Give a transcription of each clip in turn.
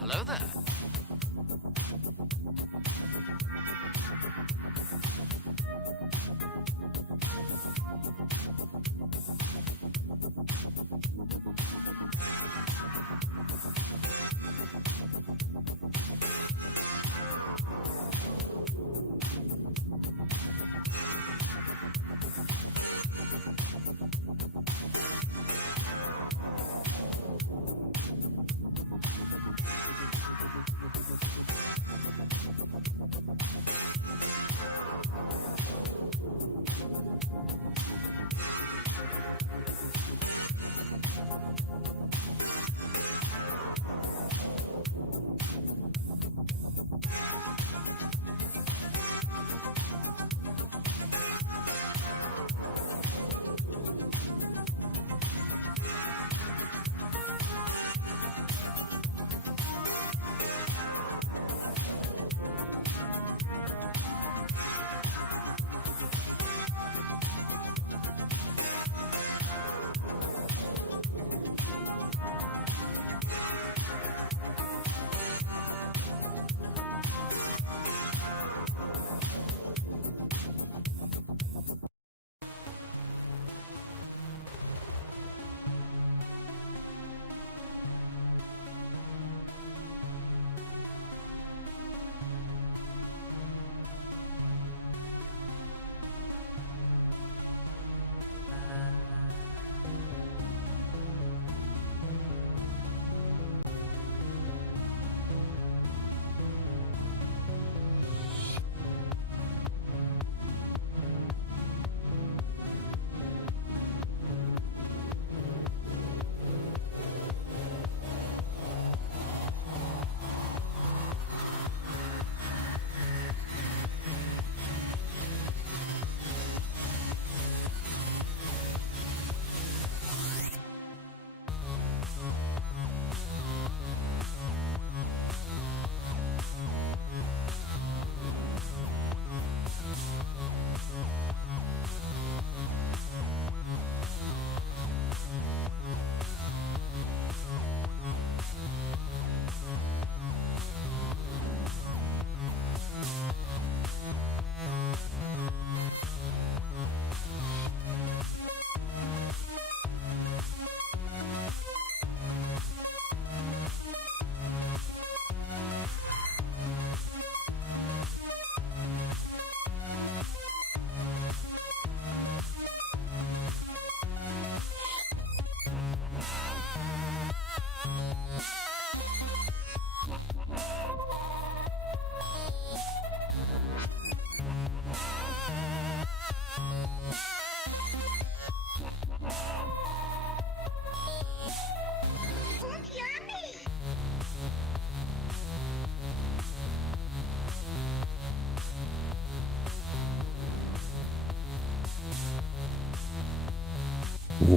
Hello there. Welcome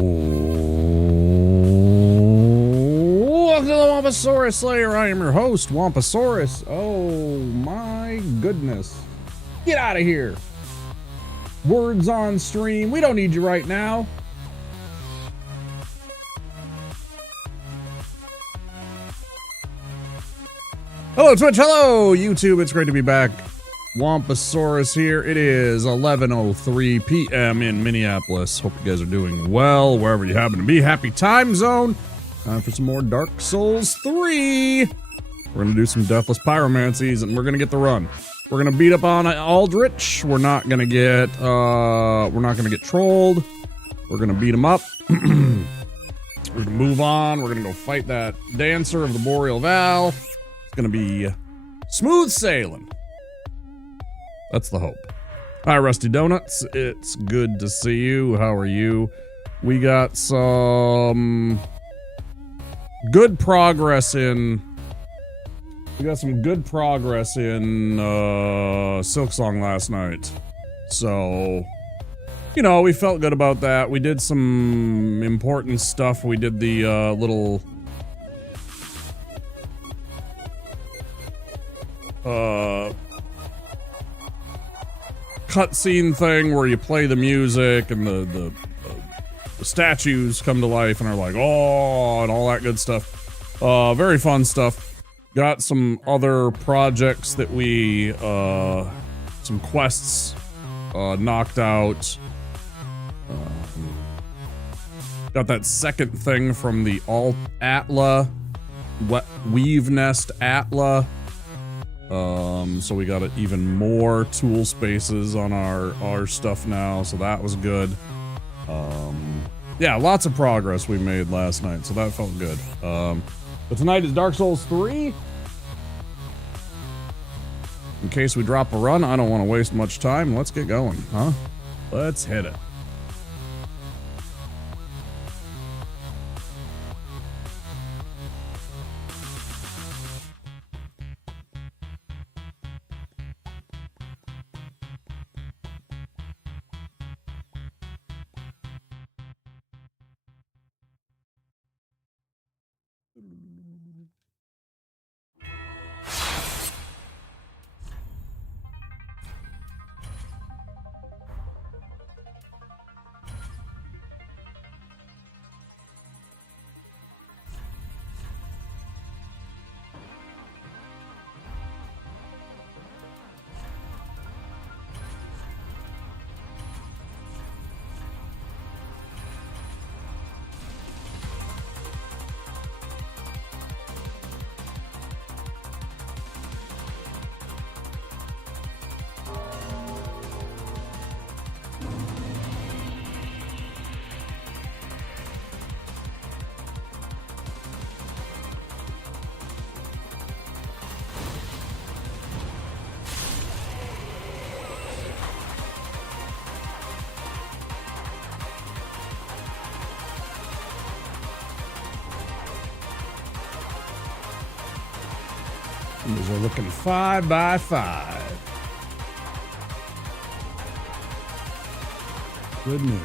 to the Wamposaurus Slayer. I am your host, Wamposaurus. Oh my goodness. Get out of here. Words on stream. We don't need you right now. Hello, Twitch. Hello, YouTube. It's great to be back. Wamposaurus here. It is 11:03 p.m. in Minneapolis. Hope you guys are doing well wherever you happen to be. Happy time zone. Time for some more Dark Souls 3. We're gonna do some Deathless Pyromancies, and we're gonna get the run. We're gonna beat up on Aldrich. We're not gonna get trolled. We're gonna beat him up. We're gonna move on. We're gonna go fight that dancer of the Boreal Val. It's gonna be smooth sailing. That's the hope. Hi, Rusty Donuts. It's good to see you. How are you? We got some good progress in... Silksong last night. So, you know, we felt good about that. We did some important stuff. We did the little... cutscene thing where you play the music and the statues come to life and are like, oh, and all that good stuff. Very fun stuff. Got some other projects that we, some quests, knocked out. Got that second thing from the Atla, Weave Nest Atla. So we got even more tool spaces on our stuff now, so that was good. Yeah, lots of progress we made last night, so that felt good. But tonight is Dark Souls 3. In case we drop a run, I don't want to waste much time. Let's get going, huh? Let's hit it. These are looking 5 by 5. Good news.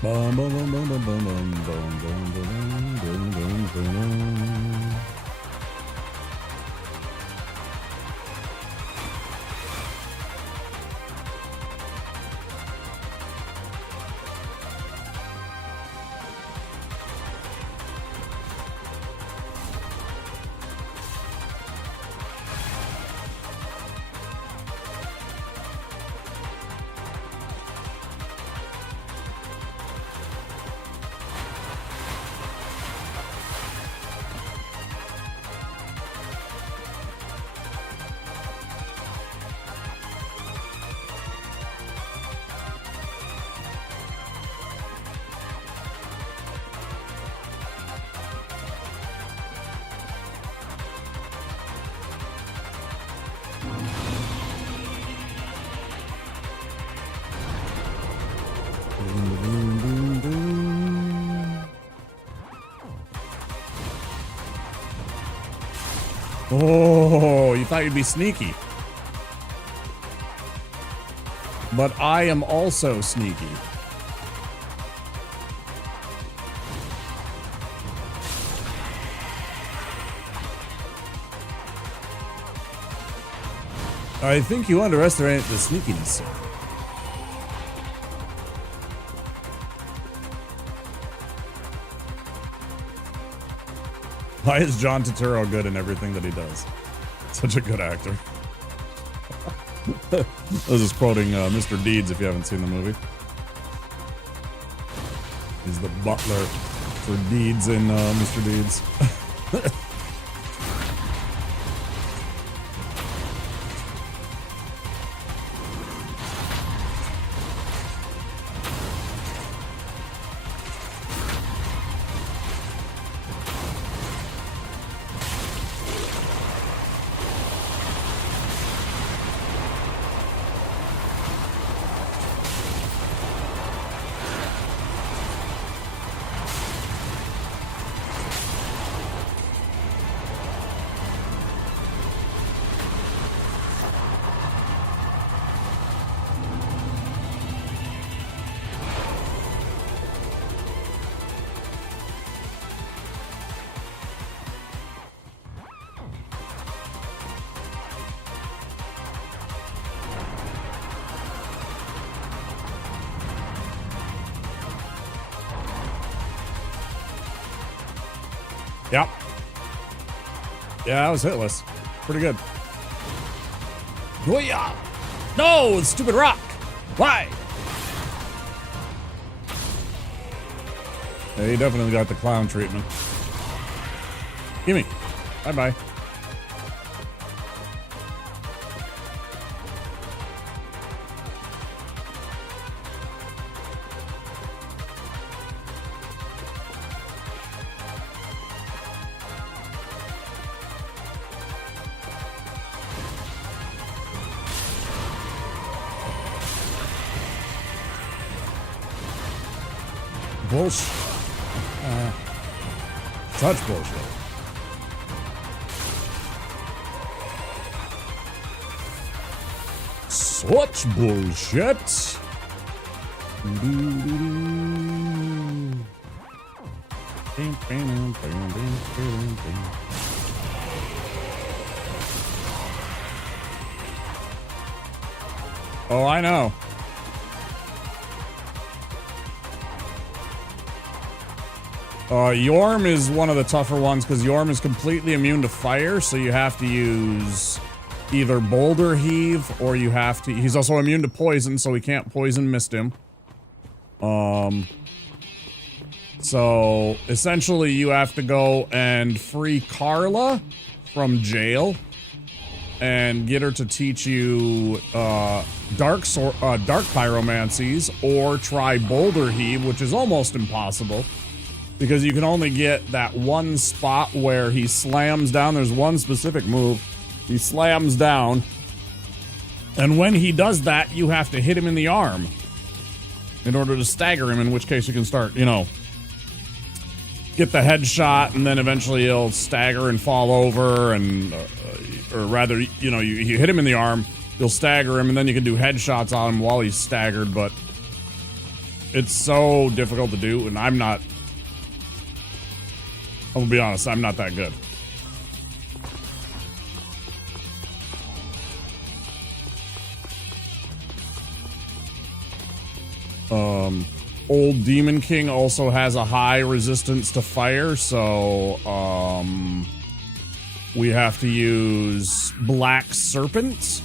Bum, bum, bum, bum, bum, bum, bum, bum, bum, bum, bum, bum, bum. Oh, you thought you'd be sneaky. But I am also sneaky. I think you underestimate the sneakiness. Why is John Turturro good in everything that he does? Such a good actor. I was just quoting Mr. Deeds if you haven't seen the movie. He's the butler for Deeds in Mr. Deeds. Yep. Yeah, that was hitless. Pretty good. Booyah! No, stupid rock! Why? Yeah, he definitely got the clown treatment. Gimme. Bye-bye. Bullshit. Such bullshit. Such bullshit. Oh, I know. Yorm is one of the tougher ones because Yorm is completely immune to fire, so you have to use either Boulder Heave or you have to... He's also immune to poison, so he can't poison mist him. So essentially you have to go and free Carla from jail and get her to teach you dark pyromancies, or try Boulder Heave, which is almost impossible. Because you can only get that one spot where he slams down. There's one specific move. He slams down. And when he does that, you have to hit him in the arm in order to stagger him, in which case you can start, you know, get the headshot, and then eventually he'll stagger and fall over, and, or rather, you know, you hit him in the arm, you'll stagger him, and then you can do headshots on him while he's staggered, but it's so difficult to do, and I'm gonna be honest, I'm not that good. Old Demon King also has a high resistance to fire, so we have to use Black Serpent.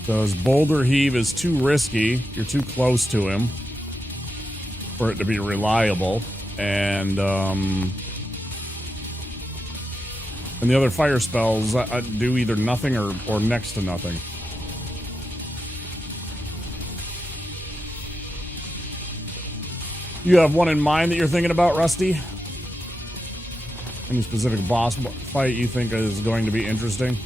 Because Boulder Heave is too risky. You're too close to him for it to be reliable. And the other fire spells do either nothing or next to nothing. You have one in mind that you're thinking about, Rusty? Any specific boss fight you think is going to be interesting?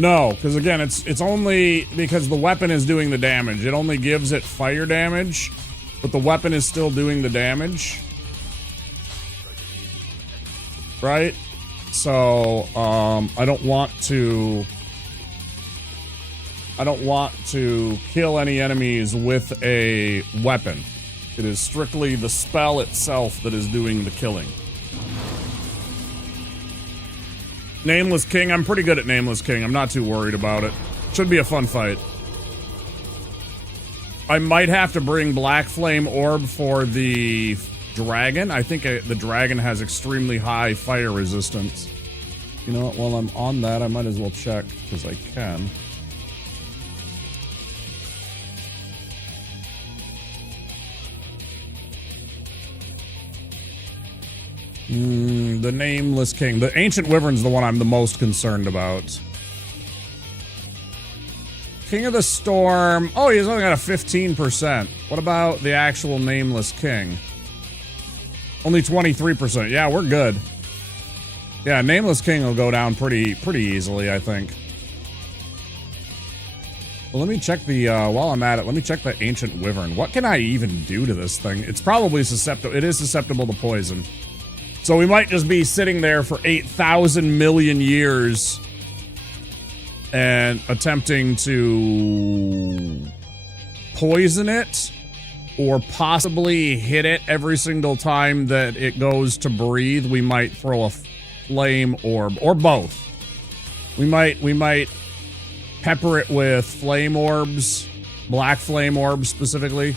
No, because again, it's only because the weapon is doing the damage. It only gives it fire damage, but the weapon is still doing the damage. Right? So, I don't want to kill any enemies with a weapon. It is strictly the spell itself that is doing the killing. Nameless King. I'm pretty good at Nameless King. I'm not too worried about it. Should be a fun fight. I might have to bring Black Flame Orb for the dragon. I think the dragon has extremely high fire resistance. You know what? While I'm on that, I might as well check, because I can. The Nameless King. The Ancient Wyvern's the one I'm the most concerned about. King of the Storm. Oh, he's only got a 15%. What about the actual Nameless King? Only 23%. Yeah, we're good. Yeah, Nameless King will go down pretty easily, I think. Well, let me check the, while I'm at it, let me check the Ancient Wyvern. What can I even do to this thing? It's probably susceptible. It is susceptible to poison. So we might just be sitting there for 8,000 million years and attempting to poison it or possibly hit it every single time that it goes to breathe. We might throw a flame orb or both. We might pepper it with flame orbs, black flame orbs specifically.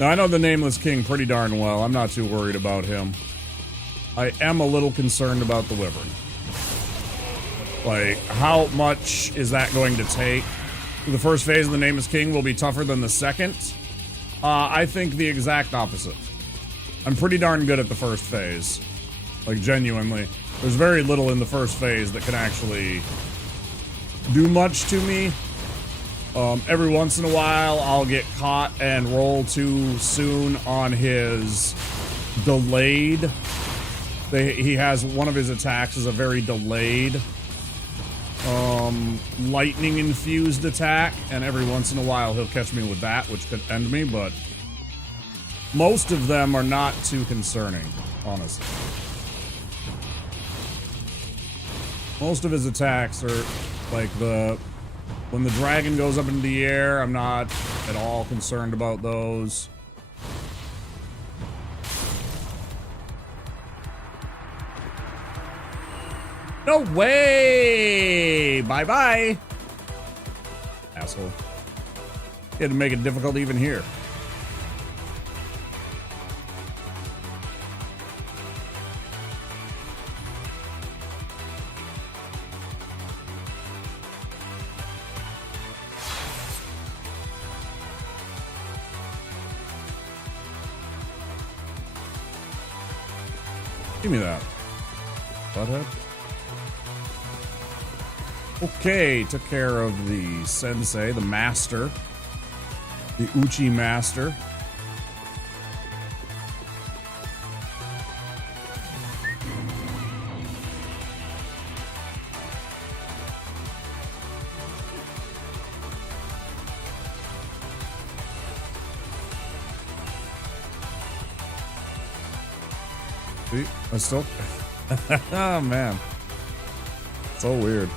Now, I know the Nameless King pretty darn well. I'm not too worried about him. I am a little concerned about the Wyvern. Like, how much is that going to take? The first phase of the Nameless King will be tougher than the second. I think the exact opposite. I'm pretty darn good at the first phase. Like, genuinely. There's very little in the first phase that can actually do much to me. Every once in a while, I'll get caught and roll too soon on his delayed. He has one of his attacks is a very delayed, lightning-infused attack, and every once in a while he'll catch me with that, which could end me, but most of them are not too concerning, honestly. Most of his attacks are like when the dragon goes up into the air, I'm not at all concerned about those. No way! Bye-bye! Asshole. He had to make it difficult even here. Give me that. Butthead. Okay, took care of the sensei, the master. The Uchi master. See, I still... Oh, man. So weird.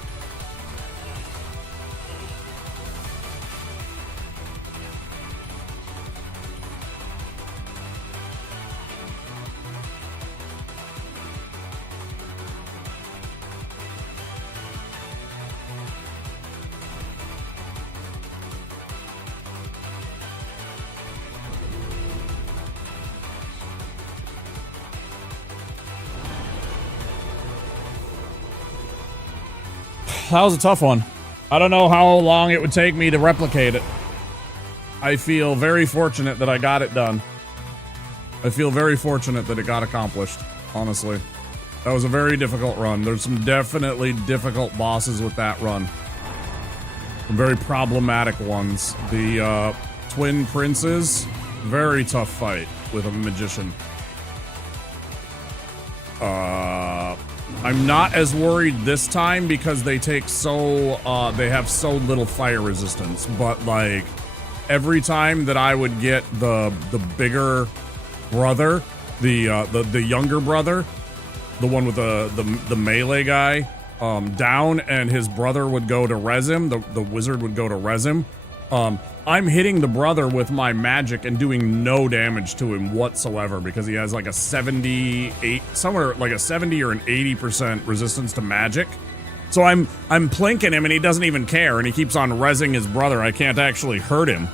That was a tough one. I don't know how long it would take me to replicate it. I feel very fortunate that I got it done. I feel very fortunate that it got accomplished, honestly. That was a very difficult run. There's some definitely difficult bosses with that run. Very problematic ones. The twin princes, very tough fight with a magician. I'm not as worried this time because they take they have so little fire resistance, but like every time that I would get the bigger brother, the younger brother, the one with the melee guy, down, and his brother would go to res him, the wizard would go to res him. I'm hitting the brother with my magic and doing no damage to him whatsoever because he has like a 78, somewhere like a 70 or an 80% resistance to magic. So I'm plinking him and he doesn't even care and he keeps on rezzing his brother. I can't actually hurt him.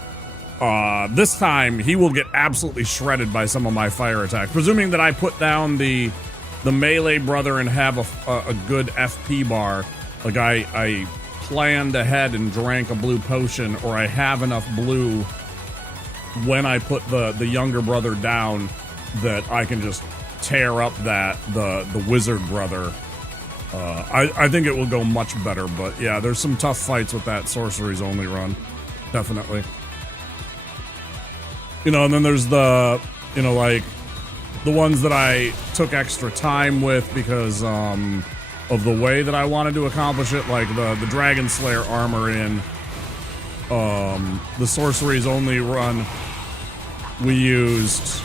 This time he will get absolutely shredded by some of my fire attacks, presuming that I put down the melee brother and have a good FP bar. Like I planned ahead and drank a blue potion, or I have enough blue when I put the younger brother down that I can just tear up the wizard brother. I think it will go much better, but yeah, there's some tough fights with that sorceries only run. Definitely. You know, and then there's the, you know, like the ones that I took extra time with because of the way that I wanted to accomplish it, like the Dragon Slayer armor in the sorceries only run. We used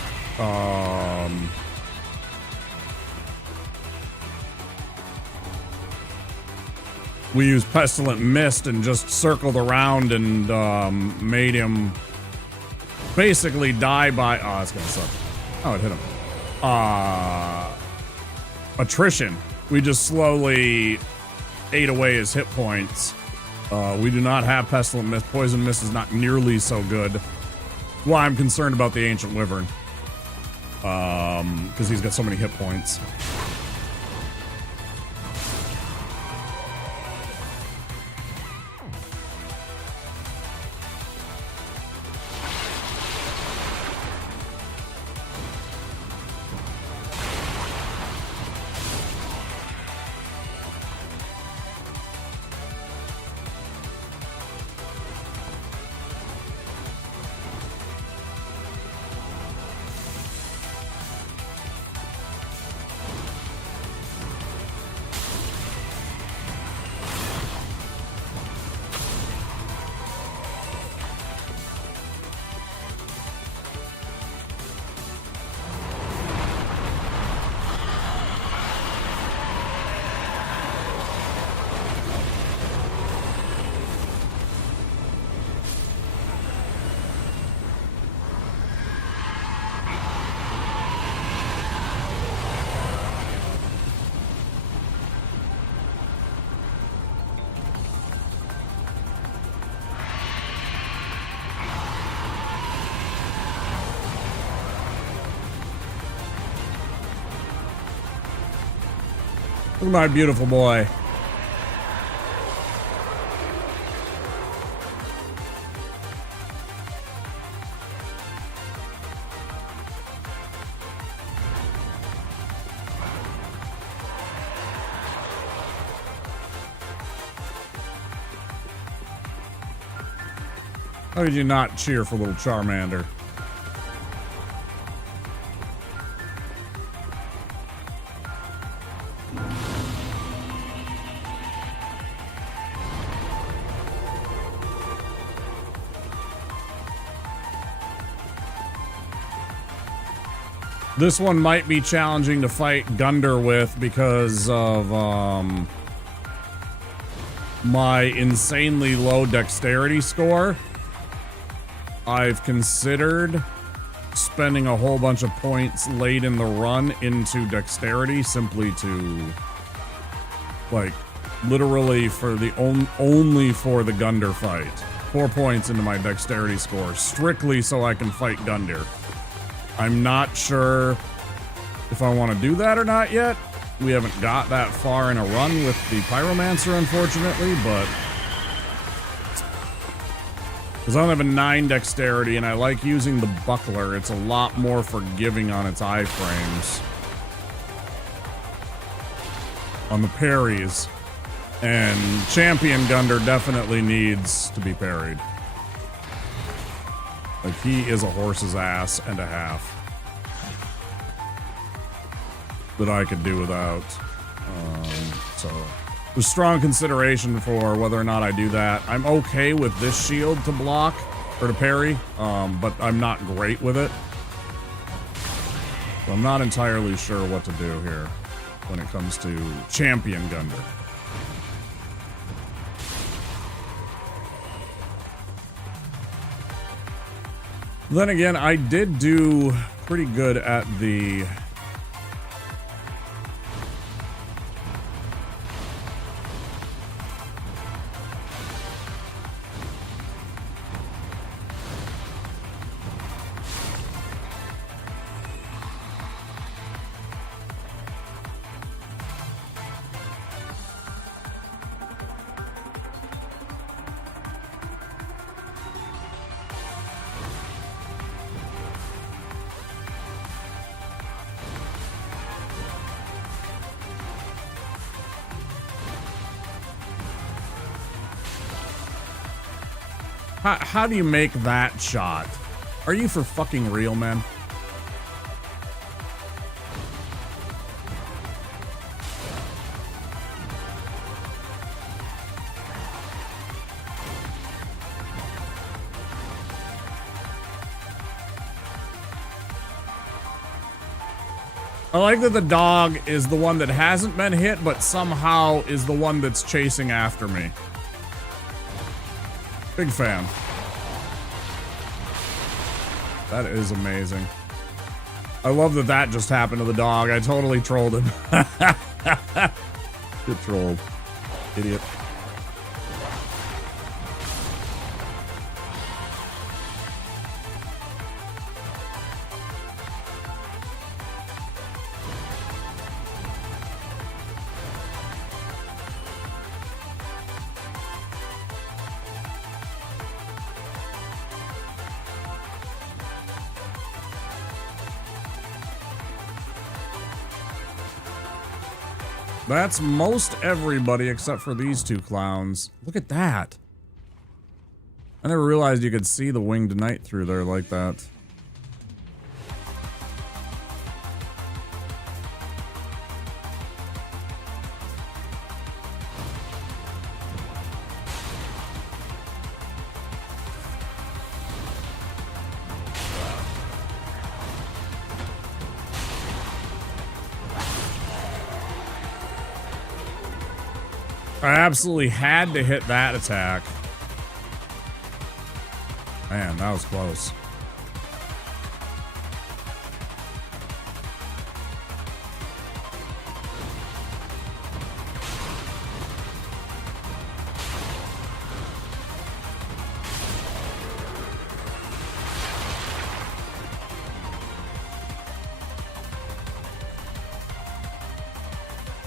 Pestilent Mist and just circled around and made him basically die by that's gonna suck. Oh, it hit him. Attrition. We just slowly ate away his hit points. We do not have Pestilent Mist. Poison Mist is not nearly so good. Why I'm concerned about the Ancient Wyvern. Because he's got so many hit points. Look at my beautiful boy. How did you not cheer for little Charmander? This one might be challenging to fight Gunder with because of my insanely low dexterity score. I've considered spending a whole bunch of points late in the run into dexterity simply to, like, literally for the only for the Gunder fight. 4 points into my dexterity score, strictly so I can fight Gunder. I'm not sure if I want to do that or not yet. We haven't got that far in a run with the Pyromancer, unfortunately, but because I don't have a 9 dexterity and I like using the buckler, it's a lot more forgiving on its iframes. On the parries. And Champion Gunder definitely needs to be parried. Like, he is a horse's ass and a half that I could do without. So there's strong consideration for whether or not I do that. I'm okay with this shield to block or to parry, but I'm not great with it. So I'm not entirely sure what to do here when it comes to Champion Gunder. Then again, I did do pretty good at the... How do you make that shot? Are you for fucking real, man? I like that the dog is the one that hasn't been hit, but somehow is the one that's chasing after me. Big fan. That is amazing. I love that that just happened to the dog. I totally trolled him. Get trolled. Idiot. That's most everybody except for these two clowns. Look at that. I never realized you could see the winged knight through there like that. I absolutely had to hit that attack. Man, that was close.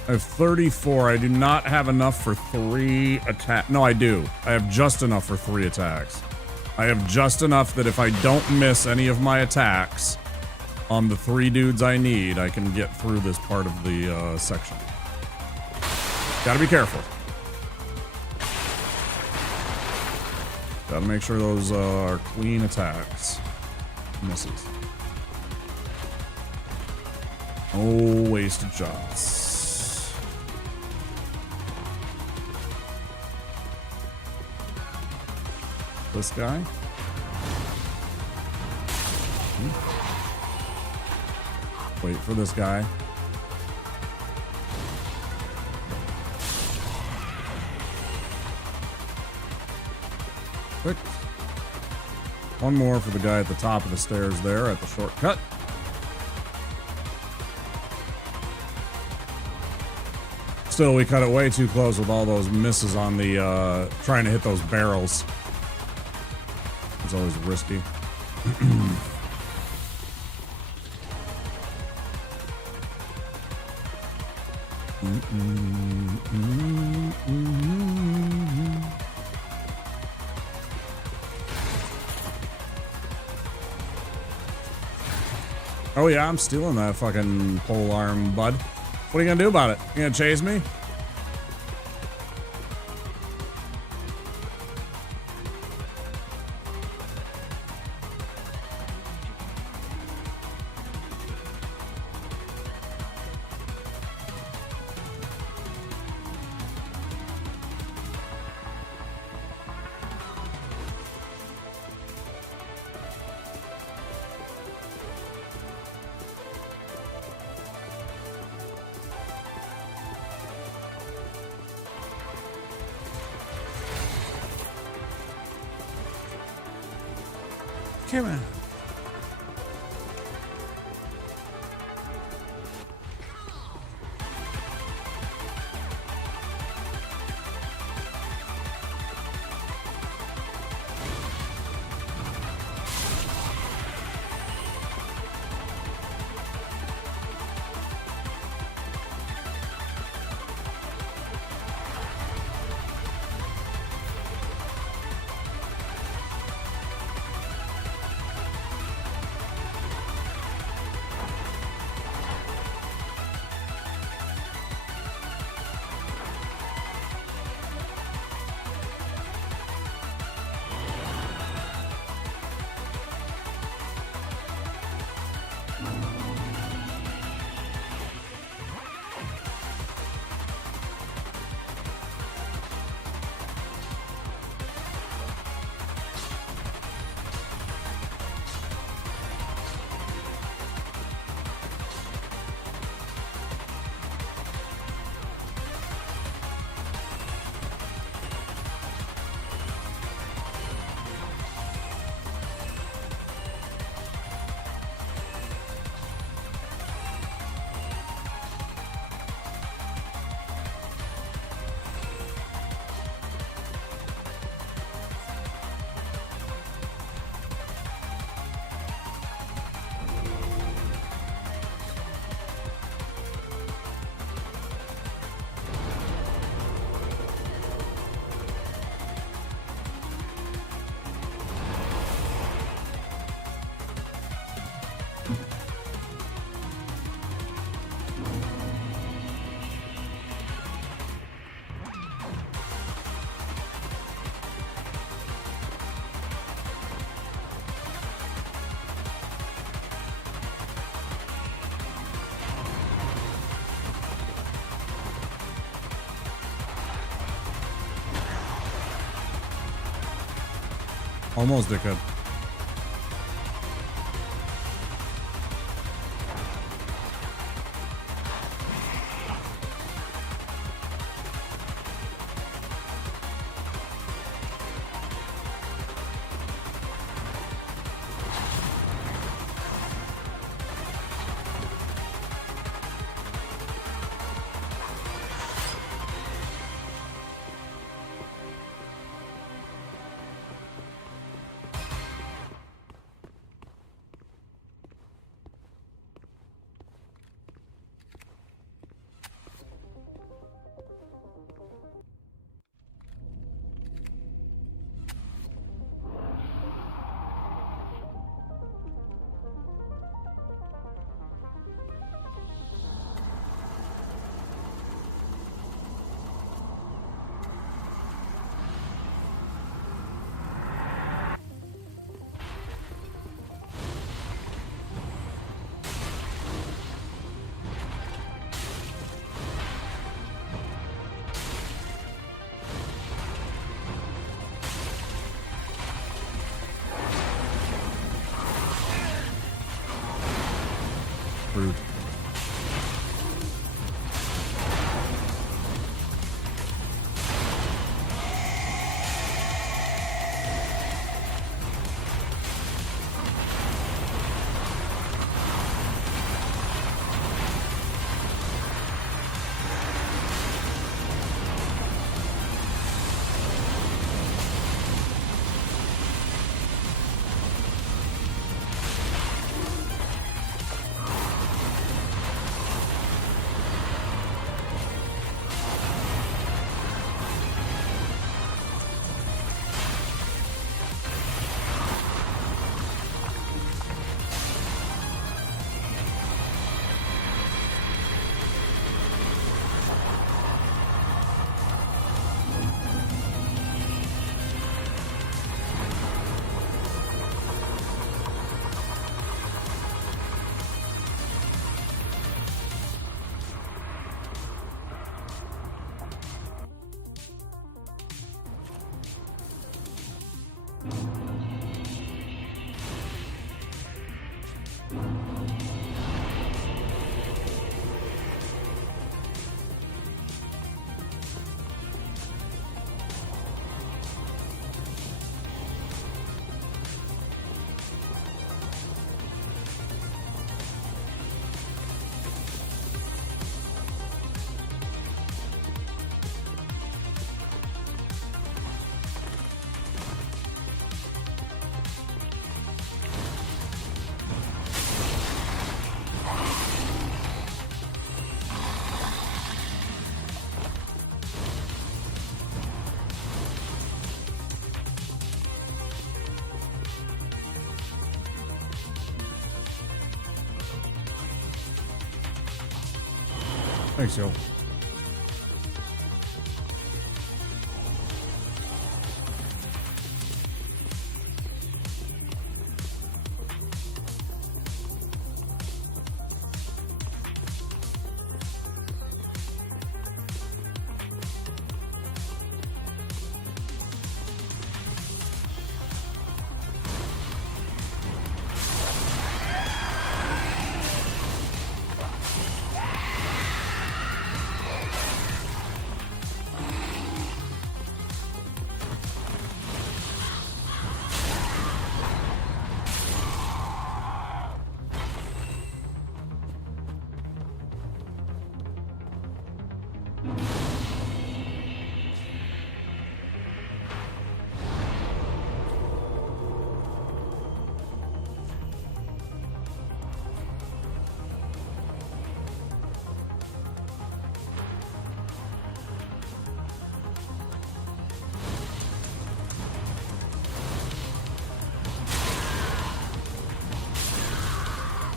I have 34. I do not have enough for 3 attacks. No, I do. I have just enough for 3 attacks. I have just enough that if I don't miss any of my attacks on the 3 dudes I need, I can get through this part of the section. Gotta be careful. Gotta make sure those are clean attacks. Misses. No wasted shots. This guy. Wait for this guy. Quick. One more for the guy at the top of the stairs there at the shortcut. Still, we cut it way too close with all those misses on the, trying to hit those barrels. It's always risky. Oh yeah, I'm stealing that fucking pole arm, bud. What are you gonna do about it? You gonna chase me? Okay, man. Almost, dickhead. Rude. Thanks, yo.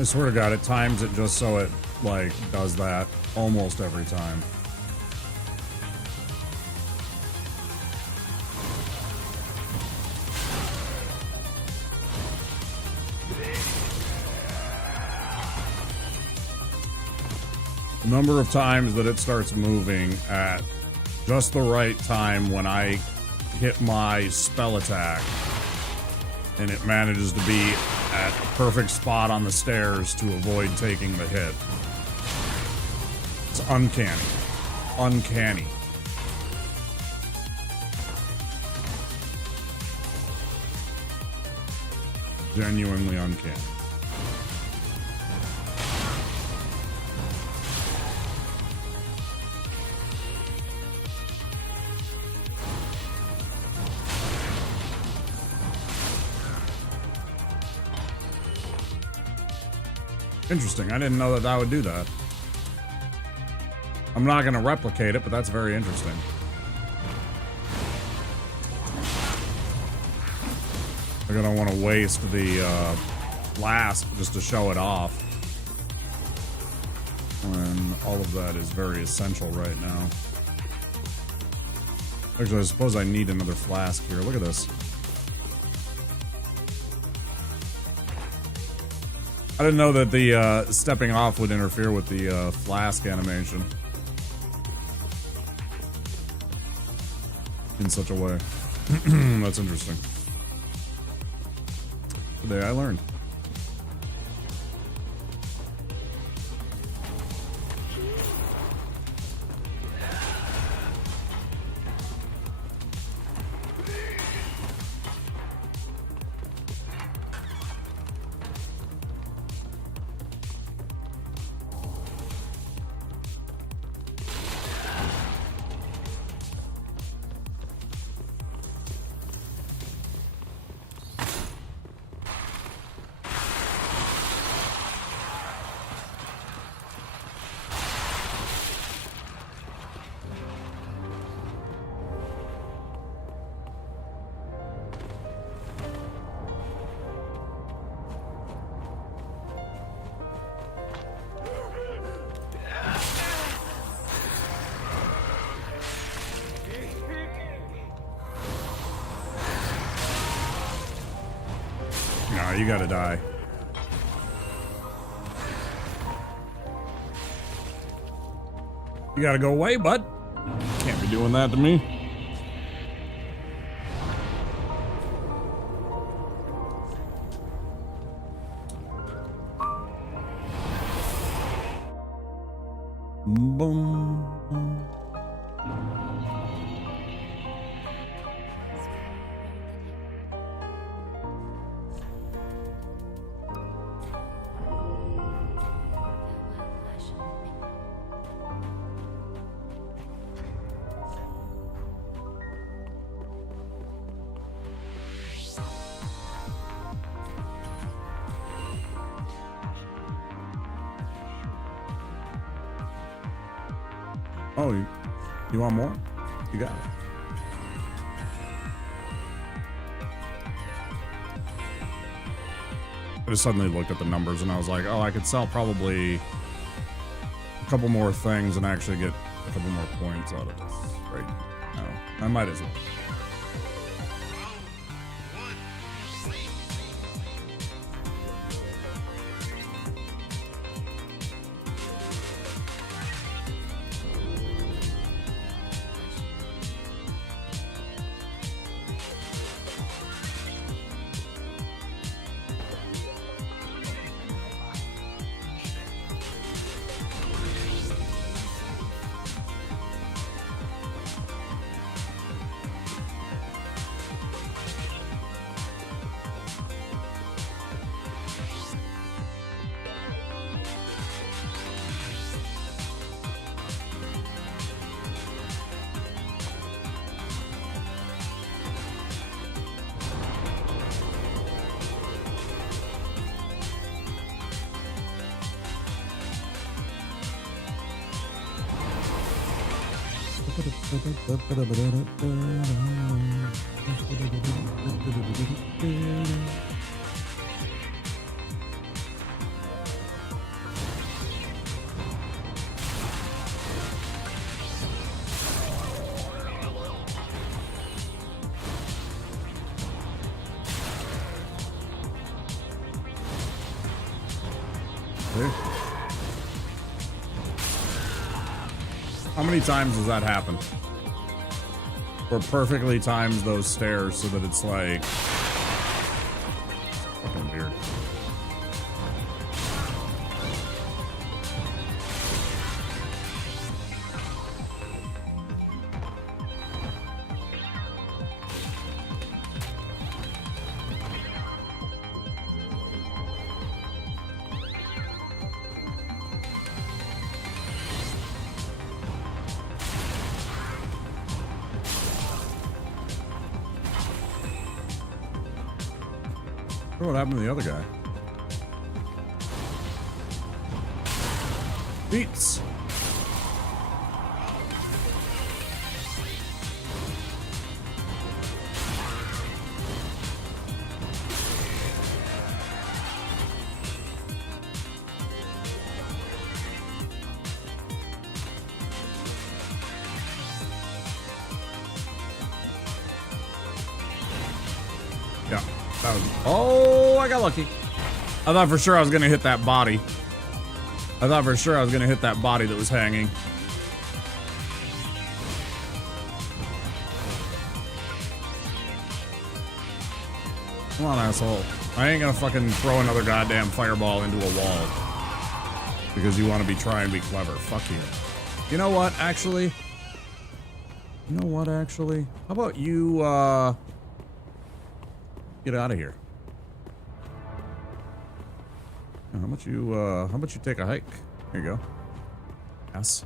I swear to God, it times it just so it, like, does that almost every time. The number of times that it starts moving at just the right time when I hit my spell attack, and it manages to be at perfect spot on the stairs to avoid taking the hit. It's uncanny. Uncanny. Genuinely uncanny. Interesting. I didn't know that that would do that. I'm not going to replicate it, but that's very interesting. I don't want to waste the flask just to show it off, when all of that is very essential right now. Actually, I suppose I need another flask here. Look at this. I didn't know that the stepping off would interfere with the flask animation in such a way. That's interesting. Today I learned. No, you gotta die. You gotta go away, bud. Can't be doing that to me. Boom. Oh, you want more? You got it. I just suddenly looked at the numbers and I was like, oh, I could sell probably a couple more things and actually get a couple more points out of this. Right? No, I might as well. How many times does that happen? Where perfectly times those stairs so that it's like fucking weird. What happened to the other guy? Beats. Yeah, that was. Oh, I got lucky. I thought for sure I was gonna hit that body. I thought for sure I was gonna hit that body that was hanging. Come on, asshole. I ain't gonna fucking throw another goddamn fireball into a wall. Because you want to be trying to be clever. Fuck you. You know what, actually? How about you, get out of here. How about you take a hike? Here you go. Yes.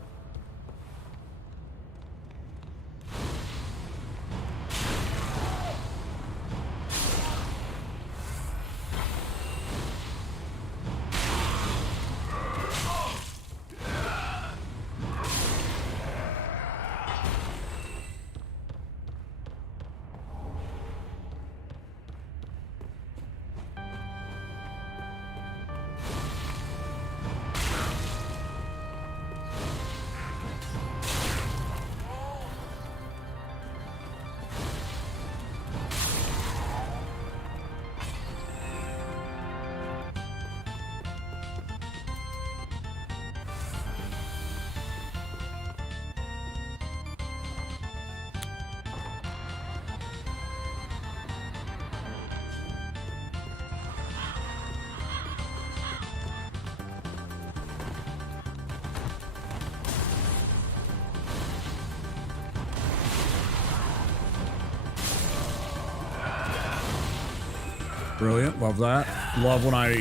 Brilliant. Love that. Love when I,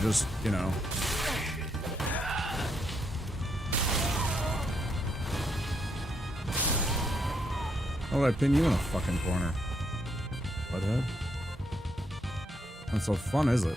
just, you know. How did I pin you in a fucking corner? Butthead? Not so fun, is it?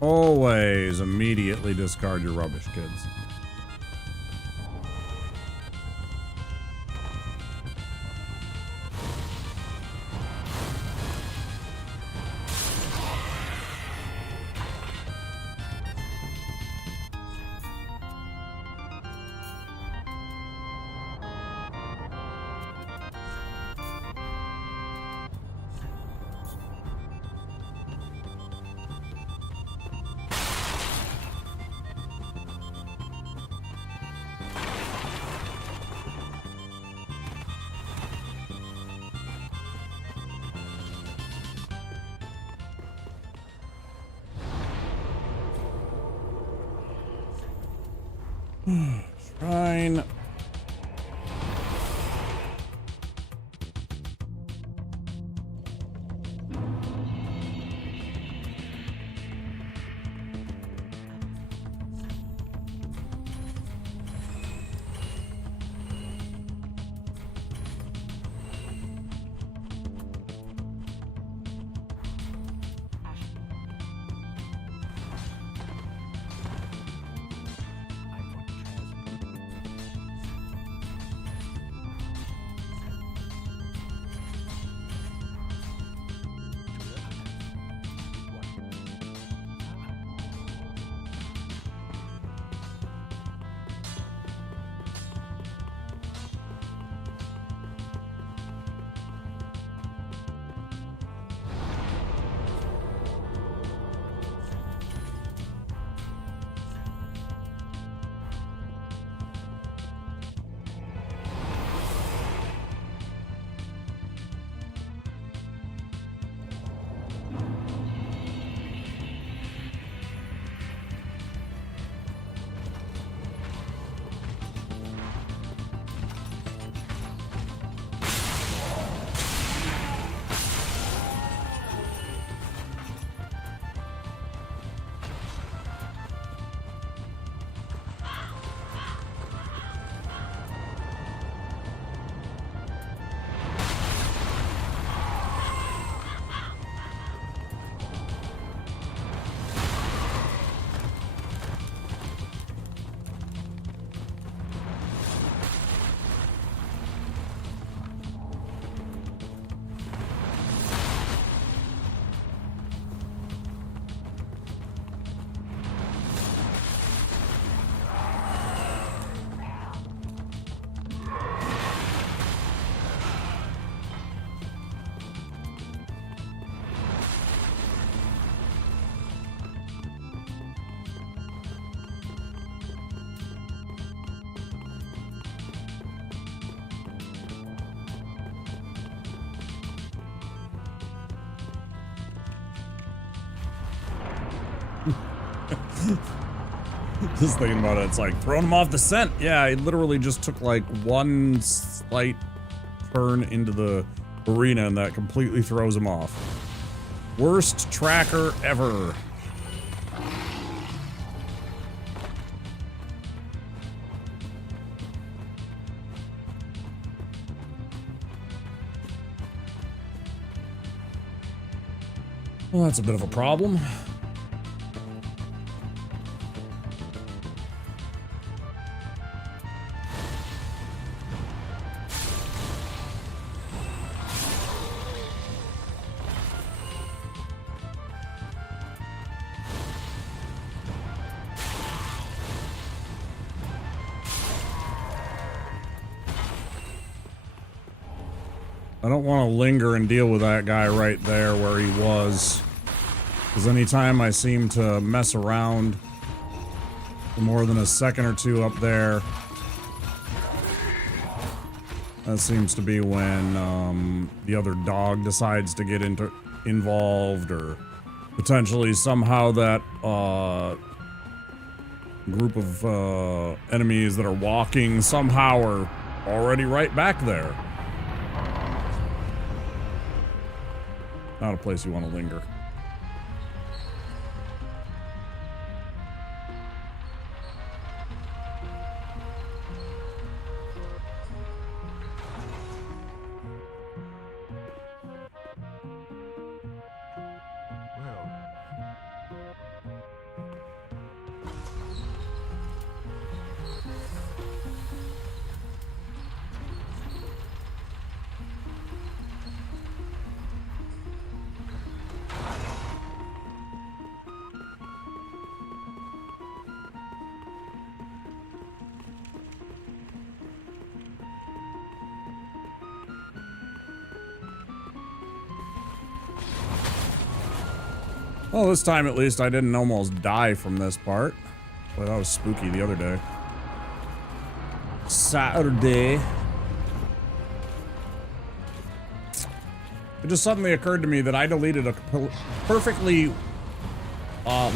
Always immediately discard your rubbish, kids. Shrine. Just thinking about it, it's like throwing him off the scent. Yeah, I literally just took like one slight turn into the arena and that completely throws him off. Worst tracker ever. Well, that's a bit of a problem. I don't want to linger and deal with that guy right there where he was. Because anytime I seem to mess around for more than a second or two up there, that seems to be when the other dog decides to get involved, or potentially somehow that group of enemies that are walking somehow are already right back there. Not a place you want to linger. Well, this time at least I didn't almost die from this part. Boy, that was spooky the other day. Saturday. It just suddenly occurred to me that I deleted a perfectly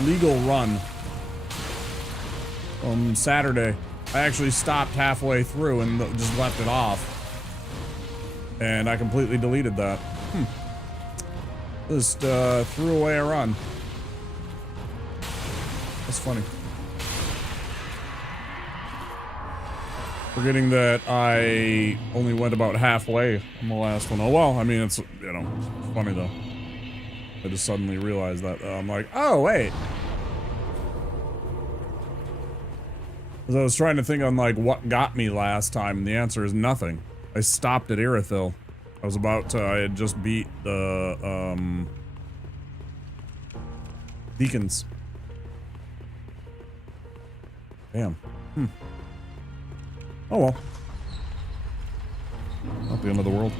legal run on Saturday. I actually stopped halfway through and just left it off. And I completely deleted that. Just threw away a run. That's funny. Forgetting that I only went about halfway on the last one. Oh well, I mean, it's, you know, it's funny though. I just suddenly realized that. I'm like, oh wait. Because I was trying to think on like what got me last time, and the answer is nothing. I stopped at Irithyll. I was about to, I had just beat the, Deacons. Damn. Oh well. Not the end of the world.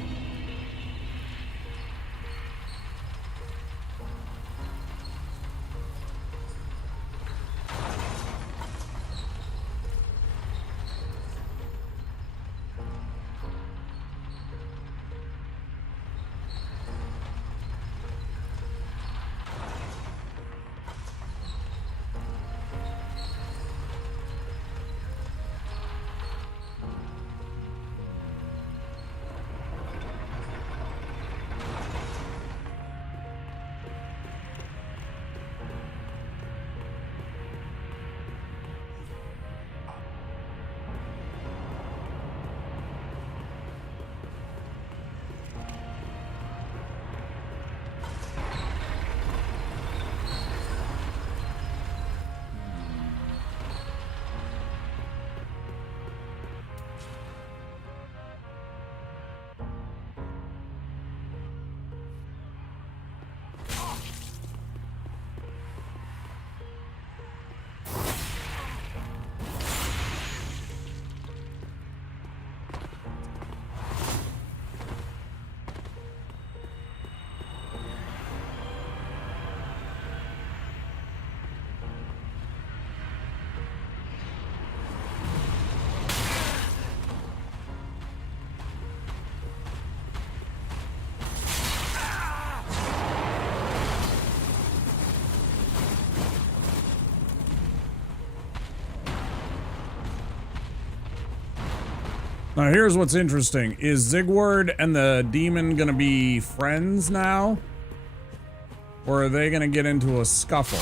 Now here's what's interesting. Is Zigward and the demon gonna be friends now? Or are they gonna get into a scuffle?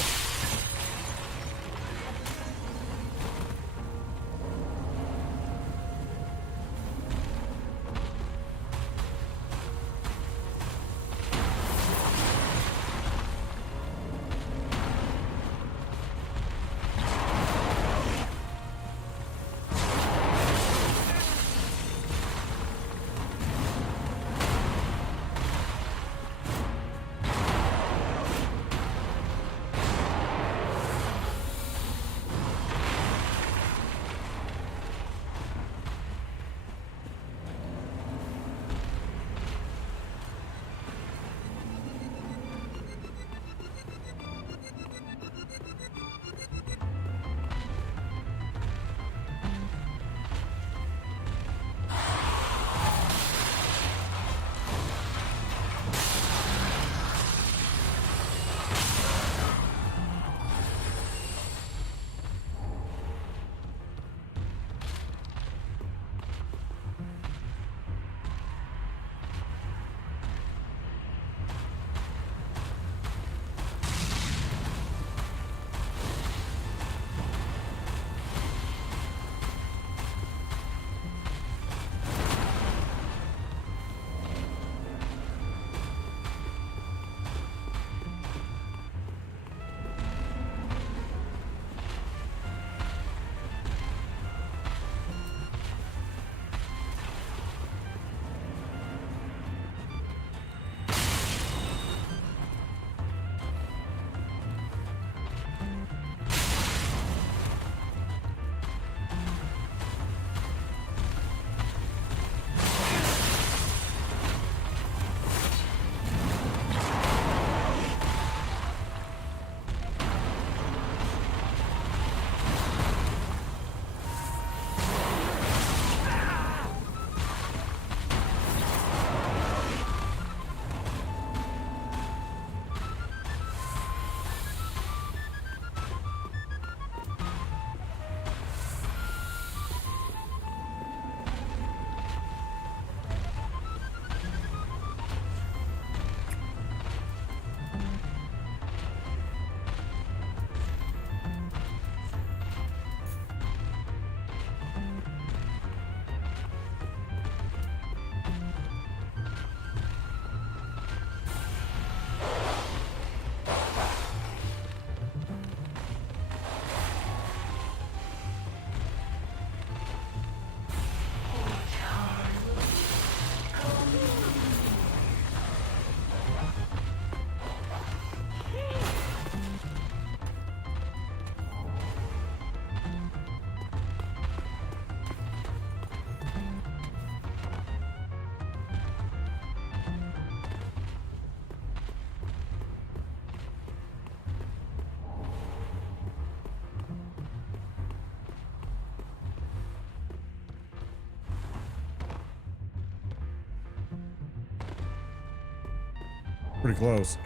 Pretty close.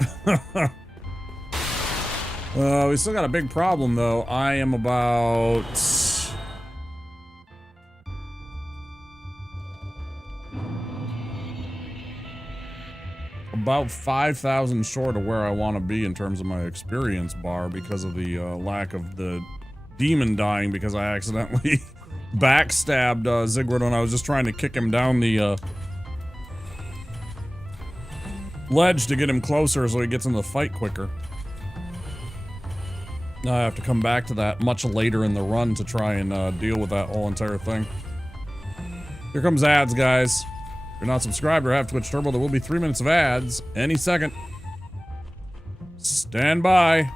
We still got a big problem though. I am about 5,000 short of where I want to be in terms of my experience bar because of the lack of the demon dying because I accidentally backstabbed Ziggurat when I was just trying to kick him down the ledge to get him closer so he gets in the fight quicker. Now I have to come back to that much later in the run to try and deal with that whole entire thing. Here comes ads, guys. If you're not subscribed or have Twitch Turbo, there will be 3 minutes of ads any second. Stand by.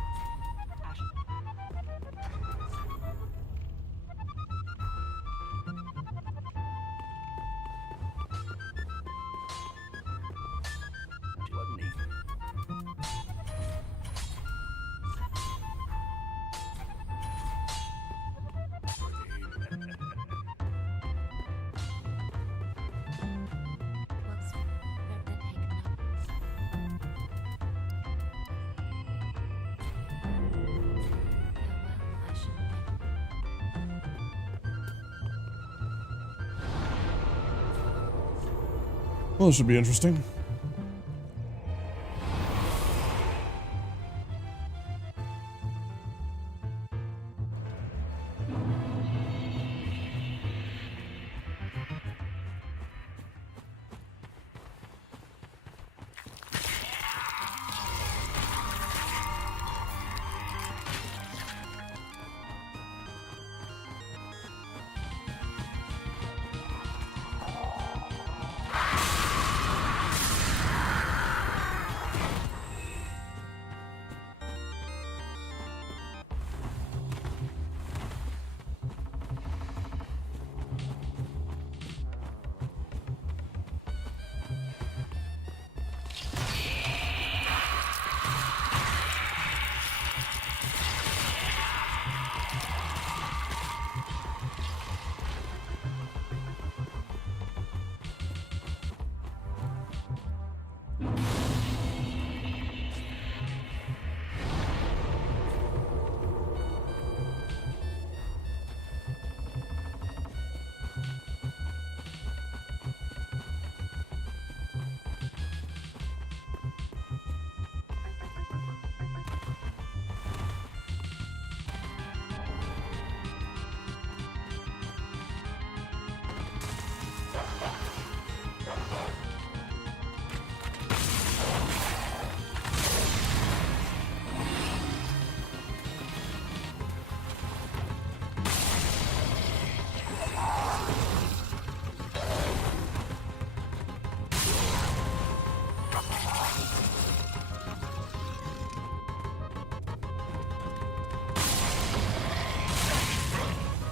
Well, this should be interesting.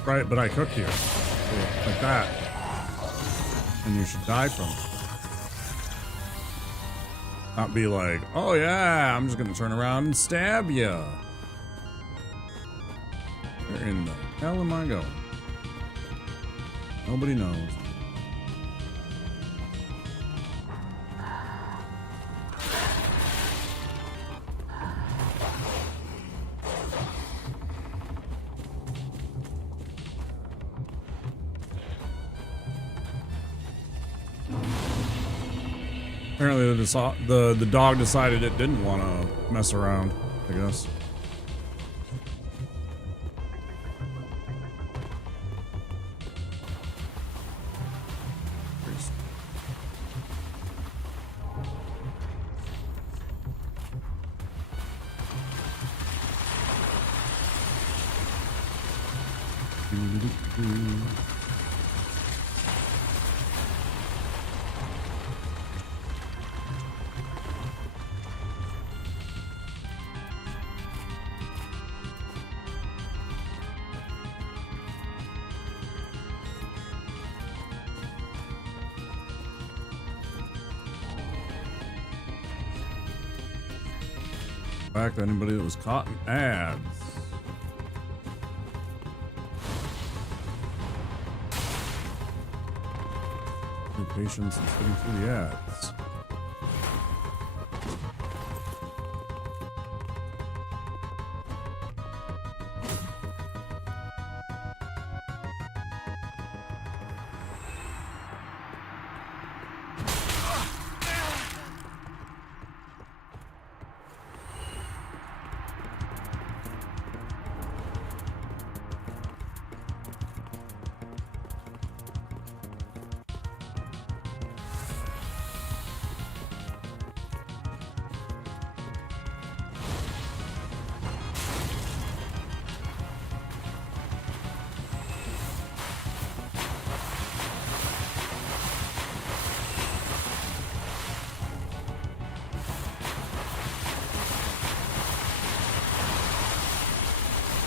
Right, but I cooked you. Like that. And you should die from it. Not be like, oh yeah, I'm just gonna turn around and stab you. Where in the hell am I going? Nobody knows. Apparently the dog decided it didn't want to mess around, I guess. Back to anybody that was caught in ads. Patience and sitting through the ads.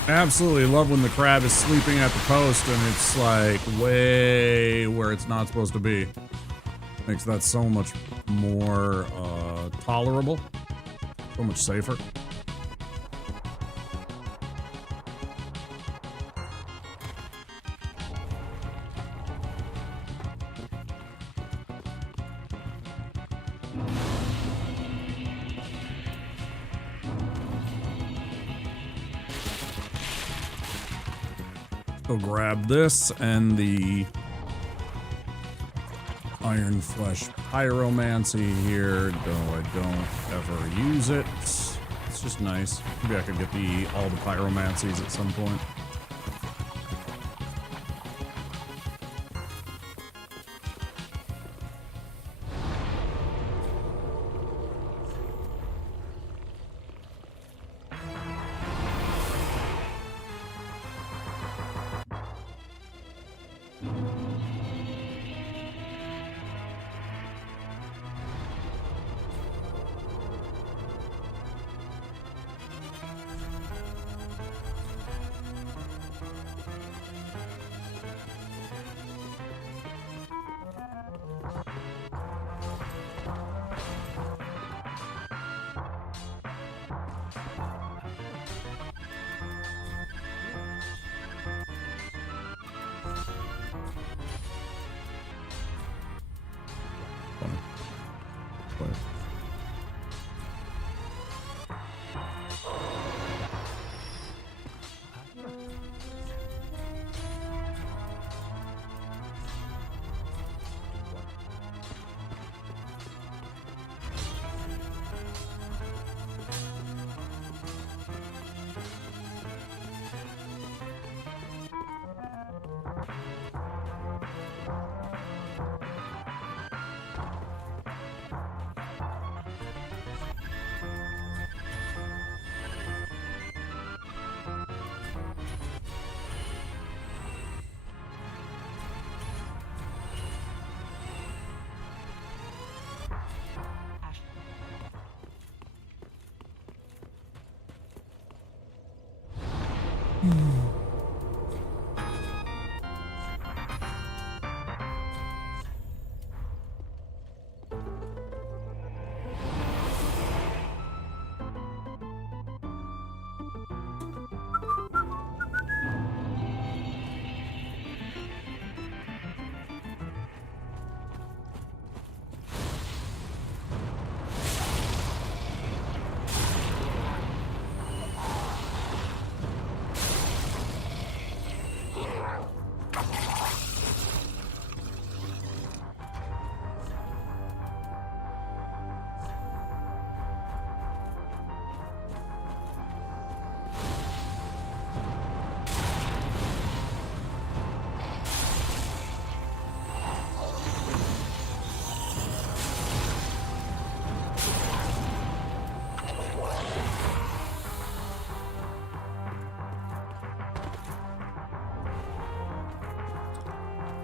Absolutely love when the crab is sleeping at the post and it's like way where it's not supposed to be. Makes that so much more tolerable, so much safer. Go grab this and the Iron Flesh Pyromancy here, though I don't ever use it. It's just nice. Maybe I could get all the Pyromancies at some point.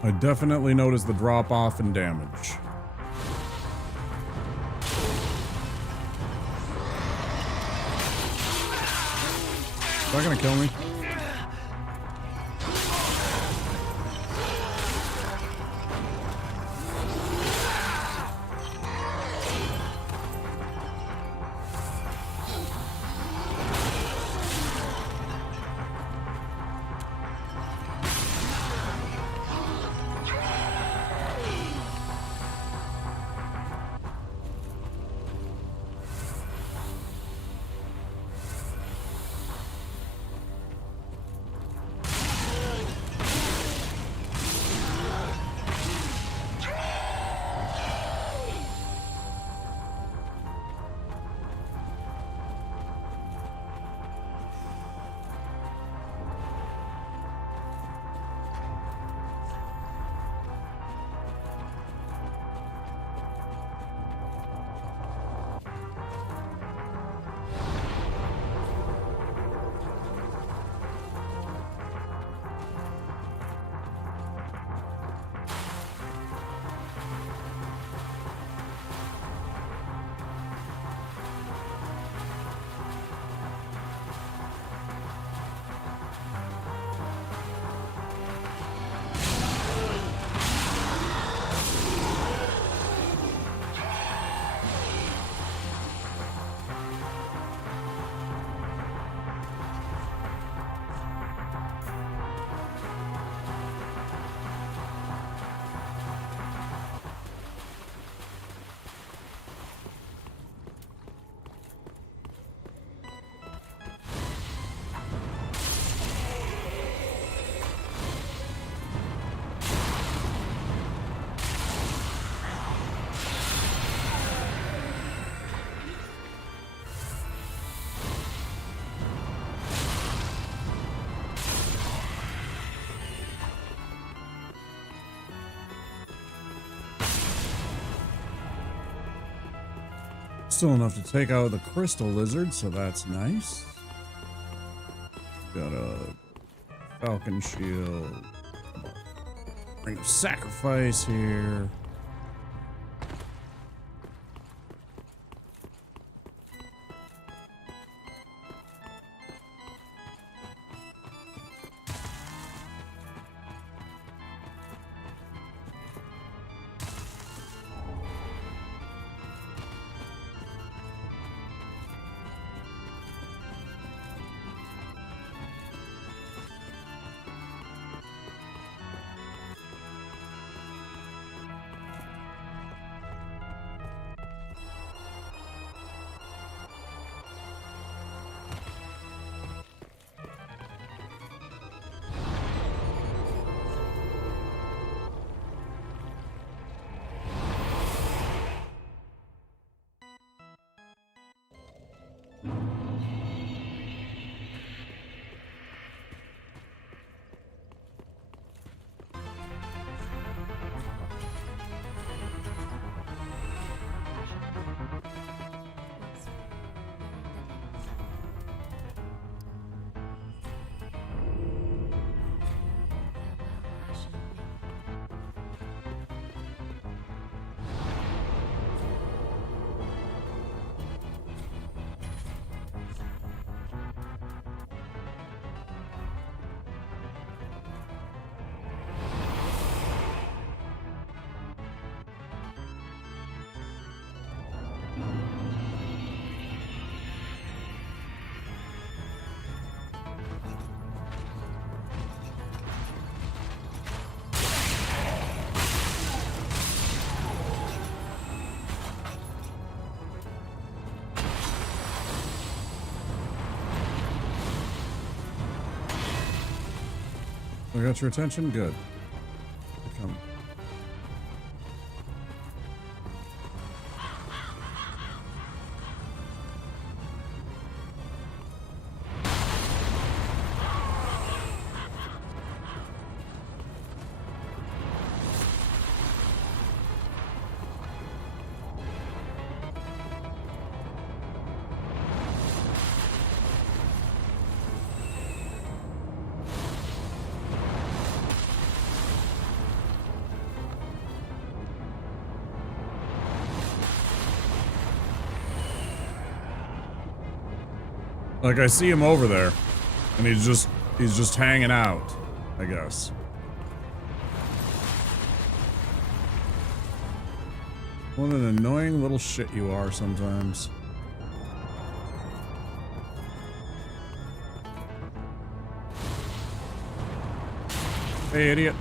I definitely noticed the drop off in damage. Is that gonna kill me? Still enough to take out the crystal lizard, so that's nice. Got a falcon shield. Ring of sacrifice here. I got your attention? Good. Come. Like, I see him over there, and he's just hanging out, I guess. What an annoying little shit you are sometimes. Hey, idiot.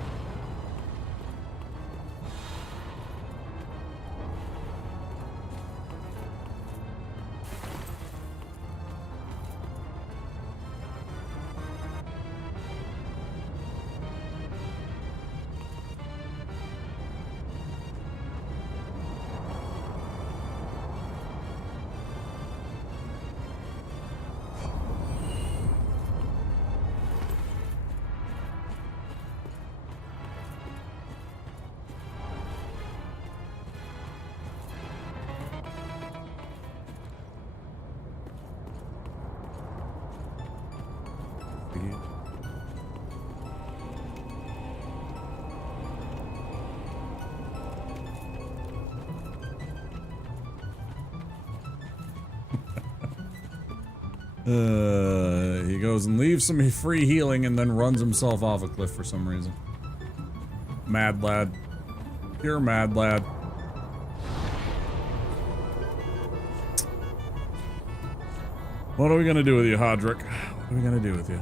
He goes and leaves some free healing and then runs himself off a cliff for some reason. Mad lad. You're mad lad. What are we gonna do with you, Hodrick? What are we gonna do with you?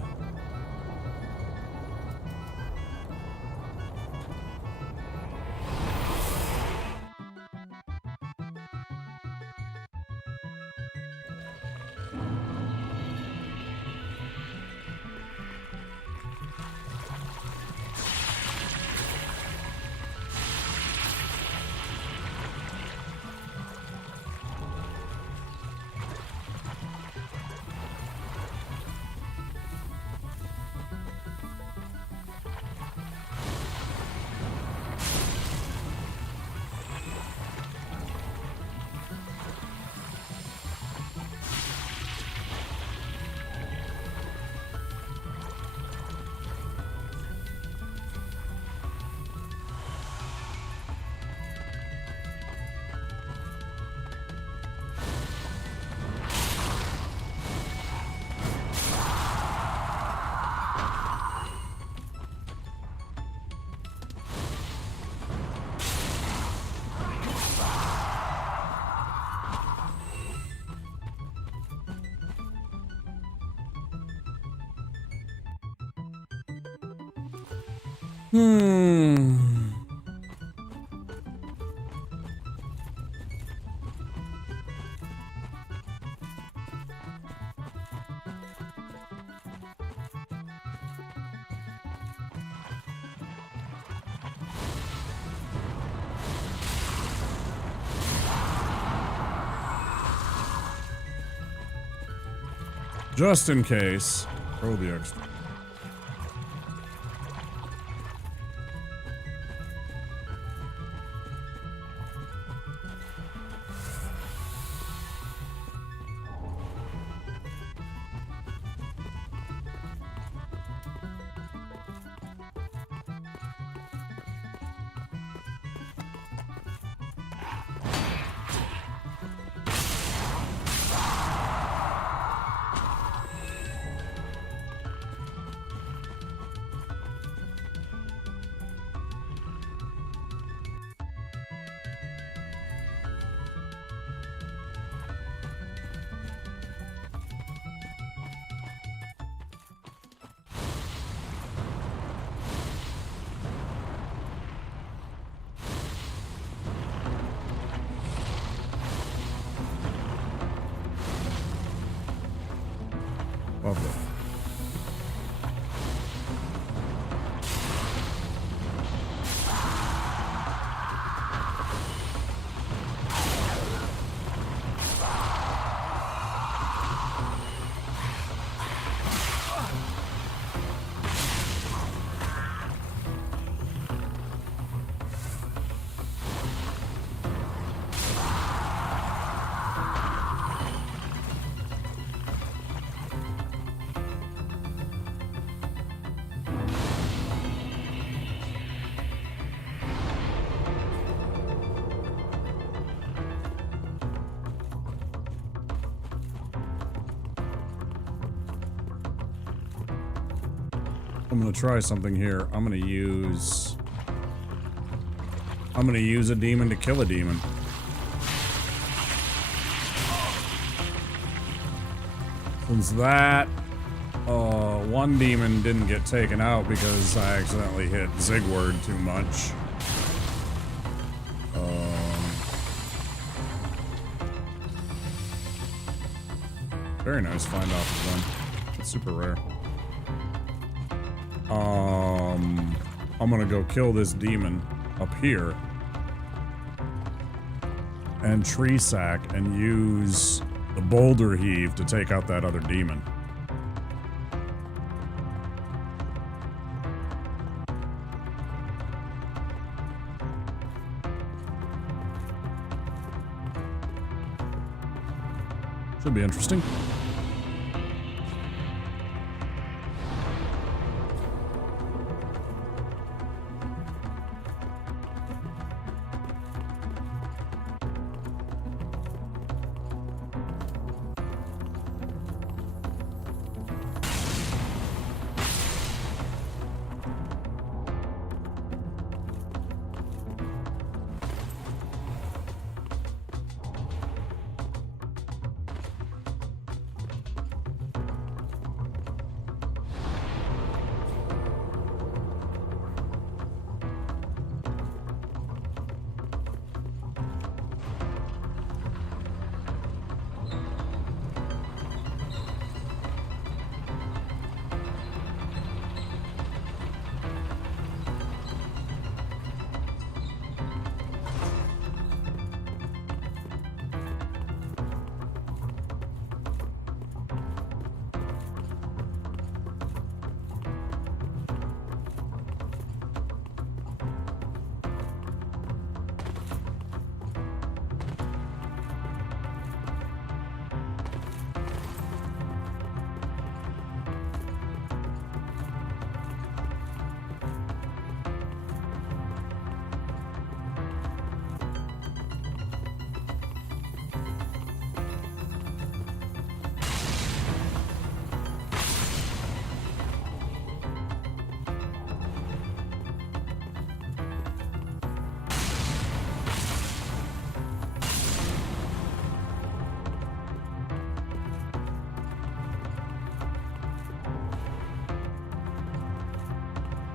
Just in case. Throw the extra. Lovely. I'm gonna try something here. I'm gonna use a demon to kill a demon. Since that one demon didn't get taken out because I accidentally hit Zigward too much. Very nice find off of them. It's super rare. I'm gonna go kill this demon up here and tree sack and use the boulder heave to take out that other demon. Should be interesting.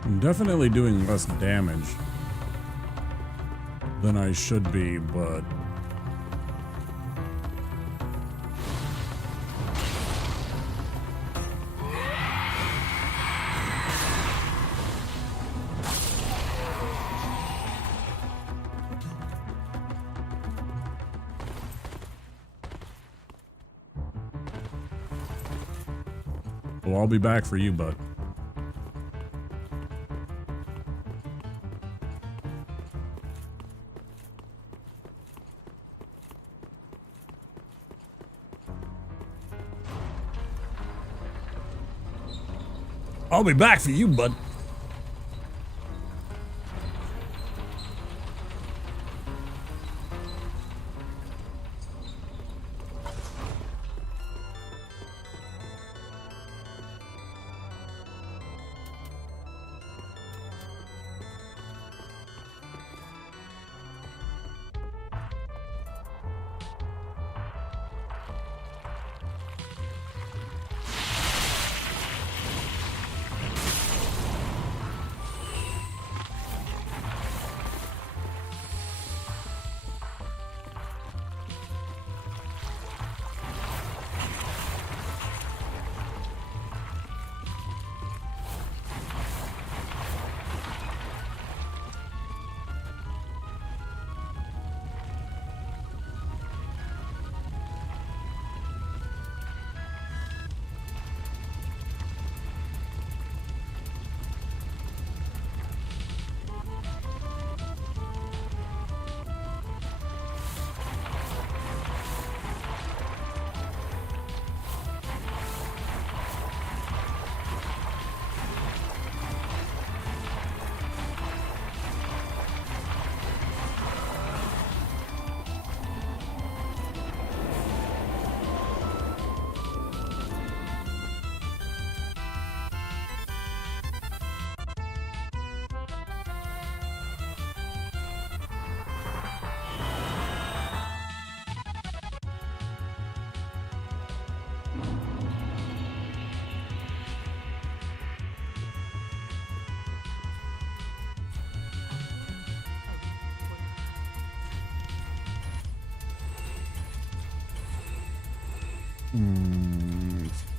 I'm definitely doing less damage than I should be, but well, I'll be back for you, bud. I'll be back for you, bud.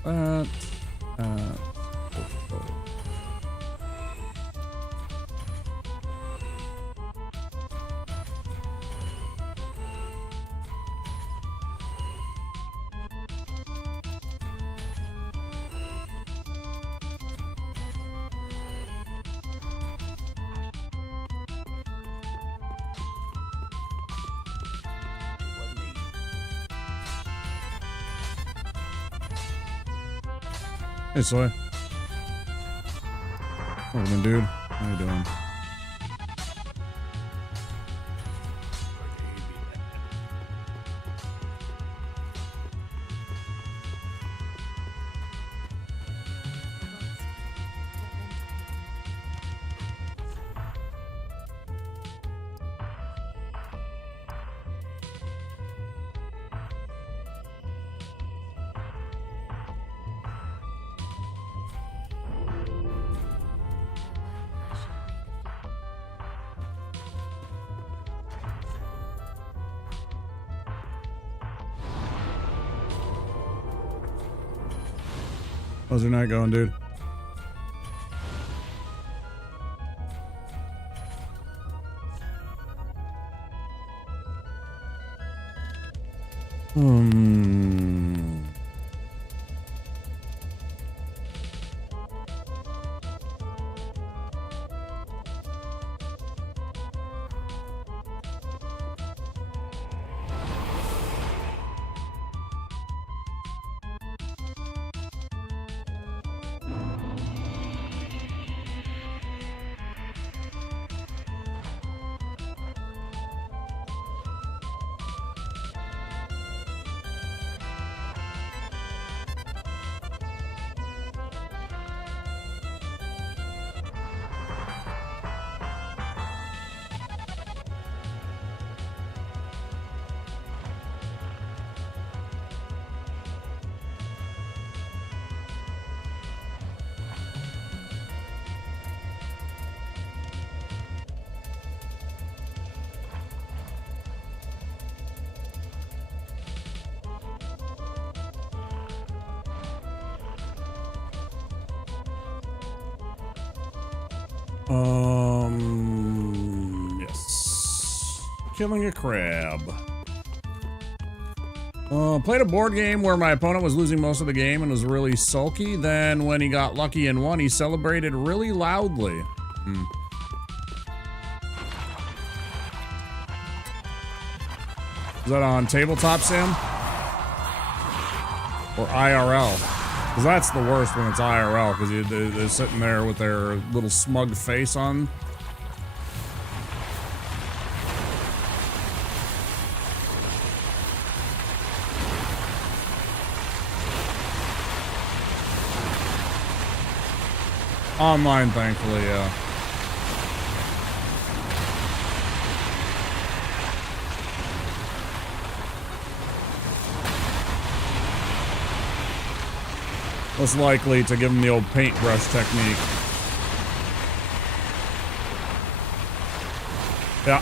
That. Hey, Soy. Welcome, dude. How you doing? How's your night going, dude? Yes. Killing a crab. Played a board game where my opponent was losing most of the game and was really sulky. Then when he got lucky and won, he celebrated really loudly. Is that on tabletop sim? Or IRL? Because that's the worst when it's IRL, because they're sitting there with their little smug face on. Online, thankfully, yeah. Less likely to give him the old paintbrush technique. Yeah.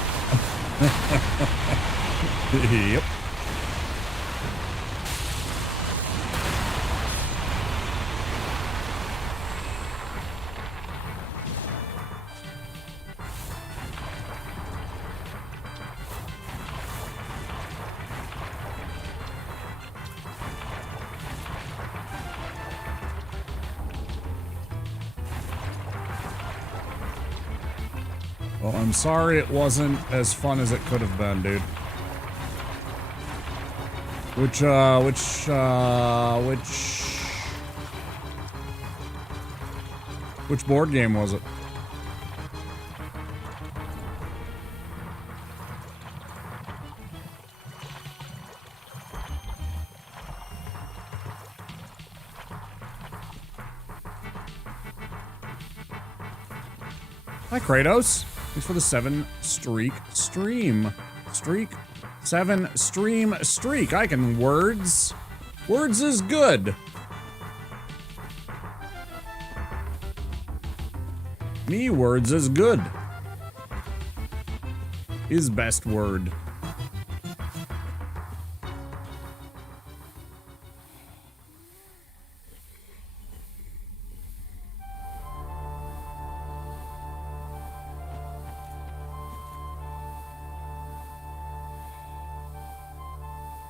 Yep. Well, I'm sorry it wasn't as fun as it could have been, dude. Which board game was it? Hi, Kratos. Thanks for the 7-streak stream. 7-stream streak. I can words. Words is good. Me words is good. Is best word.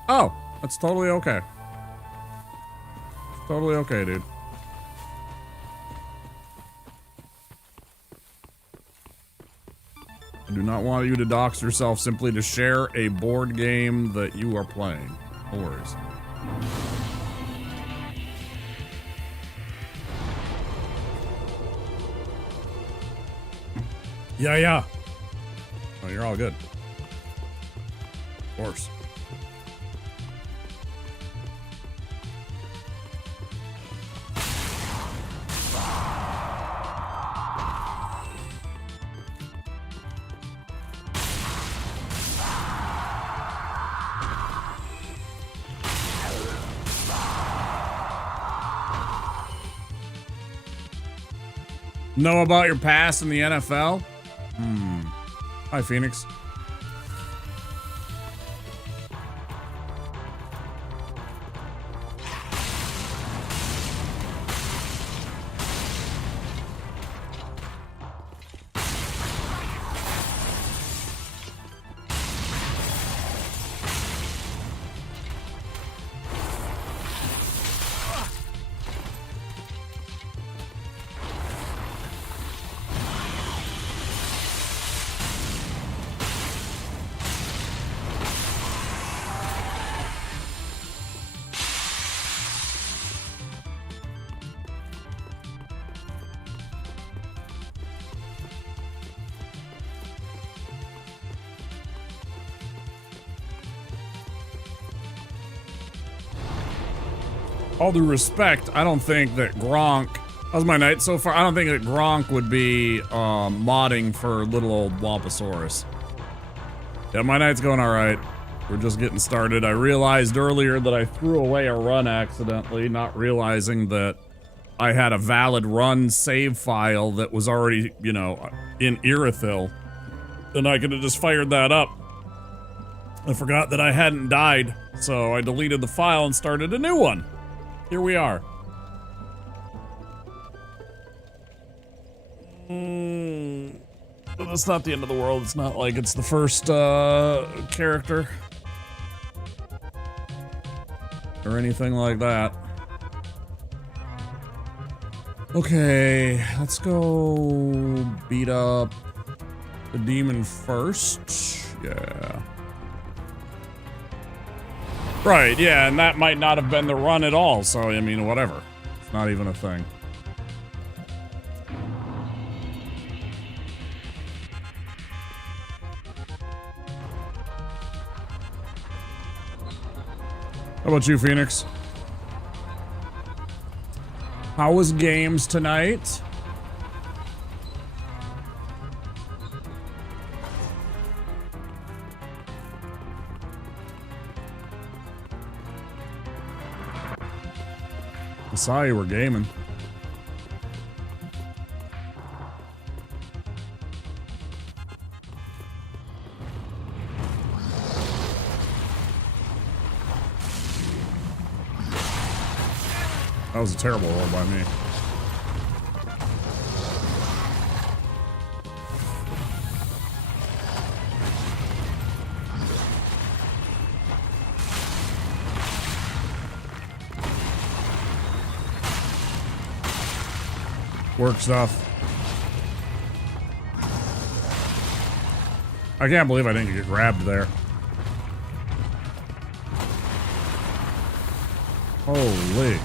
Oh, that's totally okay. Totally okay, dude. I do not want you to dox yourself simply to share a board game that you are playing. No worries. Yeah. Oh, you're all good. Of course. Know about your past in the NFL? Hi, Phoenix. All due respect, I don't think that Gronk... How's my night so far? I don't think that Gronk would be modding for little old Wamposaurus. Yeah, my night's going alright. We're just getting started. I realized earlier that I threw away a run accidentally, not realizing that I had a valid run save file that was already, you know, in Irithyll. And I could have just fired that up. I forgot that I hadn't died, so I deleted the file and started a new one. Here we are. That's not the end of the world. It's not like it's the first character or anything like that. Okay, let's go beat up the demon first. Yeah. Right, yeah, and that might not have been the run at all, so I mean, whatever. It's not even a thing. How about you, Phoenix? How was games tonight? I saw you were gaming. That was a terrible roll by me. Work stuff. I can't believe I didn't get grabbed there. Holy.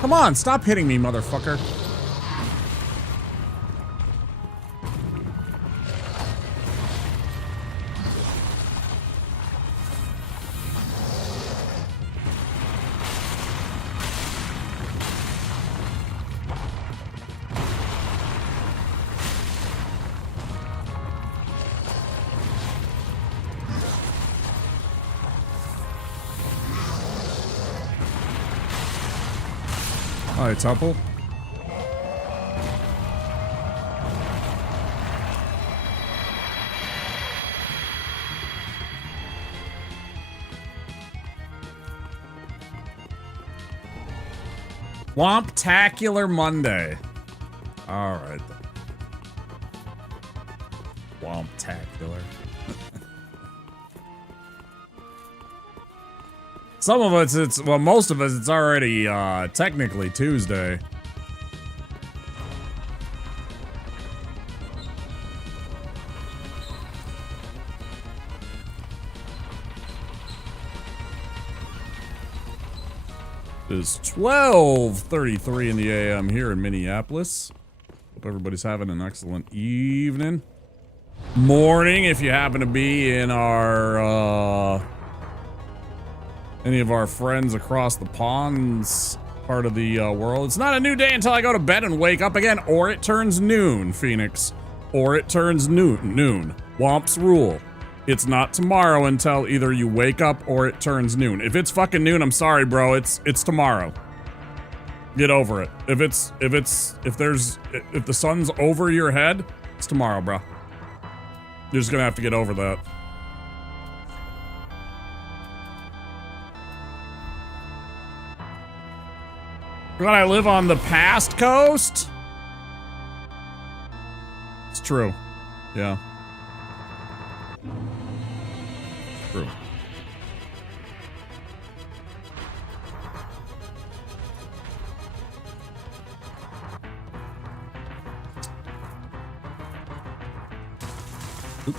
Come on, stop hitting me, motherfucker. Hi, Tupple. Womptacular Monday. All right. Womptacular. Some of us, well, most of us, it's already technically Tuesday. It's 12:33 in the AM here in Minneapolis. Hope everybody's having an excellent evening. Morning, if you happen to be in our, any of our friends across the ponds part of the world. It's not a new day until I go to bed and wake up again, or it turns noon, Phoenix. Or it turns noon. Womp's rule. It's not tomorrow until either you wake up or it turns noon. If it's fucking noon, I'm sorry, bro. It's tomorrow. Get over it. If the sun's over your head, it's tomorrow, bro. You're just gonna have to get over that. God, I live on the past coast? It's true. Yeah. True. Oop.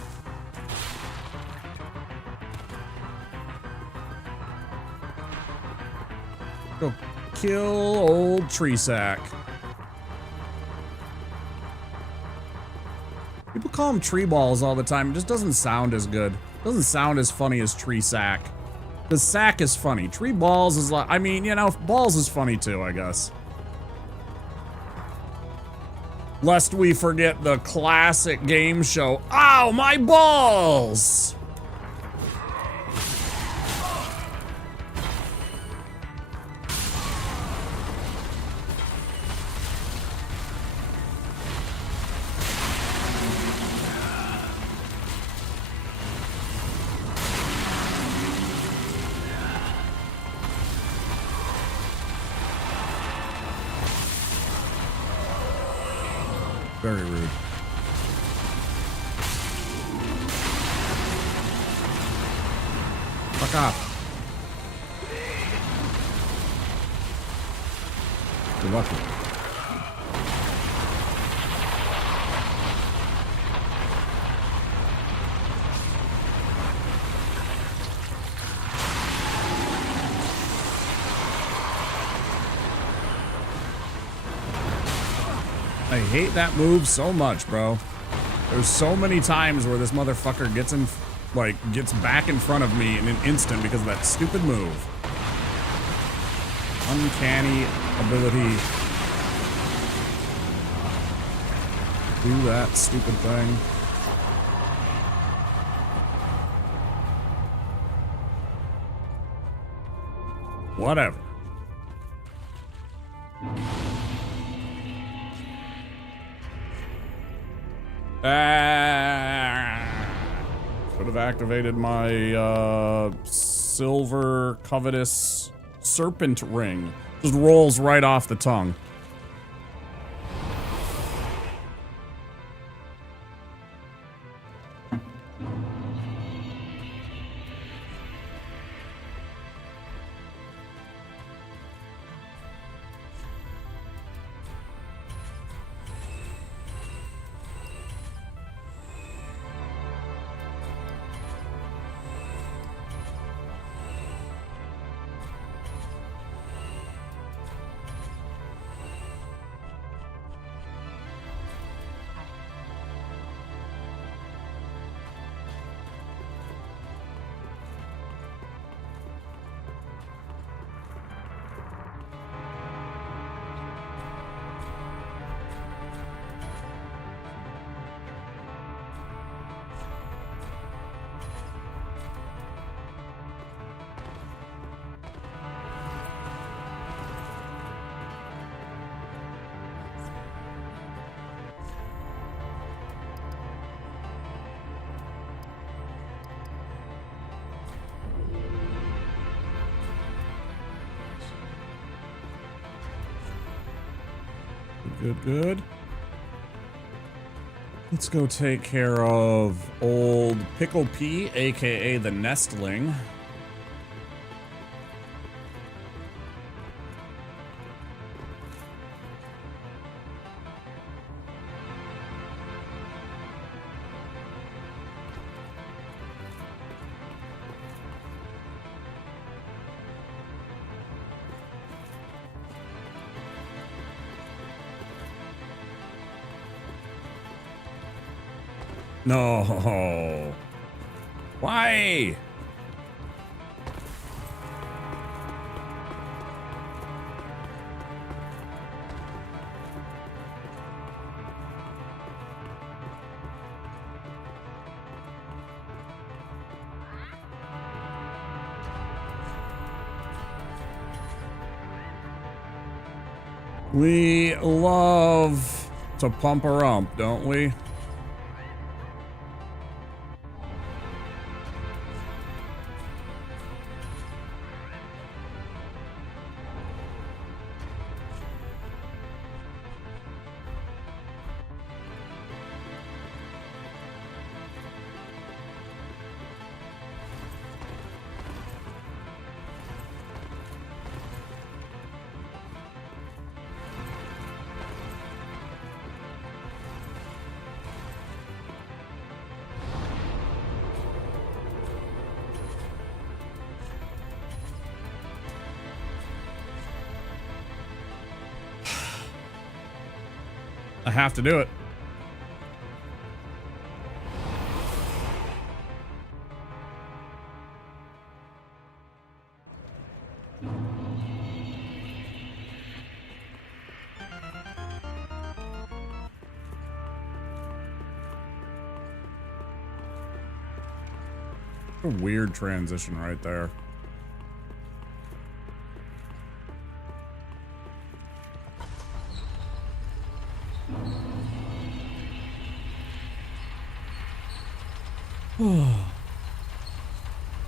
Go kill old tree sack. People call them tree balls all the time. It just doesn't sound as good. Doesn't sound as funny as tree sack. Because sack is funny. Tree balls is like, I mean, you know, balls is funny too, I guess. Lest we forget the classic game show. Ow, my balls! Very rude. Fuck off. You're lucky. I hate that move so much, bro. There's so many times where this motherfucker gets back in front of me in an instant because of that stupid move. Uncanny ability. Do that stupid thing. Whatever. Should have activated my silver covetous serpent ring. Just rolls right off the tongue. Good. Let's go take care of old Pickle P, aka the Nestling. No. Why? We love to pump her up, don't we? I have to do it. A weird transition right there.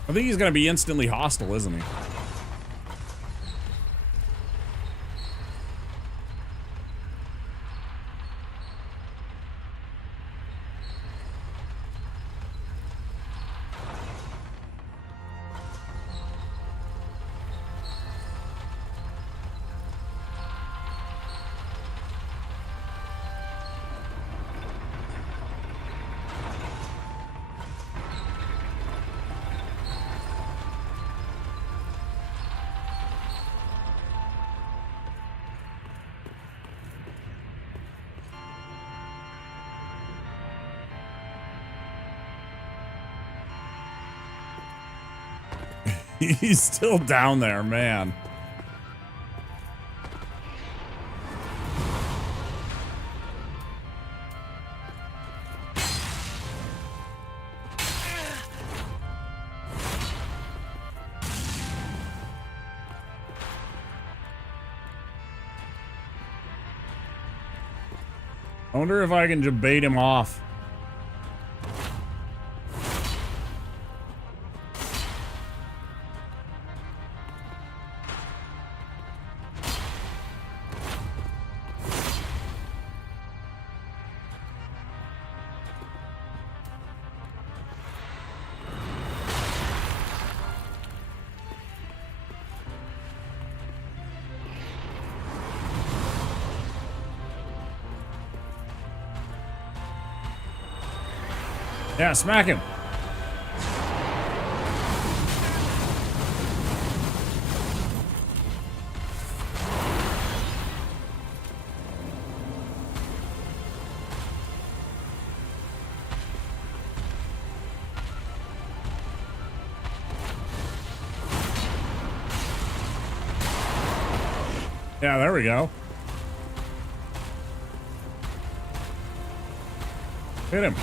I think he's gonna be instantly hostile, isn't he? He's still down there, man. I wonder if I can just bait him off. Yeah, smack him. Yeah, there we go. Hit him.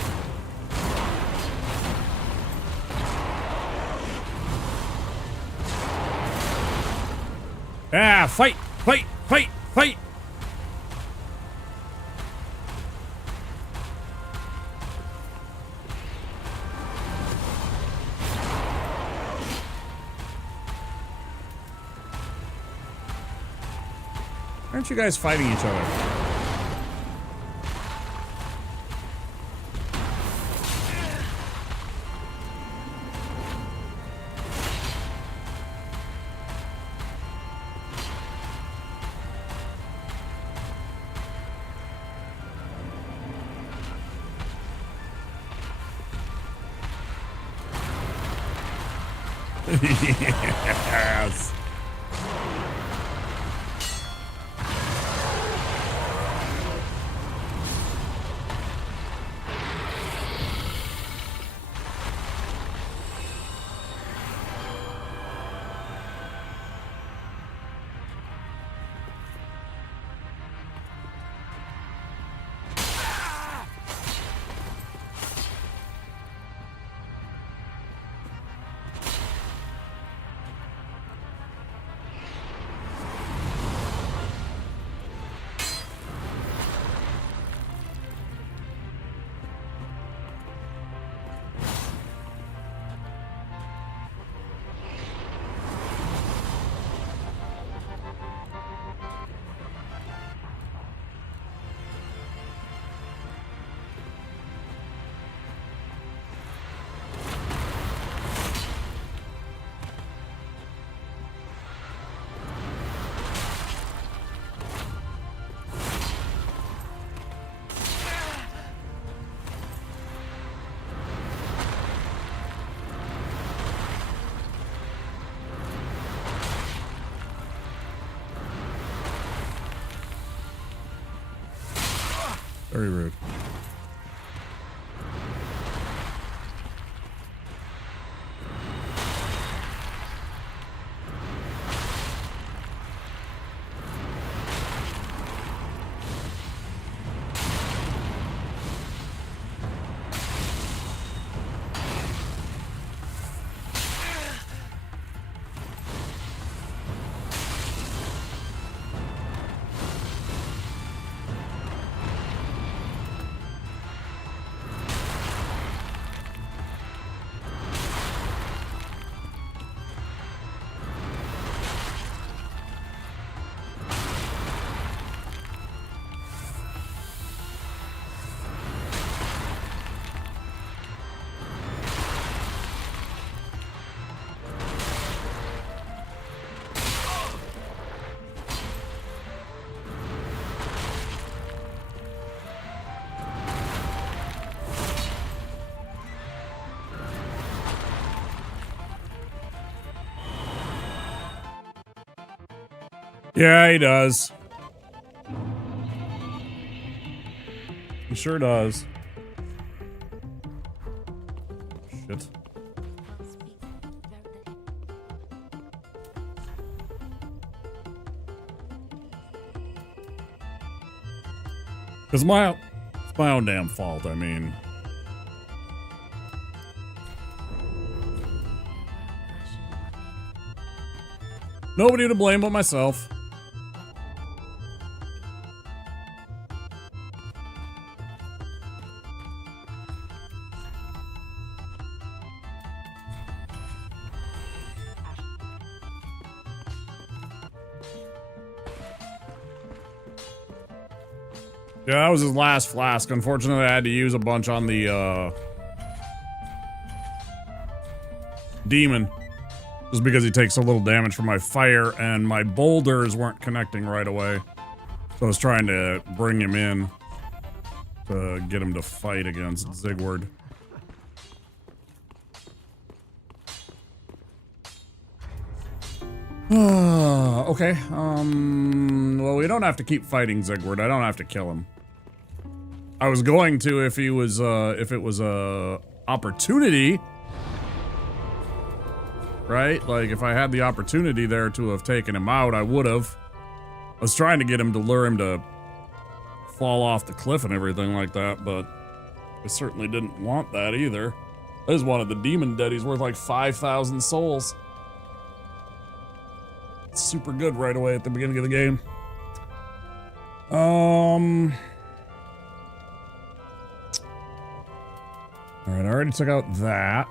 Yeah, fight, fight, fight, fight. Why aren't you guys fighting each other? Yes. Very rude. Yeah, he does. He sure does. Shit. It's my own damn fault, I mean. Nobody to blame but myself. Yeah, that was his last flask. Unfortunately, I had to use a bunch on the, demon. Just because he takes a little damage from my fire, and my boulders weren't connecting right away. So I was trying to bring him in to get him to fight against Zigward. Okay, well, we don't have to keep fighting Zigward. I don't have to kill him. I was going to if he was, if it was a opportunity, right? Like, if I had the opportunity there to have taken him out, I would have. I was trying to get him to lure him to fall off the cliff and everything like that, but I certainly didn't want that either. I just wanted the demon dead. He's worth like 5,000 souls. It's super good right away at the beginning of the game. Alright, I already took out that.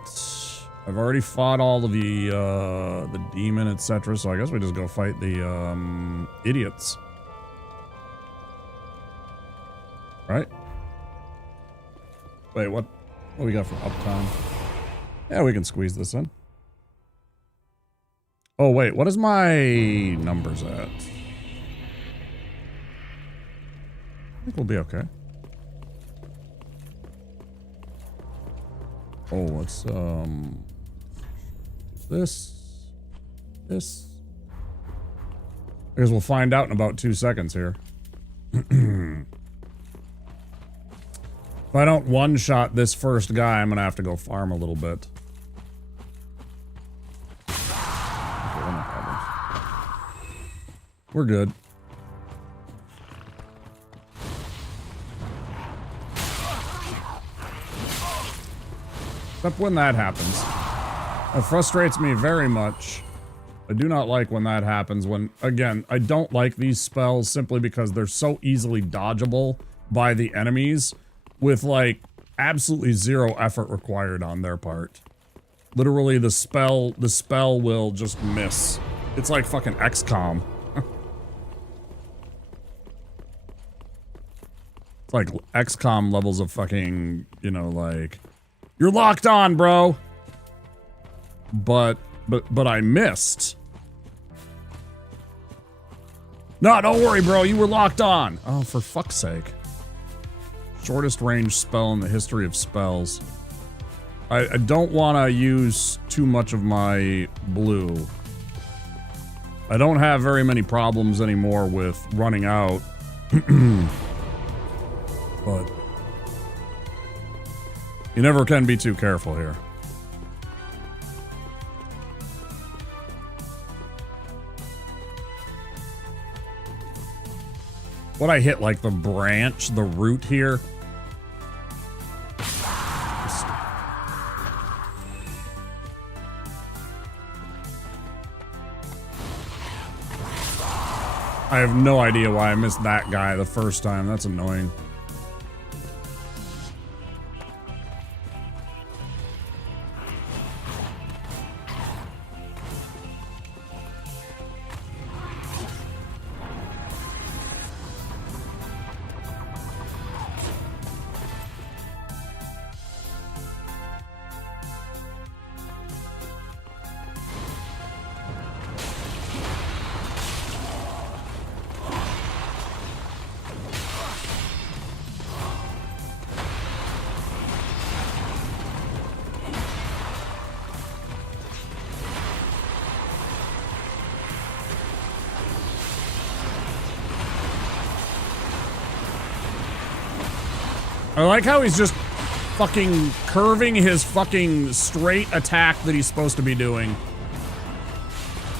I've already fought all of the demon, etc. So I guess we just go fight the idiots. Right? Wait, what do we got for uptime? Yeah, we can squeeze this in. Oh wait, what is my numbers at? I think we'll be okay. Oh, let's this. I guess we'll find out in about 2 seconds here. If I don't one-shot this first guy, I'm gonna have to go farm a little bit. We're good. Except when that happens. It frustrates me very much. I do not like when that happens. When, again, I don't like these spells simply because they're so easily dodgeable by the enemies with, like, absolutely zero effort required on their part. Literally, the spell will just miss. It's like fucking XCOM. It's like XCOM levels of fucking, you know, like, you're locked on, bro. But I missed. No, don't worry, bro. You were locked on. Oh, for fuck's sake. Shortest range spell in the history of spells. I don't want to use too much of my blue. I don't have very many problems anymore with running out. But you never can be too careful here. What I hit, like the branch, the root here? I have no idea why I missed that guy the first time. That's annoying. I like how he's just fucking curving his fucking straight attack that he's supposed to be doing.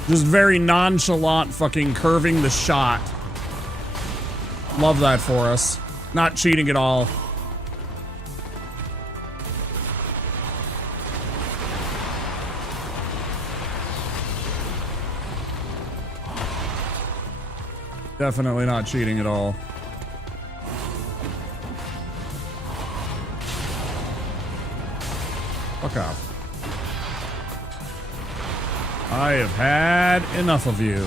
Just very nonchalant fucking curving the shot. Love that for us. Not cheating at all. Definitely not cheating at all. Fuck off. I have had enough of you.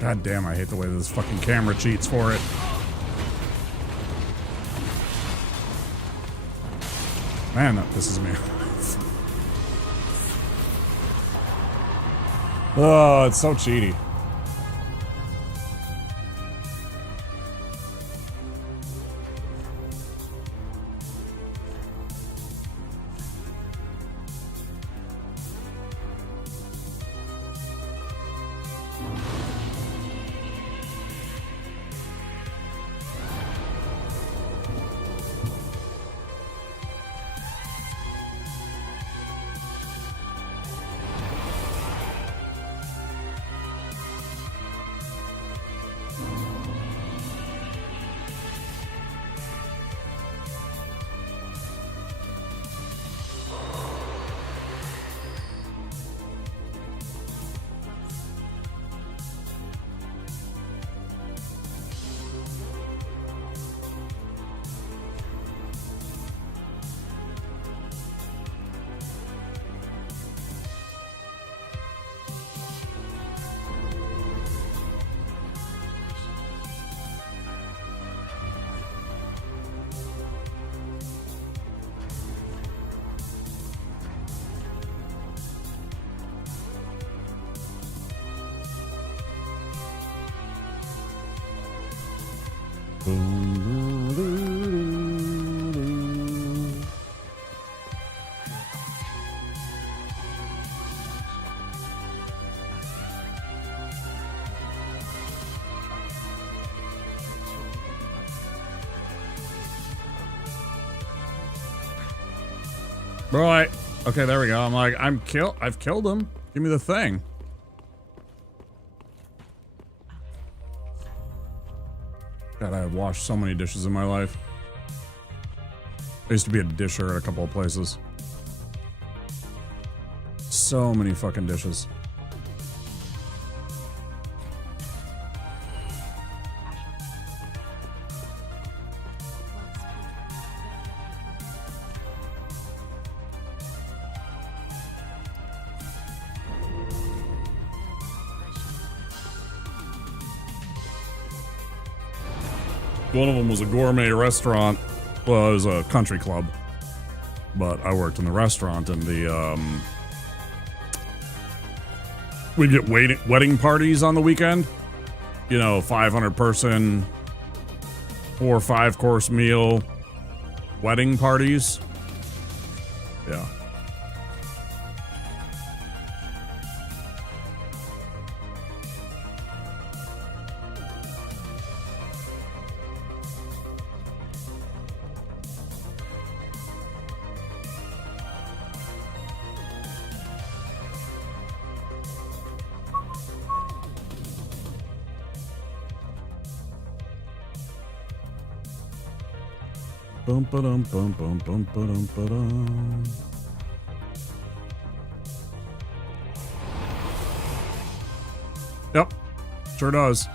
God damn, I hate the way this fucking camera cheats for it. Man, that pisses me off. Oh, it's so cheaty. Right. Okay, there we go. I'm like, I've killed him. Give me the thing. God, I have washed so many dishes in my life. I used to be a disher at a couple of places. So many fucking dishes. One of them was a gourmet restaurant. Well, it was a country club. But I worked in the restaurant, and we'd get wedding parties on the weekend. You know, 500 person, 4 or 5 course meal wedding parties. Yeah. Bum ba dum bum bum bum ba dum ba dum. Yep, sure does.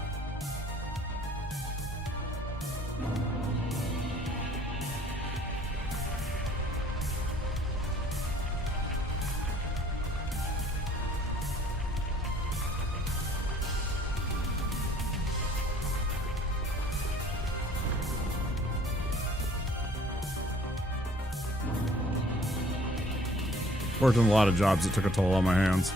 Worked in a lot of jobs that took a toll on my hands.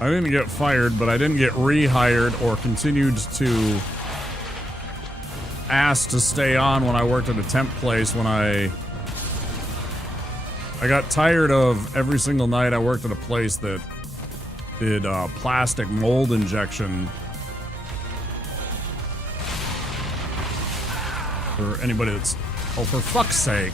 I didn't get fired, but I didn't get rehired or continued to ask to stay on when I worked at a temp place when I got tired of every single night I worked at a place that did plastic mold injection. For anybody that's... Oh, for fuck's sake.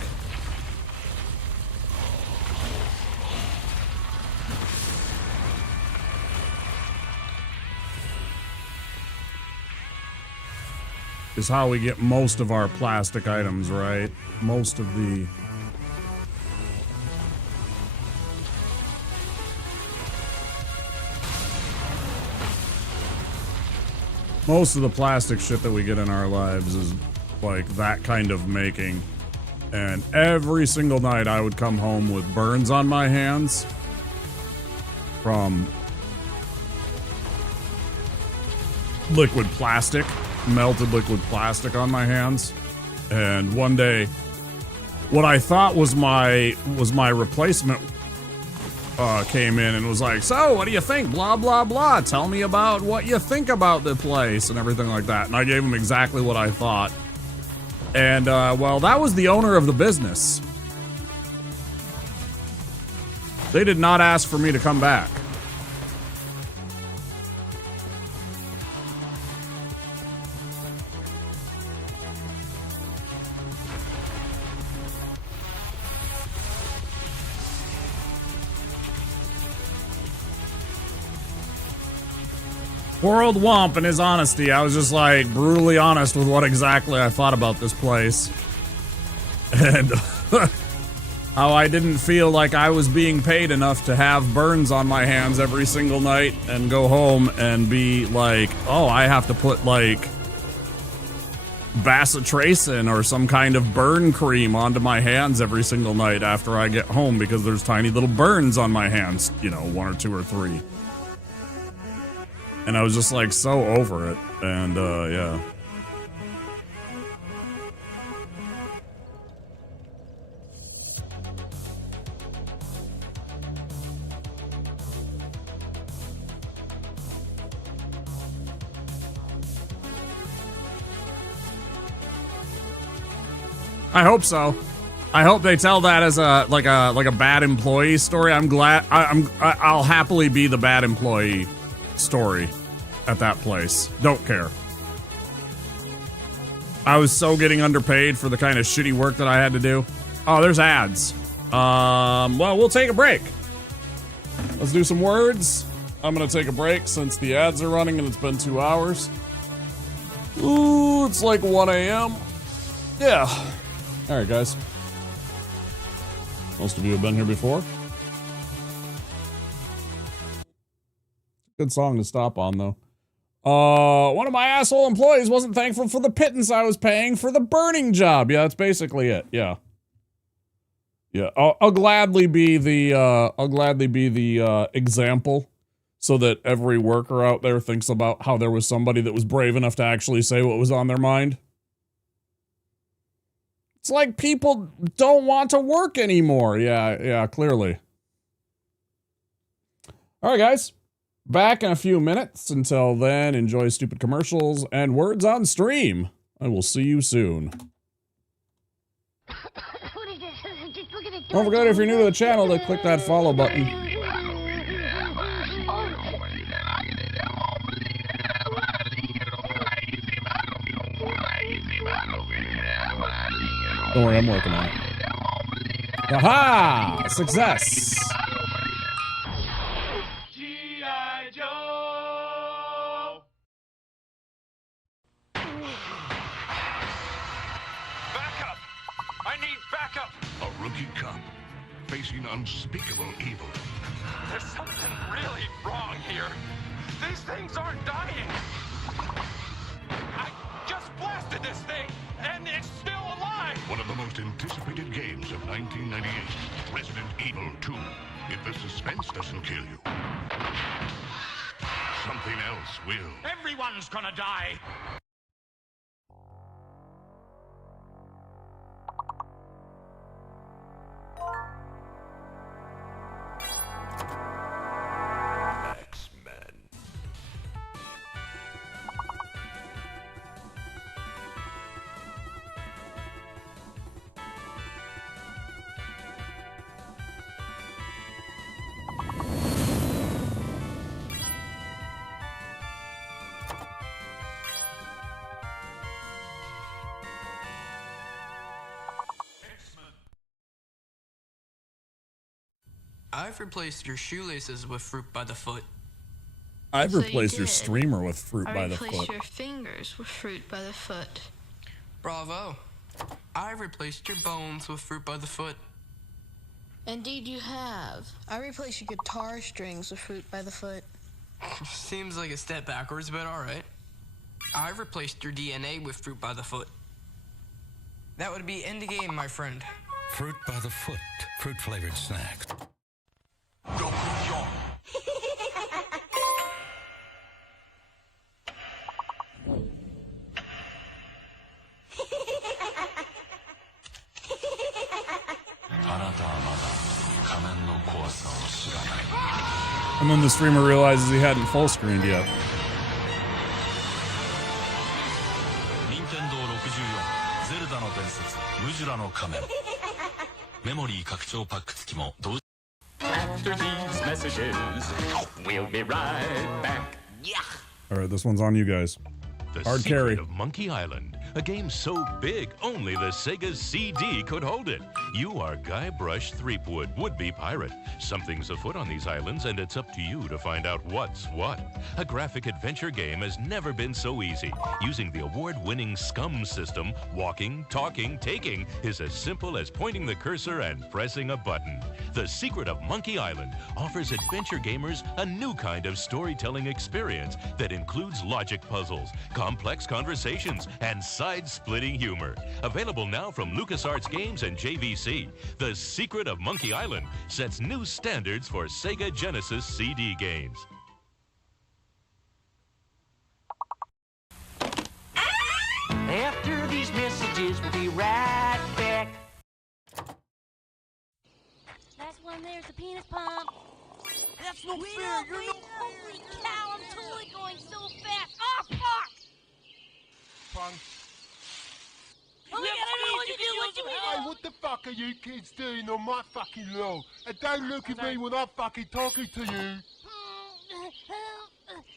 Is how we get most of our plastic items, right? Most of the... Most of the plastic shit that we get in our lives is like that kind of making. And every single night I would come home with burns on my hands from liquid plastic, melted liquid plastic on my hands. And one day, what I thought was my replacement came in and was like, so what do you think? Blah, blah, blah. Tell me about what you think about the place and everything like that. And I gave him exactly what I thought. And, well, that was the owner of the business. They did not ask for me to come back. Poor old Womp and his honesty. I was just like brutally honest with what exactly I thought about this place. And how I didn't feel like I was being paid enough to have burns on my hands every single night and go home and be like, oh, I have to put like bacitracin or some kind of burn cream onto my hands every single night after I get home because there's tiny little burns on my hands, you know, 1 or 2 or 3. And I was just like so over it, and yeah. I hope so. I hope they tell that as a like a bad employee story. I'm glad I'll happily be the bad employee story at that place. Don't care. I was so getting underpaid for the kind of shitty work that I had to do. Oh, there's ads. Well, we'll take a break. Let's do some words. I'm gonna take a break since the ads are running and it's been 2 hours. Ooh, it's like 1 a.m. Yeah. Alright, guys. Most of you have been here before. Good song to stop on, though. One of my asshole employees wasn't thankful for the pittance I was paying for the burning job. Yeah, that's basically it. Yeah. Yeah, I'll gladly be the example so that every worker out there thinks about how there was somebody that was brave enough to actually say what was on their mind. It's like people don't want to work anymore. Yeah, clearly. All right, guys. Back in a few minutes. Until then, enjoy stupid commercials and words on stream. I will see you soon. Don't forget, if you're new to the channel, to click that follow button. Don't worry, I'm working on it. Aha! Success! Monkey Cup, facing unspeakable evil. There's something really wrong here. These things aren't dying. I just blasted this thing, and it's still alive. One of the most anticipated games of 1998, Resident Evil 2. If the suspense doesn't kill you, something else will. Everyone's gonna die. I've replaced your shoelaces with fruit by the foot. I've So you replaced your did. streamer with fruit by the replaced foot. your fingers with fruit by the foot. Bravo. I've replaced your bones with fruit by the foot. Indeed you have. I replaced your guitar strings with fruit by the foot. Seems like a step backwards, but alright. I've replaced your DNA with fruit by the foot. That would be end game, my friend. Fruit by the foot. Fruit-flavored snacks. And then the streamer realizes he hadn't full screened yet. Nintendo 64ゼルダの伝説ムジュラの仮面メモリー拡張パック付きも同時 After these messages, we'll be right back. All right, this one's on you guys. The Hard Secret carry. of Monkey Island, a game so big only the Sega CD could hold it. You are Guybrush Threepwood, would-be pirate. Something's afoot on these islands, and it's up to you to find out what's what. A graphic adventure game has never been so easy. Using the award-winning SCUM system, walking, talking, taking is as simple as pointing the cursor and pressing a button. The Secret of Monkey Island offers adventure gamers a new kind of storytelling experience that includes logic puzzles, complex conversations, and side-splitting humor. Available now from LucasArts Games and JVC, The Secret of Monkey Island sets new standards for Sega Genesis CD games. After these messages, we'll be right back. Last one there's the penis pump. That's no Wait fair. up, You're wait no. up. Holy cow, I'm totally going so fast. Oh, fuck! Punk. Oh my god, I don't know what to do. What do we do? Hey, what the fuck are you kids doing on my fucking lawn? And don't look at me when I'm fucking talking to you.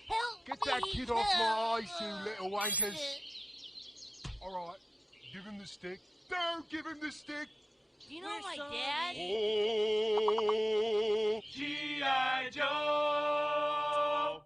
Help Get that me, kid off my help. eyes, you little wankers. Alright, give him the stick. Don't give him the stick. Do you know my dad? Oh, G.I. Joe!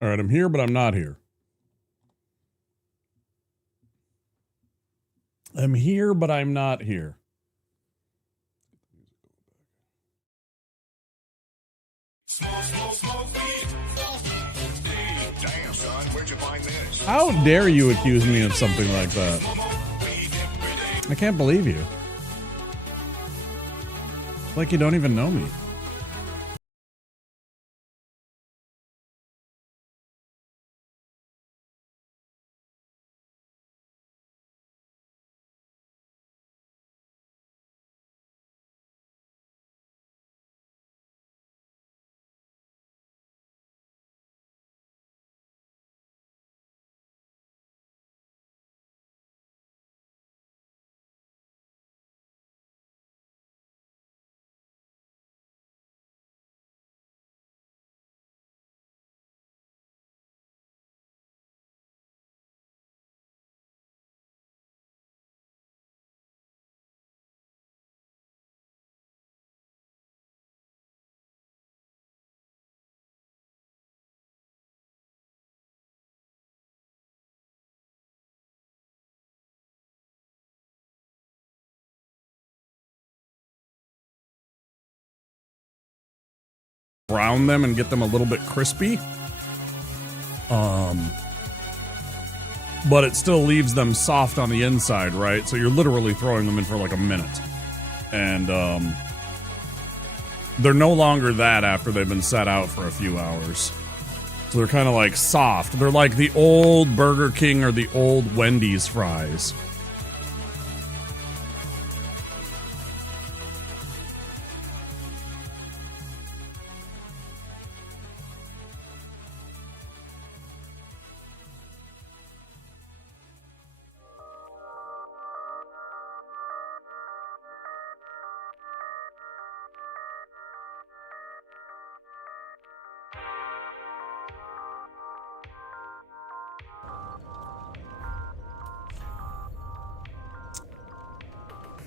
All right, I'm here, but I'm not here. I'm here, but I'm not here. Damn, son, where'd you find this? How dare you accuse me of something like that? I can't believe you. Like you don't even know me. Brown them and get them a little bit crispy. But it still leaves them soft on the inside, right? So you're literally throwing them in for like a minute. And they're no longer that after they've been set out for a few hours. So they're kind of like soft. They're like the old Burger King or the old Wendy's fries.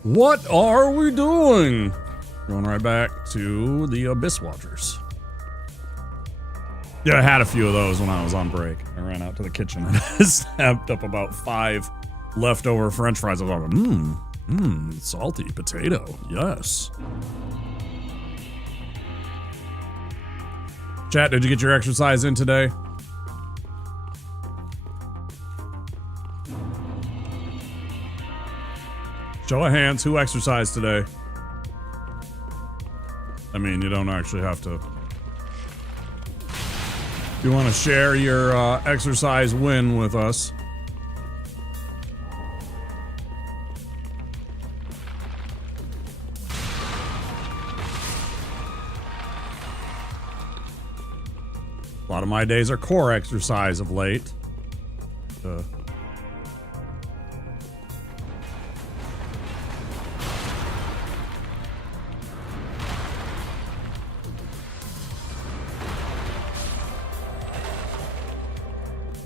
What are we doing? Going right back to the Abyss Watchers. Yeah, I had a few of those when I was on break. I ran out to the kitchen and snapped up about 5 leftover French fries. I was like, salty potato. Yes. Chat, did you get your exercise in today? Show of hands, who exercised today? I mean, you don't actually have to. If you want to share your exercise win with us. A lot of my days are core exercise of late.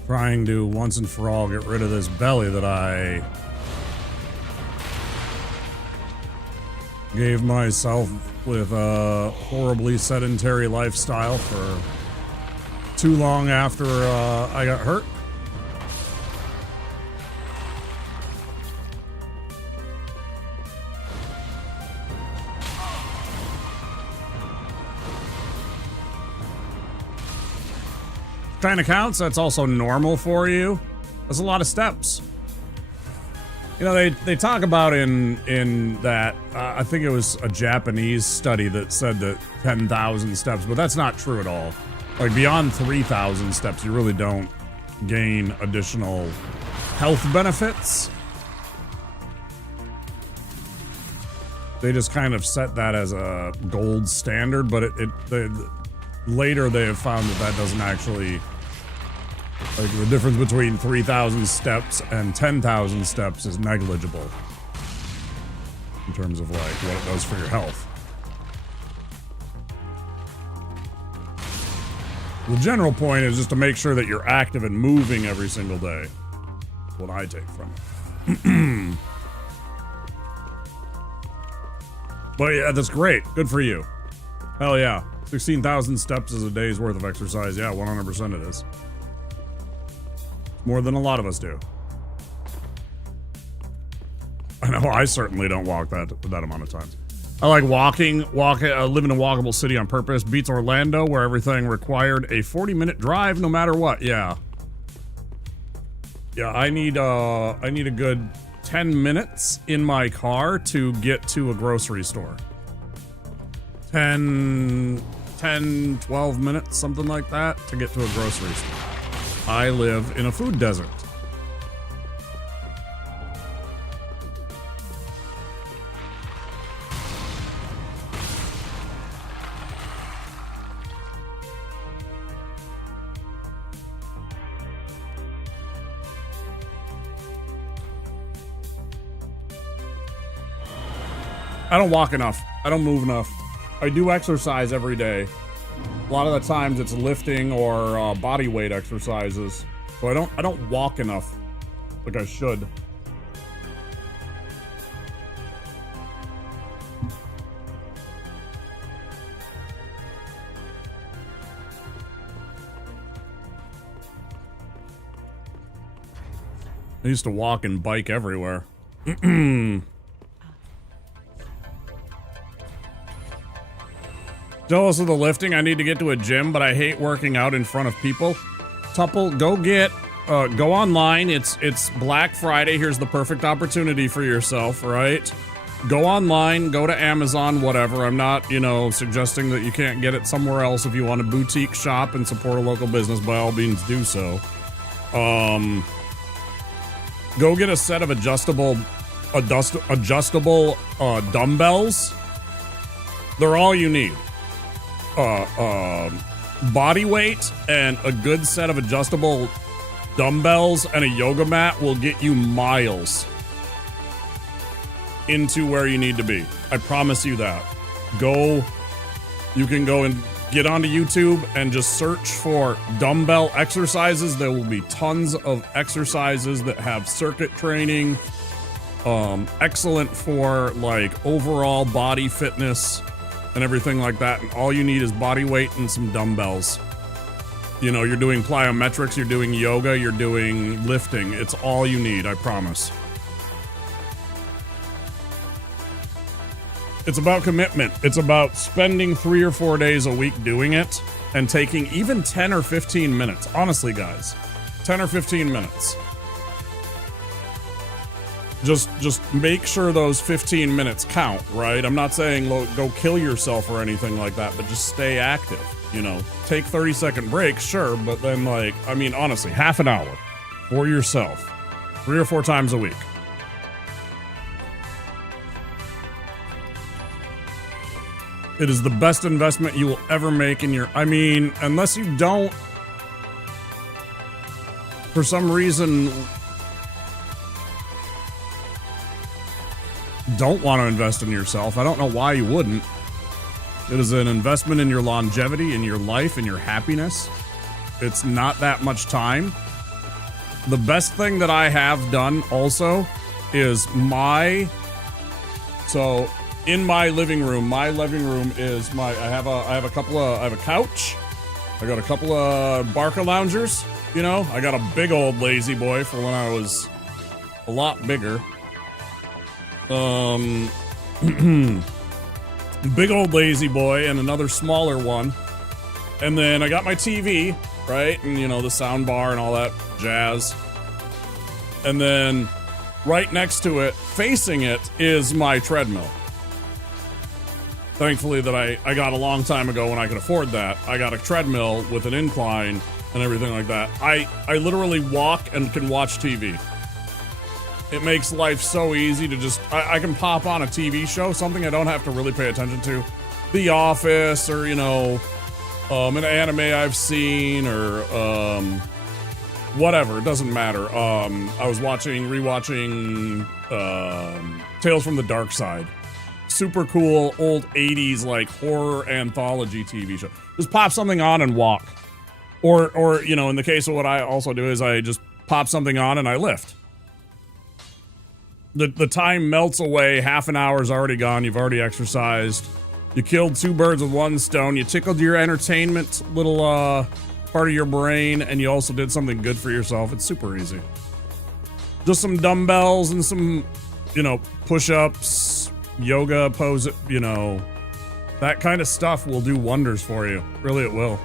Trying to once and for all get rid of this belly that I gave myself with a horribly sedentary lifestyle for too long after I got hurt. Kind of counts. That's also normal for you. That's a lot of steps. You know, they talk about in that I think it was a Japanese study that said that 10,000 steps, but that's not true at all. Like beyond 3,000 steps, you really don't gain additional health benefits. They just kind of set that as a gold standard, but later they have found that doesn't actually. Like, the difference between 3,000 steps and 10,000 steps is negligible in terms of, like, what it does for your health. The general point is just to make sure that you're active and moving every single day. That's what I take from it. But yeah, that's great. Good for you. Hell yeah. 16,000 steps is a day's worth of exercise. Yeah, 100% it is. More than a lot of us do. I know I certainly don't walk that amount of times. I like live in a walkable city on purpose. Beats Orlando, where everything required a 40-minute drive no matter what. Yeah. Yeah, I need a good 10 minutes in my car to get to a grocery store. 10, 12 minutes, something like that, to get to a grocery store. I live in a food desert. I don't walk enough. I don't move enough. I do exercise every day. A lot of the times it's lifting or body weight exercises. So I don't walk enough like I should. I used to walk and bike everywhere. Jealous of the lifting. I need to get to a gym, but I hate working out in front of people. Tuple, go online. It's Black Friday. Here's the perfect opportunity for yourself, right? Go online, go to Amazon, whatever. I'm not, suggesting that you can't get it somewhere else. If you want a boutique shop and support a local business, by all means do so. Go get a set of adjustable dumbbells. They're all you need. Body weight and a good set of adjustable dumbbells and a yoga mat will get you miles into where you need to be. I promise you that. You can go and get onto YouTube and just search for dumbbell exercises. There will be tons of exercises that have circuit training. Excellent for like overall body fitness and everything like that. And all you need is body weight and some dumbbells. You're doing plyometrics, you're doing yoga, you're doing lifting. It's all you need, I promise. It's about commitment. It's about spending 3 or 4 days a week doing it and taking even 10 or 15 minutes. Honestly, guys, 10 or 15 minutes. Just make sure those 15 minutes count, right? I'm not saying go kill yourself or anything like that, but just stay active, Take 30-second breaks, sure, but then honestly, half an hour for yourself 3 or 4 times a week. It is the best investment you will ever make in your... unless you don't, for some reason, don't want to invest in yourself. I don't know why you wouldn't. It is an investment in your longevity, in your life, in your happiness. It's not that much time. The best thing that I have done also is in my living room is I have a couch. I got a couple of Barca loungers, I got a big old lazy boy for when I was a lot bigger. Big old lazy boy and another smaller one. And then I got my TV, right? And the sound bar and all that jazz. And then right next to it, facing it, is my treadmill. Thankfully that I got a long time ago when I could afford that. I got a treadmill with an incline and everything like that. I literally walk and can watch TV. It makes life so easy to just... I can pop on a TV show, something I don't have to really pay attention to. The Office, or, an anime I've seen, or, whatever. It doesn't matter. I was rewatching, Tales from the Dark Side. Super cool, old 80s, horror anthology TV show. Just pop something on and walk. Or, in the case of what I also do is I just pop something on and I lift. The time melts away, half an hour's already gone, you've already exercised. You killed 2 birds with 1 stone. You tickled your entertainment little part of your brain, and you also did something good for yourself. It's super easy. Just some dumbbells and some, you know, push-ups, yoga pose, you know, that kind of stuff will do wonders for you. Really, it will.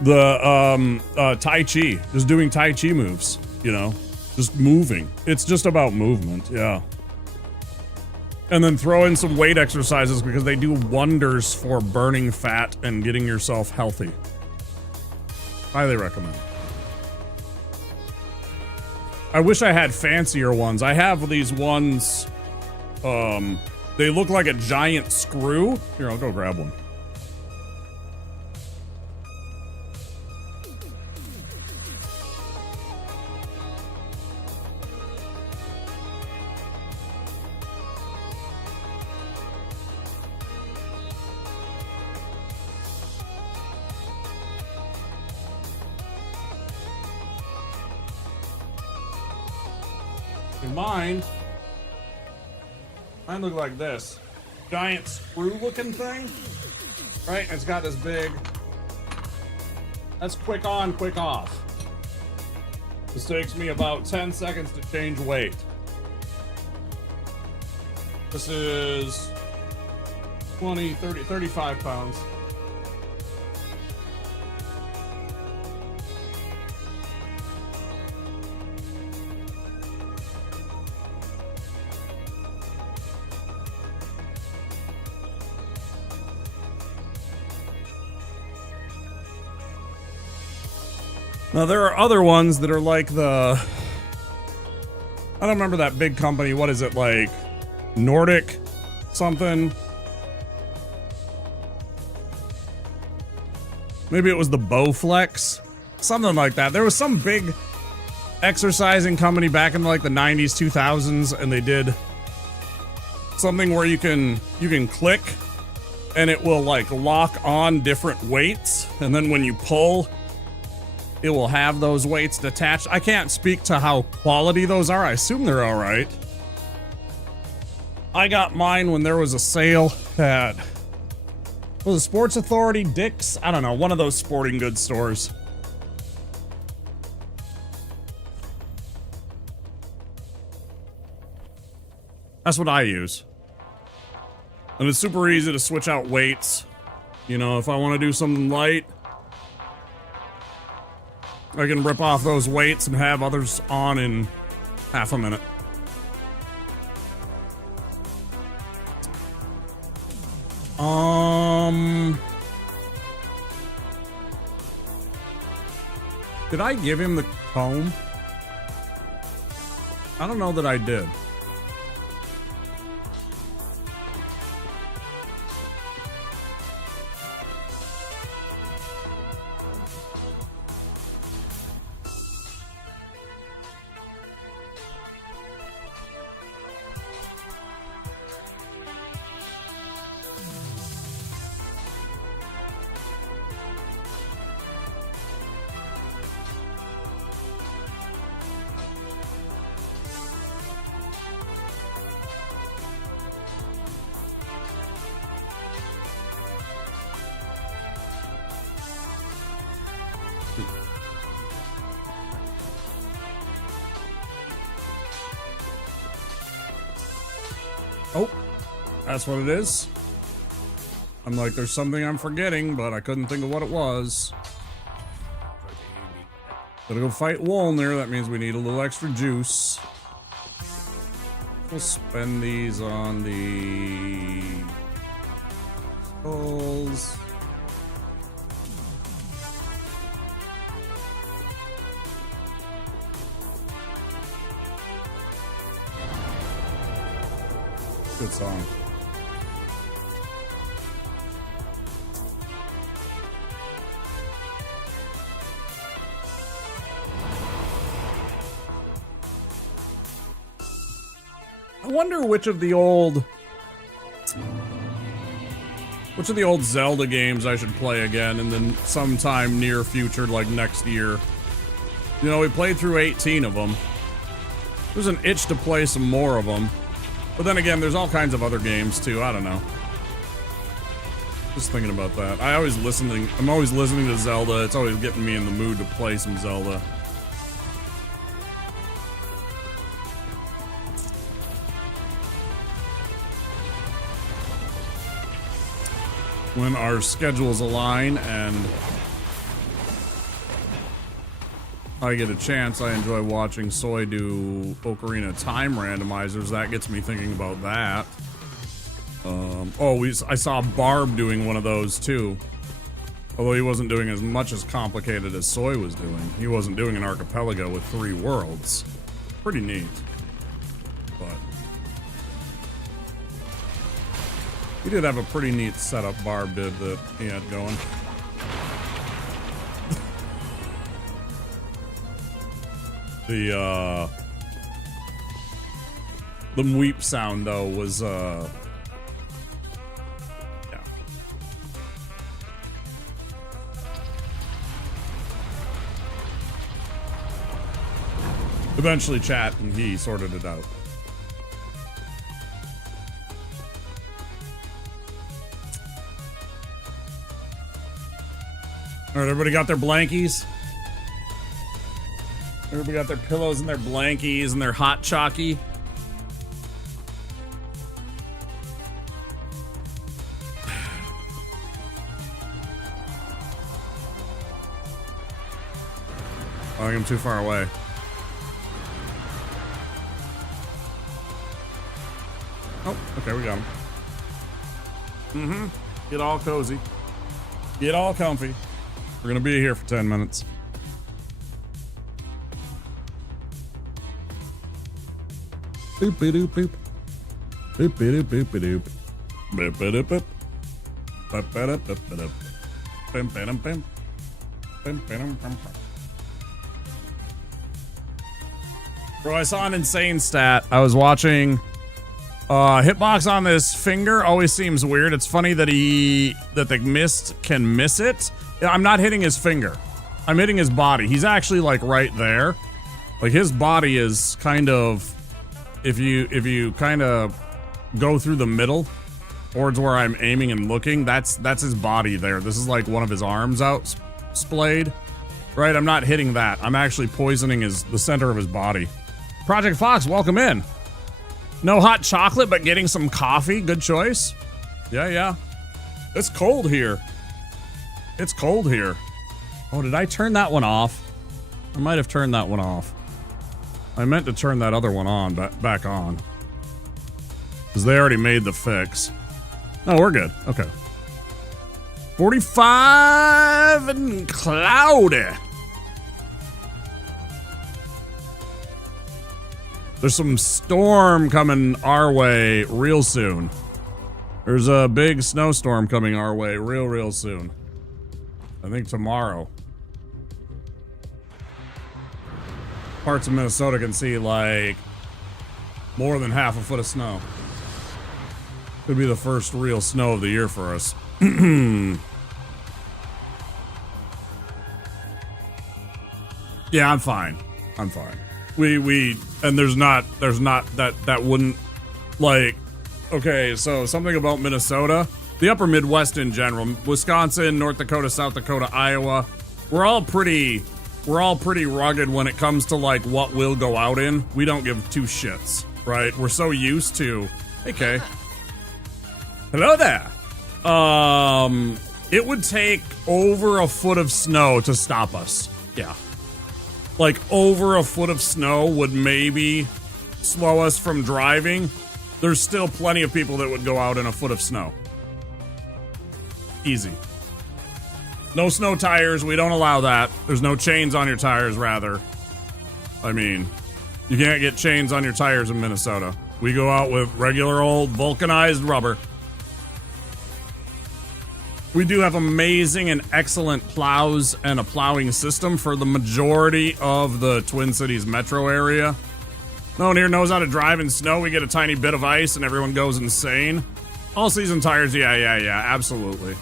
The Tai Chi, just doing Tai Chi moves, you know, just moving. It's just about movement, yeah. And then throw in some weight exercises because they do wonders for burning fat and getting yourself healthy. Highly recommend. I wish I had fancier ones. I have these ones, they look like a giant screw. Here, I'll go grab one. Mine look like this giant screw looking thing, right? It's got this big, that's quick on, quick off. This takes me about 10 seconds to change weight. This is 20, 30, 35 pounds. Now, there are other ones that are like the... I don't remember that big company. What is it, like Nordic something? Maybe it was the Bowflex? Something like that. There was some big exercising company back in like the 90s, 2000s, and they did something where you can click and it will like lock on different weights, and then when you pull, it will have those weights detached. I can't speak to how quality those are. I assume they're all right. I got mine when there was a sale at, was it Sports Authority, Dick's? I don't know, one of those sporting goods stores. That's what I use. And it's super easy to switch out weights. You know, if I want to do something light, I can rip off those weights and have others on in half a minute. Did I give him the comb? I don't know that I did. Oh, that's what it is. I'm like, there's something I'm forgetting, but I couldn't think of what it was. Gotta go fight Wolner. That means we need a little extra juice. We'll spend these on the skulls. Good song. I wonder which of the old Zelda games I should play again and then sometime near future, like next year. You know, we played through 18 of them. There's an itch to play some more of them. But then again, there's all kinds of other games too. I don't know. Just thinking about that. I'm always listening to Zelda. It's always getting me in the mood to play some Zelda. When our schedules align and I get a chance, I enjoy watching Soy do Ocarina Time randomizers. That gets me thinking about that. I saw Barb doing one of those too. Although he wasn't doing as much as complicated as Soy was doing. He wasn't doing an archipelago with 3 worlds. Pretty neat. But he did have a pretty neat setup, Barb did, that he had going. The mweep sound though was yeah. Eventually chat and he sorted it out. Alright, everybody got their blankies? Everybody got their pillows and their blankies and their hot chalky? I think I'm too far away. Oh, okay, we got him. Mm-hmm. Get all cozy. Get all comfy. We're gonna be here for 10 minutes. Boop boop boop. Boop boop boop boop. Boop boop boop. Boop boop boop boop. Bim bim bim. Bim bim bim. Bro, I saw an insane stat. I was watching hitbox on this finger always seems weird. It's funny that the mist can miss it. I'm not hitting his finger. I'm hitting his body. He's actually like right there. Like his body is kind of, if you kind of go through the middle towards where I'm aiming and looking, that's his body there. This is like one of his arms out splayed. Right? I'm not hitting that. I'm actually poisoning the center of his body. Project Fox, welcome in. No hot chocolate, but getting some coffee. Good choice. Yeah. It's cold here. It's cold here. Oh, did I turn that one off? I might have turned that one off. I meant to turn that other one on, back on. Because they already made the fix. No, we're good. Okay. 45 and cloudy. There's some storm coming our way real soon. There's a big snowstorm coming our way real soon. I think tomorrow. Parts of Minnesota can see like more than half a foot of snow. Could be the first real snow of the year for us. Yeah, I'm fine. I'm fine. And there's not that wouldn't, like, okay, so something about Minnesota, the upper Midwest in general, Wisconsin, North Dakota, South Dakota, Iowa, we're all pretty rugged when it comes to like what we'll go out in. We don't give 2 shits, right? We're so used to, hey Kay. Hello there. It would take over a foot of snow to stop us. Yeah. Like over a foot of snow would maybe slow us from driving. There's still plenty of people that would go out in a foot of snow. Easy. No snow tires. We don't allow that. There's no chains on your tires, rather. I mean, you can't get chains on your tires in Minnesota. We go out with regular old vulcanized rubber. We do have amazing and excellent plows and a plowing system for the majority of the Twin Cities metro area. No one here knows how to drive in snow. We get a tiny bit of ice and everyone goes insane. All season tires, yeah, absolutely.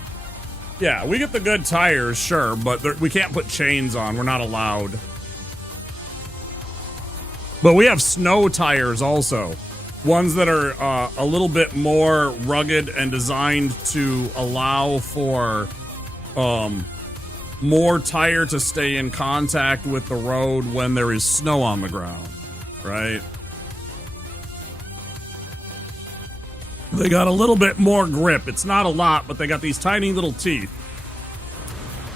Yeah, we get the good tires, sure, but we can't put chains on. We're not allowed. But we have snow tires also. ones that are a little bit more rugged and designed to allow for more tire to stay in contact with the road when there is snow on the ground, right? They got a little bit more grip. It's not a lot, but they got these tiny little teeth.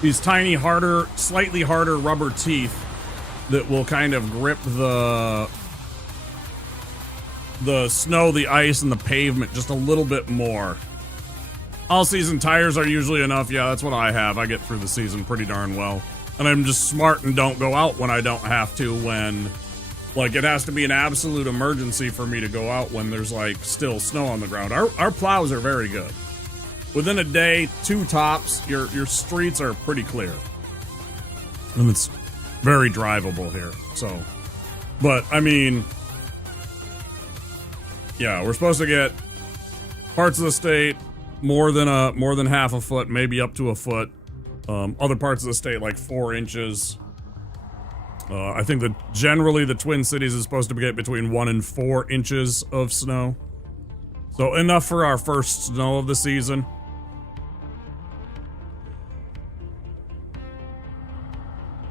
These tiny, harder, slightly harder rubber teeth that will kind of grip the snow, the ice, and the pavement just a little bit more. All-season tires are usually enough. Yeah, that's what I have. I get through the season pretty darn well. And I'm just smart and don't go out when I don't have to, when... Like, it has to be an absolute emergency for me to go out when there's, like, still snow on the ground. Our plows are very good. Within a day, 2 tops, your streets are pretty clear. And it's very drivable here, so... But, I mean... Yeah, we're supposed to get parts of the state more than half a foot, maybe up to a foot. Other parts of the state, like 4 inches. I think that generally the Twin Cities is supposed to get between 1 and 4 inches of snow. So enough for our first snow of the season.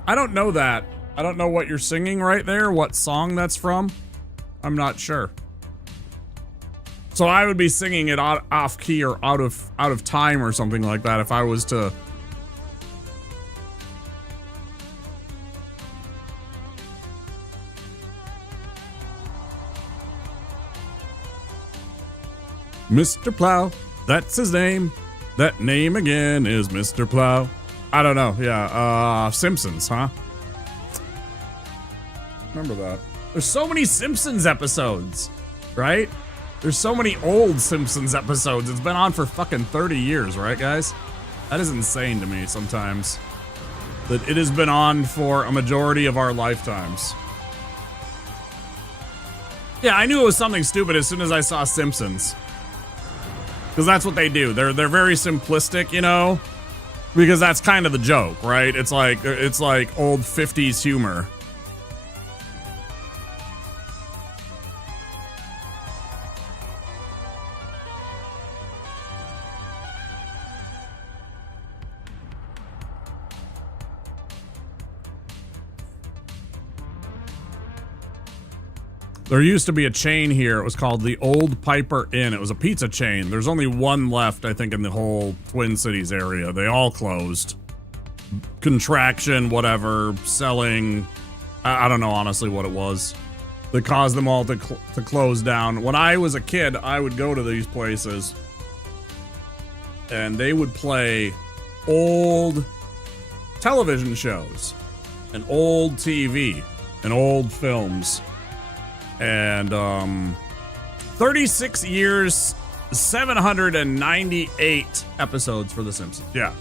I don't know that. I don't know what you're singing right there, what song that's from. I'm not sure. So I would be singing it off key or out of time or something like that if I was to... Mr. Plow, that's his name. That name again is Mr. Plow. I don't know, yeah, Simpsons, huh? Remember that. There's so many Simpsons episodes, right? There's so many old Simpsons episodes. It's been on for fucking 30 years, right, guys? That is insane to me sometimes. That it has been on for a majority of our lifetimes. Yeah, I knew it was something stupid as soon as I saw Simpsons. Because that's what they do. They're very simplistic, you know? Because that's kind of the joke, right? It's like old 50s humor. There used to be a chain here. It was called the Old Piper Inn. It was a pizza chain. There's only one left, I think, in the whole Twin Cities area. They all closed. Contraction, whatever, selling. I don't know, honestly, what it was that caused them all to close down. When I was a kid, I would go to these places, and they would play old television shows and old TV and old films. And 36 years, 798 episodes for The Simpsons. Yeah,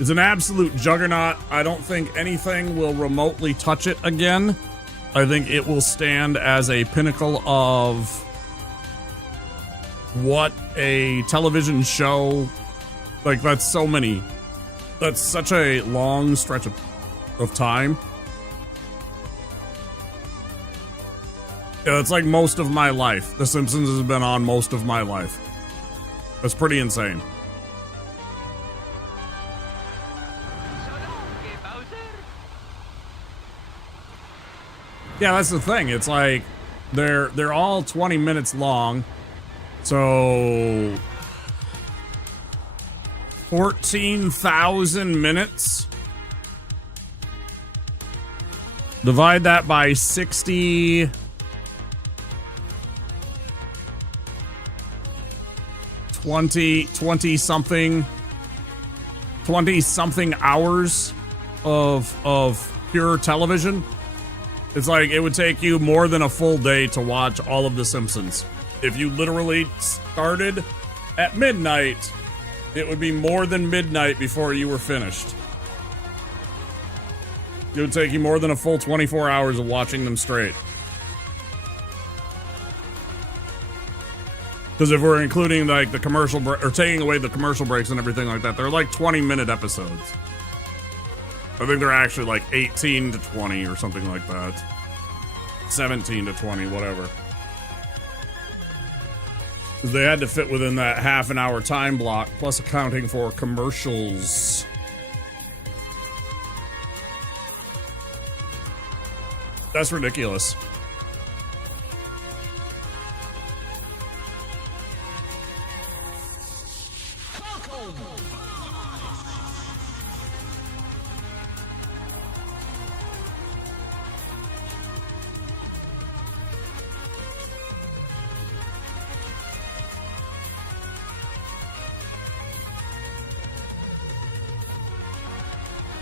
it's an absolute juggernaut. I don't think anything will remotely touch it again. I think it will stand as a pinnacle of what a television show, like, that's such a long stretch of time. Yeah, it's like most of my life. The Simpsons has been on most of my life. That's pretty insane. Yeah, that's the thing. It's like they're all 20 minutes long. So 14,000 minutes. Divide that by 60 20 something hours of pure television. It's like it would take you more than a full day to watch all of The Simpsons. If you literally started at midnight, it would be more than midnight before you were finished. It would take you more than a full 24 hours of watching them straight. Because if we're including like the commercial break or taking away the commercial breaks and everything like that, they're like 20-minute episodes. I think they're actually like 18 to 20 or something like that. 17 to 20, whatever. Because they had to fit within that half an hour time block, plus accounting for commercials. That's ridiculous.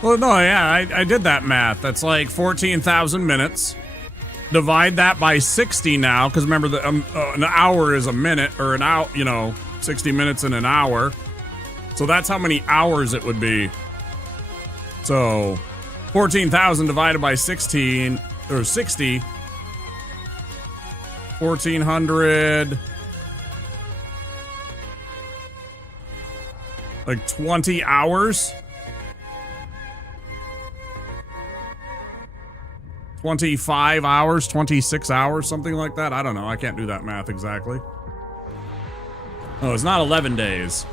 Well, no, yeah, I did that math. That's like 14,000 minutes. Divide that by 60 now, because remember, an hour is a minute, or an hour, 60 minutes in an hour. So that's how many hours it would be. So 14,000 divided by 16, or 60. 1,400. Like 20 hours? 25 hours, 26 hours, something like that. I don't know. I can't do that math exactly. Oh, it's not 11 days.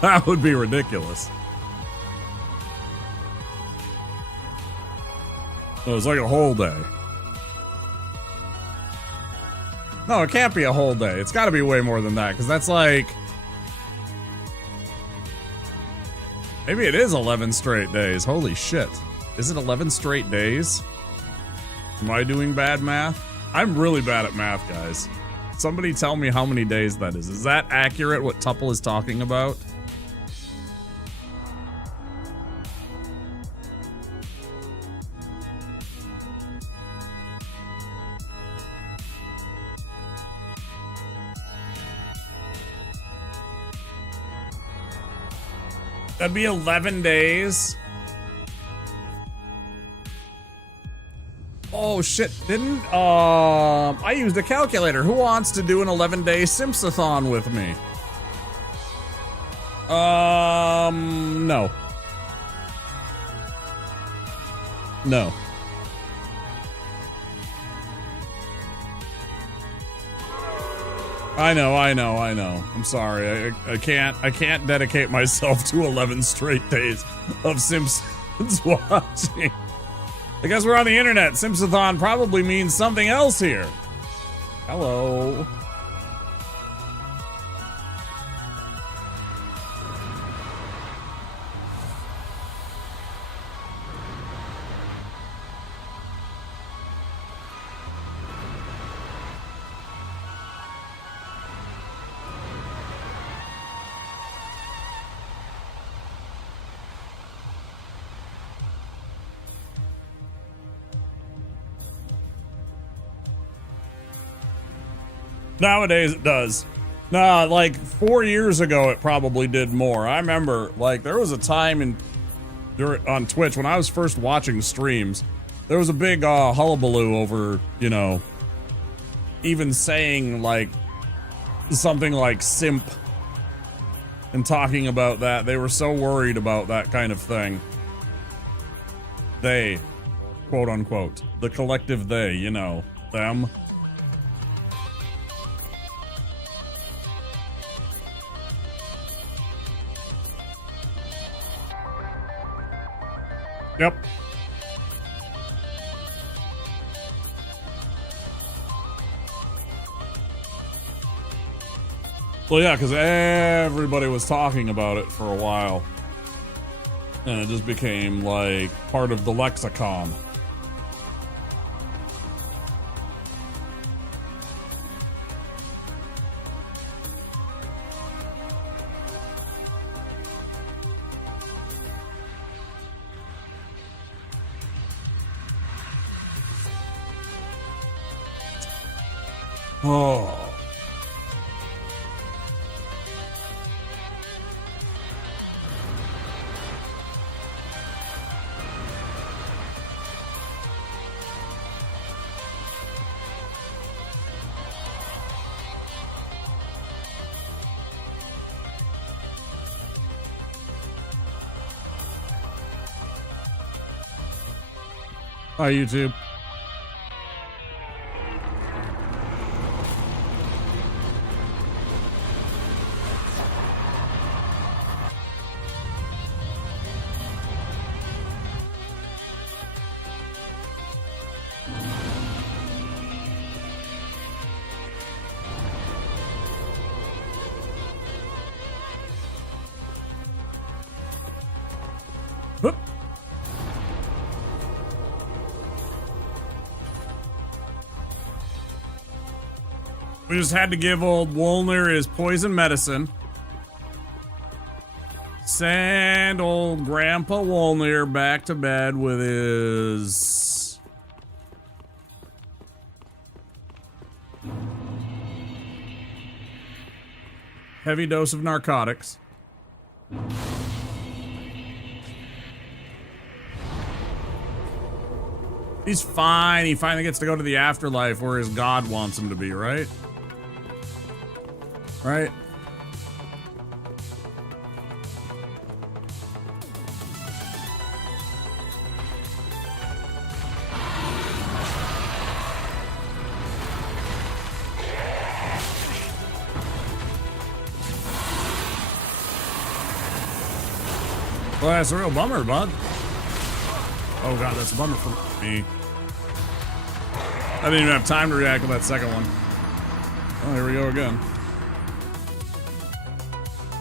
That would be ridiculous. Oh, it's like a whole day. No, it can't be a whole day. It's got to be way more than that, because that's like... Maybe it is 11 straight days. Holy shit. Is it 11 straight days? Am I doing bad math? I'm really bad at math, guys. Somebody tell me how many days that is. Is that accurate, what Tuple is talking about? That'd be 11 days. Oh shit, didn't, I used a calculator. Who wants to do an 11-day Simpsathon with me? No. No. I know. I'm sorry. I can't dedicate myself to 11 straight days of Simpsons watching. I guess we're on the internet. Simpsathon probably means something else here. Hello. Nowadays it does. Nah, like 4 years ago it probably did more. I remember, like, there was a time on Twitch when I was first watching streams, there was a big hullabaloo over, even saying like something like simp and talking about that. They were so worried about that kind of thing. They, quote unquote, the collective they, them. Yep. Well, yeah, because everybody was talking about it for a while. And it just became, like, part of the lexicon. Oh. Hi, YouTube. Whoop. We just had to give old Wolner his poison medicine. Send old Grandpa Wolner back to bed with his... heavy dose of narcotics. He's fine. He finally gets to go to the afterlife where his god wants him to be, right? Right? Well, that's a real bummer, bud. Oh god, that's a bummer for me. I didn't even have time to react to that second one. Oh, here we go again.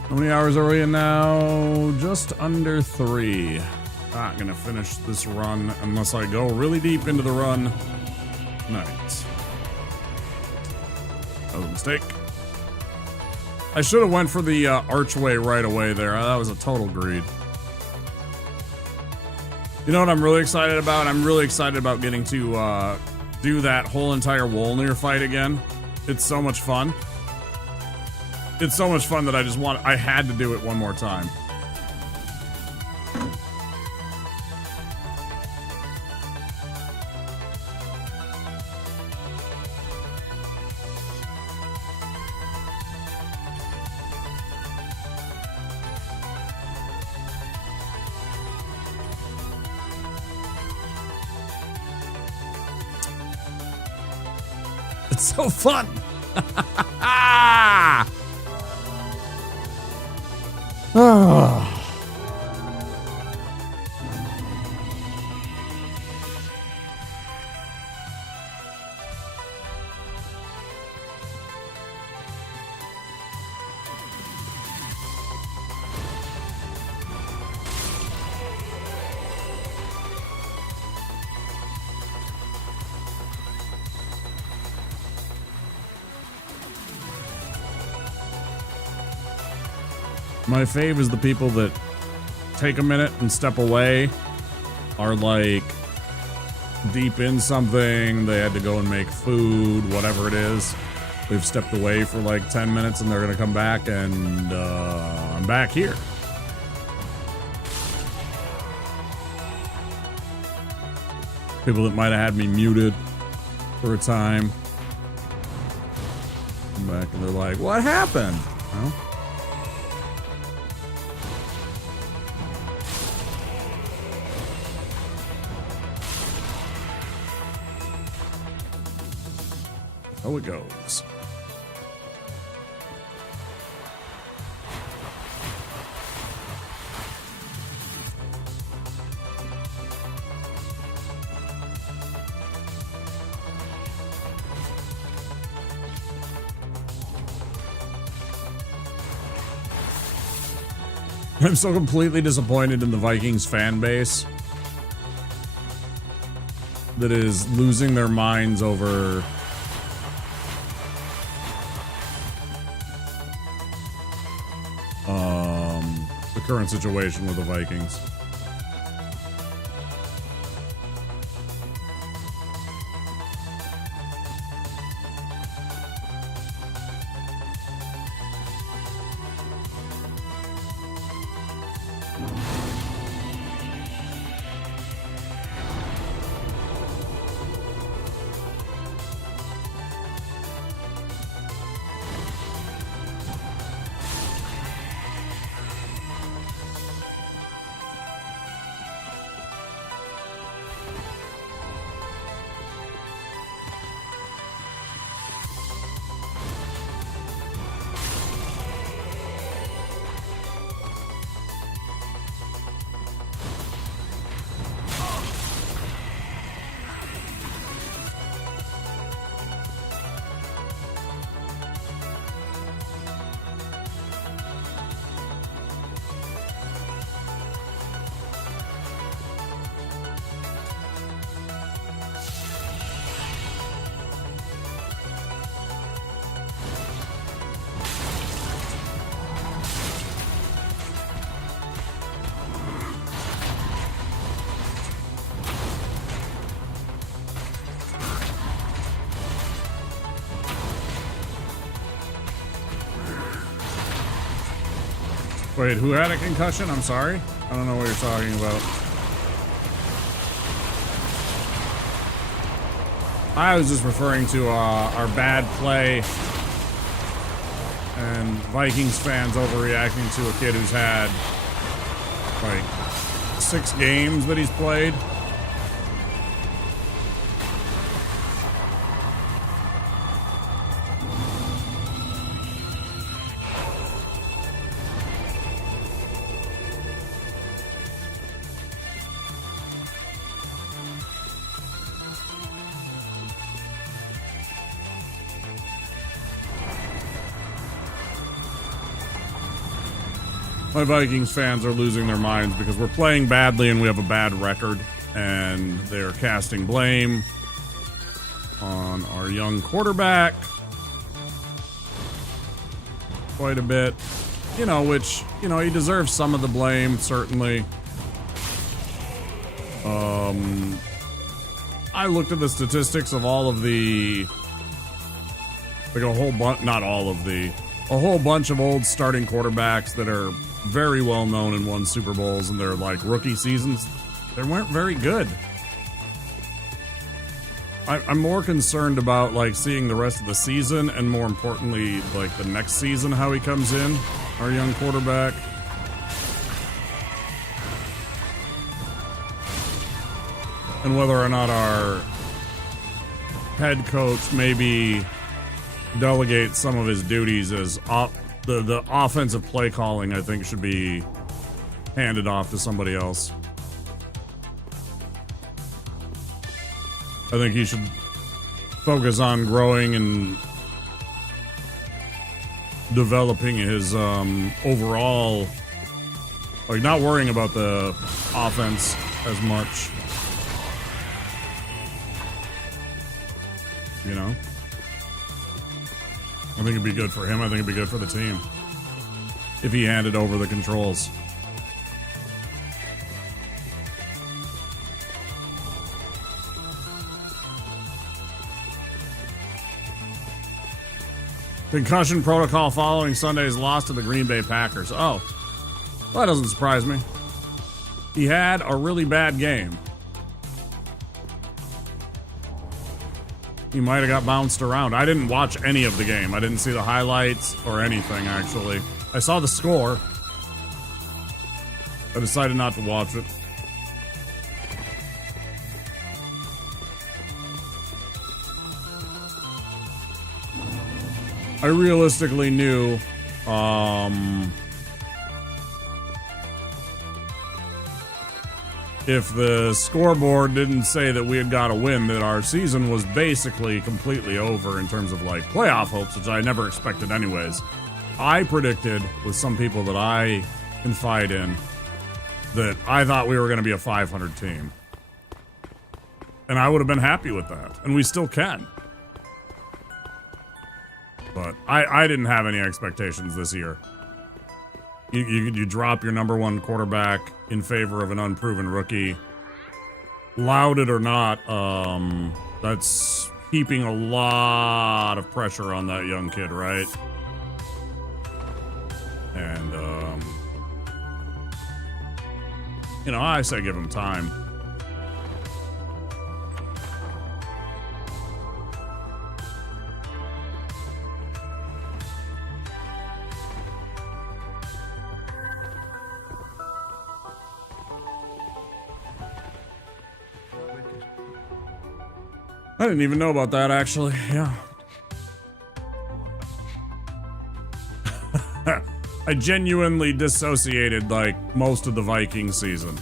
How many hours are we in now? Just under 3. Not gonna finish this run unless I go really deep into the run. Nice. That was a mistake. I should have went for the archway right away there. That was a total greed. You know what I'm really excited about? I'm really excited about getting to do that whole entire Wolnir fight again. It's so much fun. It's so much fun that I had to do it one more time. It's so fun. My fave is the people that take a minute and step away, are like deep in something, they had to go and make food, whatever it is. They've stepped away for like 10 minutes and they're gonna come back and I'm back here. People that might have had me muted for a time. Come back and they're like, what happened? Well, how it goes. I'm so completely disappointed in the Vikings fan base that is losing their minds over the current situation with the Vikings. Wait, who had a concussion? I'm sorry. I don't know what you're talking about. I was just referring to our bad play and Vikings fans overreacting to a kid who's had like 6 games that he's played. My Vikings fans are losing their minds because we're playing badly and we have a bad record, and they're casting blame on our young quarterback quite a bit, you know, which, you know, he deserves some of the blame, certainly. I looked at the statistics of all of the, like a whole bunch, not all of the, a whole bunch of old starting quarterbacks that are very well known and won Super Bowls in their like rookie seasons. They weren't very good. I'm more concerned about like seeing the rest of the season, and more importantly, like the next season, how he comes in, our young quarterback. And whether or not our head coach maybe delegate some of his duties as the offensive play calling, I think, should be handed off to somebody else. I think he should focus on growing and developing his overall, like not worrying about the offense as much. You know? I think it'd be good for him. I think it'd be good for the team if he handed over the controls. Concussion protocol following Sunday's loss to the Green Bay Packers. Oh, well, that doesn't surprise me. He had a really bad game. He might have got bounced around. I didn't watch any of the game. I didn't see the highlights or anything, actually. I saw the score. I decided not to watch it. I realistically knew if the scoreboard didn't say that we had got a win, that our season was basically completely over in terms of like playoff hopes, which I never expected anyways. I predicted with some people that I confide in that I thought we were going to be a 500 team. And I would have been happy with that. And we still can. But I didn't have any expectations this year. You drop your number one quarterback in favor of an unproven rookie. Loud it or not, that's heaping a lot of pressure on that young kid, right? And, you know, I say give him time. I didn't even know about that, actually. Yeah. I genuinely dissociated, like, most of the Viking season.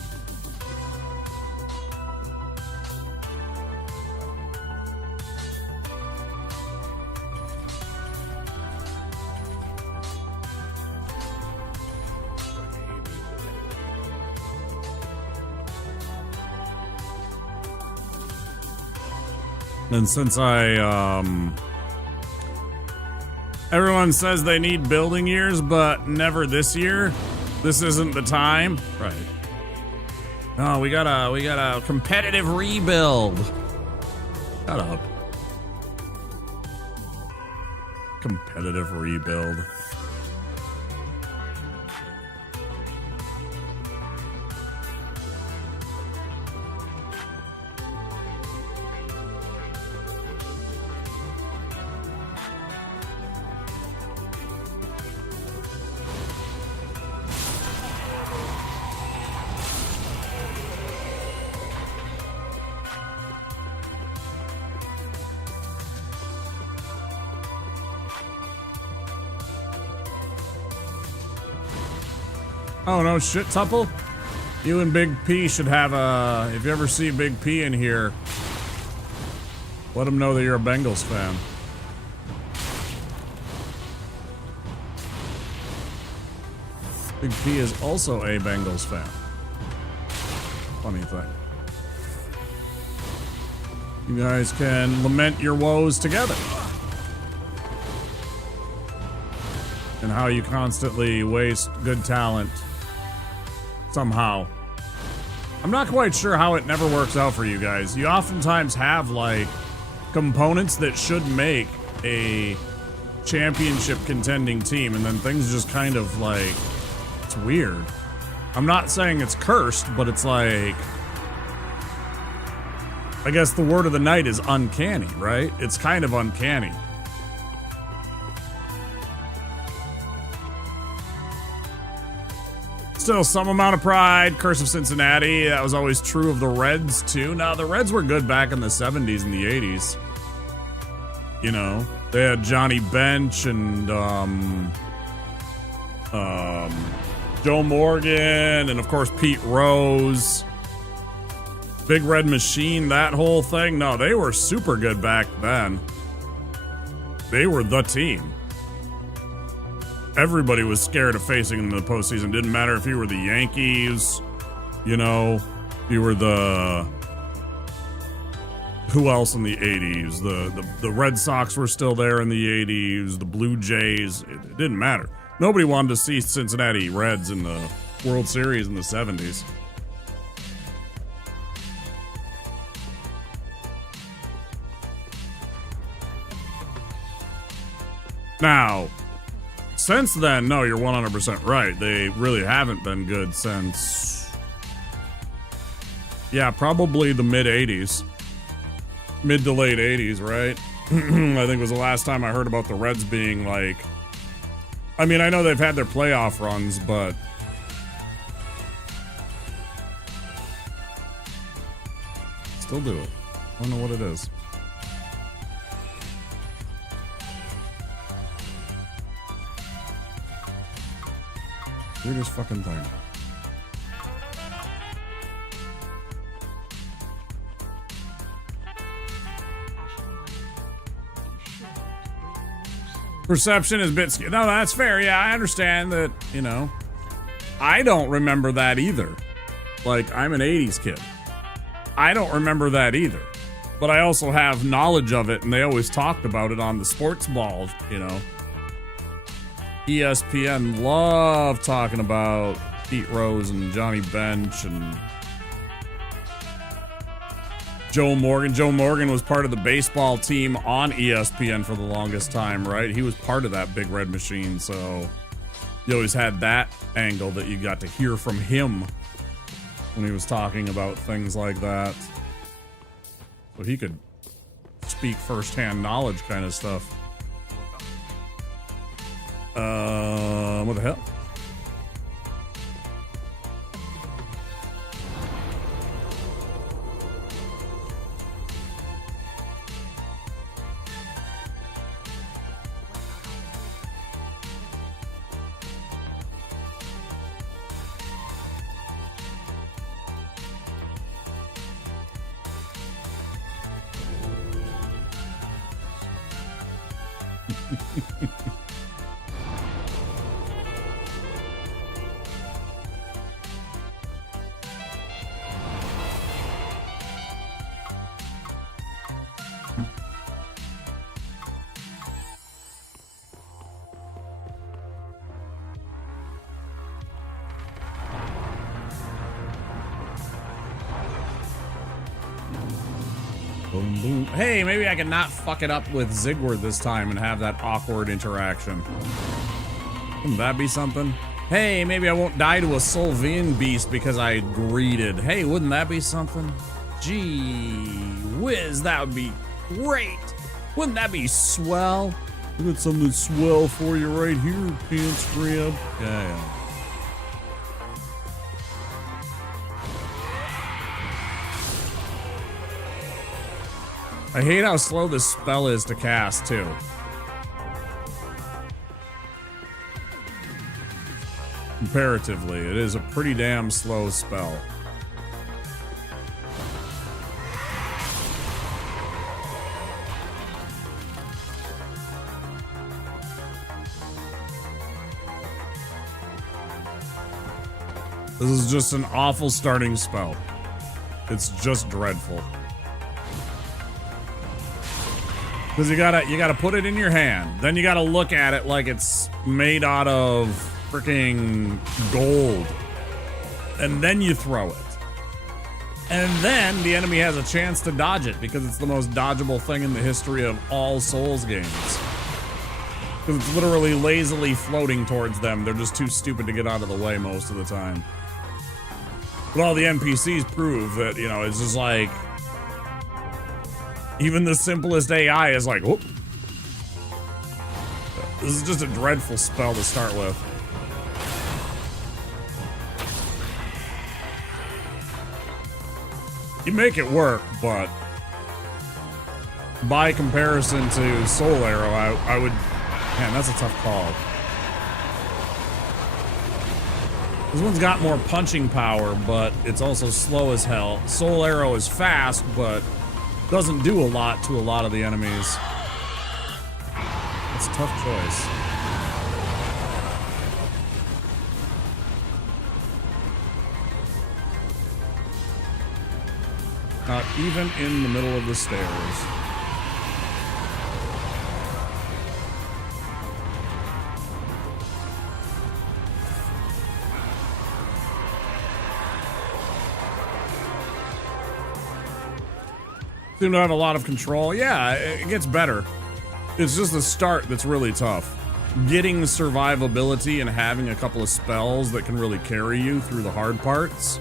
And since everyone says they need building years, but never this year, this isn't the time. Right. Oh, we got a competitive rebuild. Shut up. Competitive rebuild. Oh no shit, Tuple. You and Big P should have a. If you ever see Big P in here, let him know that you're a Bengals fan. Big P is also a Bengals fan. Funny thing. You guys can lament your woes together. And how you constantly waste good talent somehow. I'm not quite sure how it never works out for you guys. You oftentimes have like components that should make a championship contending team, and then things just kind of like, it's weird. I'm not saying it's cursed, but it's like, I guess the word of the night is uncanny, right? It's kind of uncanny. Still some amount of pride. Curse of Cincinnati. That was always true of the Reds too. Now the Reds were good back in the 70s and the 80s. You know, they had Johnny Bench and Joe Morgan and of course Pete Rose. Big Red Machine, that whole thing. No, they were super good back then. They were the team. Everybody was scared of facing them in the postseason. Didn't matter if you were the Yankees, you know, if you were the... Who else in the 80s? The Red Sox were still there in the 80s. The Blue Jays. It didn't matter. Nobody wanted to see Cincinnati Reds in the World Series in the 70s. Now, since then, no, you're 100% right. They really haven't been good since, yeah, probably the mid-80s. Mid to late 80s, right? I think was the last time I heard about the Reds being like, I mean, I know they've had their playoff runs, but still do it. I don't know what it is. Weirdest fucking thing. Perception is a bit skewed. No, that's fair. Yeah, I understand that, you know. I don't remember that either. Like, I'm an 80s kid. I don't remember that either. But I also have knowledge of it, and they always talked about it on the sports ball, you know. ESPN loved talking about Pete Rose and Johnny Bench and Joe Morgan. Joe Morgan was part of the baseball team on ESPN for the longest time, right? He was part of that Big Red Machine, so you always had that angle that you got to hear from him when he was talking about things like that. So he could speak firsthand knowledge kind of stuff. What the hell? Boom, boom. Hey, maybe I can not fuck it up with Zigward this time and have that awkward interaction. Wouldn't that be something? Hey, maybe I won't die to a Solvian beast because I greeted. Hey, wouldn't that be something? Gee whiz, that would be great. Wouldn't that be swell? I got something swell for you right here, pants grab. Yeah. I hate how slow this spell is to cast, too. Comparatively, it is a pretty damn slow spell. This is just an awful starting spell. It's just dreadful. Because you gotta put it in your hand. Then you gotta look at it like it's made out of freaking gold. And then you throw it. And then the enemy has a chance to dodge it because it's the most dodgeable thing in the history of all Souls games. Because it's literally lazily floating towards them. They're just too stupid to get out of the way most of the time. But all the NPCs prove that, you know, it's just like, even the simplest AI is like, whoop. This is just a dreadful spell to start with. You make it work, but by comparison to Soul Arrow, I would, man, that's a tough call. This one's got more punching power, but it's also slow as hell. Soul Arrow is fast, but doesn't do a lot to a lot of the enemies. It's a tough choice. Not even in the middle of the stairs. Seem to have a lot of control. Yeah, it gets better. It's just the start that's really tough. Getting survivability and having a couple of spells that can really carry you through the hard parts.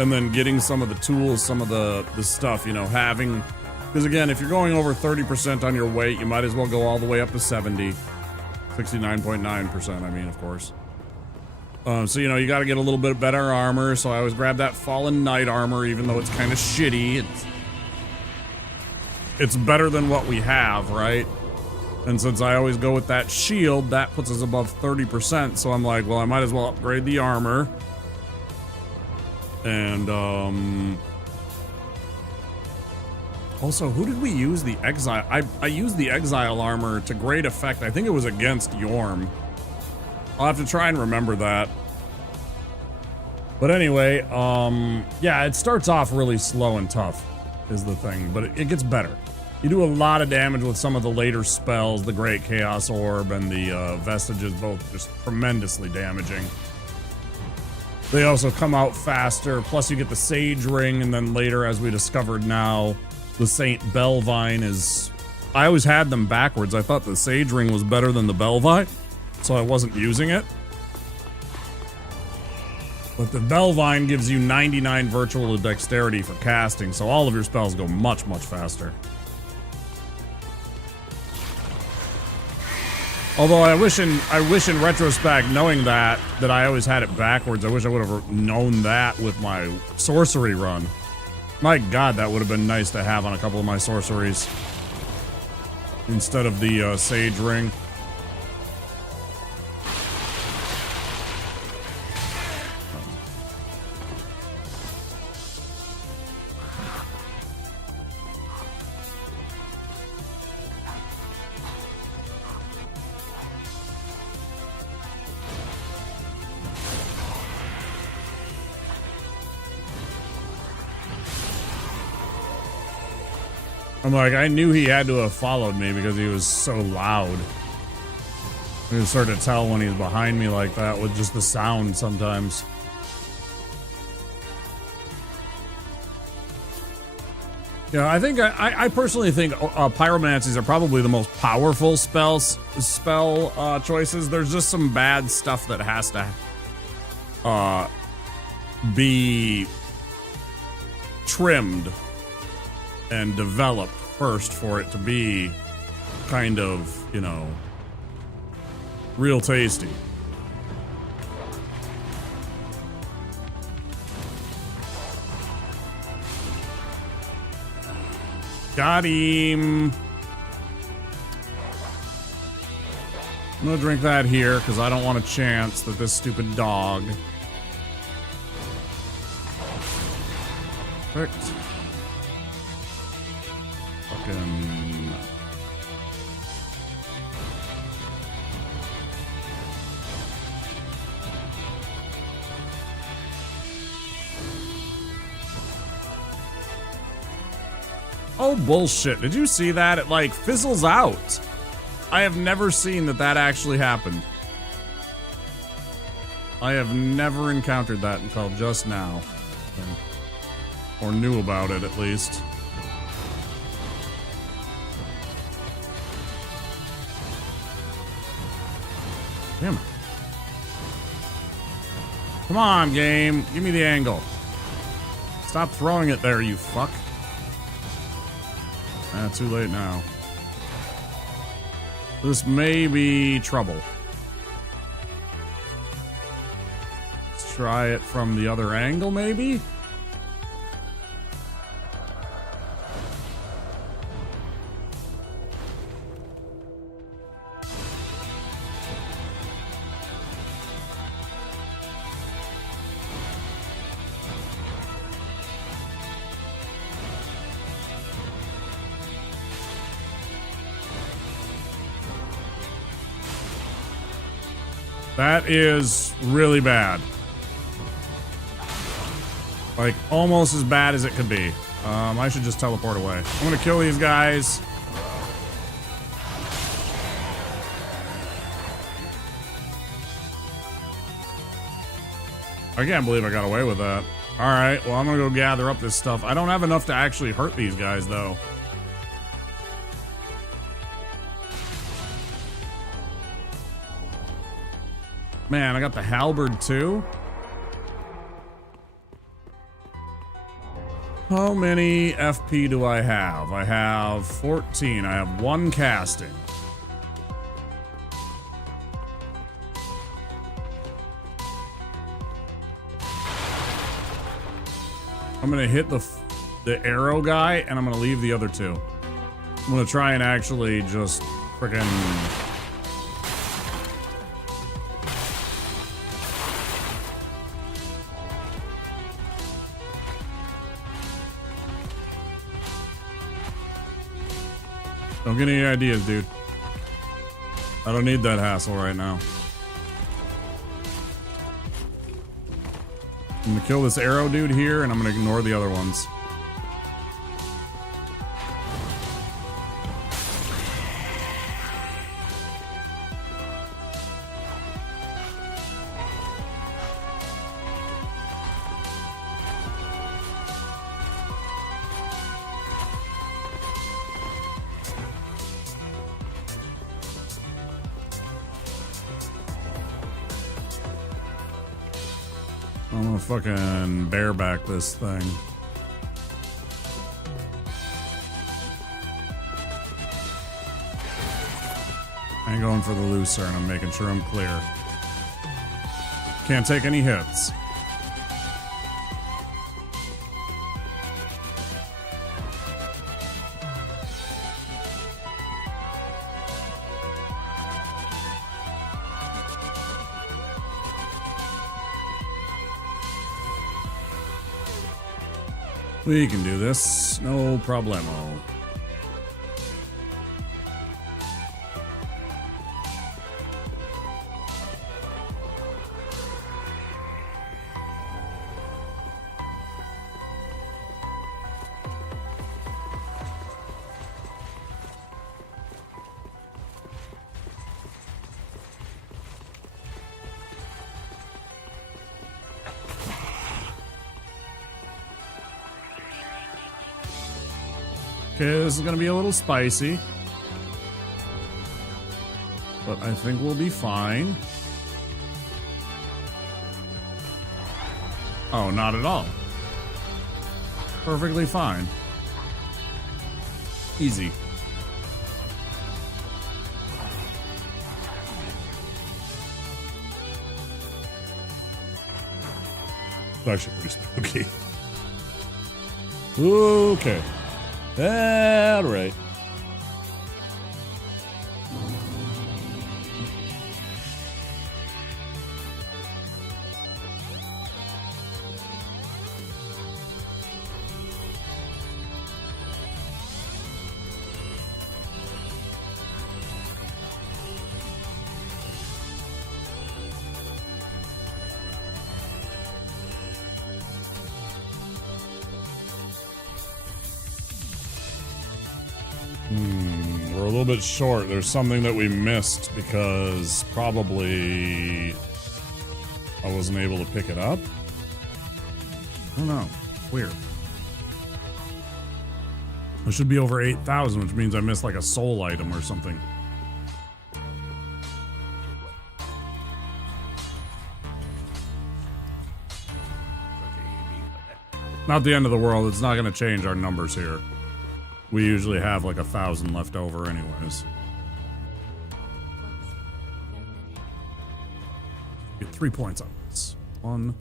And then getting some of the tools, some of the stuff, you know, having... Because again, if you're going over 30% on your weight, you might as well go all the way up to 70. 69.9%, I mean, of course. So, you know, you got to get a little bit better armor. So I always grab that Fallen Knight armor, even though it's kind of shitty. It's better than what we have, right? And since I always go with that shield, that puts us above 30%. So I'm like, well, I might as well upgrade the armor. And, also, who did we use the Exile? I used the Exile armor to great effect. I think it was against Yorm. I'll have to try and remember that. But anyway, yeah, it starts off really slow and tough, is the thing. But it gets better. You do a lot of damage with some of the later spells, the Great Chaos Orb and the Vestiges, both just tremendously damaging. They also come out faster, plus you get the Sage Ring, and then later, as we discovered now, the Saint Bellvine is... I always had them backwards. I thought the Sage Ring was better than the Bellvine, so I wasn't using it. But the Bellvine gives you 99 virtual dexterity for casting, so all of your spells go much, much faster. Although I wish in retrospect, knowing that I always had it backwards, I wish I would have known that with my sorcery run. My God, that would have been nice to have on a couple of my sorceries instead of the Sage Ring. I'm like, I knew he had to have followed me because he was so loud. You can sort of tell when he's behind me like that with just the sound sometimes. Yeah, I think I personally think pyromancies are probably the most powerful spell choices. There's just some bad stuff that has to be trimmed and developed first for it to be kind of, you know, real tasty. Got him. I'm gonna drink that here because I don't want a chance that this stupid dog. Perfect. Fucking. Oh, bullshit. Did you see that? It, like, fizzles out. I have never seen that actually happened. I have never encountered that until just now. Or knew about it, at least. Damn it. Come on, game. Give me the angle. Stop throwing it there, you fuck. Too late now. This may be trouble. Let's try it from the other angle, maybe? That is really bad. Like, almost as bad as it could be. I should just teleport away. I'm gonna kill these guys. I can't believe I got away with that. Alright, well, I'm gonna go gather up this stuff. I don't have enough to actually hurt these guys, though. Man, I got the halberd too. How many FP do I have? I have 14. I have 1 casting. I'm gonna hit the arrow guy, and I'm gonna leave the other 2. I'm gonna try and actually just frickin'. Don't get any ideas, dude. I don't need that hassle right now. I'm gonna kill this arrow dude here, and I'm gonna ignore the other ones. I'm gonna fucking bareback this thing. I ain't going for the lucerne, I'm making sure I'm clear. Can't take any hits. We can do this, no problemo. Okay, this is gonna be a little spicy, but I think we'll be fine. Oh, not at all. Perfectly fine. Easy. It's actually pretty spooky. Okay. All right. little bit short. There's something that we missed because probably I wasn't able to pick it up. I don't know. Weird. It should be over 8,000, which means I missed like a soul item or something. Not the end of the world. It's not going to change our numbers here. We usually have like 1,000 left over anyways. Get 3 points on this. 1,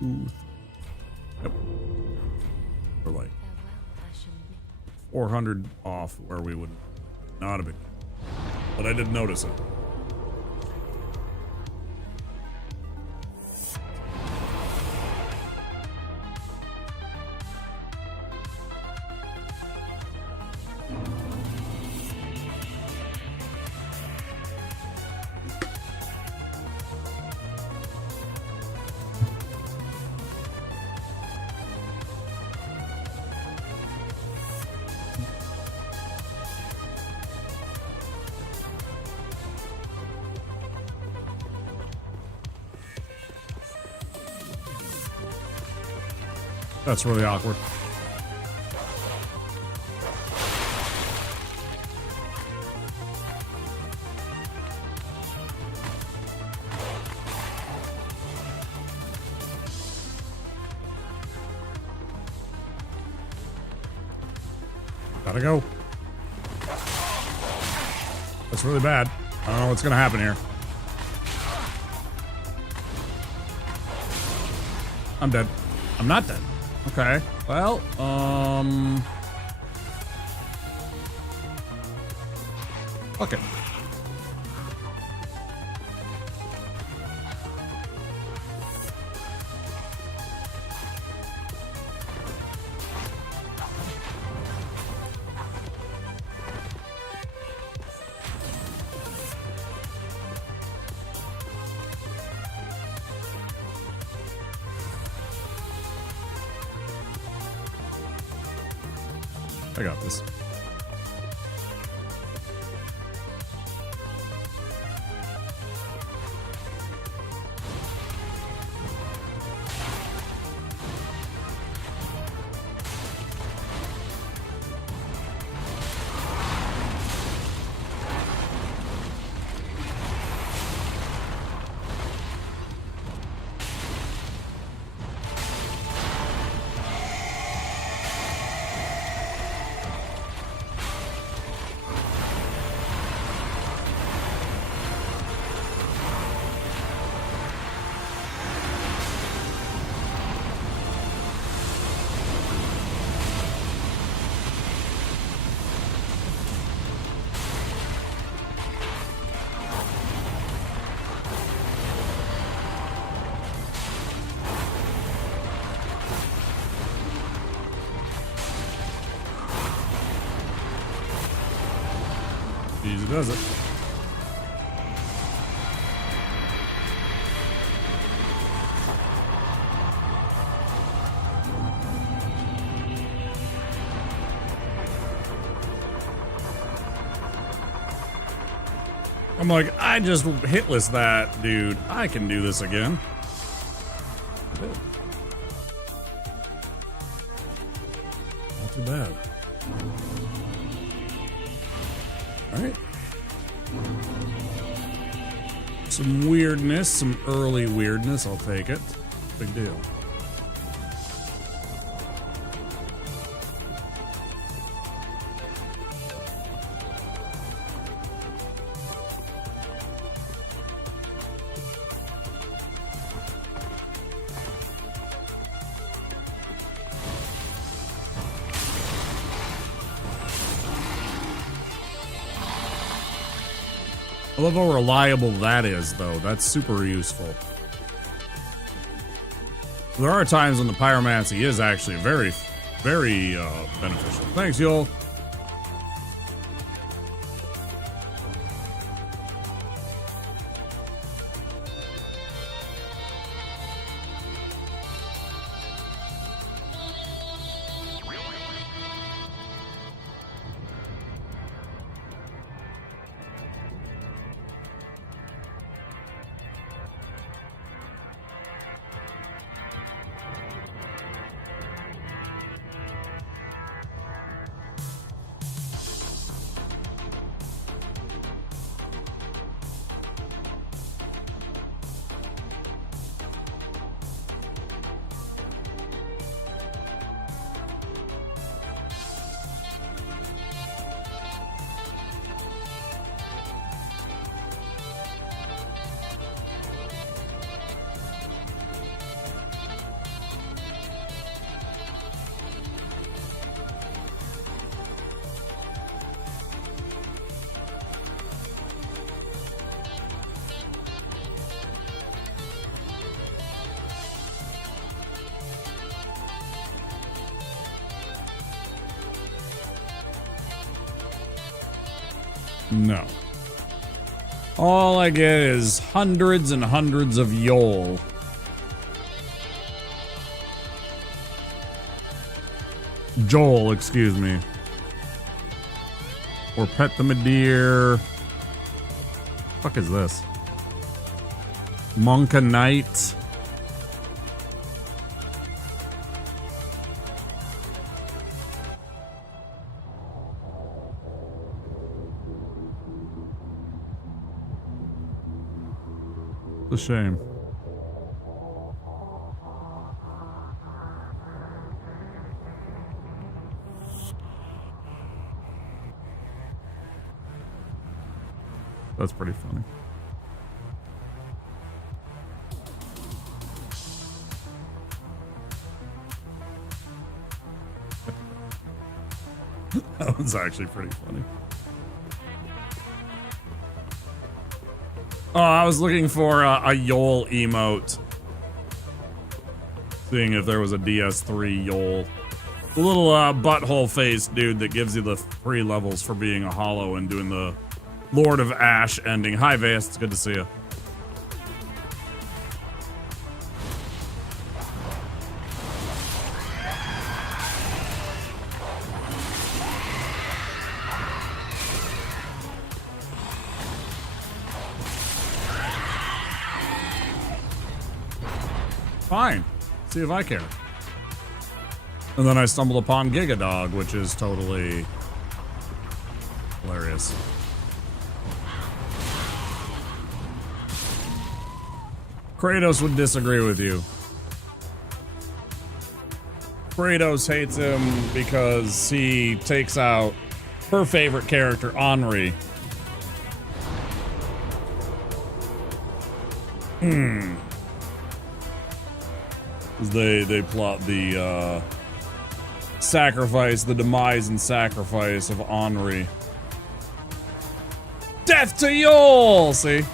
2, 3. Yep. We're like 400 off where we would. Not a big deal. But I did notice it. That's really awkward. Gotta go. That's really bad. I don't know what's gonna happen here. I'm dead. I'm not dead. Okay. Well, okay. I got this. Easy does it. I'm like, I just hitless that, dude. I can do this again. Not too bad. Alright. Some weirdness, some early weirdness, I'll take it. Big deal. I love how reliable that is, though. That's super useful. There are times when the pyromancy is actually very, very beneficial. Thanks, Yul. No. All I get is hundreds and hundreds of Yol. Joel, excuse me. Or Pet the Madeir. Fuck is this? Monka Knight. It's a shame. That's pretty funny. That was actually pretty funny. Oh, I was looking for a Yol emote. Seeing if there was a DS3 Yol. The little butthole face dude that gives you the 3 levels for being a hollow and doing the Lord of Ash ending. Hi, Vast. It's good to see you. Fine. See if I care. And then I stumbled upon Gigadog, which is totally hilarious. Kratos would disagree with you. Kratos hates him because he takes out her favorite character, Henri. They plot the sacrifice, the demise and sacrifice of Henri. Death to Yol! See?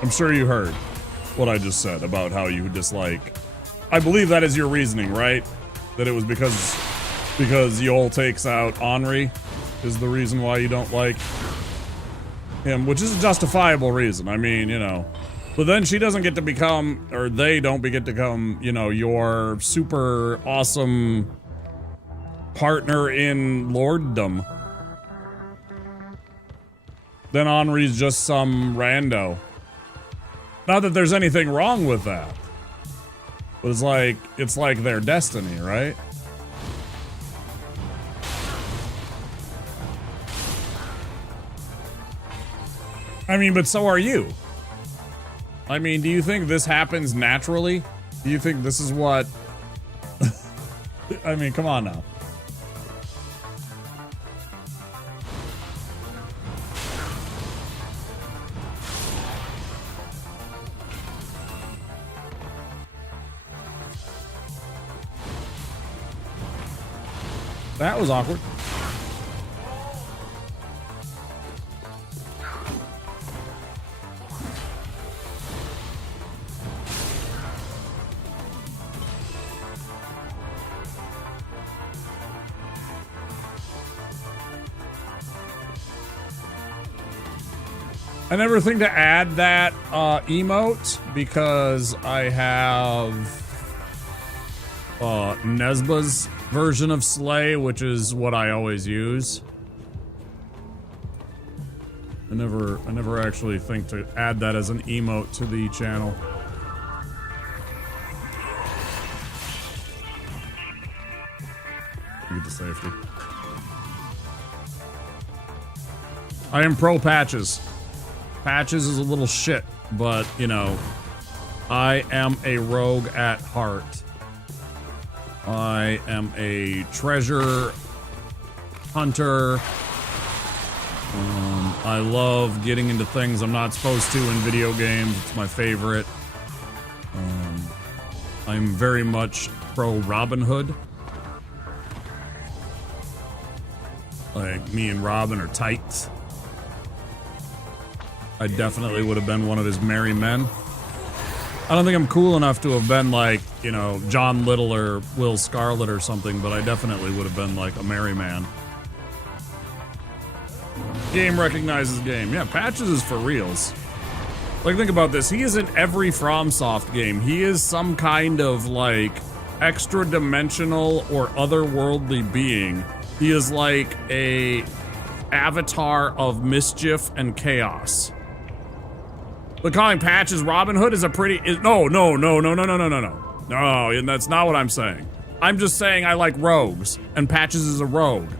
I'm sure you heard what I just said about how you dislike. I believe that is your reasoning, right? That it was because Yol takes out Henri is the reason why you don't like him, which is a justifiable reason. I mean, you know. But then she doesn't get to become, or they don't get to become, you know, your super awesome partner in lorddom. Then Henri's just some rando. Not that there's anything wrong with that. But it's like their destiny, right? I mean, but so are you. I mean, do you think this happens naturally? Do you think this is what... I mean, come on now. That was awkward. I never think to add that emote because I have Nesba's version of Slay, which is what I always use. I never actually think to add that as an emote to the channel. Get to safety. I am pro patches. Patches is a little shit, but you know, I am a rogue at heart. I am a treasure hunter. I love getting into things I'm not supposed to in video games. It's my favorite. I'm very much pro Robin Hood. Like, me and Robin are tight. I definitely would have been one of his merry men. I don't think I'm cool enough to have been like, you know, John Little or Will Scarlet or something, but I definitely would have been like a merry man. Game recognizes game. Yeah, Patches is for reals. Like, think about this. He is in every FromSoft game. He is some kind of, like, extra-dimensional or otherworldly being. He is like a avatar of mischief and chaos. But calling Patches Robin Hood is a pretty... No, and that's not what I'm saying. I'm just saying I like rogues, and Patches is a rogue.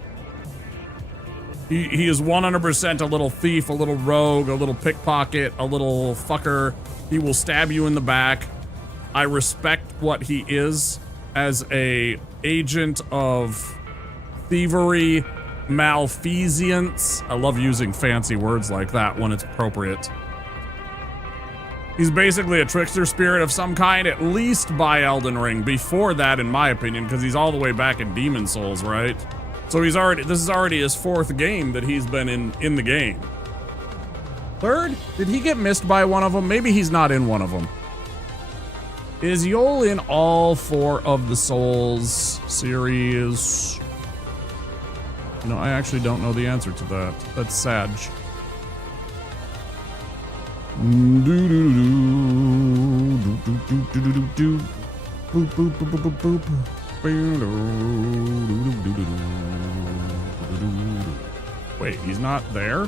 He is 100% a little thief, a little rogue, a little pickpocket, a little fucker. He will stab you in the back. I respect what he is as a agent of thievery, malfeasance. I love using fancy words like that when it's appropriate. He's basically a trickster spirit of some kind, at least by Elden Ring. Before that, in my opinion, because he's all the way back in Demon Souls, right? So he's already, this is already his 4th game that he's been in the game. 3rd? Did he get missed by one of them? Maybe he's not in one of them. Is Yol in all 4 of the Souls series? You know, I actually don't know the answer to that. That's sad. Boop, boop, boop, boop, boop, boop. Wait, he's not there?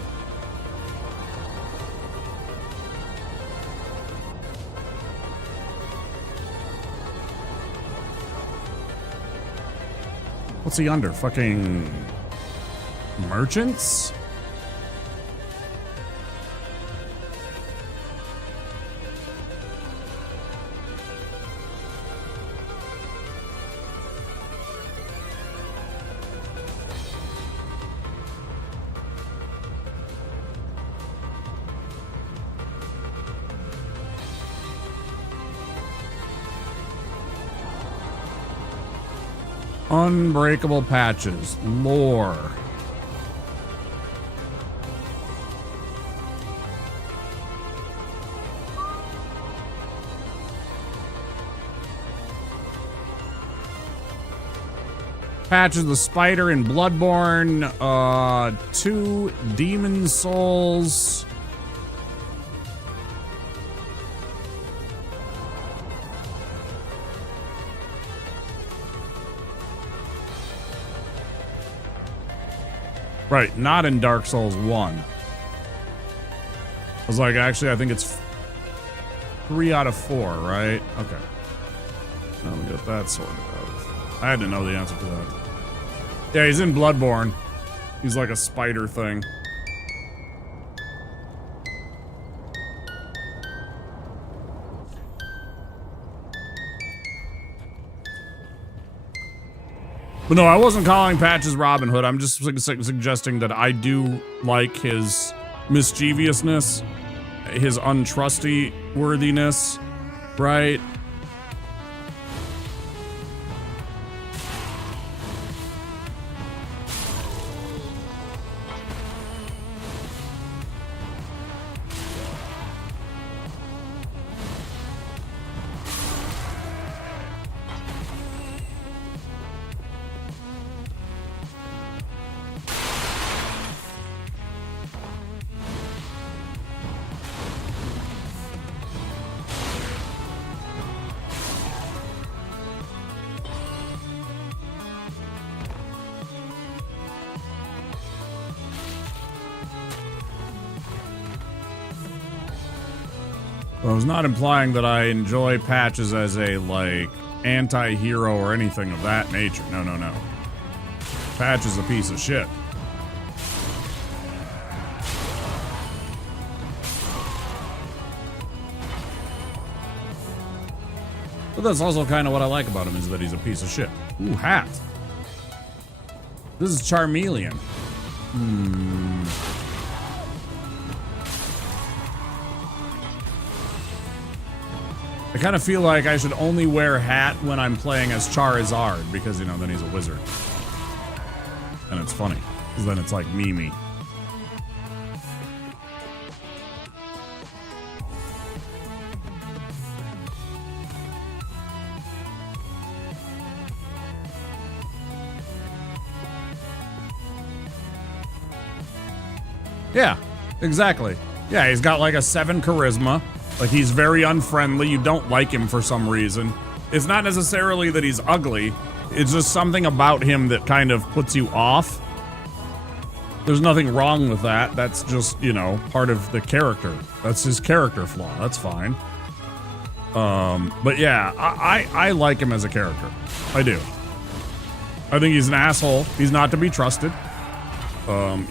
What's he under? Fucking merchants? Unbreakable Patches. Lore. Patches the Spider in Bloodborne. 2 Demon Souls. Right, not in Dark Souls 1. I was like, actually, I think it's 3 out of 4, right? Okay. Now we got that sorted out. I had to know the answer to that. Yeah, he's in Bloodborne. He's like a spider thing. But no, I wasn't calling Patches Robin Hood. I'm just suggesting that I do like his mischievousness, his untrustworthiness, right? I was not implying that I enjoy Patches as a, like, anti-hero or anything of that nature. No, no, no. Patch is a piece of shit. But that's also kind of what I like about him, is that he's a piece of shit. Ooh, hat. This is Charmeleon. I kind of feel like I should only wear hat when I'm playing as Charizard, because, you know, then he's a wizard. And it's funny, because then it's like Mimi. Yeah, exactly. Yeah, he's got like a 7 charisma. Like, he's very unfriendly. You don't like him for some reason. It's not necessarily that he's ugly. It's just something about him that kind of puts you off. There's nothing wrong with that. That's just, you know, part of the character. That's his character flaw. That's fine. But yeah, I like him as a character. I do. I think he's an asshole. He's not to be trusted.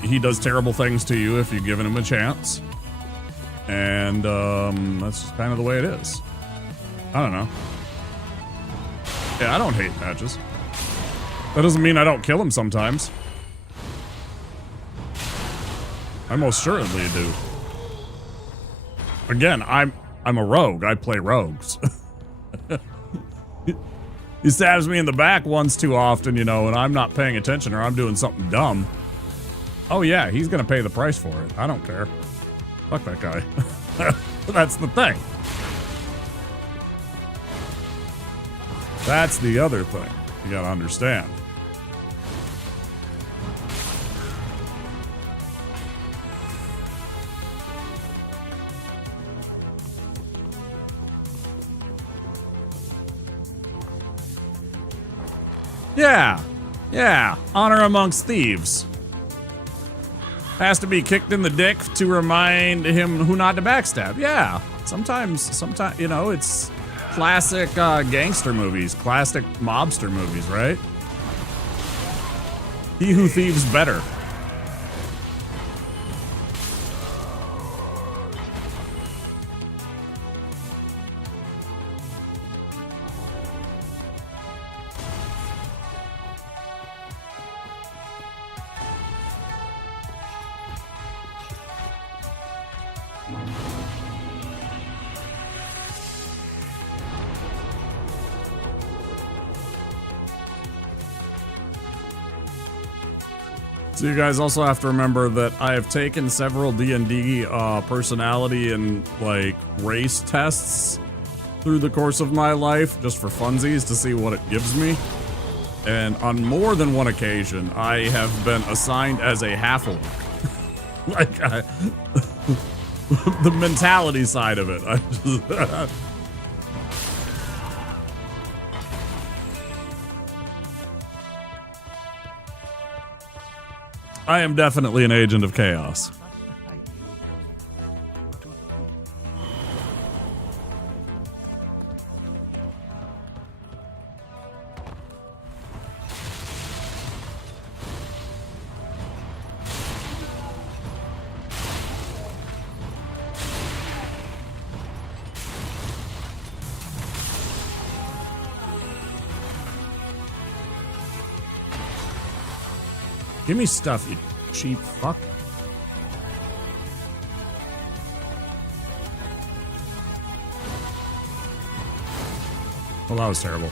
He does terrible things to you if you've given him a chance. And that's just kind of the way it is. I don't know. Yeah, I don't hate patches. That doesn't mean I don't kill him sometimes. I most certainly do. Again, I'm a rogue. I play rogues. He stabs me in the back once too often, you know, and I'm not paying attention or I'm doing something dumb. Oh yeah, he's gonna pay the price for it. I don't care. Fuck that guy. That's the thing. That's the other thing you gotta understand. Yeah, honor amongst thieves. Has to be kicked in the dick to remind him who not to backstab. Yeah, sometimes, you know, it's classic gangster movies, classic mobster movies, right? He who thieves better. So you guys also have to remember that I have taken several D&D personality and like race tests through the course of my life just for funsies to see what it gives me. And on more than one occasion, I have been assigned as a half-orc. Like, the mentality side of it. I just... I am definitely an agent of chaos. Give me stuff, you cheap fuck. Well, that was terrible.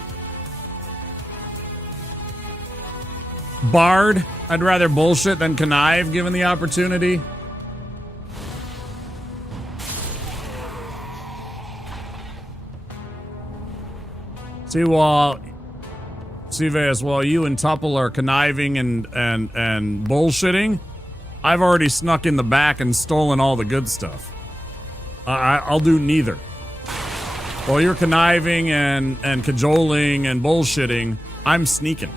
Bard, I'd rather bullshit than connive given the opportunity. See, Vegas, while you and Tupple are conniving and bullshitting, I've already snuck in the back and stolen all the good stuff. I'll do neither. While you're conniving and cajoling and bullshitting, I'm sneaking.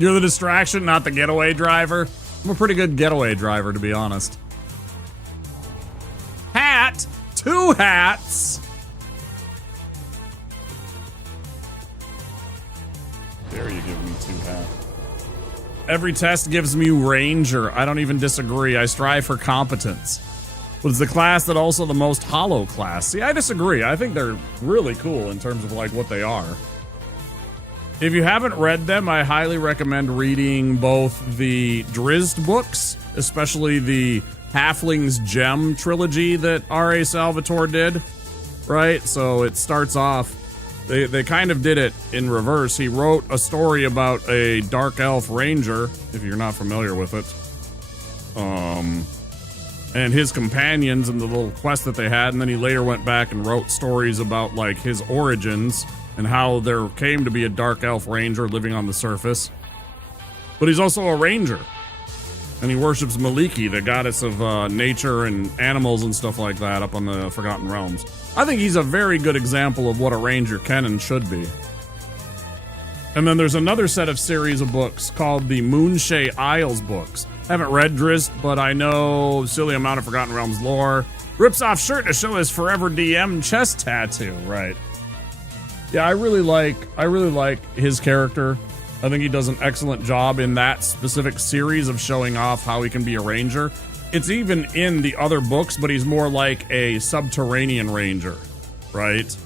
You're the distraction, not the getaway driver. I'm a pretty good getaway driver, to be honest. Hat! 2 hats! Dare you give me 2 hats. Every test gives me Ranger. I don't even disagree. I strive for competence. But it's the class that also the most hollow class. See, I disagree. I think they're really cool in terms of like what they are. If you haven't read them, I highly recommend reading both the Drizzt books, especially the Halfling's Gem trilogy that R.A. Salvatore did, right? So it starts off They kind of did it in reverse. He wrote a story about a dark elf ranger, if you're not familiar with it. And his companions and the little quest that they had, and then he later went back and wrote stories about like his origins and how there came to be a dark elf ranger living on the surface. But he's also a ranger. And he worships Maliki, the goddess of nature and animals and stuff like that up on the Forgotten Realms. I think he's a very good example of what a ranger can and should be. And then there's another set of series of books called the Moonshae Isles books. I haven't read Drizzt, but I know silly amount of Forgotten Realms lore. Rips off shirt to show his Forever DM chest tattoo, right? Yeah, I really like his character. I think he does an excellent job in that specific series of showing off how he can be a ranger. It's even in the other books, but he's more like a subterranean ranger, right?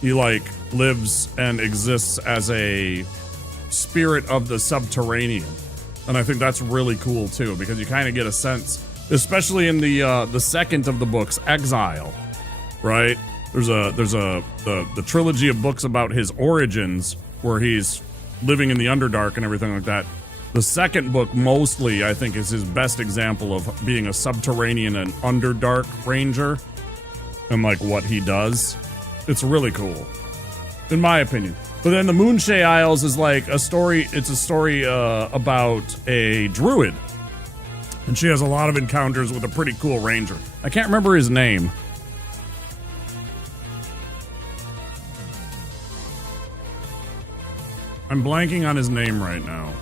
He like lives and exists as a spirit of the subterranean. And I think that's really cool too, because you kind of get a sense, especially in the second of the books, Exile, right? There's the trilogy of books about his origins where he's living in the Underdark and everything like that. The second book mostly, I think, is his best example of being a subterranean and Underdark ranger and like what he does. It's really cool, in my opinion. But then the Moonshae Isles is like a story. It's a story about a druid, and she has a lot of encounters with a pretty cool ranger. I can't remember his name. I'm blanking on his name right now.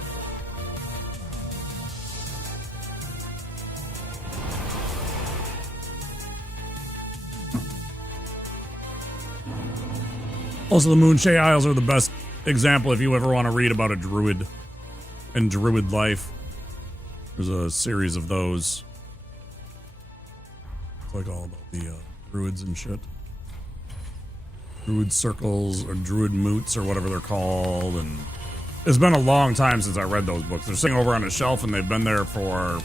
Also, the Moonshae Isles are the best example if you ever want to read about a druid and druid life. There's a series of those. It's like all about the druids and shit. Druid circles or druid moots or whatever they're called, and it's been a long time since I read those books. They're sitting over on a shelf and they've been there for,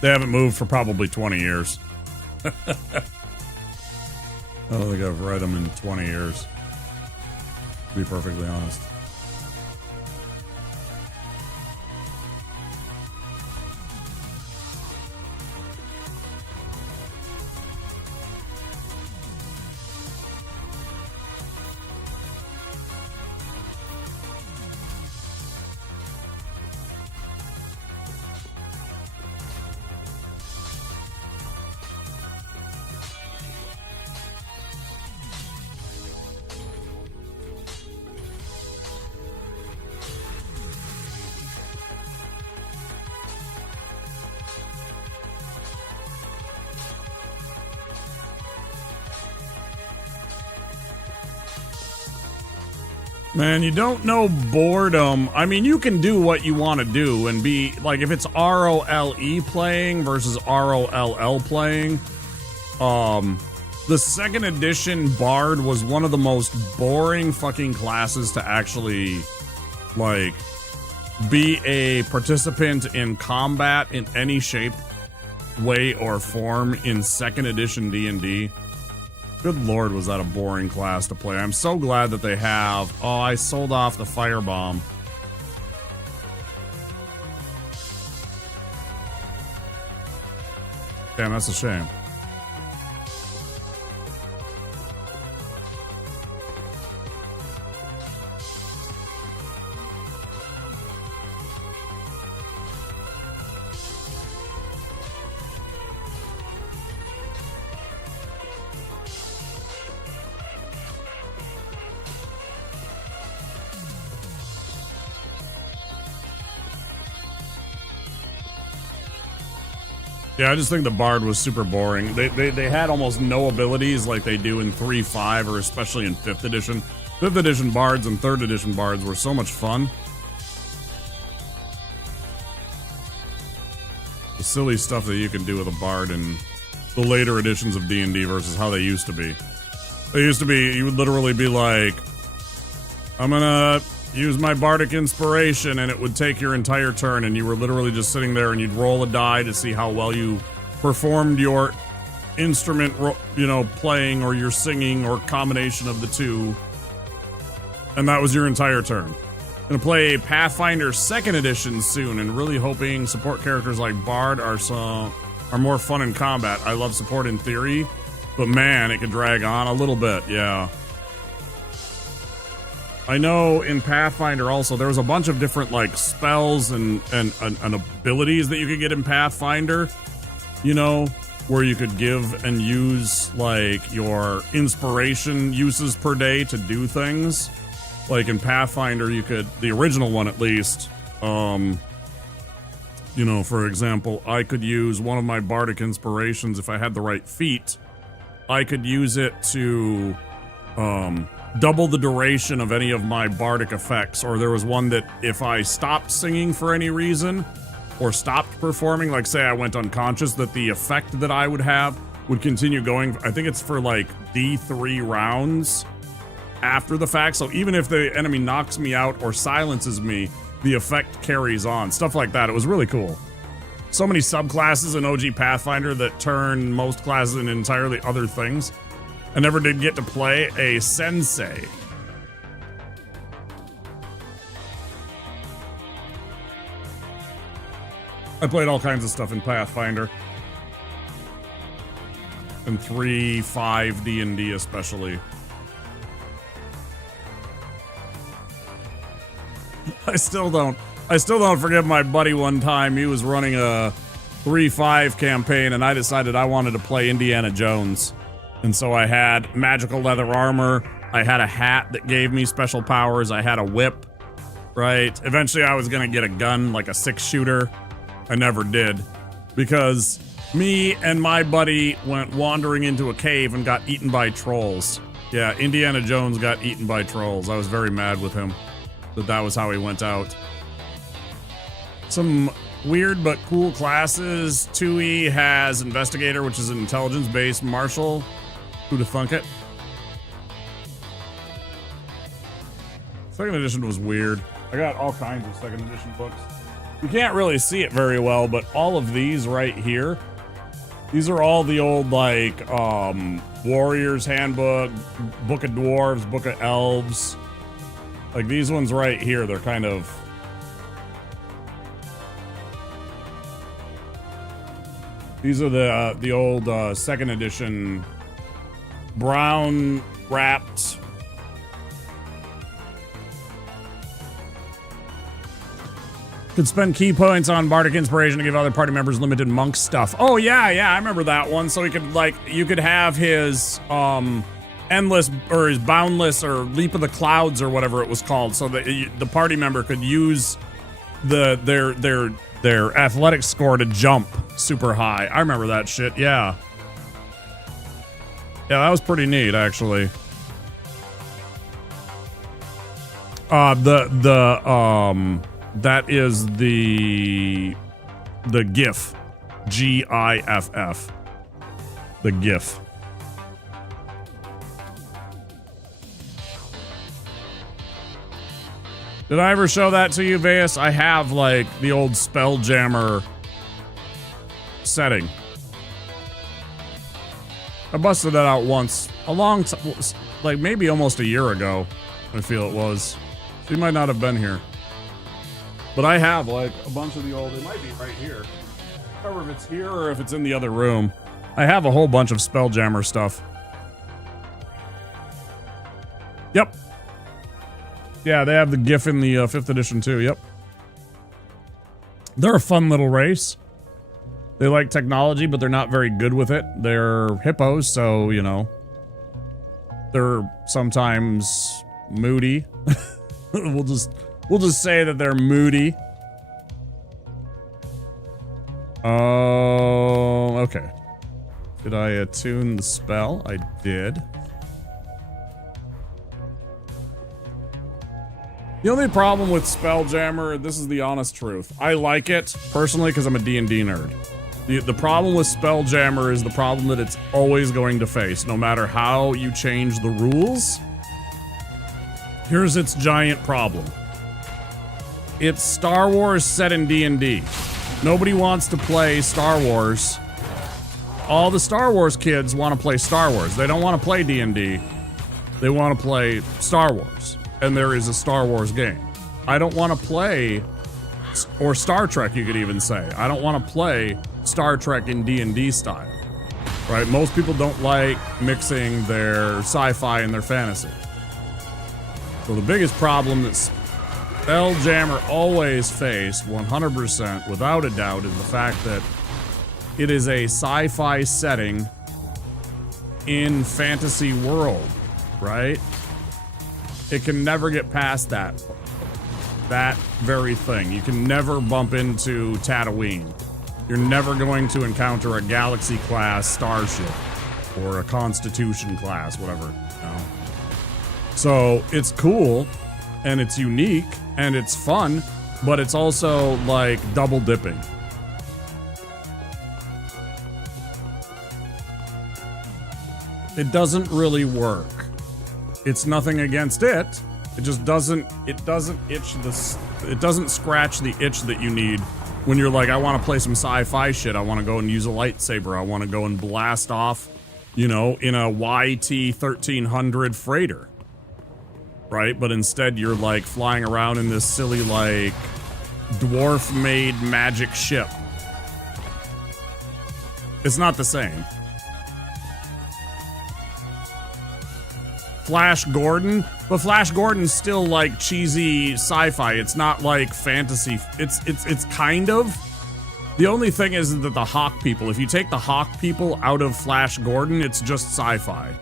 they haven't moved for probably 20 years. I don't think I've read them in 20 years, to be perfectly honest. Man, you don't know boredom. I mean, you can do what you want to do and be like, if it's ROLE playing versus ROLL playing, the second edition Bard was one of the most boring fucking classes to actually like be a participant in combat in any shape, way, or form in second edition D&D. Good lord, was that a boring class to play. I'm so glad that they have... Oh, I sold off the firebomb. Damn, that's a shame. Yeah, I just think the Bard was super boring. They had almost no abilities like they do in 3.5 or especially in 5th edition. 5th edition Bards and 3rd edition Bards were so much fun. The silly stuff that you can do with a Bard in the later editions of D&D versus how they used to be. They used to be, you would literally be like, I'm gonna use my bardic inspiration, and it would take your entire turn, and you were literally just sitting there and you'd roll a die to see how well you performed your instrument, you know, playing, or you're singing, or combination of the two. And that was your entire turn. Gonna play Pathfinder 2nd Edition soon, and really hoping support characters like Bard are more fun in combat. I love support in theory, but man, it could drag on a little bit, yeah. I know in Pathfinder also, there was a bunch of different like spells and abilities that you could get in Pathfinder, you know, where you could give and use like your inspiration uses per day to do things. Like in Pathfinder, you could, the original one at least, you know, for example, I could use one of my bardic inspirations if I had the right feat. I could use it to double the duration of any of my bardic effects. Or there was one that if I stopped singing for any reason, or stopped performing, like say I went unconscious, that the effect that I would have would continue going. I think it's for like D3 rounds after the fact, so even if the enemy knocks me out or silences me, the effect carries on. Stuff like that. It was really cool. So many subclasses in OG Pathfinder that turn most classes into entirely other things. I never did get to play a sensei. I played all kinds of stuff in Pathfinder. And 3, 5 D&D especially. I still don't forgive my buddy one time. He was running a 3-5 campaign, and I decided I wanted to play Indiana Jones. And so I had magical leather armor. I had a hat that gave me special powers. I had a whip, right? Eventually I was gonna get a gun, like a 6-shooter. I never did, because me and my buddy went wandering into a cave and got eaten by trolls. Yeah, Indiana Jones got eaten by trolls. I was very mad with him that was how he went out. Some weird but cool classes. 2E has Investigator, which is an intelligence-based martial. Who'da thunk it? 2nd edition was weird. I got all kinds of 2nd edition books. You can't really see it very well, but all of these right here, these are all the old, like, Warrior's Handbook, Book of Dwarves, Book of Elves. Like these ones right here, they're kind of... These are the old 2nd edition brown wrapped... Could spend key points on bardic inspiration to give other party members limited monk stuff. Oh yeah, I remember that one. So he could, like, you could have his endless or his boundless or leap of the clouds or whatever it was called, so that the party member could use their athletic score to jump super high. I remember that shit. Yeah, that was pretty neat actually. That is the GIF, GIFF, the GIF. Did I ever show that to you, Veus? I have, like, the old Spelljammer setting. I busted that out once. A long time, like, maybe almost a year ago, I feel it was. So you might not have been here. But I have, like, a bunch of the old... It might be right here. I don't remember if it's here or if it's in the other room. I have a whole bunch of Spelljammer stuff. Yep. Yeah, they have the GIF in the 5th edition too, yep. They're a fun little race. They like technology, but they're not very good with it. They're hippos, so, you know. They're sometimes moody. We'll just say that they're moody. Oh, okay. Did I attune the spell? I did. The only problem with Spelljammer, this is the honest truth. I like it, personally, because I'm a D&D nerd. The problem with Spelljammer is the problem that it's always going to face, no matter how you change the rules. Here's its giant problem. It's Star Wars set in D&D. Nobody wants to play Star Wars all the Star Wars kids want to play Star Wars. They don't want to play D&D. They want to play Star Wars. And there is a Star Wars game. I don't want to play, or Star Trek, you could even say. I don't want to play Star Trek in D&D style, right? Most people don't like mixing their sci-fi and their fantasy. So the biggest problem that Spelljammer always faced, 100%, without a doubt, is the fact that it is a sci-fi setting in fantasy world, right? It can never get past that very thing. You can never bump into Tatooine. You're never going to encounter a Galaxy-class starship or a Constitution class, whatever, you know? So it's cool, and it's unique, and it's fun, but it's also like double dipping. It doesn't really work. It's nothing against it. It just doesn't scratch the itch that you need when you're like, I want to play some sci-fi shit. I want to go and use a lightsaber. I want to go and blast off, you know, in a YT 1300 freighter. Right? But instead you're like flying around in this silly like dwarf-made magic ship. It's not the same. Flash Gordon, but Flash Gordon's still like cheesy sci-fi. It's not like fantasy. It's kind of. The only thing is that the Hawk people, if you take the Hawk people out of Flash Gordon, it's just sci-fi.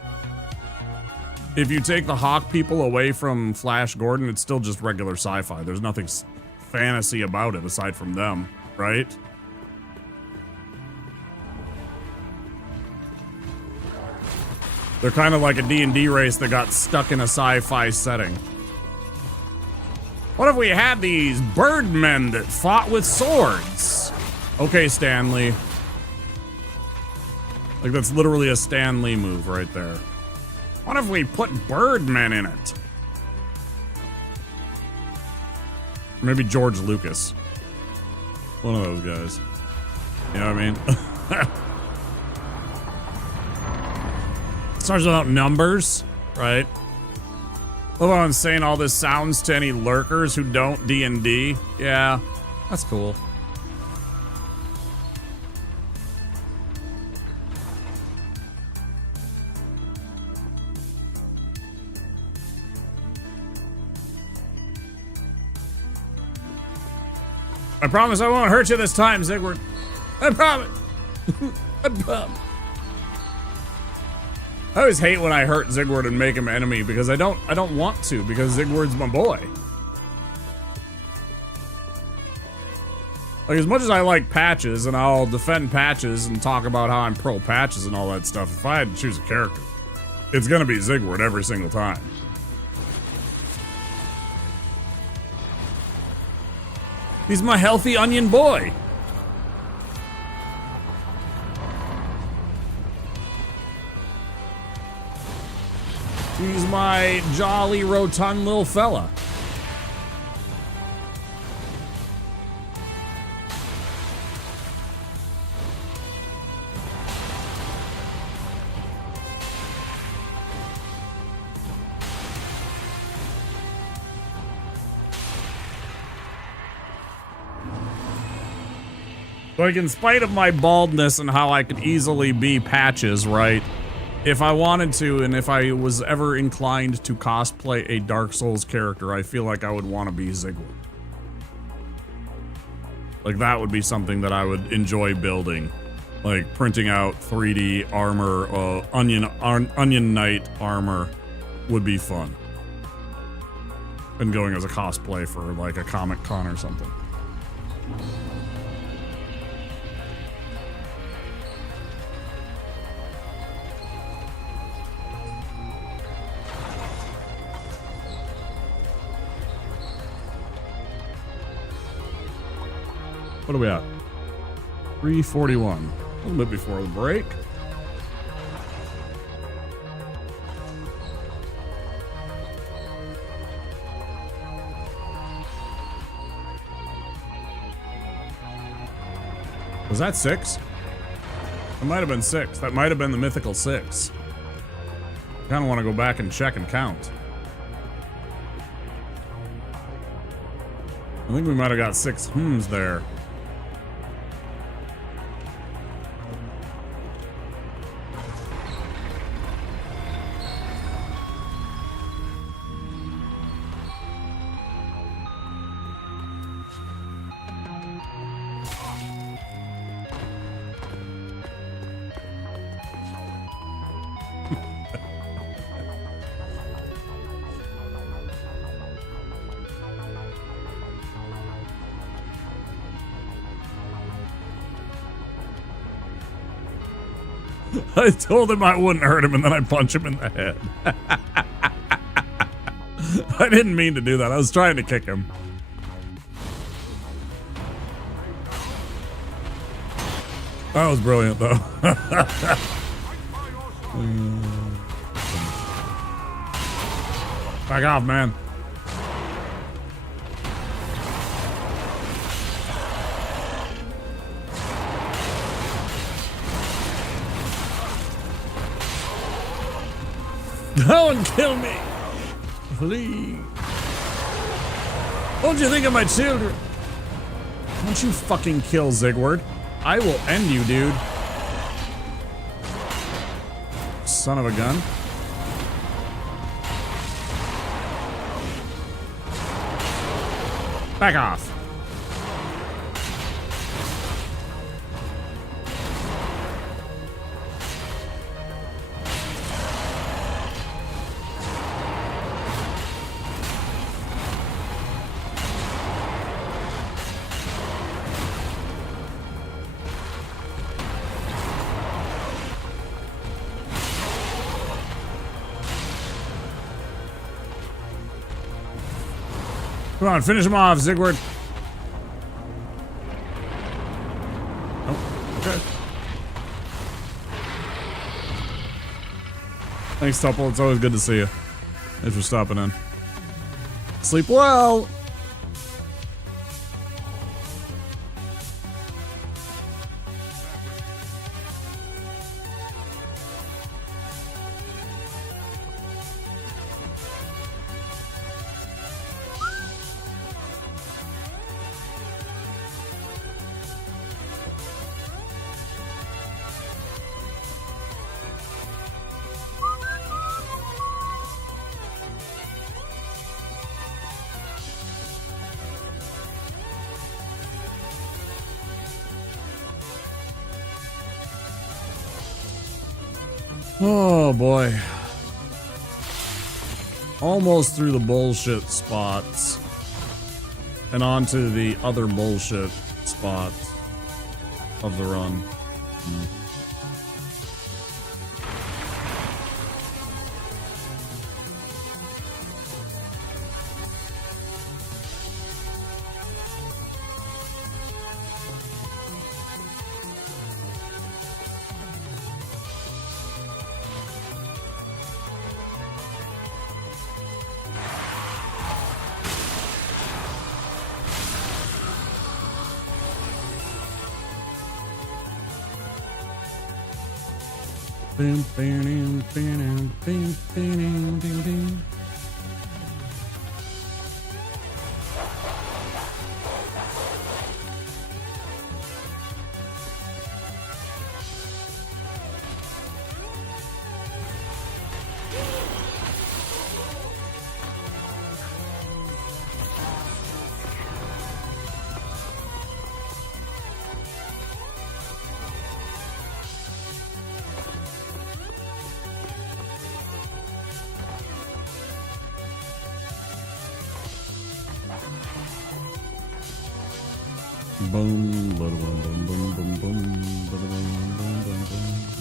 If you take the Hawk people away from Flash Gordon, it's still just regular sci-fi. There's nothing fantasy about it aside from them, right? They're kind of like a D&D race that got stuck in a sci-fi setting. What if we had these birdmen that fought with swords? Okay, Stanley. Like, that's literally a Stan Lee move right there. What if we put birdmen in it? Maybe George Lucas. One of those guys. You know what I mean? Starts without numbers, right? Love how I'm saying all this sounds to any lurkers who don't D&D. Yeah, that's cool. I promise I won't hurt you this time, Zigward. I promise. I promise. I always hate when I hurt Zigward and make him enemy because I don't want to, because Zigward's my boy. Like, as much as I like Patches and I'll defend Patches and talk about how I'm pro Patches and all that stuff, if I had to choose a character, it's gonna be Zigward every single time. He's my healthy onion boy. He's my jolly, rotund little fella. Like, in spite of my baldness and how I could easily be Patches, right? If I wanted to, and if I was ever inclined to cosplay a Dark Souls character, I feel like I would want to be Zigward. Like, that would be something that I would enjoy building. Like, printing out 3D armor, Onion Knight armor would be fun. And going as a cosplay for, like, a Comic Con or something. What are we at? 3:41. A little bit before the break. Was that 6? might have been 6. That might have been the mythical 6. Kind of want to go back and check and count. I think we might have got 6 hmms there. I told him I wouldn't hurt him, and then I punch him in the head. I didn't mean to do that. I was trying to kick him. That was brilliant, though. Back off, man. Don't kill me, please. What do you think of my children? Don't you fucking kill Zigward. I will end you, dude. Son of a gun. Back off. Come on, finish him off, Zigward. Oh, okay. Thanks, Tupple. It's always good to see you. Thanks for stopping in. Sleep well. Oh boy. Almost through the bullshit spots and onto the other bullshit spot of the run. Boom, boom, boom, boom, boom, boom, boom, boom, boom, boom, boom.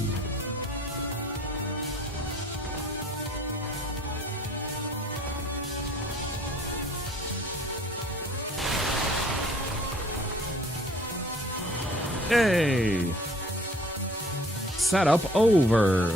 Hey! Setup over.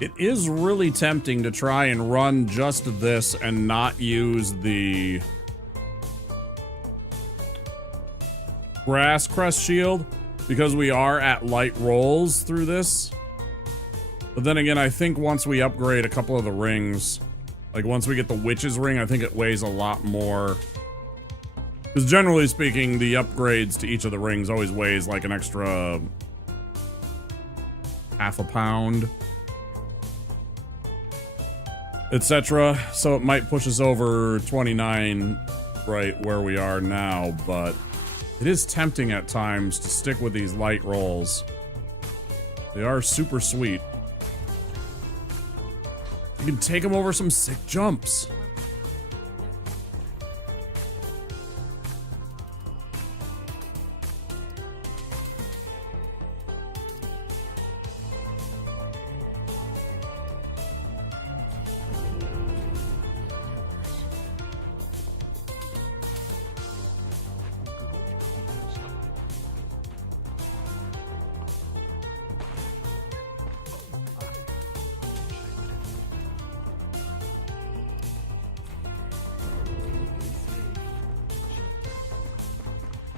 It is really tempting to try and run just this and not use the Grass Crest shield because we are at light rolls through this. But then again, I think once we upgrade a couple of the rings, like once we get the Witch's Ring, I think it weighs a lot more. Because generally speaking, the upgrades to each of the rings always weighs like an extra half a pound, etc. So it might push us over 29 right where we are now, but it is tempting at times to stick with these light rolls. They are super sweet. You can take them over some sick jumps.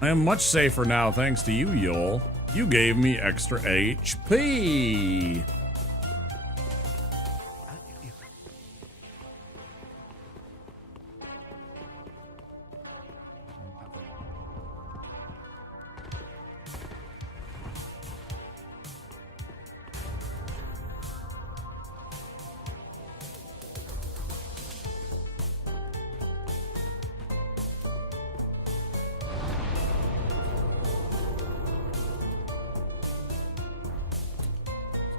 I am much safer now thanks to you, Yol. You gave me extra HP.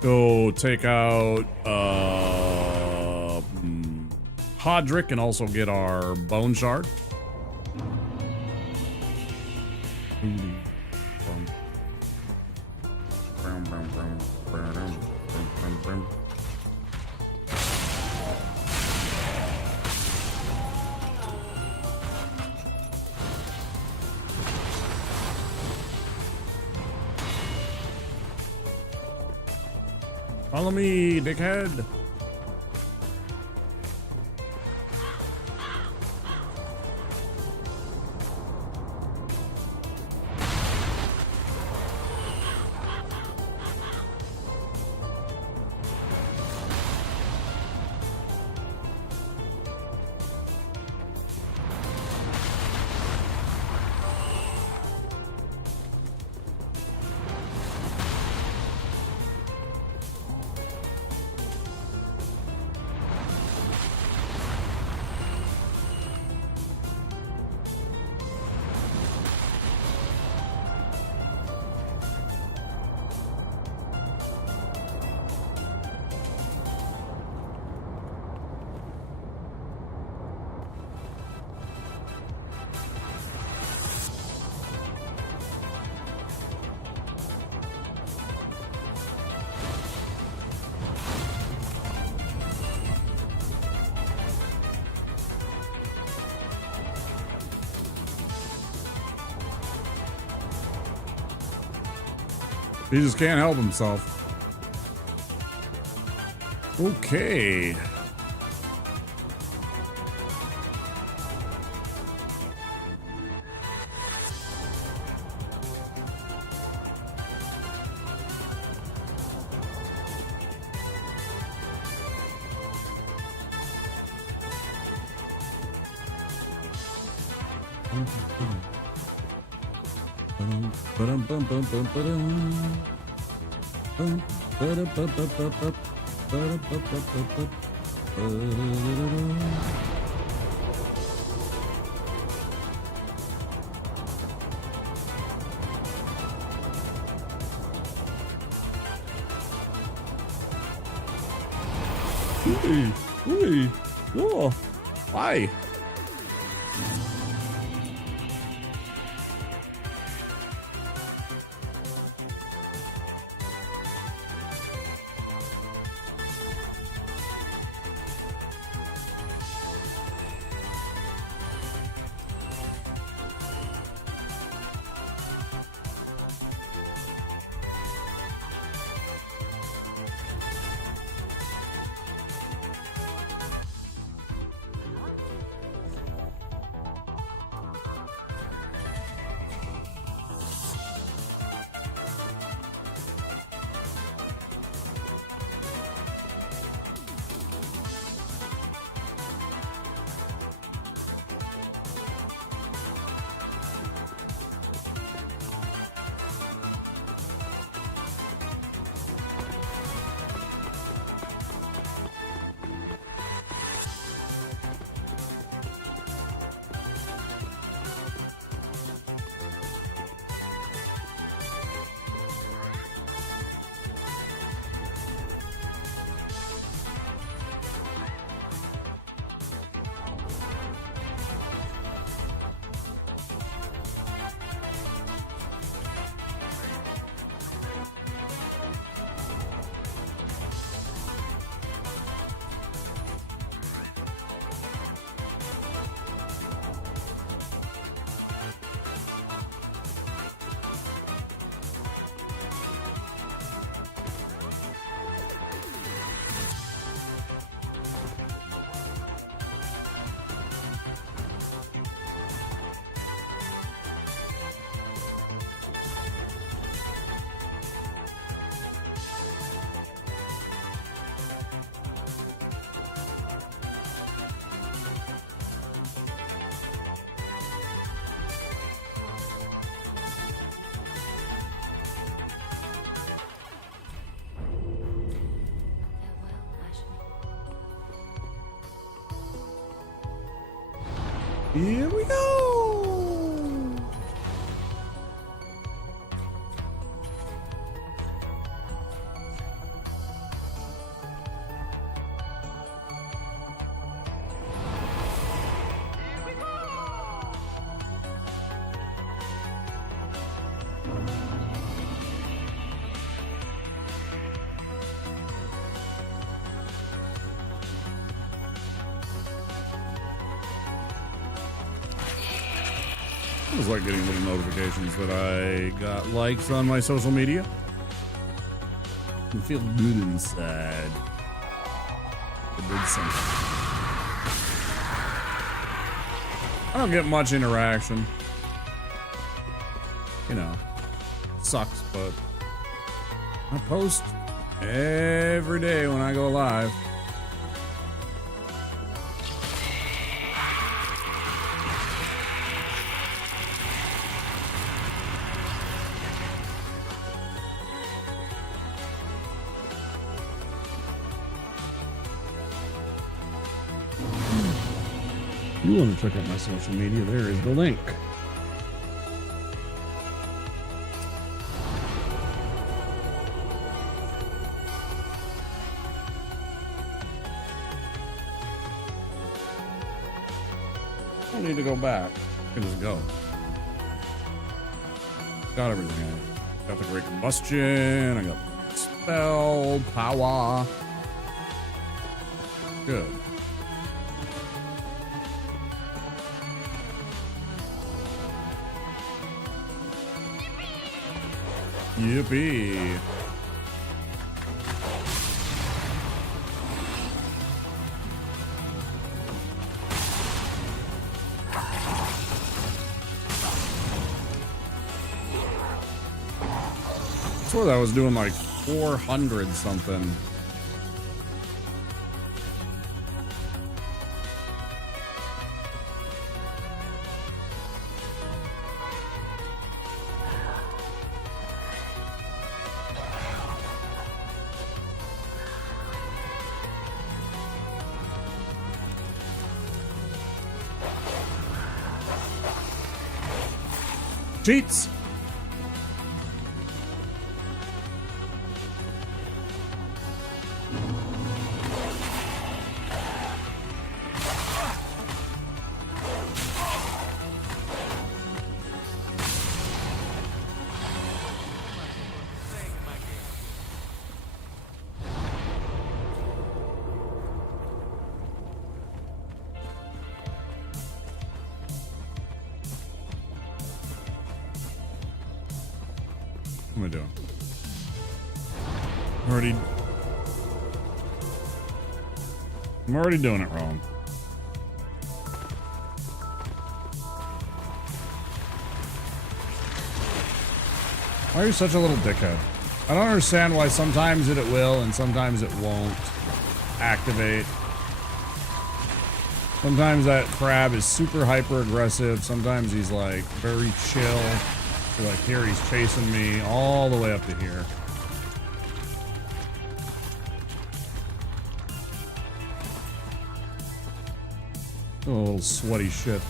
Go take out Hodrick and also get our Bone Shard. Follow me, dickhead. He just can't help himself. Okay. Oh, hi. Here we go. It was like getting little notifications that I got likes on my social media. I feel good inside. I did something. I don't get much interaction. You know, sucks, but I post every day when I go live. You want to check out my social media, there is the link. I don't need to go back. I can just go. Got everything. I got the Great Combustion. I got Spell, Power. Good. Yippee. I swore that I was doing like 400 something. Cheats. What am I doing? I'm already doing it wrong. Why are you such a little dickhead? I don't understand why sometimes it will and sometimes it won't activate. Sometimes that crab is super hyper aggressive. Sometimes he's like very chill. So like here he's chasing me all the way up to here. Oh, little sweaty shit.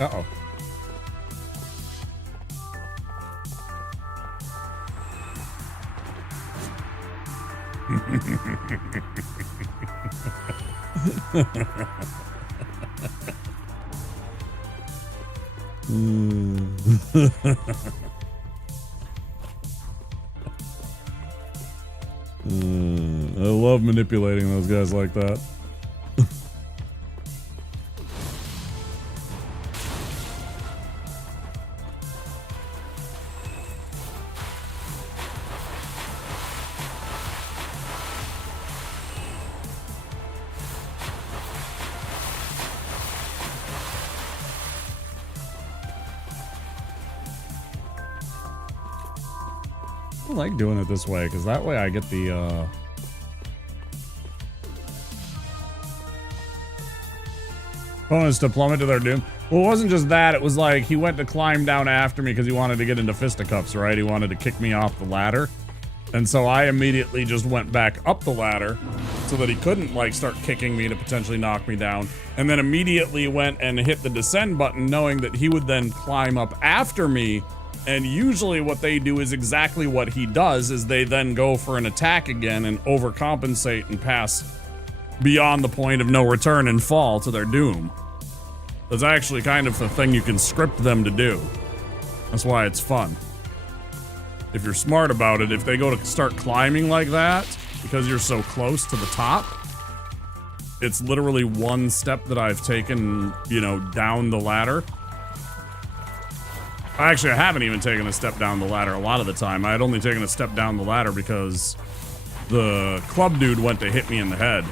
Uh-oh. I love manipulating those guys like that. I like doing it this way, because that way I get the, opponents to plummet to their doom. Well, it wasn't just that. It was like he went to climb down after me because he wanted to get into fisticuffs, right? He wanted to kick me off the ladder. And so I immediately just went back up the ladder so that he couldn't, like, start kicking me to potentially knock me down. And then immediately went and hit the descend button, knowing that he would then climb up after me. And usually what they do is exactly what he does, is they then go for an attack again and overcompensate and pass beyond the point of no return and fall to their doom. That's actually kind of the thing you can script them to do. That's why it's fun. If you're smart about it, if they go to start climbing like that, because you're so close to the top, it's literally one step that I've taken, you know, down the ladder. Actually, I haven't even taken a step down the ladder a lot of the time. I had only taken a step down the ladder because the club dude went to hit me in the head.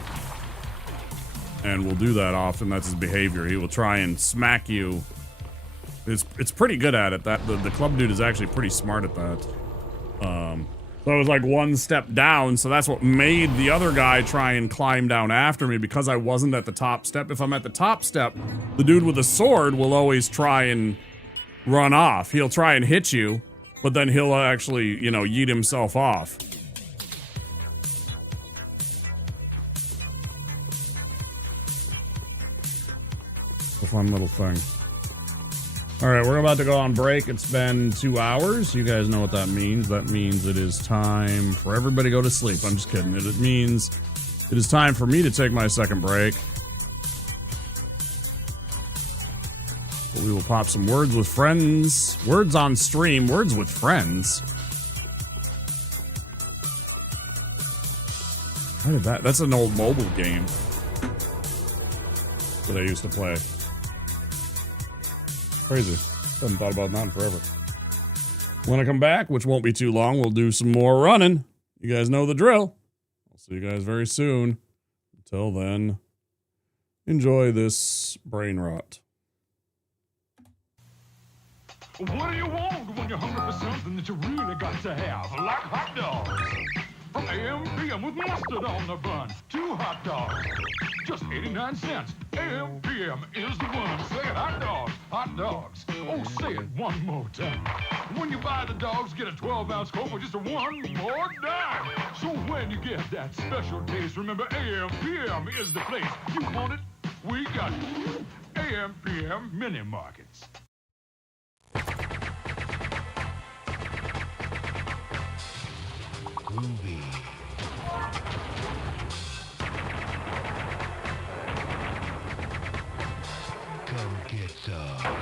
And will do that often. That's his behavior. He will try and smack you. It's pretty good at it. That the club dude is actually pretty smart at that. So it was like one step down, so that's what made the other guy try and climb down after me, because I wasn't at the top step. If I'm at the top step, the dude with the sword will always try and run off. He'll try and hit you, but then he'll actually, you know, yeet himself off. A fun little thing. All right, we're about to go on break. It's been 2 hours. You guys know what that means. That means it is time for everybody to go to sleep. I'm just kidding. It means it is time for me to take my second break. But we will pop some words with friends. Words on stream. Words with friends. How did that? That's an old mobile game that I used to play. Crazy. Haven't thought about that in forever. When I come back, which won't be too long, we'll do some more running. You guys know the drill. I'll see you guys very soon. Until then, enjoy this brain rot. What do you want when you're hungry for something that you really got to have? Like hot dogs. From AM/PM with mustard on the bun. 2 hot dogs. Just 89 cents. AM/PM is the one. Say it, hot dogs. Hot dogs. Oh, say it one more time. When you buy the dogs, get a 12-ounce Coke for just a one more dime. So when you get that special taste, remember AM/PM is the place. You want it? We got it. AM/PM Mini Markets. Groovy. Come get some.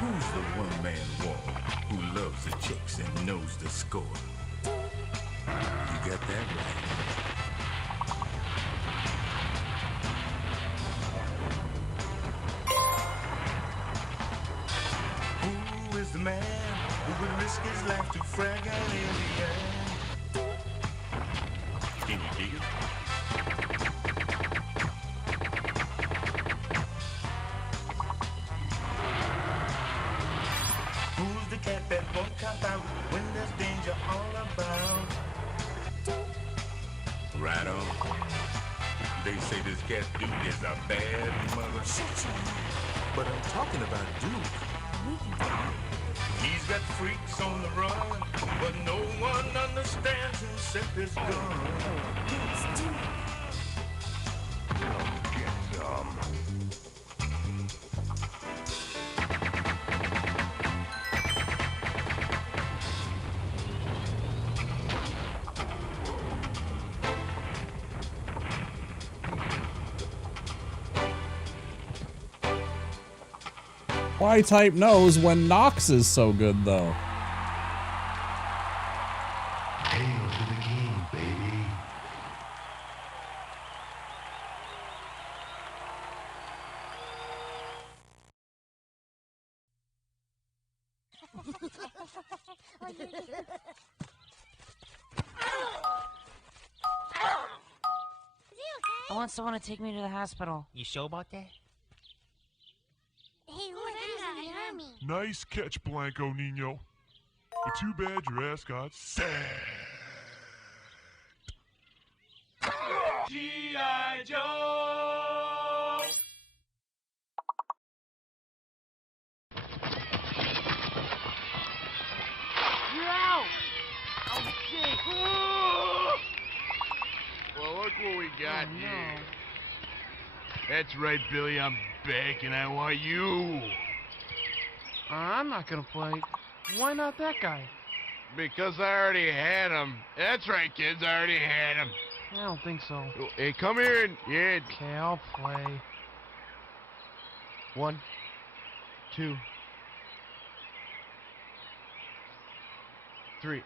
Who's the one-man war who loves the chicks and knows the score? You got that right. Who is the man who would risk his life to frag out in the air? Can you dig it? Who's the cat that won't cop out when there's danger all about? Right on. They say this cat Duke is a bad mother. But I'm talking about Duke. He's got freaks on the run, but no one understands except his gun. Come get some. Why type knows when Nox is so good, though? Hail to the king, baby. 「want someone to take me to the hospital. You sure about that? Hey, look, there's the army. Nice catch, Blanco Nino. But too bad your ass got sacked. G.I. Joe! You're out! Oh, shit! Well, look what we got Oh, no. here. That's right, Billy. I'm back, and I want you. I'm not gonna play. Why not that guy? Because I already had him. That's right, kids. I already had him. I don't think so. Hey, come here and... Yeah. Okay, I'll play. 1, 2, 3.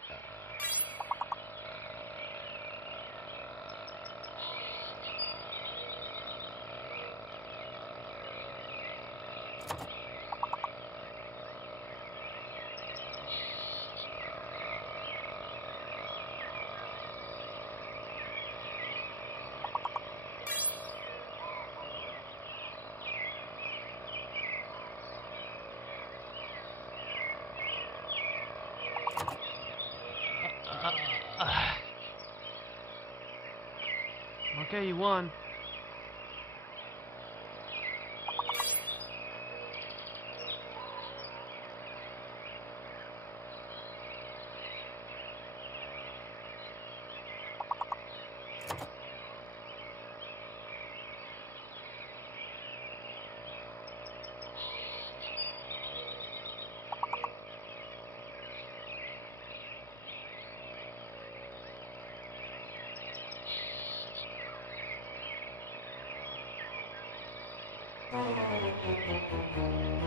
Okay, you won.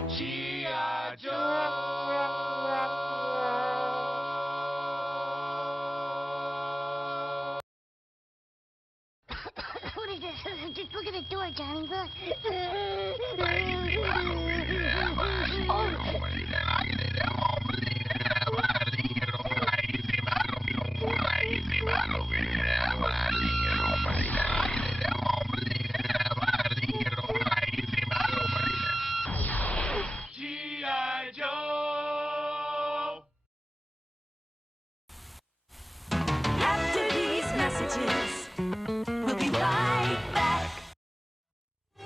G.I. Joe! What is this? Just look at the door, Johnny. Look. G.I. Joe! After these messages, we'll be right back.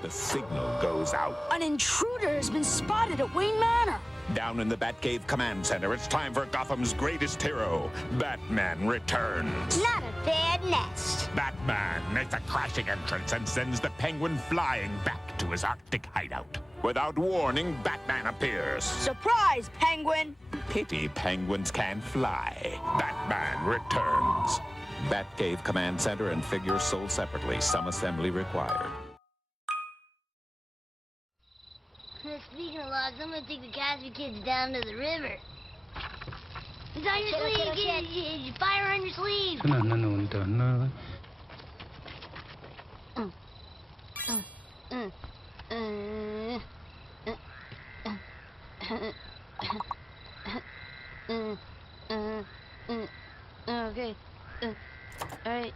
The signal goes out. An intruder has been spotted at Wayne Manor. Down in the Batcave Command Center, it's time for Gotham's greatest hero. Batman returns. Not a bad nest. Batman makes a crashing entrance and sends the Penguin flying back to his Arctic hideout. Without warning, Batman appears. Surprise, Penguin! Pity penguins can't fly. Batman returns. Batcave Command Center and figures sold separately. Some assembly required. Speaking of logs, I'm gonna take the Cosby kids down to the river. It's on your sleeve, kid. Fire on your sleeve. Okay. Alright.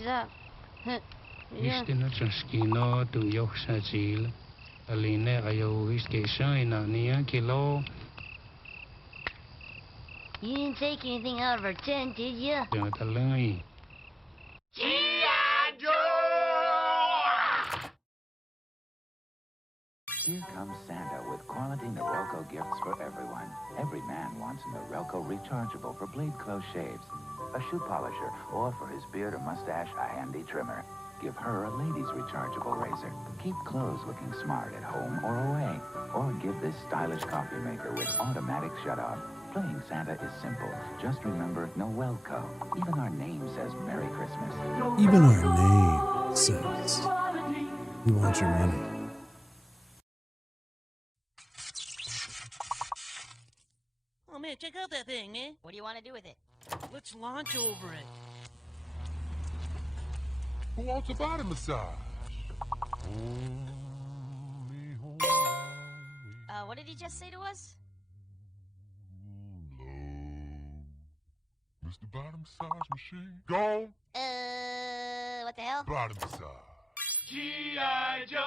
Stop. You didn't take anything out of our tent, did you? G.I. Joe! Here comes Santa with quality Norelco gifts for everyone. Every man wants a Norelco rechargeable for blade close shaves, a shoe polisher, or for his beard or mustache, a handy trimmer. Give her a ladies' rechargeable razor. Keep clothes looking smart at home or away. Or give this stylish coffee maker with automatic shutoff. Playing Santa is simple. Just remember Noelco. Even our name says Merry Christmas. Even our name says we want your money. Oh, man, check out that thing, man. What do you want to do with it? Let's launch over it. Who wants a body massage? What did he just say to us? Mr. Body Massage Machine. Gone. What what the hell? Bottom side. G.I. Joe!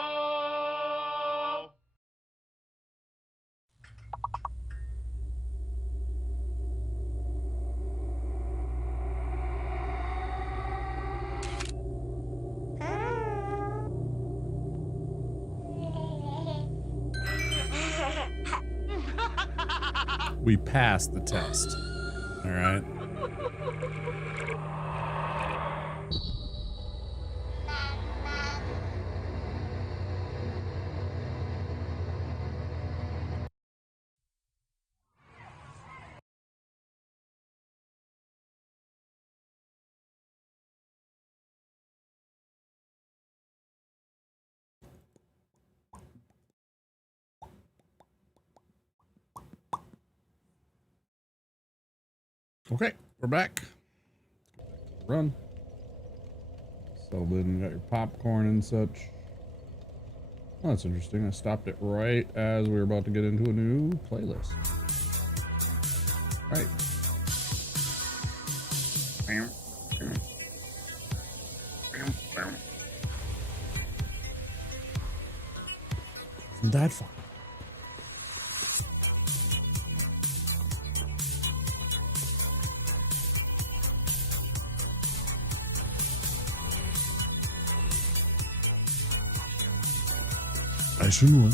We passed the test. All right. Okay, we're back. Run. Settled in, got your popcorn and such. Well, that's interesting. I stopped it right as we were about to get into a new playlist. Right. Isn't that fun? I should know.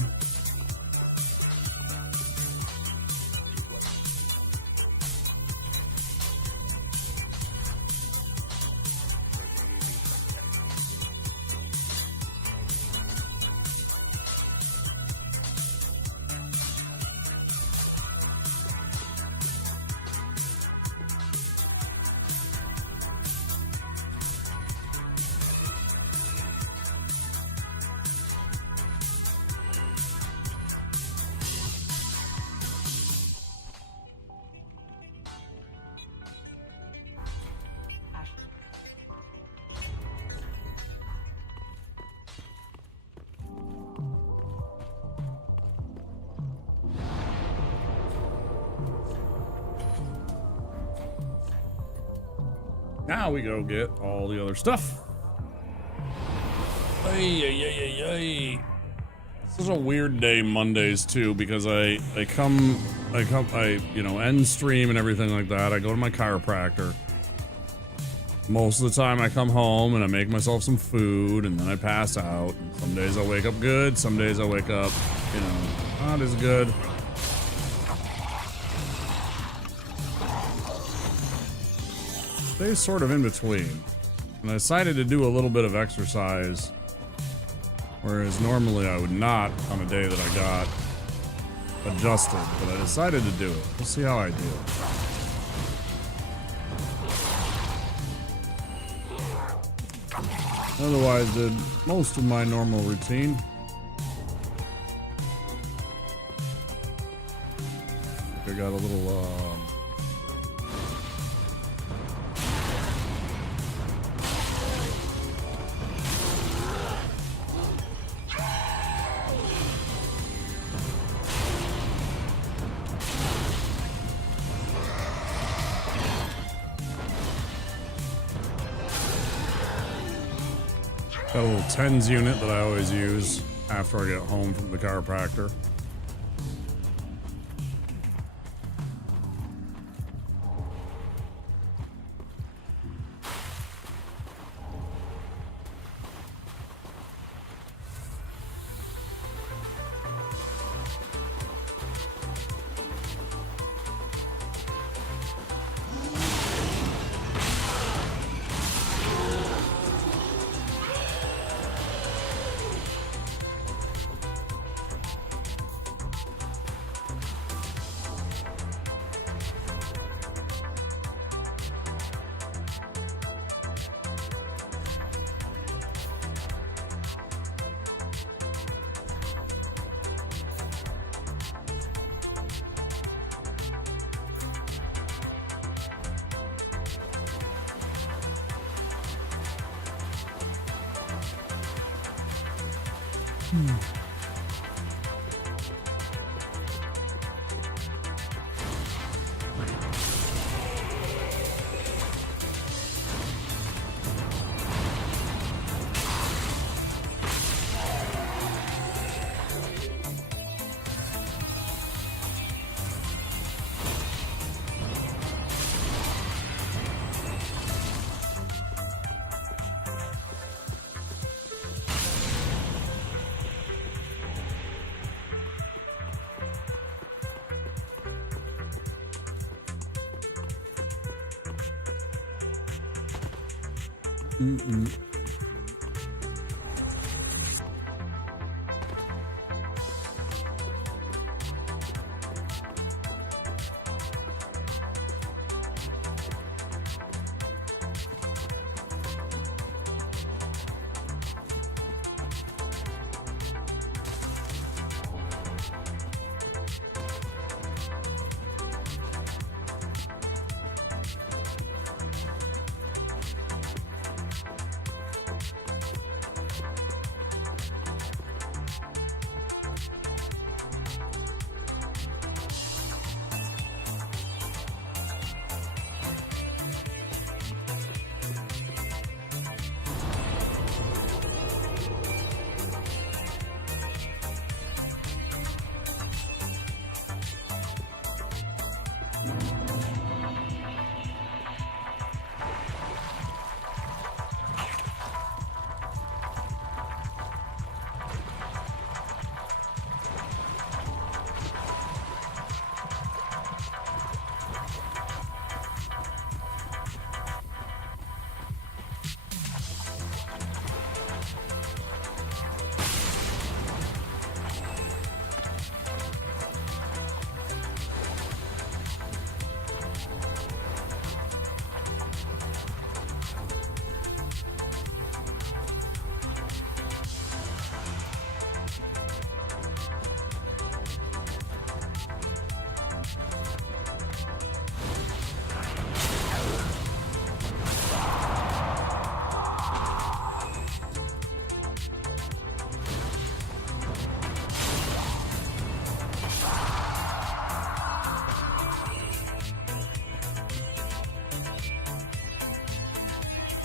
Now we go get all the other stuff. This is a weird day Mondays too, because I end stream and everything like that. I go to my chiropractor. Most of the time I come home and I make myself some food and then I pass out. And some days I'll wake up good, some days I'll wake up, not as good. They're sort of in between. And I decided to do a little bit of exercise, whereas normally I would not on a day that I got adjusted, but I decided to do it. We'll see how I do. Otherwise, did most of my normal routine. I got a little, got a little TENS unit that I always use after I get home from the chiropractor.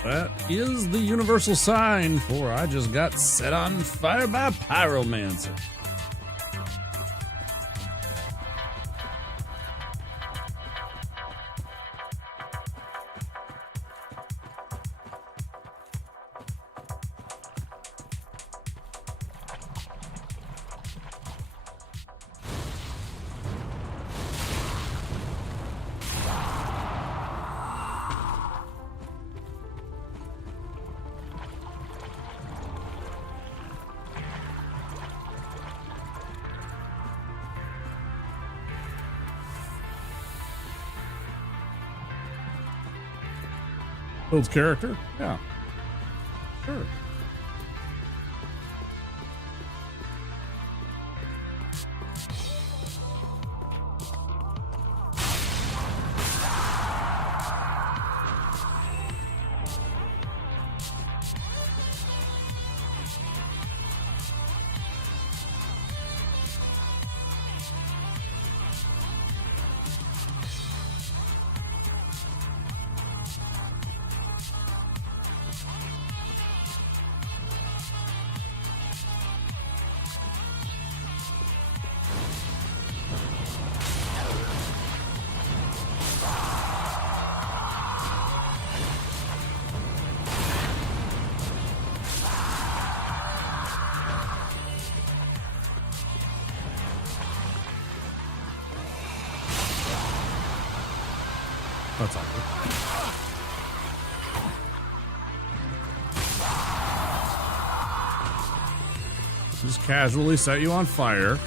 That is the universal sign for I just got set on fire by pyromancer. Builds character? Yeah. Sure. That's awkward. Just casually set you on fire.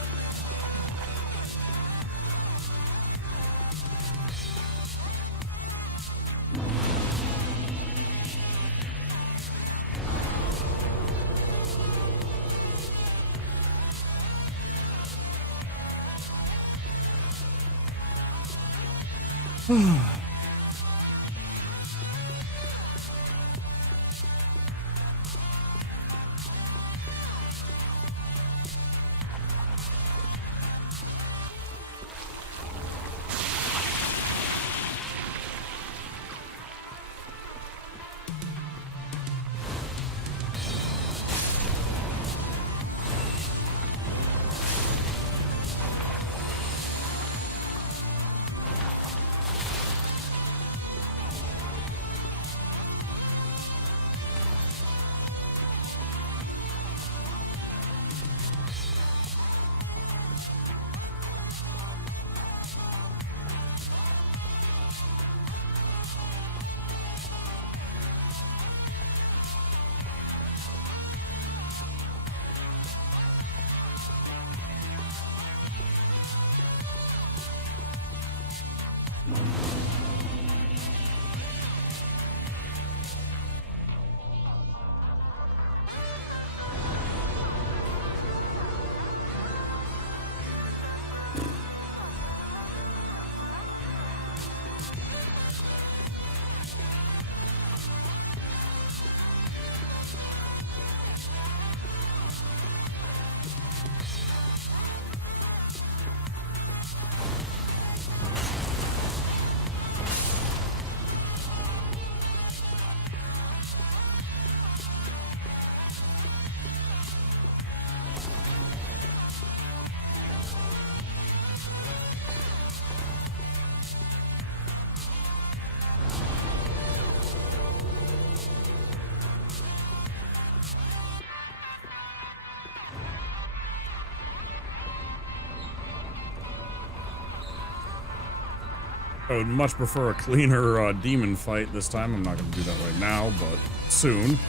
I would much prefer a cleaner demon fight this time. I'm not going to do that right now, but soon.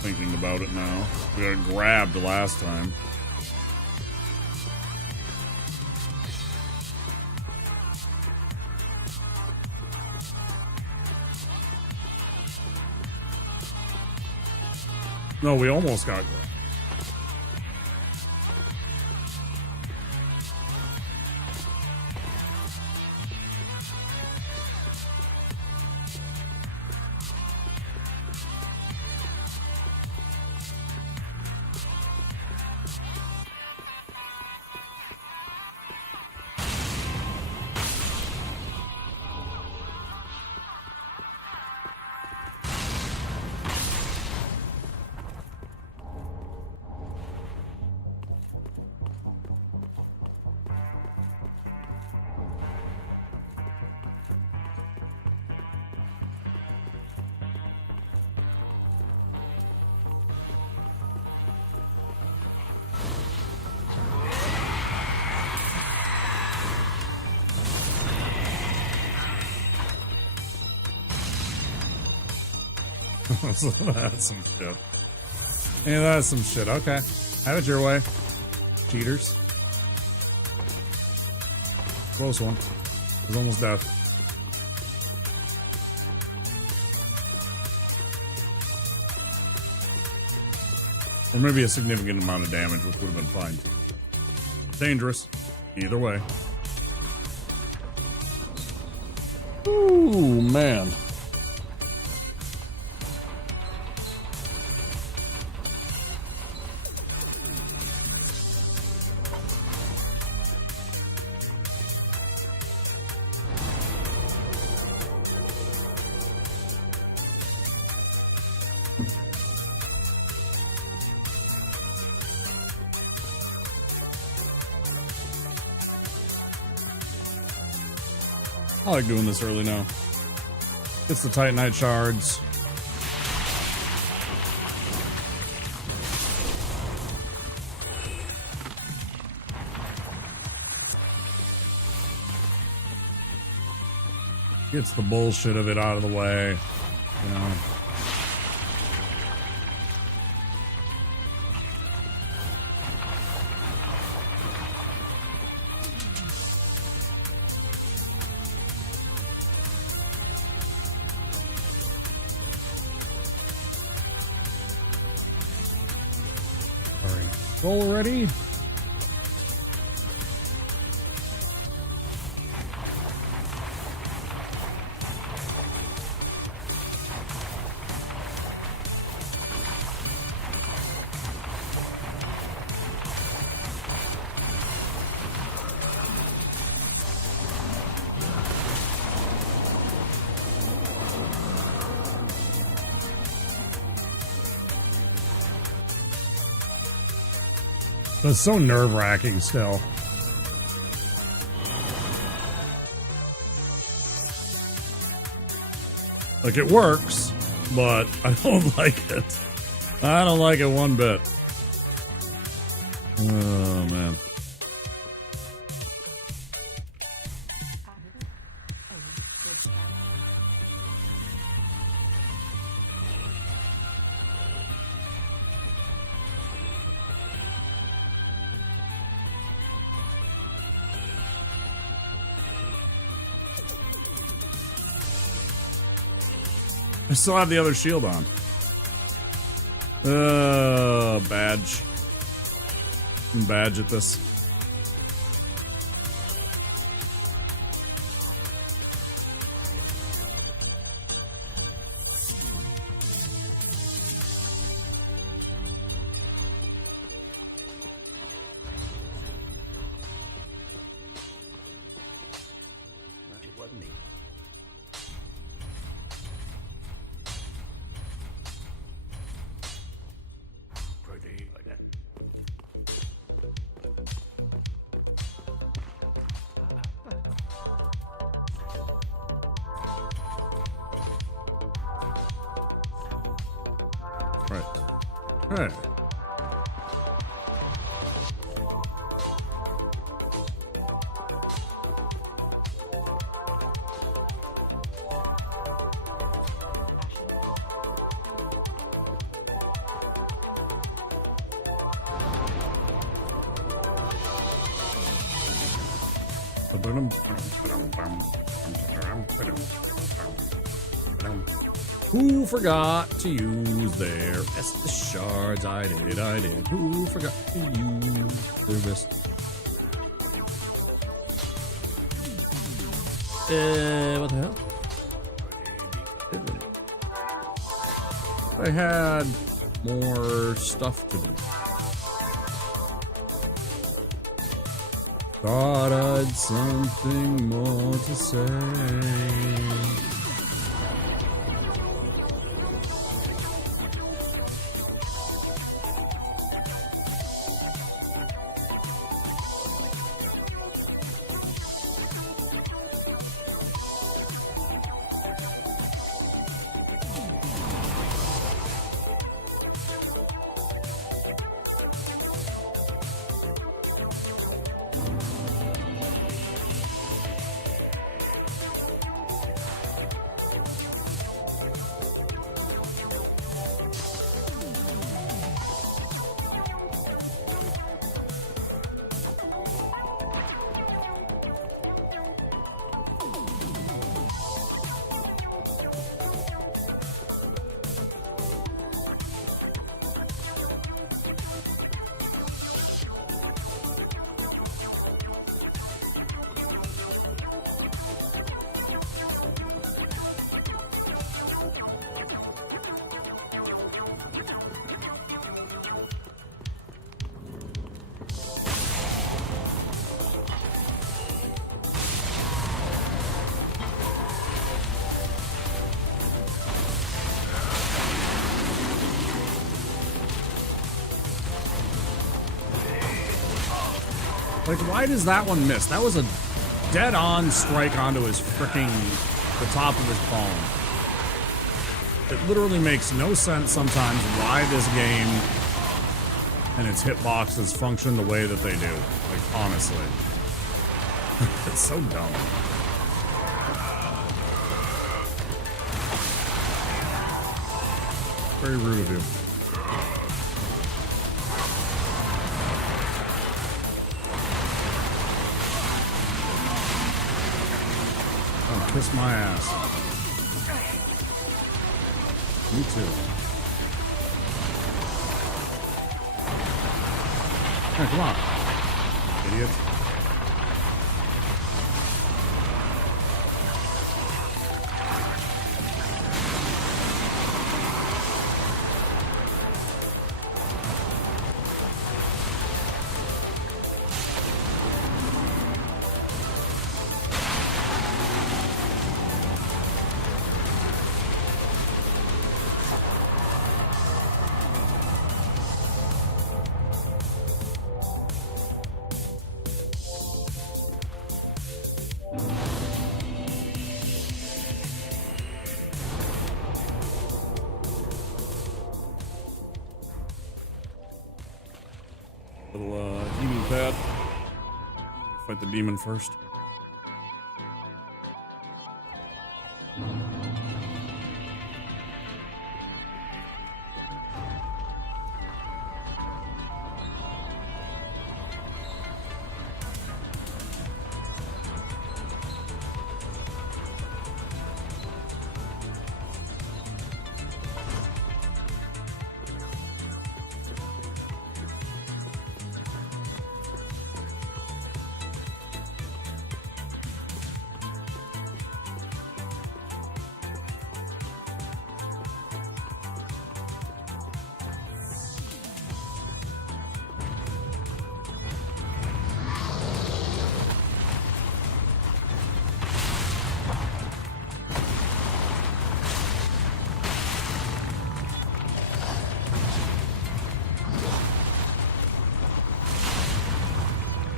Thinking about it now. We got grabbed last time. No, we almost got grabbed. That's some shit. Yeah, that's some shit. Okay. Have it your way. Cheaters. Close one. It was almost death. Or maybe a significant amount of damage, which would have been fine too. Dangerous. Either way. Ooh, man. I like doing this early now. Gets the Titanite shards. Gets the bullshit of it out of the way. You know. Already? It's so nerve-wracking still. Like, it works, but I don't like it. I don't like it one bit. Oh, man. I still have the other shield on. Badge. I'm badge at this. It wasn't me. Pretty like that. Right. Who forgot to use their Estus shards? I did. Who forgot to use their best? What the hell? I had more stuff to do. Thought I'd something more to say. Like, why does that one miss? That was a dead-on strike onto his freaking, the top of his palm. It literally makes no sense sometimes why this game and its hitboxes function the way that they do. Like, honestly. It's so dumb. Very rude of you. Kiss my ass. Me too. Hey, come on, idiot. Little healing pad. Fight the demon first.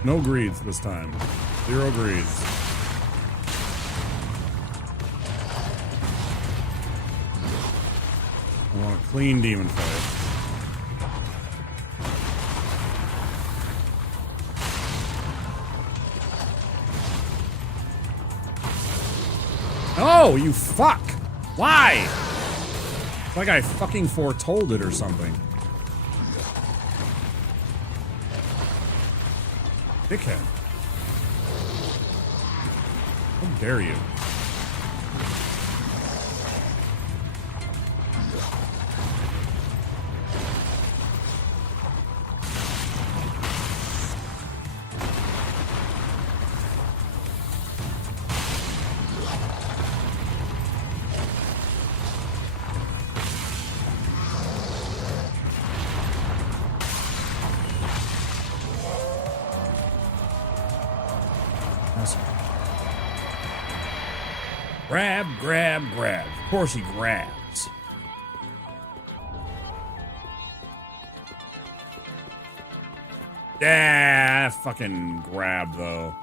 No greeds this time. 0 greeds. I want a clean demon fight. Oh, you fuck! Why? It's like I fucking foretold it or something. Dickhead. How dare you? Grab, grab, grab. Of course he grabs. Yeah, fucking grab though.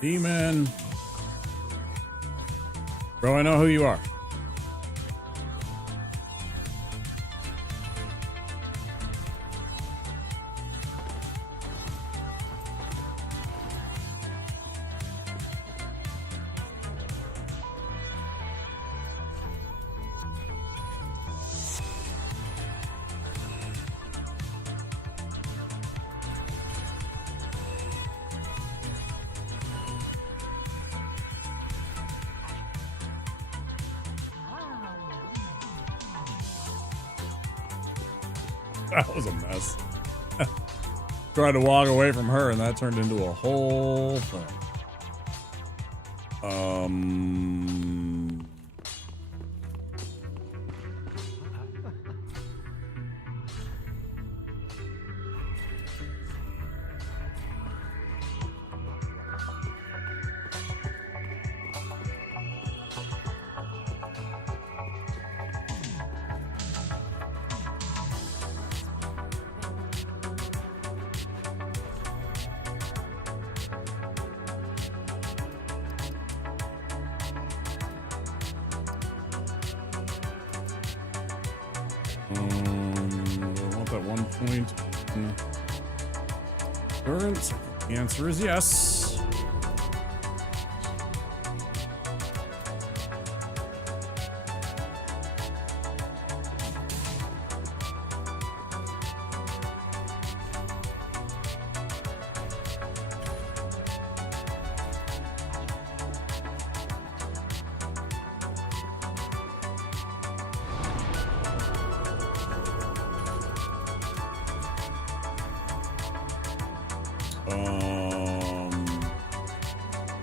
Demon. Bro, I know who you are. That was a mess. Tried to walk away from her, and that turned into a whole thing. I want that 1 point. Endurance. The answer is yes.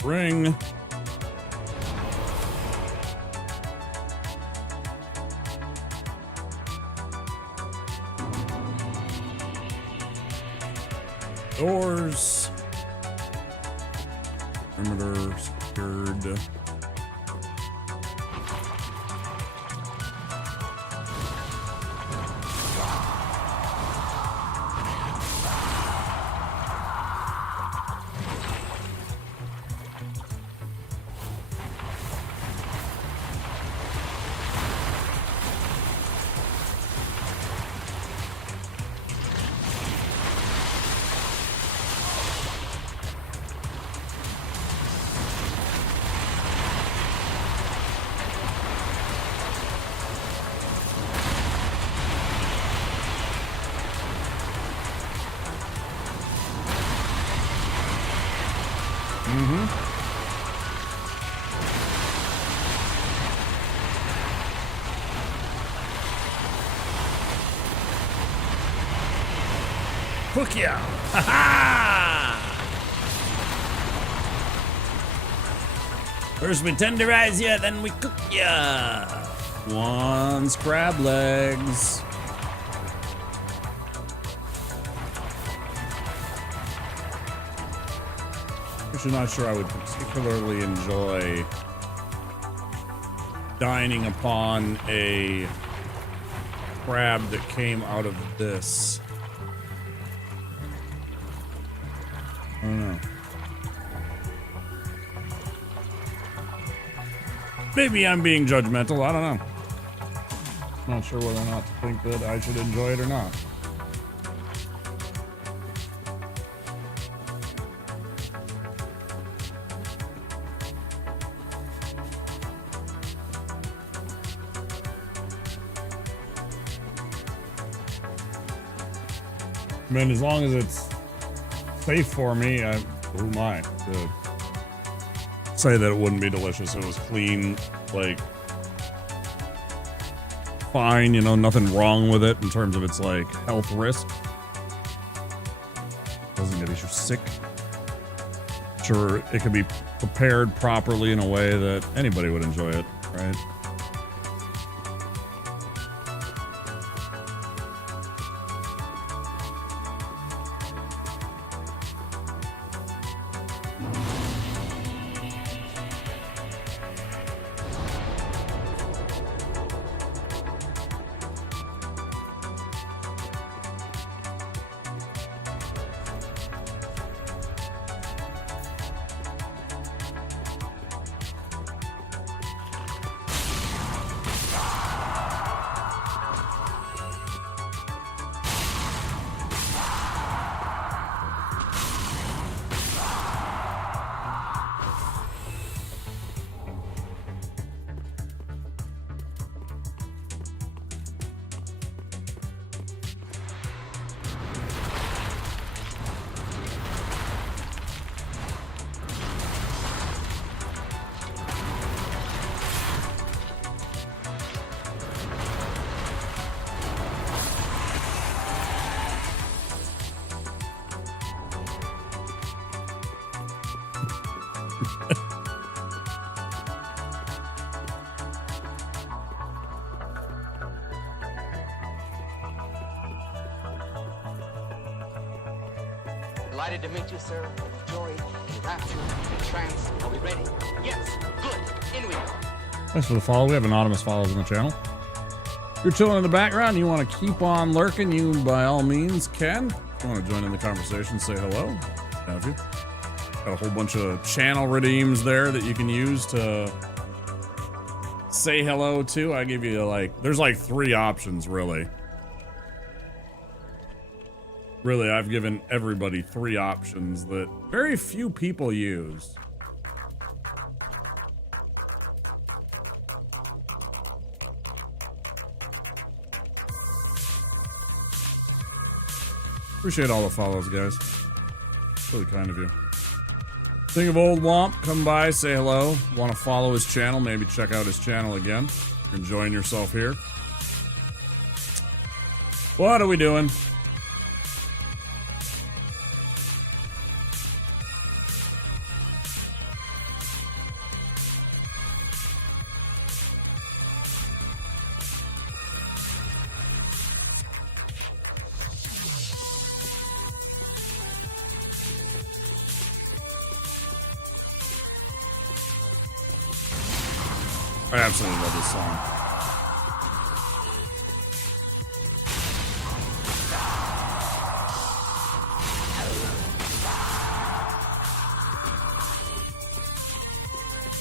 Ring. Doors. Perimeter secured. Cook ya! Ha ha! First we tenderize ya, then we cook ya. One's crab legs. Actually, not sure I would particularly enjoy dining upon a crab that came out of this. I don't know. Maybe I'm being judgmental. I don't know. Not sure whether or not to think that I should enjoy it or not. I mean, as long as it's safe for me, who am I to say that it wouldn't be delicious? It was clean, like, fine, you know, nothing wrong with it in terms of its, like, health risk. Doesn't get you sick. Sure, it could be prepared properly in a way that anybody would enjoy it, right? Delighted to meet you, sir. With joy, and rapture, and trance. Are we ready? Yes. Good. In we go. Thanks for the follow. We have anonymous follows on the channel. If you're chilling in the background and you want to keep on lurking, you by all means can. If you want to join in the conversation, say hello. Have you? Got a whole bunch of channel redeems there that you can use to say hello to. I give you there's like 3 options really. Really, I've given everybody 3 options that very few people use. Appreciate all the follows, guys. Really kind of you. Think of Old Womp, come by, say hello. Want to follow his channel, maybe check out his channel again. You're enjoying yourself here. What are we doing? I absolutely love this song.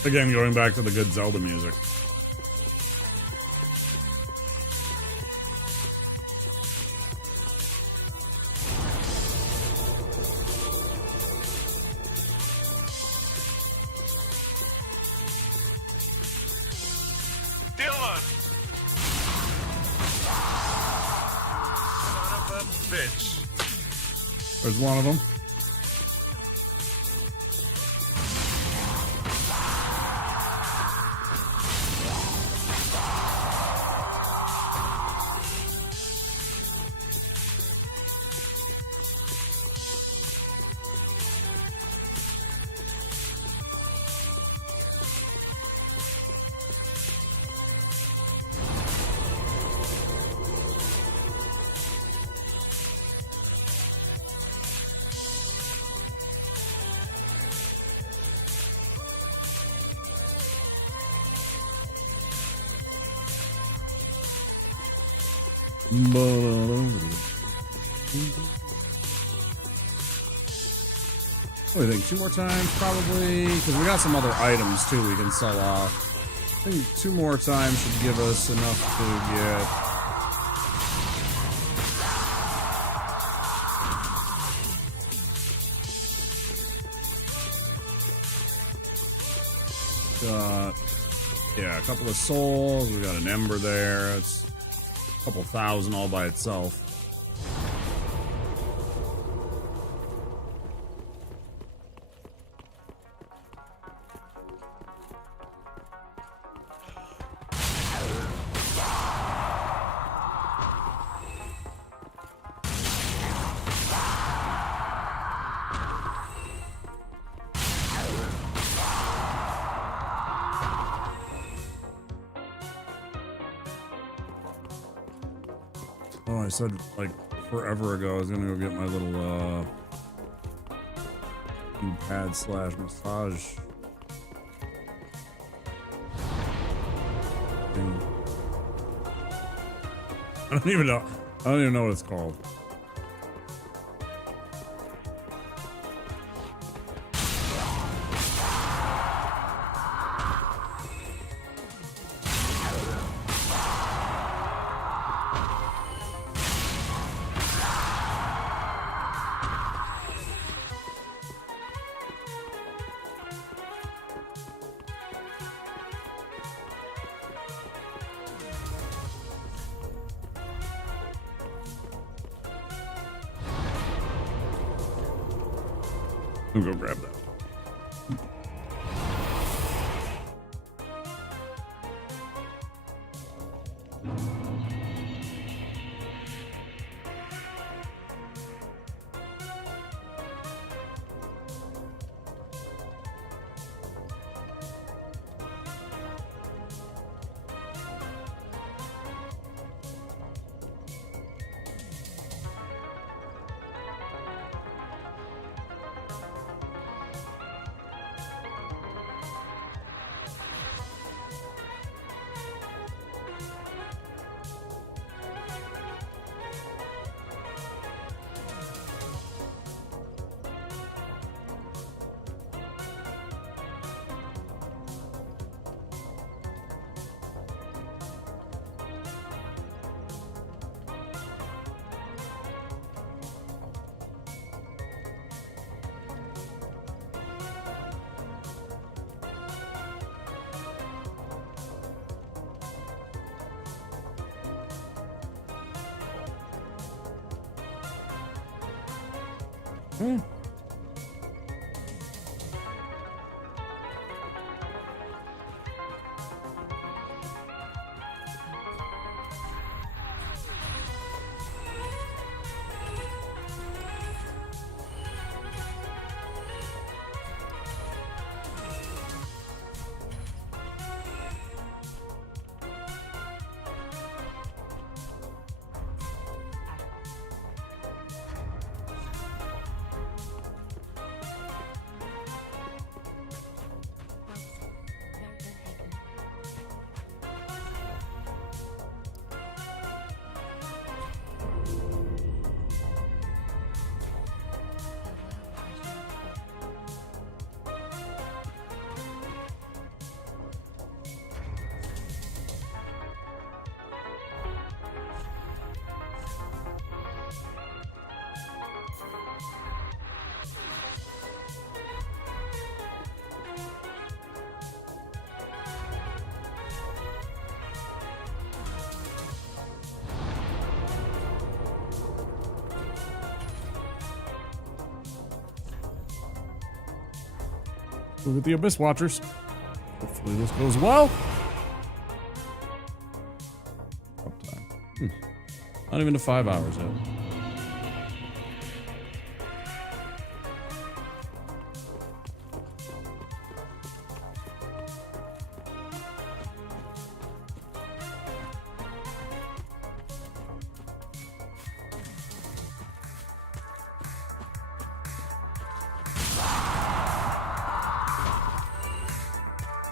Again, going back to the good Zelda music. There's one of them. What do you think? 2 more times, probably? Because we got some other items, too, we can sell off. I think 2 more times should give us enough to get. Yeah, a couple of souls. We got an ember there. It's a couple thousand all by itself. Oh, I said like forever ago I was gonna go get my little pad / massage thing. I don't even know what it's called. I'll go grab that. With the Abyss Watchers. Hopefully this goes well. Uptime. Not even to 5 hours yet.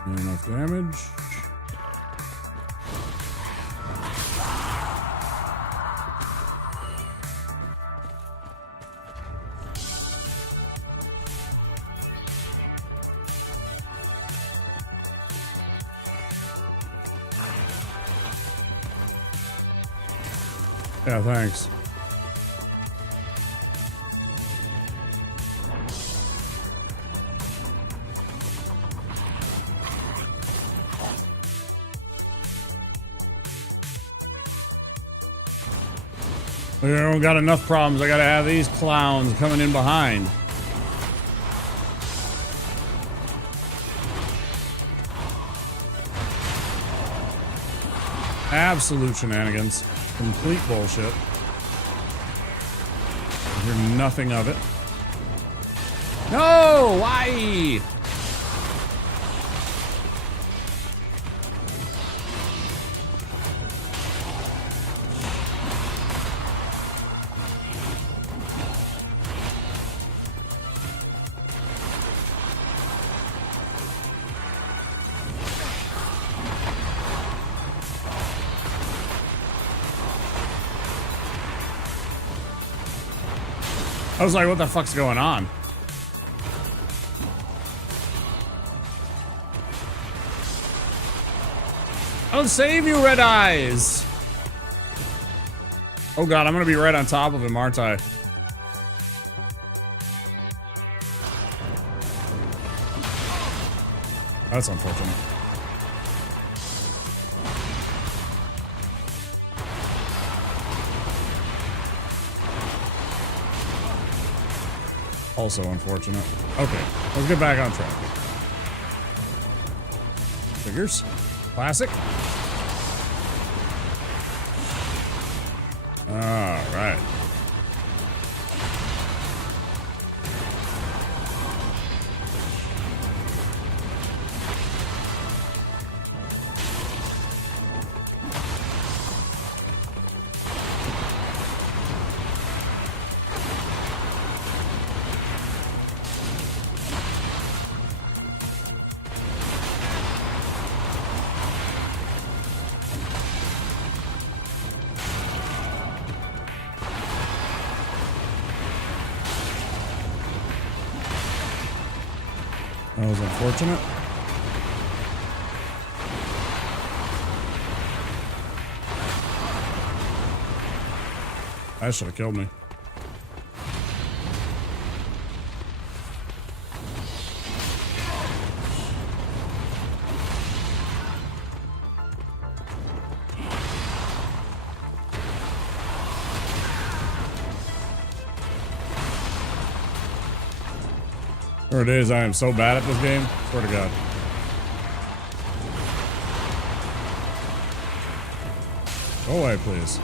Enough damage. Yeah, thanks. We don't got enough problems. I gotta have these clowns coming in behind. Absolute shenanigans. Complete bullshit. I hear nothing of it. No! Why? I was like, what the fuck's going on? I'll save you, Red Eyes! Oh god, I'm gonna be right on top of him, aren't I? That's unfortunate. Also unfortunate. Okay, let's get back on track. Figures. Classic. Alright. That was unfortunate. That should have killed me. Sure it is. I am so bad at this game. Swear to God. Go away, please.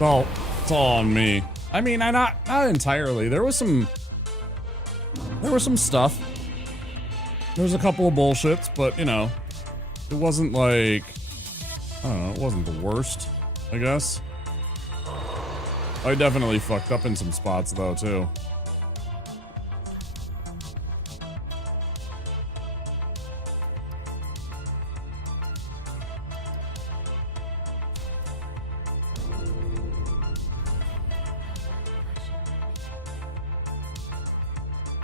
Well, it's all on me. I mean, not entirely. There was some stuff. There was a couple of bullshits, but you know, it wasn't like, I don't know, it wasn't the worst, I guess. I definitely fucked up in some spots though, too.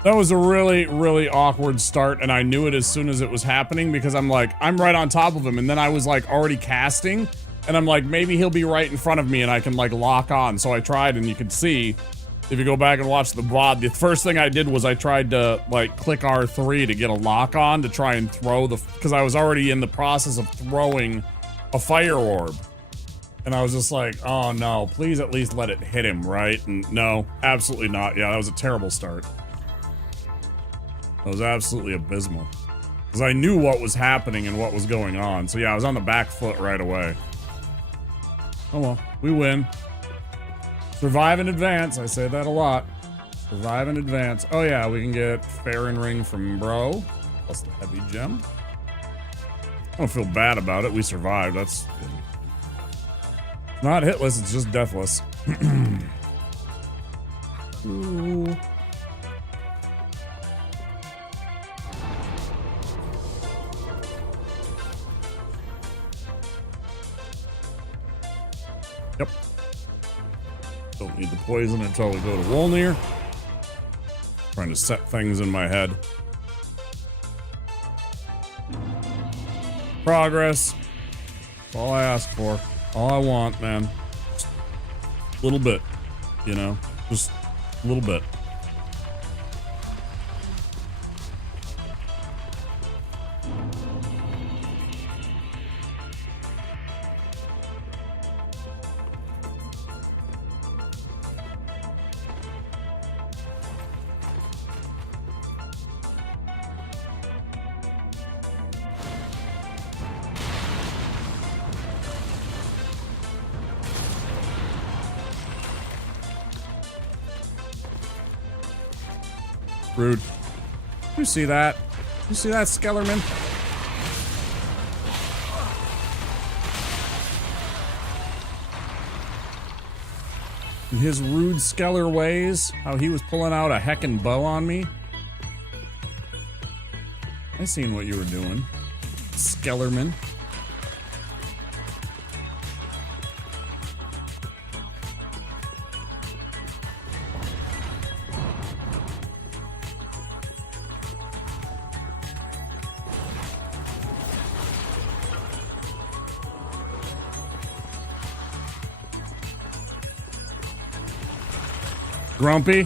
That was a really, really awkward start, and I knew it as soon as it was happening because I'm like, I'm right on top of him, and then I was like already casting, and I'm like, maybe he'll be right in front of me and I can like lock on. So I tried, and you can see, if you go back and watch the VOD, the first thing I did was I tried to like click R3 to get a lock on to try and throw the, because I was already in the process of throwing a fire orb. And I was just like, oh no, please at least let it hit him, right? And no, absolutely not. Yeah, that was a terrible start. It was absolutely abysmal. Because I knew what was happening and what was going on. So yeah, I was on the back foot right away. Oh well, we win. Survive in advance, I say that a lot. Survive in advance. Oh yeah, we can get Farron Ring from Bro. Plus the heavy gem. I don't feel bad about it, we survived, that's good. Not hitless, it's just deathless. Ooh. Yep. Don't need the poison until we go to Wolnir. Trying to set things in my head. Progress. That's all I ask for. All I want, man. Just a little bit, you know? Just a little bit. Rude. You see that? You see that, Skellerman? In his rude Skeller ways, how he was pulling out a heckin' bow on me. I seen what you were doing, Skellerman. Grumpy.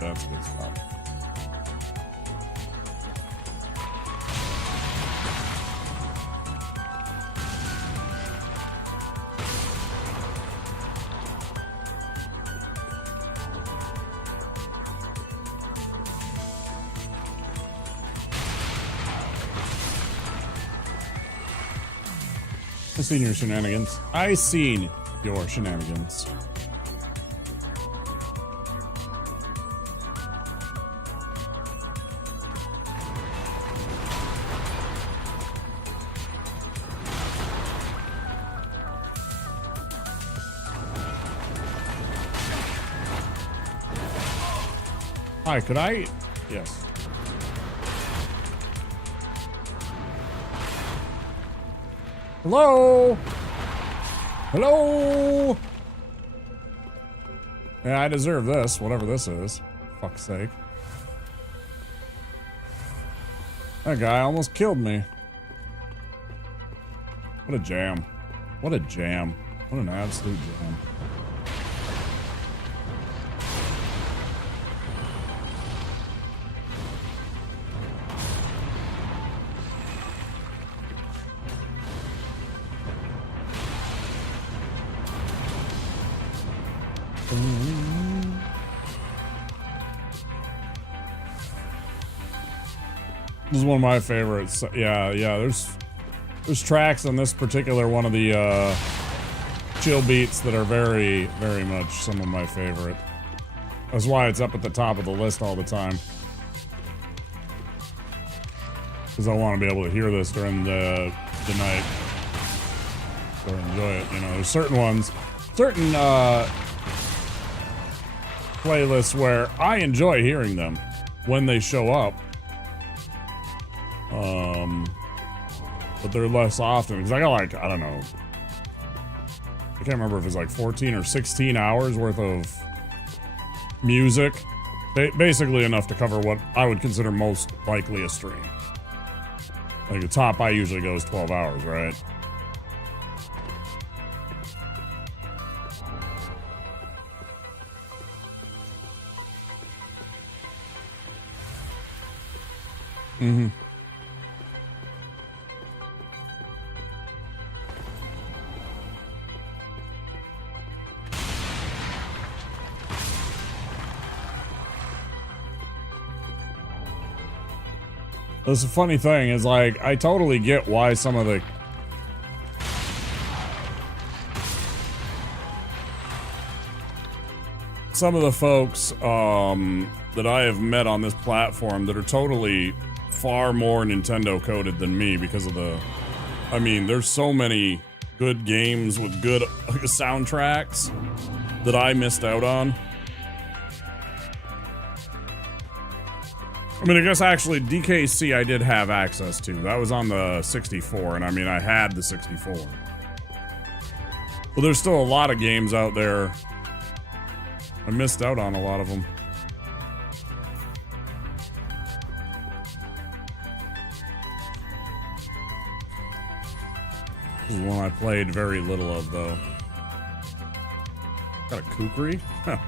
That's a good spot. I seen your shenanigans. I seen your shenanigans. Hi, could I? Yes. Hello? Hello? Yeah, I deserve this, whatever this is. Fuck's sake. That guy almost killed me. What a jam. What a jam. What an absolute jam. This is one of my favorites. Yeah, there's tracks on this particular one of the chill beats that are very, very much some of my favorite. That's why it's up at the top of the list all the time. Because I want to be able to hear this during the night. So enjoy it. You know, there's certain ones certain playlists where I enjoy hearing them when they show up. But they're less often because I got like, I don't know. I can't remember if it's like 14 or 16 hours worth of music. Basically enough to cover what I would consider most likely a stream. Like the top I usually go is 12 hours, right? Mm-hmm. That's the funny thing is, like, I totally get why some of the folks that I have met on this platform that are totally far more Nintendo coded than me because of the, I mean, there's so many good games with good soundtracks that I missed out on. I mean, I guess actually DKC I did have access to. That was on the 64, and I mean, I had the 64. But there's still a lot of games out there. I missed out on a lot of them. This is one I played very little of, though. Got a kukri? Huh.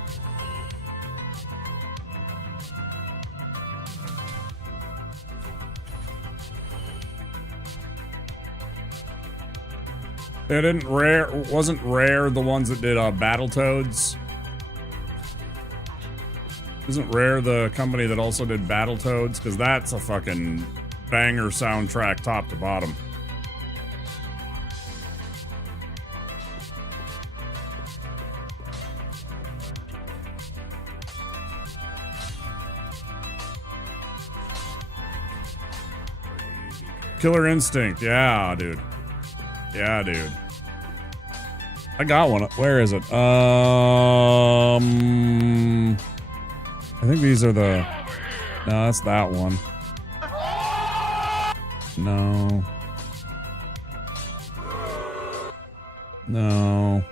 It wasn't Rare the ones that did Battletoads? Isn't Rare the company that also did Battletoads? Because that's a fucking banger soundtrack top to bottom. Killer Instinct, yeah, dude. Yeah, dude. I got one. Where is it? I think these are the... No, that's that one. No. No.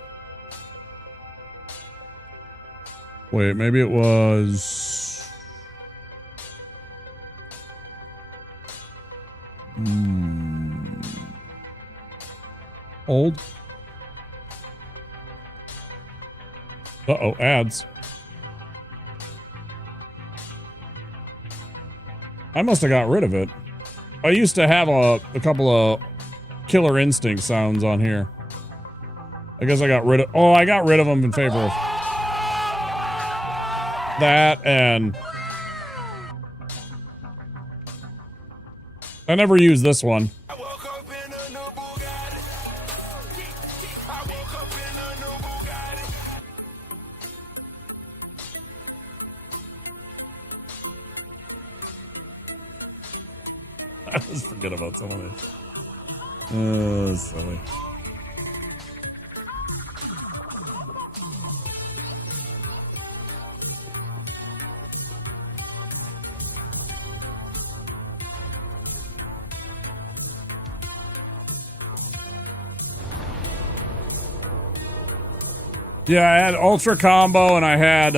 Wait, maybe it was... Old? Uh-oh, ads. I must have got rid of it. I used to have a couple of Killer Instinct sounds on here. I guess I got rid of... Oh, I got rid of them in favor of... that, and... I never used this one. I just forget about some of this. Silly. Yeah, I had Ultra Combo and I had,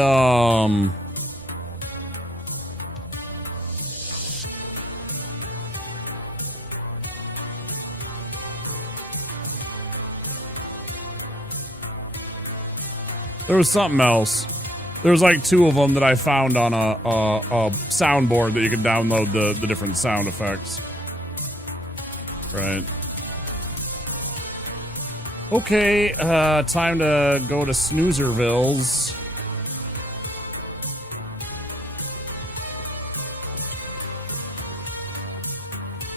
there was something else. There was like two of them that I found on a soundboard that you could download the different sound effects. Right. Okay, time to go to Snoozerville's.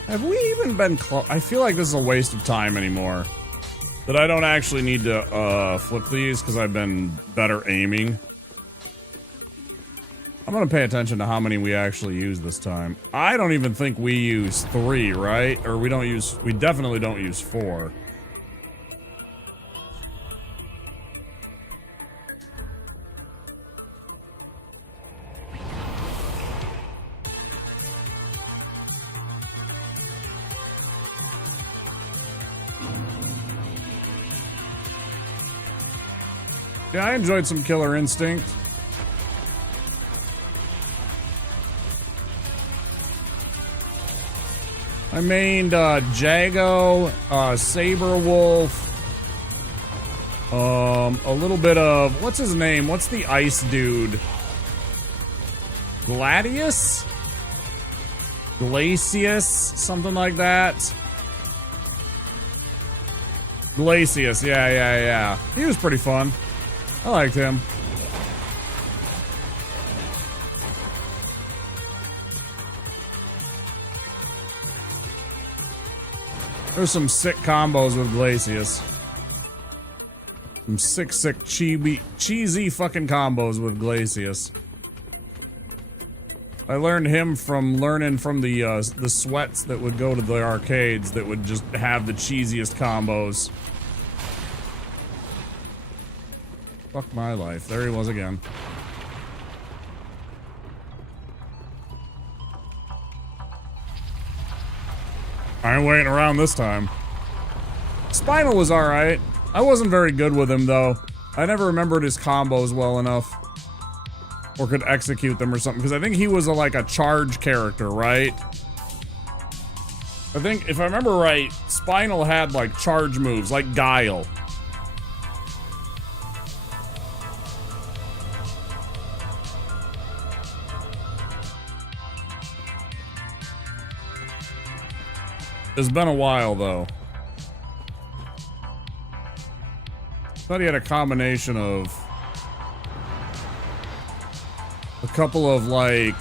Have we even been close? I feel like this is a waste of time anymore. That I don't actually need to flip these because I've been better aiming. I'm gonna pay attention to how many we actually use this time. I don't even think we use 3, right? Or we definitely don't use 4. Yeah, I enjoyed some Killer Instinct. I mained Jago, Saberwolf, a little bit of, what's his name? What's the ice dude? Gladius? Glacius? Something like that. Glacius, yeah. He was pretty fun. I liked him. There's some sick combos with Glacius. Some sick cheesy fucking combos with Glacius. I learned him from learning from the sweats that would go to the arcades that would just have the cheesiest combos. Fuck my life. There he was again. I ain't waiting around this time. Spinal was alright. I wasn't very good with him, though. I never remembered his combos well enough. Or could execute them or something. Because I think he was like a charge character, right? I think, if I remember right, Spinal had like charge moves, like Guile. It's been a while, though. Thought he had a combination of a couple of, like,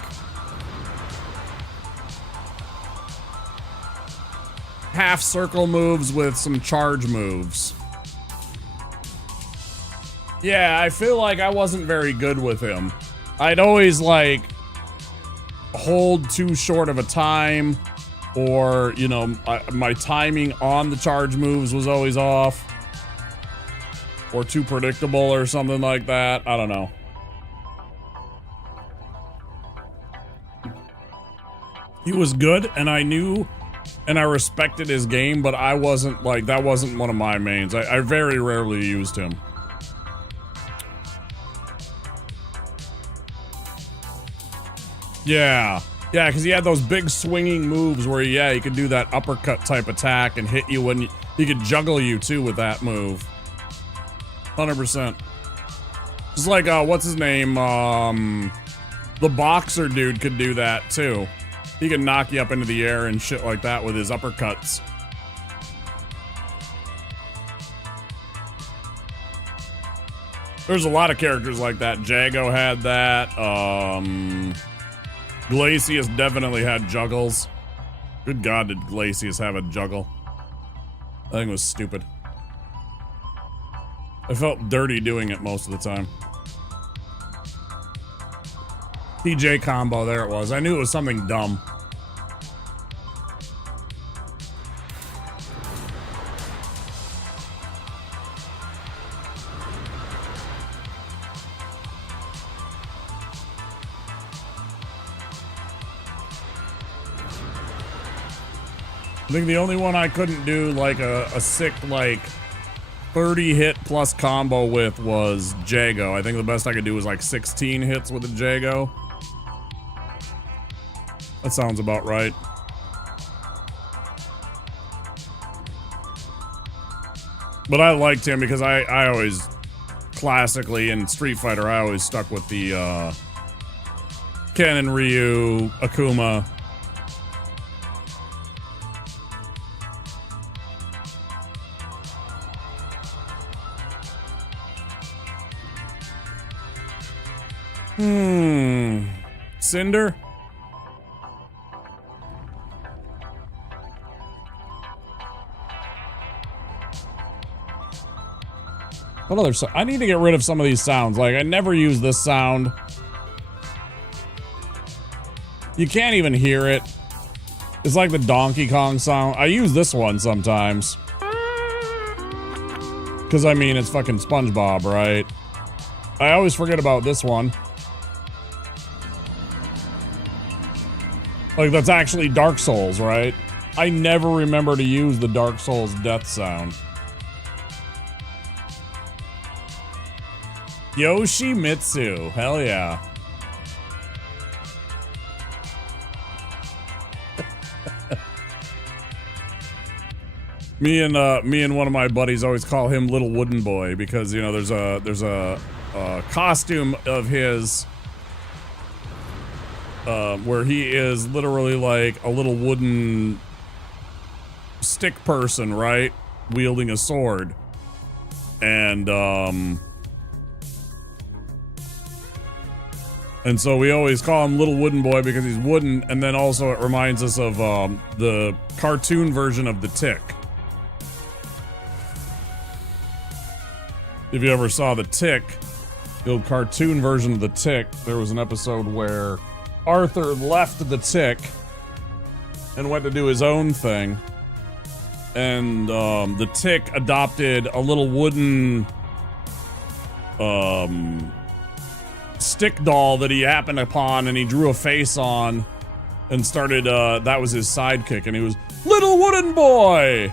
half circle moves with some charge moves. Yeah, I feel like I wasn't very good with him. I'd always, like, hold too short of a time. Or, you know, my timing on the charge moves was always off. Or too predictable or something like that. I don't know. He was good, and I knew and I respected his game, but I wasn't, like, that wasn't one of my mains. I very rarely used him. Yeah. Yeah, because he had those big swinging moves where, yeah, he could do that uppercut type attack and hit you when he could juggle you, too, with that move. 100%. Just like, what's his name? The boxer dude could do that, too. He could knock you up into the air and shit like that with his uppercuts. There's a lot of characters like that. Jago had that. Glacius definitely had juggles. Good God, did Glacius have a juggle? I think it was stupid. I felt dirty doing it most of the time. TJ combo, there it was. I knew it was something dumb. I think the only one I couldn't do like a sick like 30 hit plus combo with was Jago. I think the best I could do was like 16 hits with the Jago. That sounds about right. But I liked him because I always, classically in Street Fighter, I always stuck with the Ken and Ryu, Akuma. Cinder? What other sound? I need to get rid of some of these sounds. Like, I never use this sound. You can't even hear it. It's like the Donkey Kong sound. I use this one sometimes. Because, I mean, it's fucking SpongeBob, right? I always forget about this one. Like, that's actually Dark Souls, right? I never remember to use the Dark Souls death sound. Yoshimitsu. Hell yeah. Me and one of my buddies always call him Little Wooden Boy because, you know, there's a costume of his where he is literally like a little wooden stick person, right? Wielding a sword. And so we always call him Little Wooden Boy because he's wooden, and then also it reminds us of the cartoon version of The Tick. If you ever saw The Tick, the old cartoon version of The Tick, there was an episode where Arthur left The Tick and went to do his own thing. And The Tick adopted a little wooden stick doll that he happened upon, and he drew a face on and started, that was his sidekick, and he was Little Wooden Boy!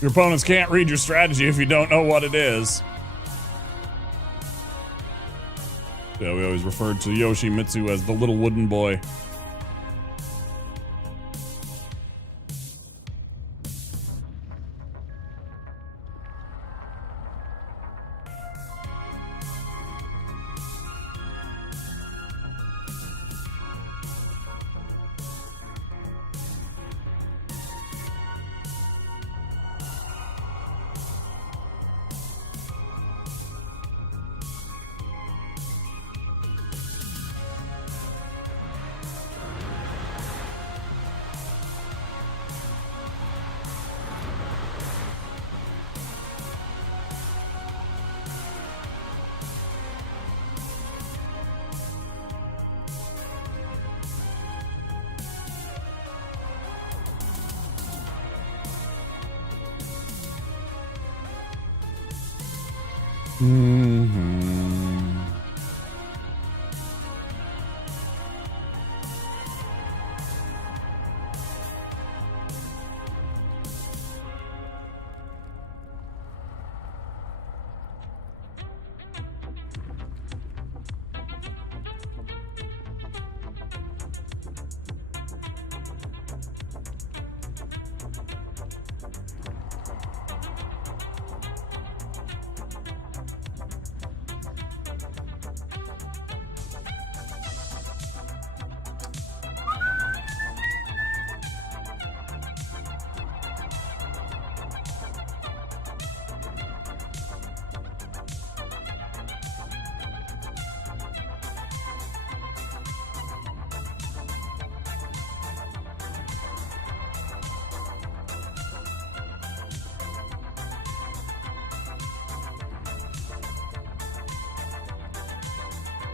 Your opponents can't read your strategy if you don't know what it is. Yeah, we always referred to Yoshimitsu as the Little Wooden Boy.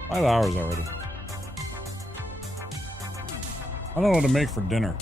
$5 hours already. I don't know what to make for dinner.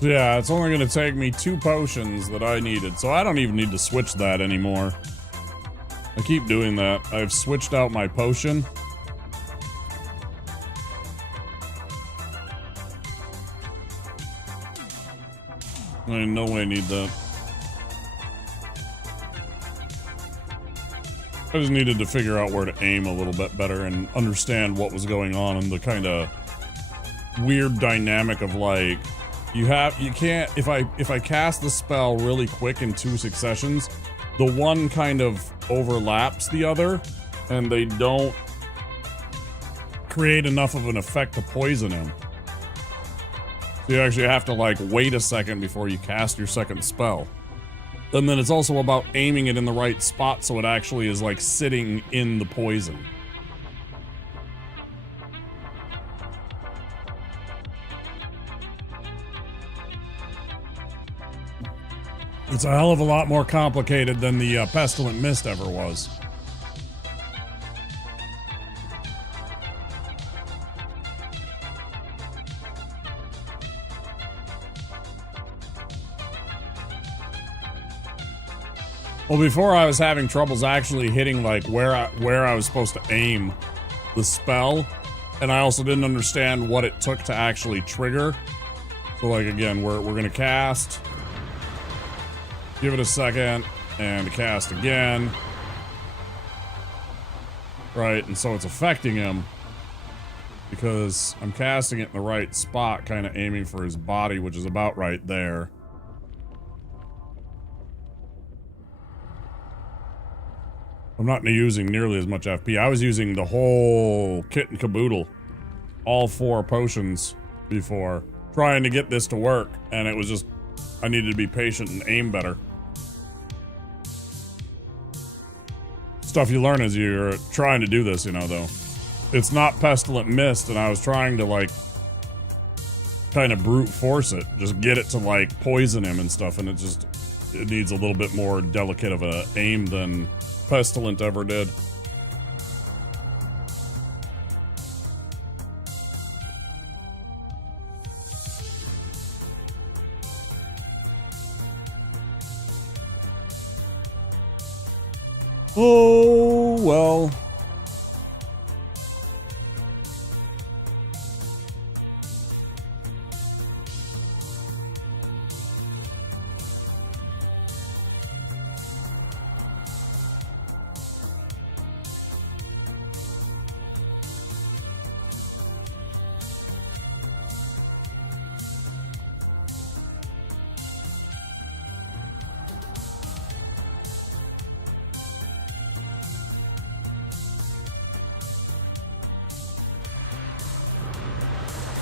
Yeah, it's only going to take me 2 potions that I needed, so I don't even need to switch that anymore. I keep doing that. I've switched out my potion. I in no way need that. I just needed to figure out where to aim a little bit better and understand what was going on and the kind of weird dynamic of like, you can't, if I cast the spell really quick in 2 successions, the one kind of overlaps the other and they don't create enough of an effect to poison him. So you actually have to like wait a second before you cast your second spell. And then it's also about aiming it in the right spot so it actually is like sitting in the poison. It's a hell of a lot more complicated than the Pestilent Mist ever was. Well, before I was having troubles actually hitting like where I was supposed to aim the spell, and I also didn't understand what it took to actually trigger. So like again, we're gonna cast, give it a second, and cast again. Right, and so it's affecting him because I'm casting it in the right spot, kind of aiming for his body, which is about right there. I'm not using nearly as much FP. I was using the whole kit and caboodle. All 4 potions before. Trying to get this to work. And it was just, I needed to be patient and aim better. Stuff you learn as you're trying to do this, you know, though. It's not Pestilent Mist, and I was trying to, like, kind of brute force it. Just get it to, like, poison him and stuff, and it needs a little bit more delicate of a aim than Pestilent ever did. Oh, well.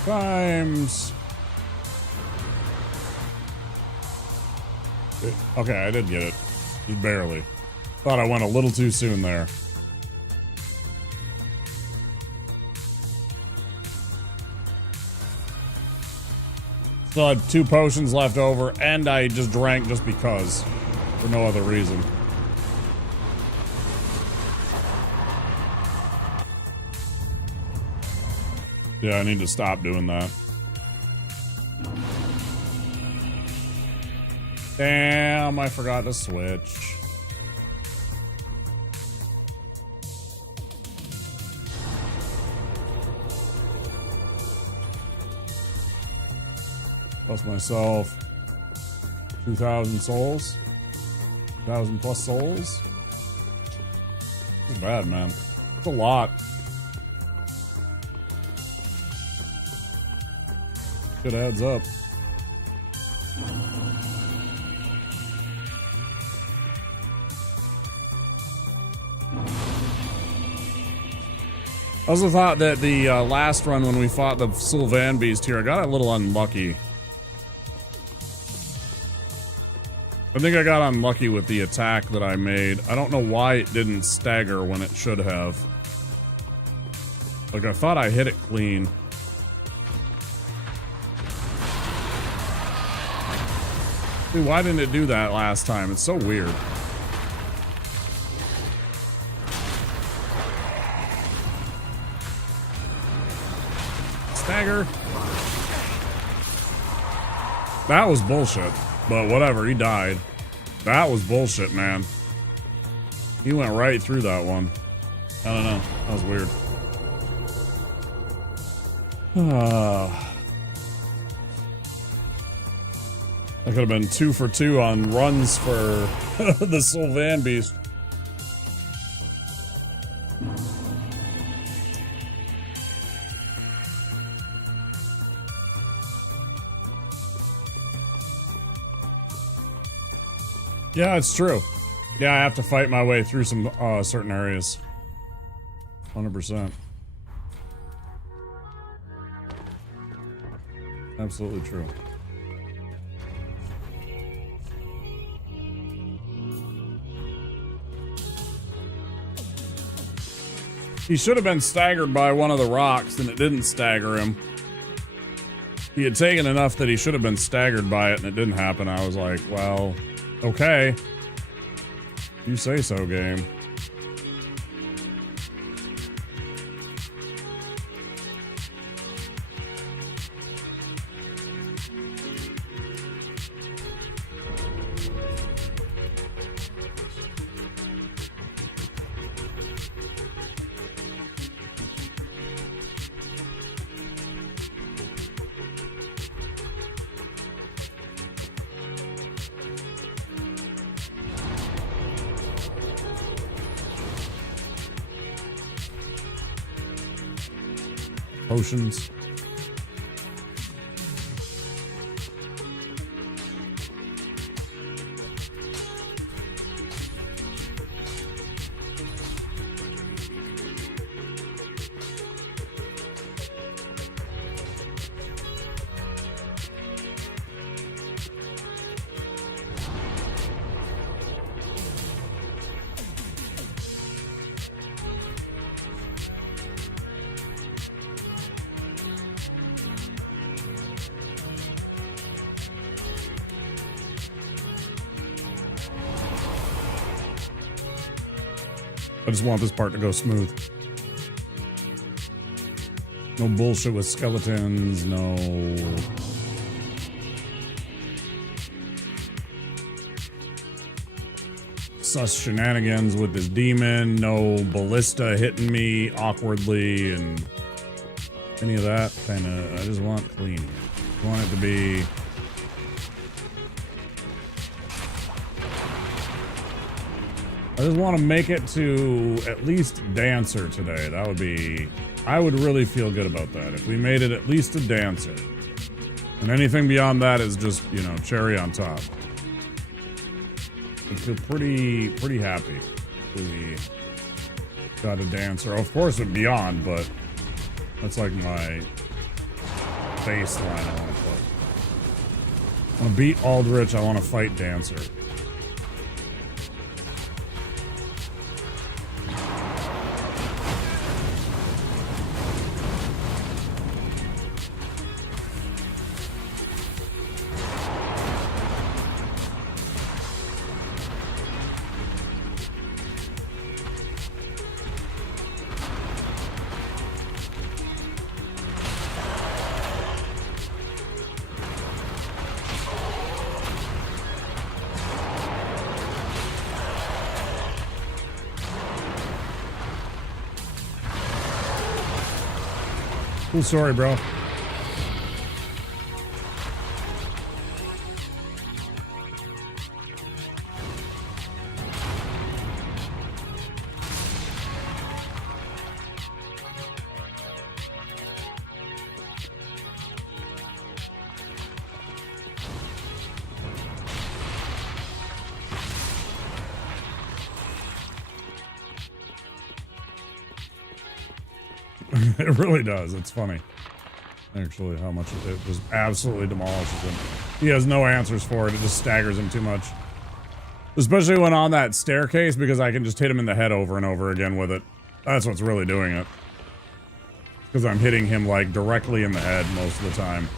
Times. Okay, I did get it. Just barely. Thought I went a little too soon there. Still had 2 potions left over, and I just drank just because. For no other reason. Yeah, I need to stop doing that. Damn, I forgot to switch. Plus myself 2,000 souls. 2,000 plus souls. That's bad, man. That's a lot. Good adds up. I also thought that the last run when we fought the Sylvan Beast here, I got a little unlucky. I think I got unlucky with the attack that I made. I don't know why it didn't stagger when it should have. Like, I thought I hit it clean. Dude, why didn't it do that last time? It's so weird. Stagger. That was bullshit. But whatever, he died. That was bullshit, man. He went right through that one. I don't know. That was weird. I could have been 2 for 2 on runs for the Sylvan Beast. Yeah, it's true. Yeah, I have to fight my way through some certain areas. 100%. Absolutely true. He should have been staggered by one of the rocks, and it didn't stagger him. He had taken enough that he should have been staggered by it, and it didn't happen. I was like, well, okay. You say so, game. Potions. I just want this part to go smooth. No bullshit with skeletons, no... sus shenanigans with this demon, no ballista hitting me awkwardly, and any of that kinda... I just want clean. I want it to be... I just want to make it to at least Dancer today. That would be... I would really feel good about that. If we made it at least a Dancer. And anything beyond that is just, you know, cherry on top. I feel pretty happy if we got a Dancer. Of course, it beyond, but that's like my baseline I want to put. I want to beat Aldrich. I want to fight Dancer. Cool story, bro. It really does. It's funny, actually, how much it just absolutely demolishes him. He has no answers for it. It just staggers him too much. Especially when on that staircase, because I can just hit him in the head over and over again with it. That's what's really doing it. Because I'm hitting him, like, directly in the head most of the time.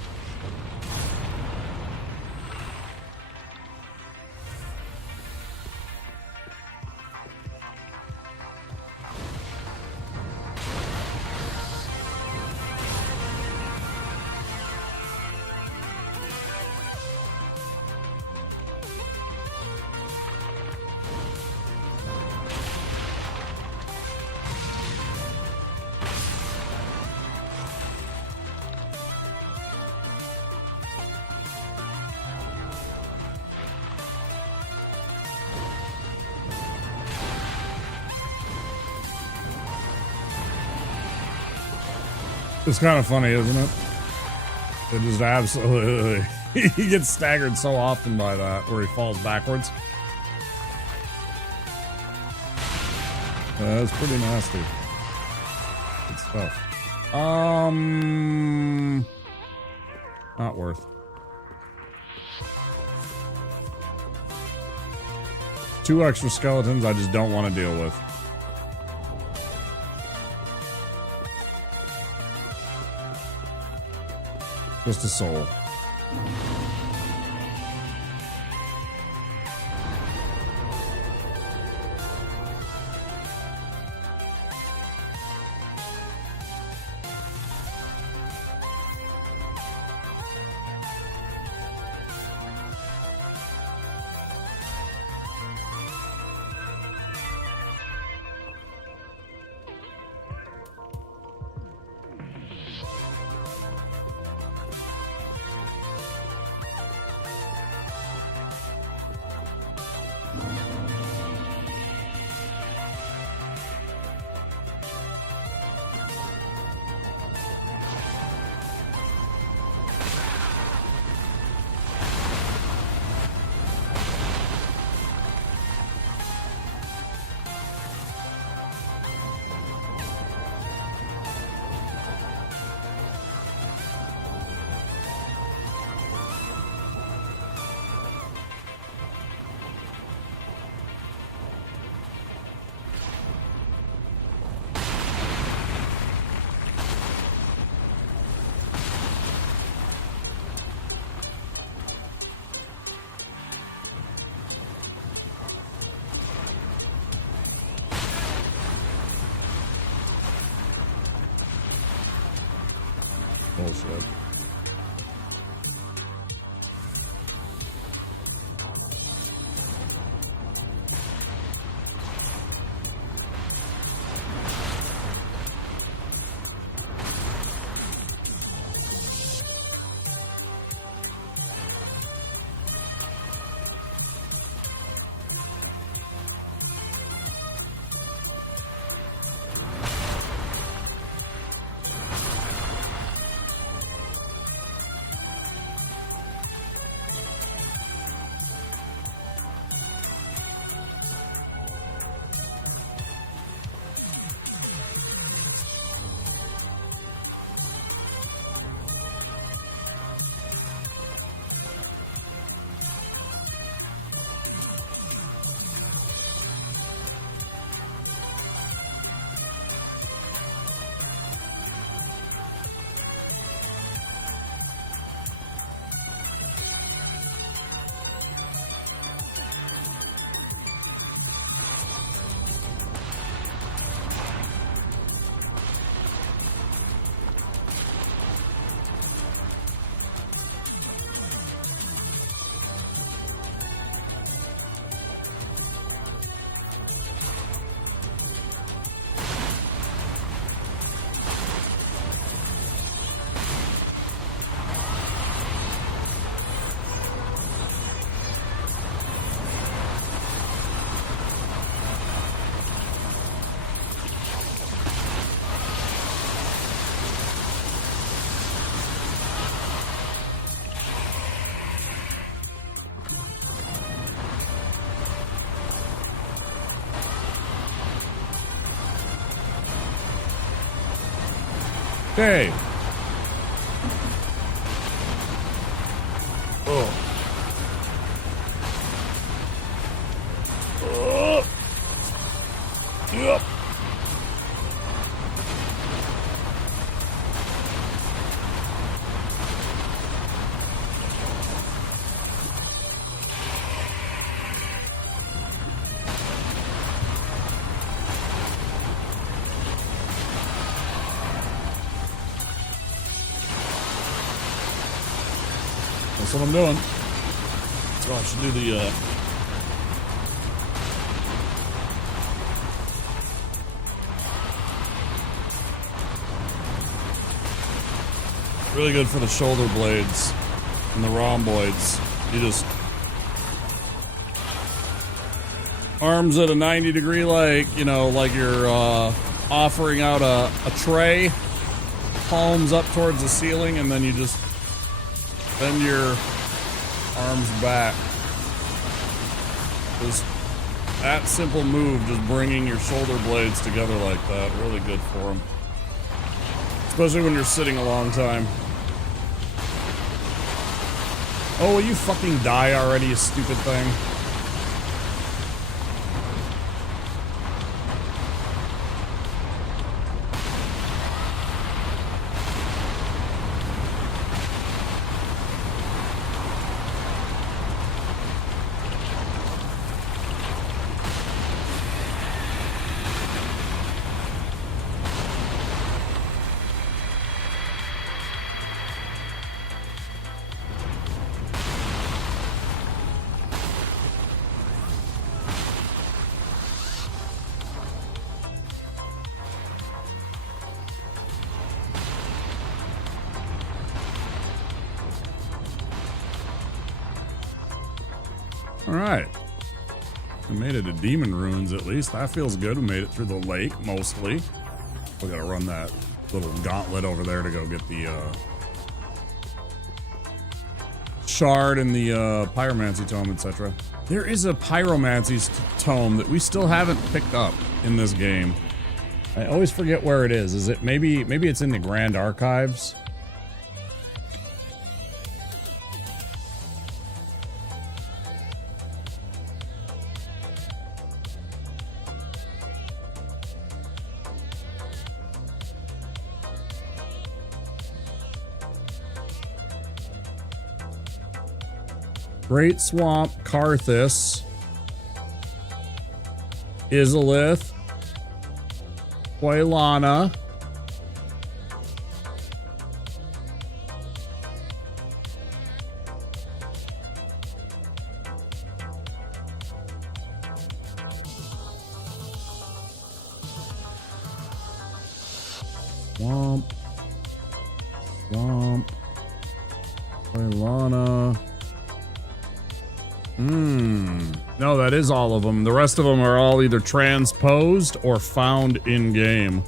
It's kind of funny, isn't it? It just absolutely... he gets staggered so often by that, where he falls backwards. That's pretty nasty. Good stuff. Not worth. 2 extra skeletons I just don't want to deal with. Just a soul. Bullshit. Okay. Oh. Yep. That's what I'm doing. Oh, I should do the, really good for the shoulder blades and the rhomboids. You just arms at a 90-degree, like, you know, like you're offering out a tray palms up towards the ceiling, and then you just bend your arms back. Just that simple move, just bringing your shoulder blades together like that, really good for them. Especially when you're sitting a long time. Oh, will you fucking die already, you stupid thing? Alright. We made it to Demon Ruins at least. That feels good. We made it through the lake, mostly. We gotta run that little gauntlet over there to go get the shard and the pyromancy tome, etc. There is a pyromancies tome that we still haven't picked up in this game. I always forget where it is. Is it maybe it's in the Grand Archives? Great Swamp, Karthus, Izalith, Huelana, Swamp, Huelana. No, that is all of them. The rest of them are all either transposed or found in-game.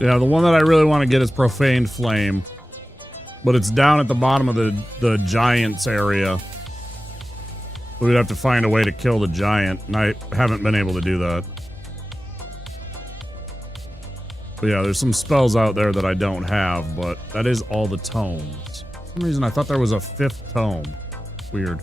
Yeah, the one that I really want to get is Profaned Flame. But it's down at the bottom of the giants area. We'd have to find a way to kill the giant, and I haven't been able to do that. But yeah, there's some spells out there that I don't have, but that is all the tomes. For some reason I thought there was a 5th tome. Weird.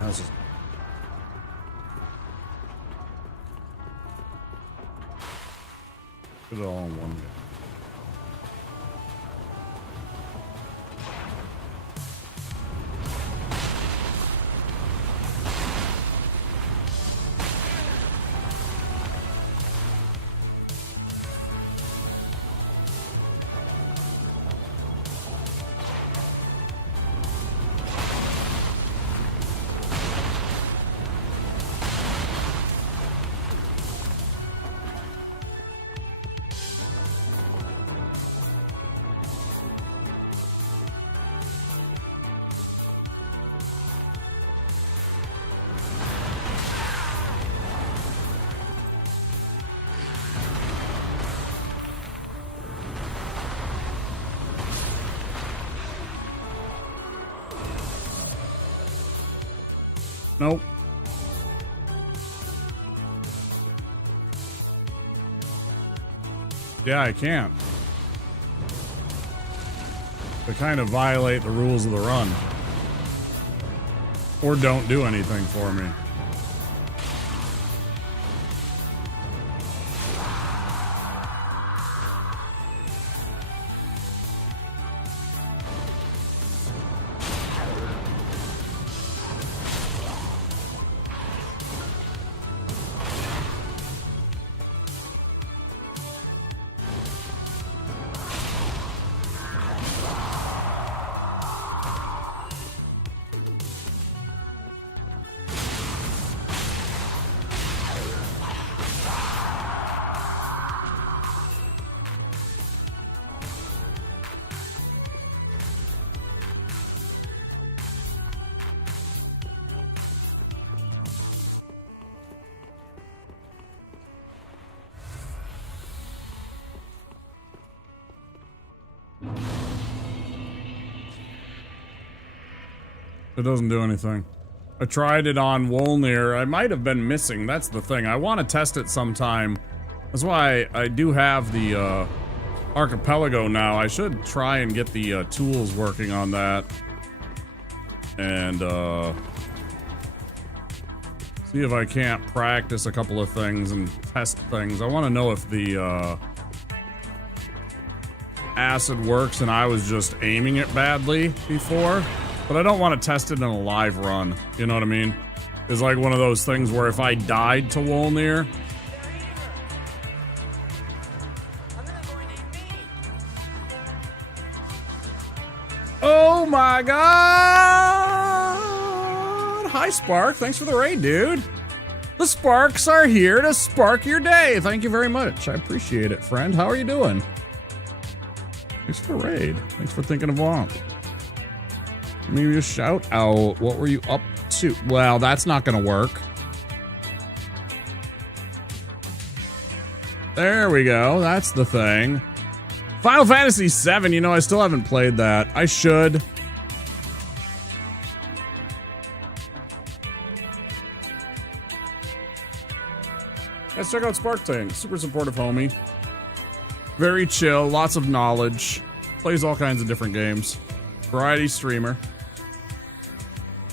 How's this? Put it all in one go. Nope. Yeah, I can't. They kind of violate the rules of the run. Or don't do anything for me. It doesn't do anything. I tried it on Wolnir. I might have been missing. That's the thing. I want to test it sometime. That's why I do have the Archipelago now. I should try and get the tools working on that. And see if I can't practice a couple of things and test things. I want to know if the acid works and I was just aiming it badly before. But I don't want to test it in a live run. You know what I mean? It's like one of those things where if I died to Wolnir... Oh my god! Hi, Spark. Thanks for the raid, dude. The Sparks are here to spark your day. Thank you very much. I appreciate it, friend. How are you doing? Thanks for the raid. Thanks for thinking of Womp. Maybe a shout out. What were you up to? Well, that's not gonna work. There we go. That's the thing. Final Fantasy VII, you know, I still haven't played that. I should. Let's check out Spark Tank. Super supportive homie. Very chill, lots of knowledge. Plays all kinds of different games. Variety streamer.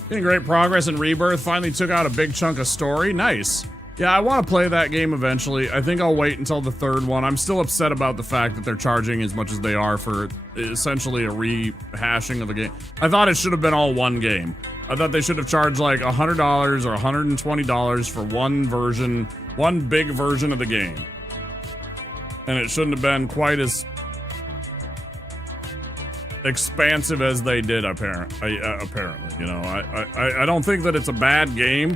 Getting great progress in Rebirth. Finally took out a big chunk of story. Nice. Yeah, I want to play that game eventually. I think I'll wait until the third one. I'm still upset about the fact that they're charging as much as they are for essentially a rehashing of the game. I thought it should have been all one game. I thought they should have charged like $100 or $120 for one version, one big version of the game. And it shouldn't have been quite as expansive as they did, apparently. You know, I don't think that it's a bad game.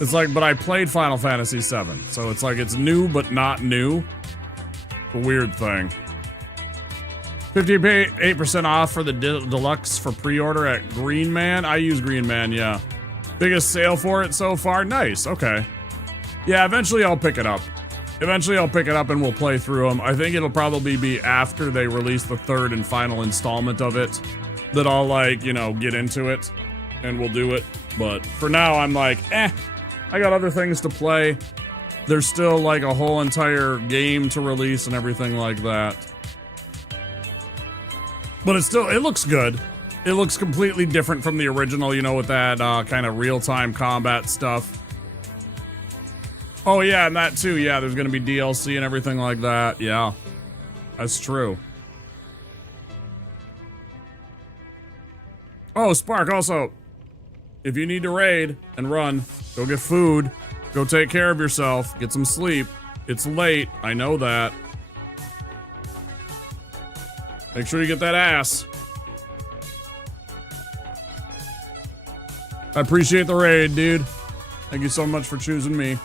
It's like, but I played Final Fantasy VII, so it's like it's new but not new. A weird thing. 58% off for the deluxe for pre-order at Green Man. I use Green Man, yeah. Biggest sale for it so far. Nice. Okay. Yeah, eventually I'll pick it up. Eventually I'll pick it up and we'll play through them. I think it'll probably be after they release the third and final installment of it that I'll, like, you know, get into it and we'll do it. But for now, I'm like, I got other things to play. There's still like a whole entire game to release and everything like that. But it looks good. It looks completely different from the original, you know, with that kind of real-time combat stuff. Oh yeah, and that too, yeah, there's gonna be DLC and everything like that, yeah. That's true. Oh, Spark, also, if you need to raid and run, go get food, go take care of yourself, get some sleep. It's late, I know that. Make sure you get that ass. I appreciate the raid, dude. Thank you so much for choosing me.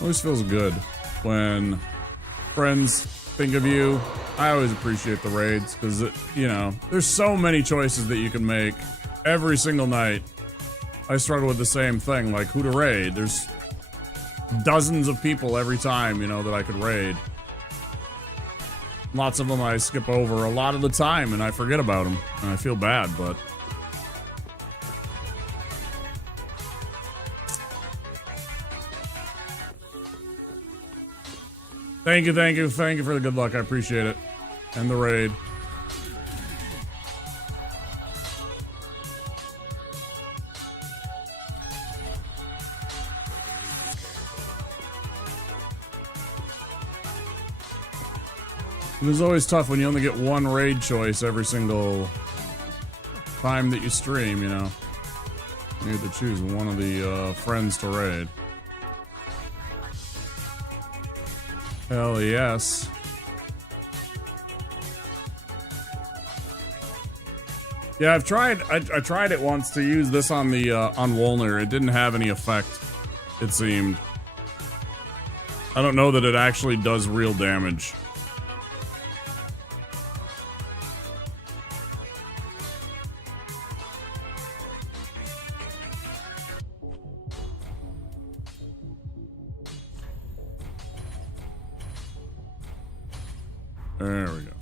Always feels good when friends think of you. I always appreciate the raids because, you know, there's so many choices that you can make every single night. I struggle with the same thing, like who to raid. There's dozens of people every time, you know, that I could raid. Lots of them I skip over a lot of the time and I forget about them. And I feel bad, but... Thank you for the good luck. I appreciate it. And the raid. It is always tough when you only get one raid choice every single time that you stream, you know. You have to choose one of the friends to raid. Hell yes. Yeah, I've tried. I tried it once to use this on the on Wolner. It didn't have any effect. It seemed. I don't know that it actually does real damage. There we go.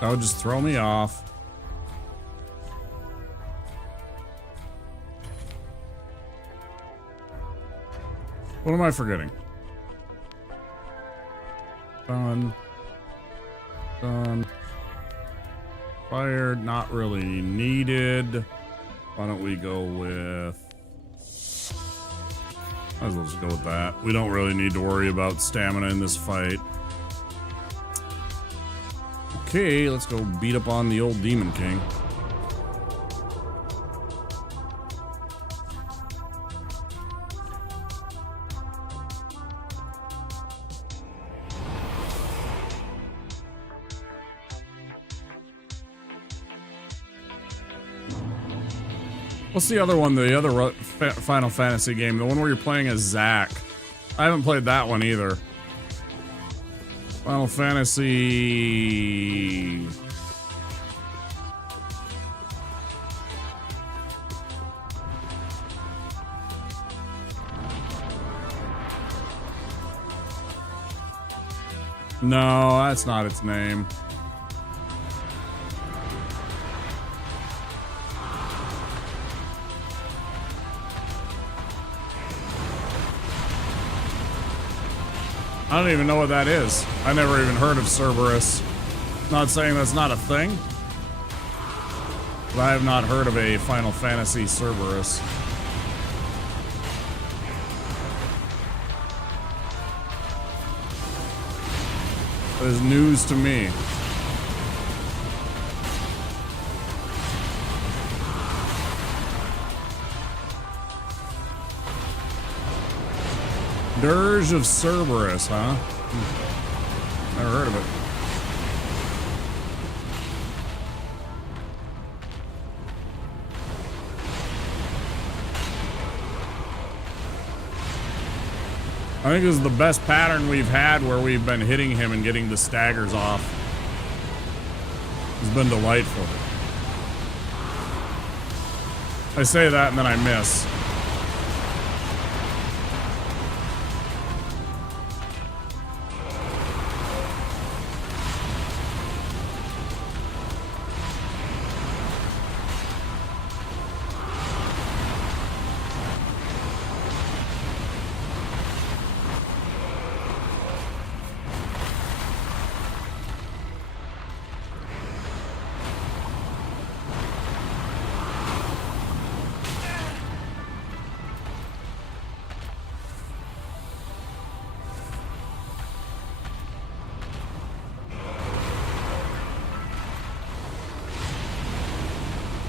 That would just throw me off. What am I forgetting? Done. Done. Fired, not really needed. Why don't we go with... Might as well just go with that. We don't really need to worry about stamina in this fight. Okay, let's go beat up on the old Demon King. What's the other one? The other Final Fantasy game? The one where you're playing as Zack. I haven't played that one either. Final Fantasy... No, that's not its name. I don't even know what that is. I never even heard of Cerberus. Not saying that's not a thing, but I have not heard of a Final Fantasy Cerberus. That is news to me. Dirge of Cerberus, huh? Never heard of it. I think this is the best pattern we've had where we've been hitting him and getting the staggers off. It's been delightful. I say that and then I miss.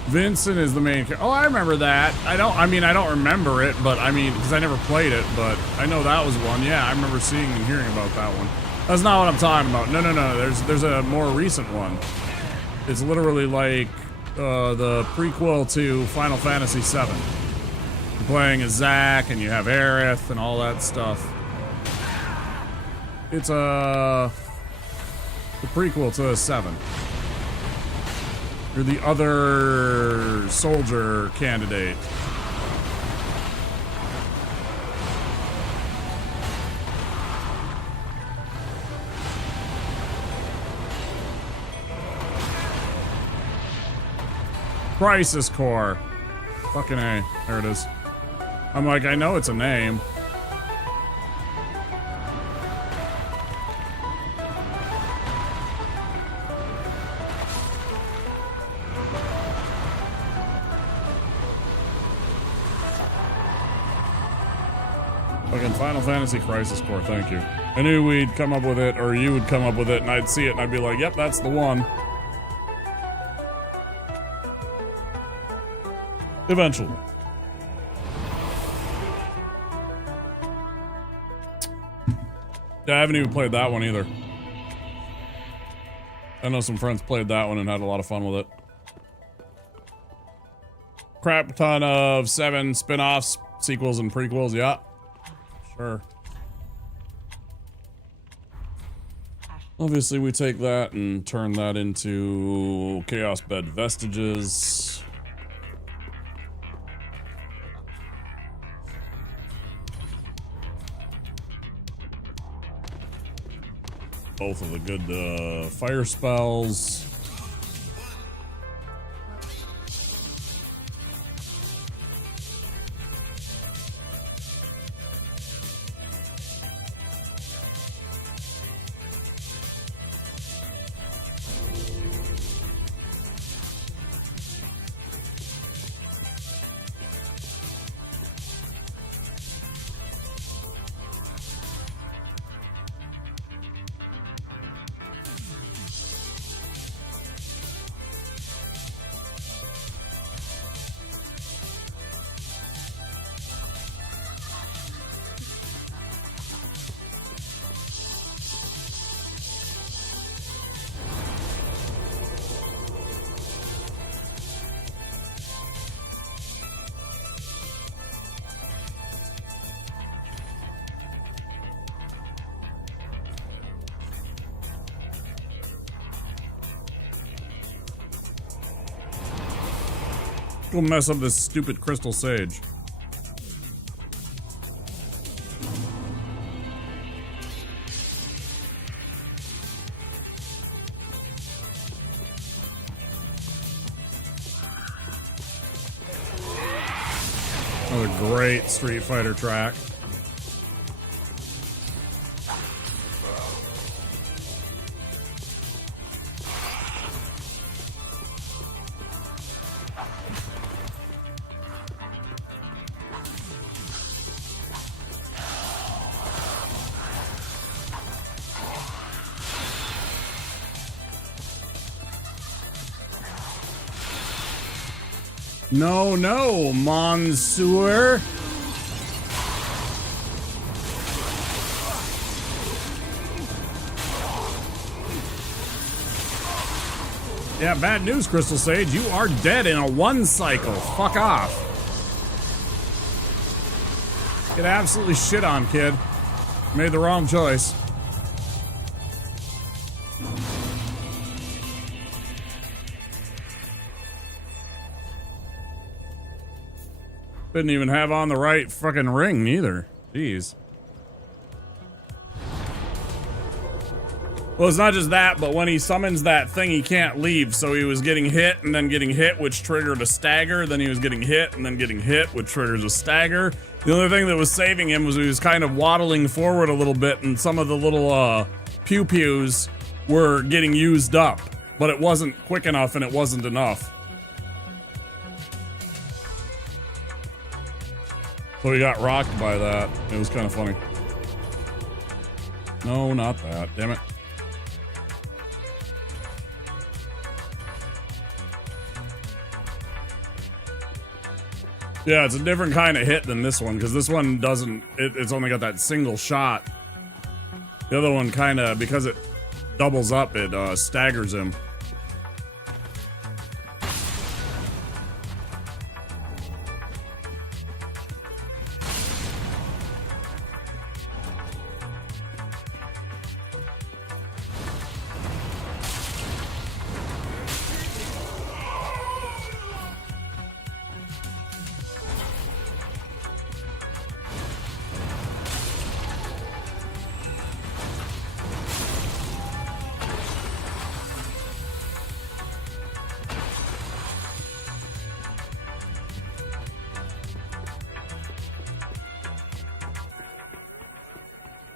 Vincent is the main character. Oh, I remember that. I don't remember it, but I mean, because I never played it, but I know that was one. Yeah, I remember seeing and hearing about that one. That's not what I'm talking about. No. There's a more recent one. It's literally like the prequel to Final Fantasy VII. You're playing as Zack, and you have Aerith and all that stuff. It's the prequel to 7. You're the other soldier candidate. Crisis Core. Fucking A. There it is. I'm like, I know it's a name. Fucking Final Fantasy Crisis Core, thank you. I knew we'd come up with it, or you would come up with it, and I'd see it, and I'd be like, yep, that's the one. Eventually. Yeah, I haven't even played that one either. I know some friends played that one and had a lot of fun with it. Crap ton of 7 spin-offs, sequels, and prequels, yeah. Sure. Obviously, we take that and turn that into Chaos Bed Vestiges. Both of the good fire spells. Go mess up this stupid crystal sage. Another great Street Fighter track. No, Monsieur. Yeah, bad news, Crystal Sage. You are dead in a 1 cycle. Fuck off. Get absolutely shit on, kid. Made the wrong choice. Didn't even have on the right fucking ring, neither. Jeez. Well, it's not just that, but when he summons that thing, he can't leave. So he was getting hit and then getting hit, which triggered a stagger. Then he was getting hit and then getting hit, which triggers a stagger. The only thing that was saving him was he was kind of waddling forward a little bit, and some of the little pew-pews were getting used up. But it wasn't quick enough, and it wasn't enough. So he got rocked by that. It was kind of funny. No, not that. Damn it. Yeah, it's a different kind of hit than this one, because this one doesn't, it's only got that single shot. The other one kind of, because it doubles up, it staggers him.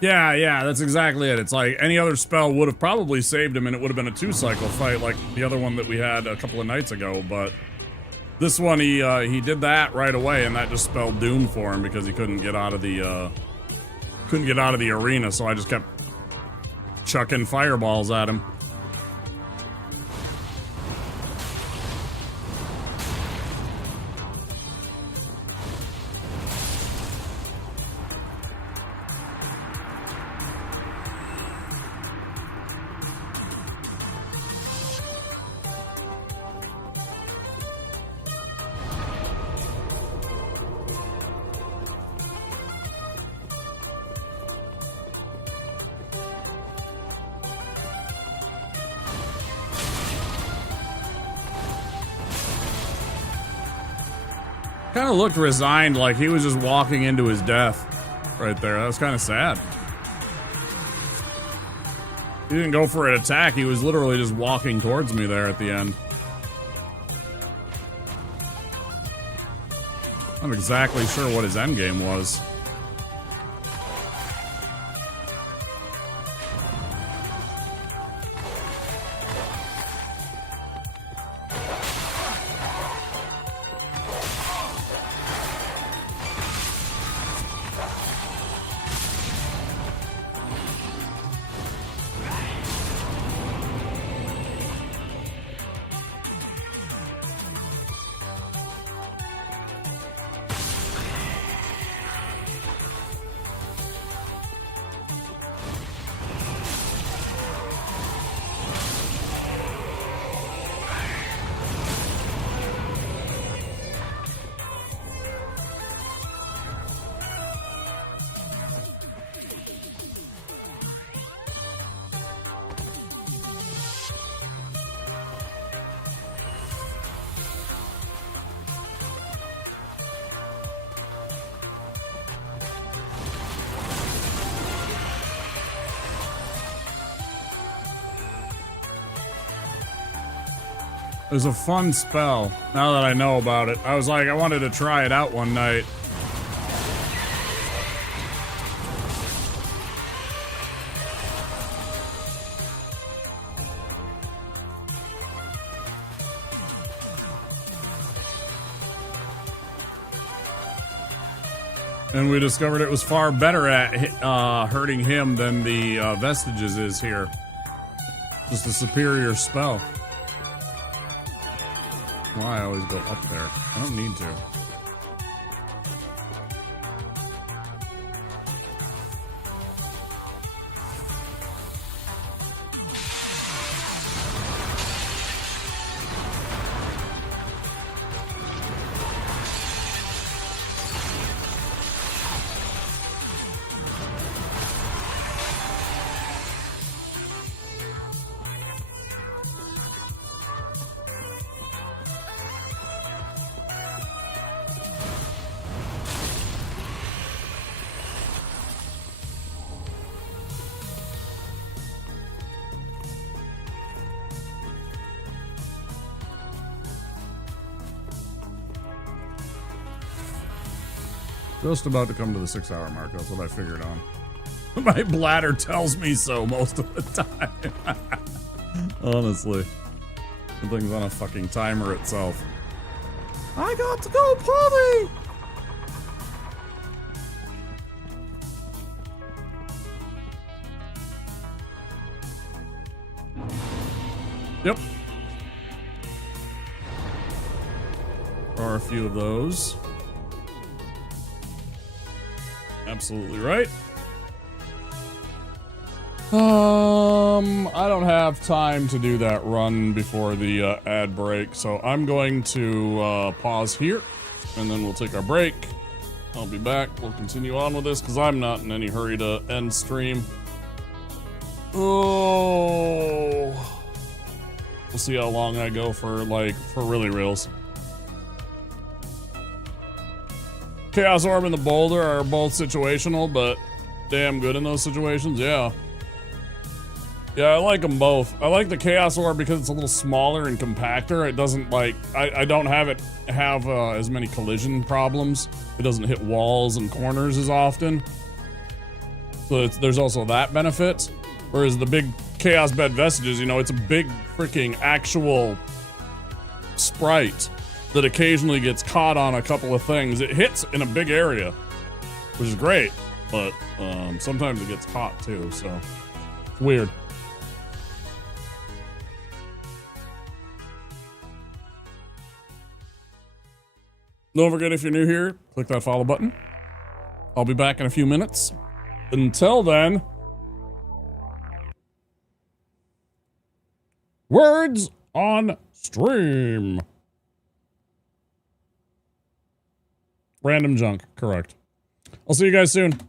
Yeah, that's exactly it. It's like any other spell would have probably saved him and it would have been a 2-cycle fight like the other one that we had a couple of nights ago, but this one he did that right away and that just spelled doom for him because he couldn't get out of the arena, so I just kept chucking fireballs at him. Kind of looked resigned, like he was just walking into his death right there. That was kind of sad. He didn't go for an attack, he was literally just walking towards me there at the end. I'm not exactly sure what his endgame was. It was a fun spell, now that I know about it. I was like, I wanted to try it out one night. And we discovered it was far better at hurting him than the Vestiges is here. Just a superior spell. Why I always go up there? I don't need to. Just about to come to the 6-hour mark. That's what I figured on. My bladder tells me so most of the time. Honestly. The thing's on a fucking timer itself. I got to go potty! Yep. There are a few of those. absolutely right. I don't have time to do that run before the ad break, so I'm going to pause here, and then we'll take our break. I'll be back. We'll continue on with this, because I'm not in any hurry to end stream. Oh, we'll see how long I go for really reals. Chaos Orb and the Boulder are both situational, but damn good in those situations, yeah. Yeah, I like them both. I like the Chaos Orb because it's a little smaller and compactor. It doesn't I don't have as many collision problems. It doesn't hit walls and corners as often. So there's also that benefit. Whereas the big Chaos Bed Vestiges, you know, it's a big freaking actual sprite that occasionally gets caught on a couple of things. It hits in a big area, which is great, but sometimes it gets caught too, so it's weird. Don't forget, if you're new here, click that follow button. I'll be back in a few minutes. Until then, words on stream. Random junk, correct. I'll see you guys soon. This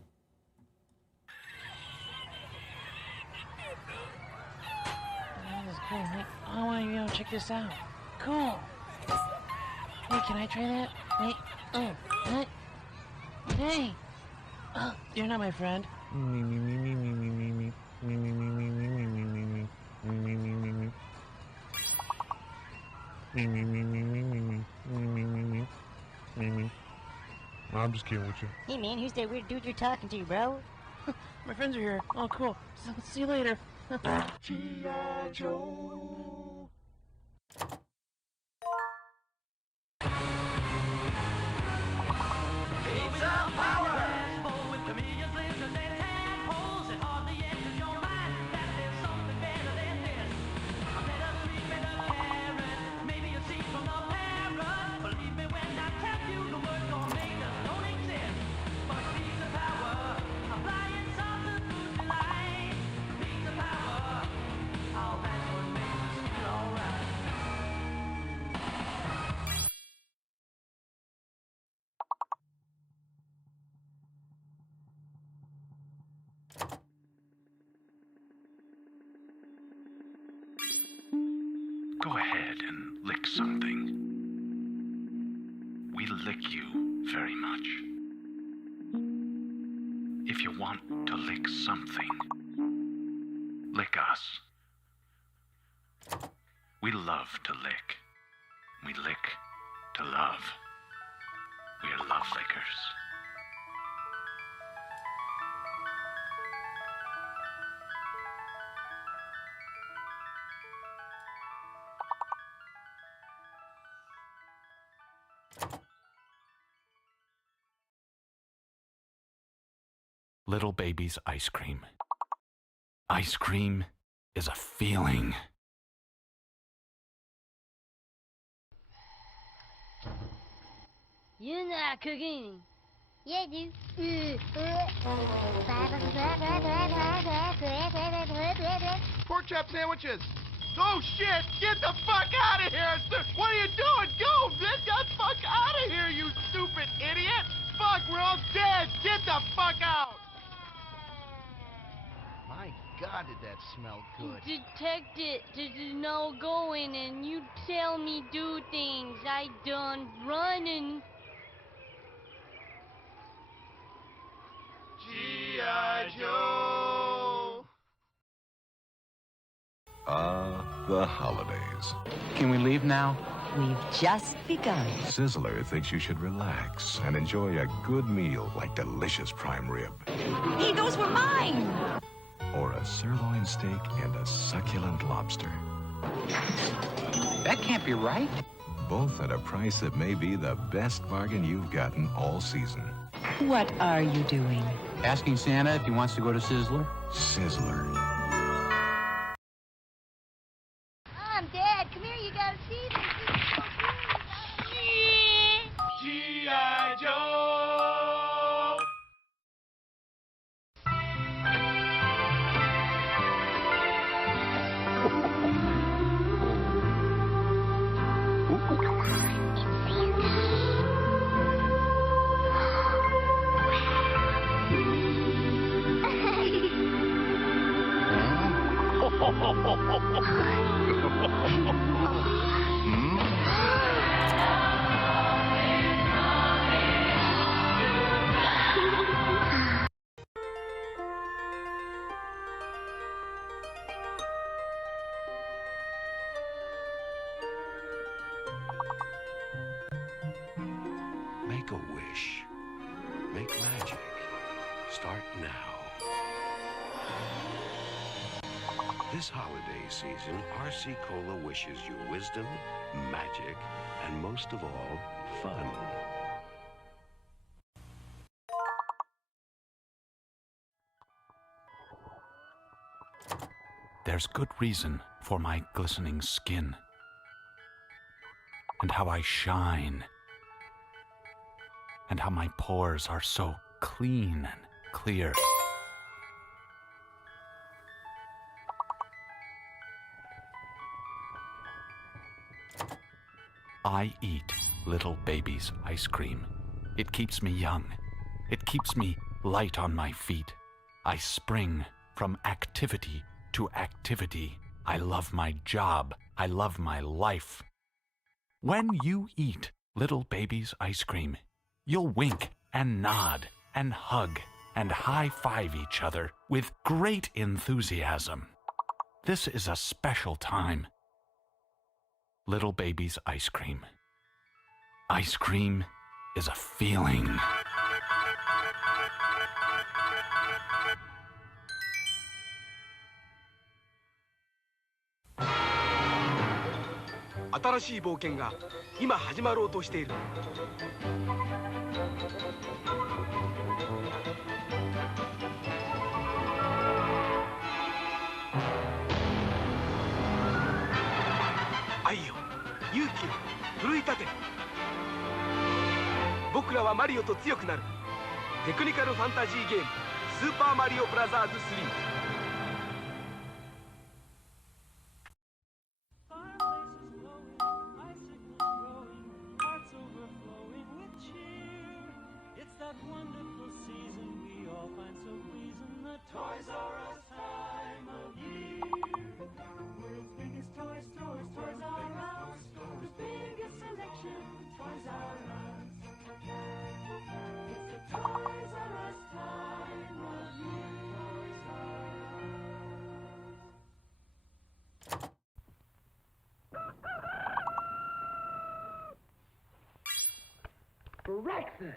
is cool, right? I want to go check this out. Cool. Hey, can I try that? Wait. Oh, what? Hey. Oh, you're not my friend. I'm just kidding with you. Hey man, who's that weird dude you're talking to, bro? My friends are here. Oh, cool. So, see you later. G.I. Joe. Pizza power! With chameleons, lizards, and tadpoles, it hardly enters your mind that there's something better than this. A better leaf and a carrot, maybe a seed from a parrot. Believe me when I tell you the word tornadoes don't exist. But pizza power, applying sauce to food delight. Pizza power, oh that's what makes us feel alright. Go ahead and lick something. We lick you very much. If you want to lick something, lick us. We love to lick. We lick to love. We're love lickers. Little baby's ice cream. Ice cream is a feeling. You're not cooking. Yeah, I do. Pork chop sandwiches. Oh shit! Get the fuck out of here! What are you doing? Go! Get the fuck out of here, you stupid idiot! Fuck, we're all dead! Get the fuck out! My God, did that smell good? Detect it. There's no going, and you tell me do things. I done running. G.I. Joe! The holidays. Can we leave now? We've just begun. Sizzler thinks you should relax and enjoy a good meal like delicious prime rib. Hey, those were mine! Or a sirloin steak and a succulent lobster. That can't be right. Both at a price that may be the best bargain you've gotten all season. What are you doing? Asking Santa if he wants to go to Sizzler? Sizzler. Dad, come here. You gotta see this. This is so good. G.I. Joe! Make a wish. Make magic. Start now. This holiday season, RC Cola wishes you wisdom, magic, and most of all, fun. There's good reason for my glistening skin, and how I shine, and how my pores are so clean and clear. I eat little baby's ice cream. It keeps me young. It keeps me light on my feet. I spring from activity to activity. I love my job. I love my life. When you eat little baby's ice cream, you'll wink and nod and hug and high-five each other with great enthusiasm. This is a special time. Little baby's ice cream. Ice cream is a feeling.新しい冒険が今始まろうとしている。愛よ、勇気を奮い立て。僕らはマリオと強くなる。テクニカルファンタジーゲームスーパーマリオブラザーズ3。Breakfast!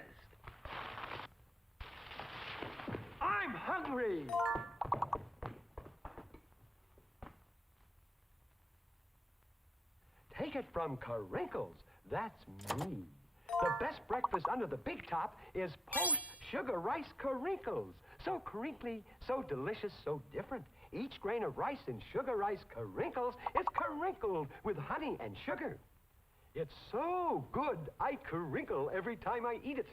I'm hungry! Take it from Carinkles. That's me. The best breakfast under the big top is post-sugar rice Carinkles. So crinkly, so delicious, so different. Each grain of rice in sugar rice Carinkles is carinkled with honey and sugar. It's so good, I crinkle every time I eat it.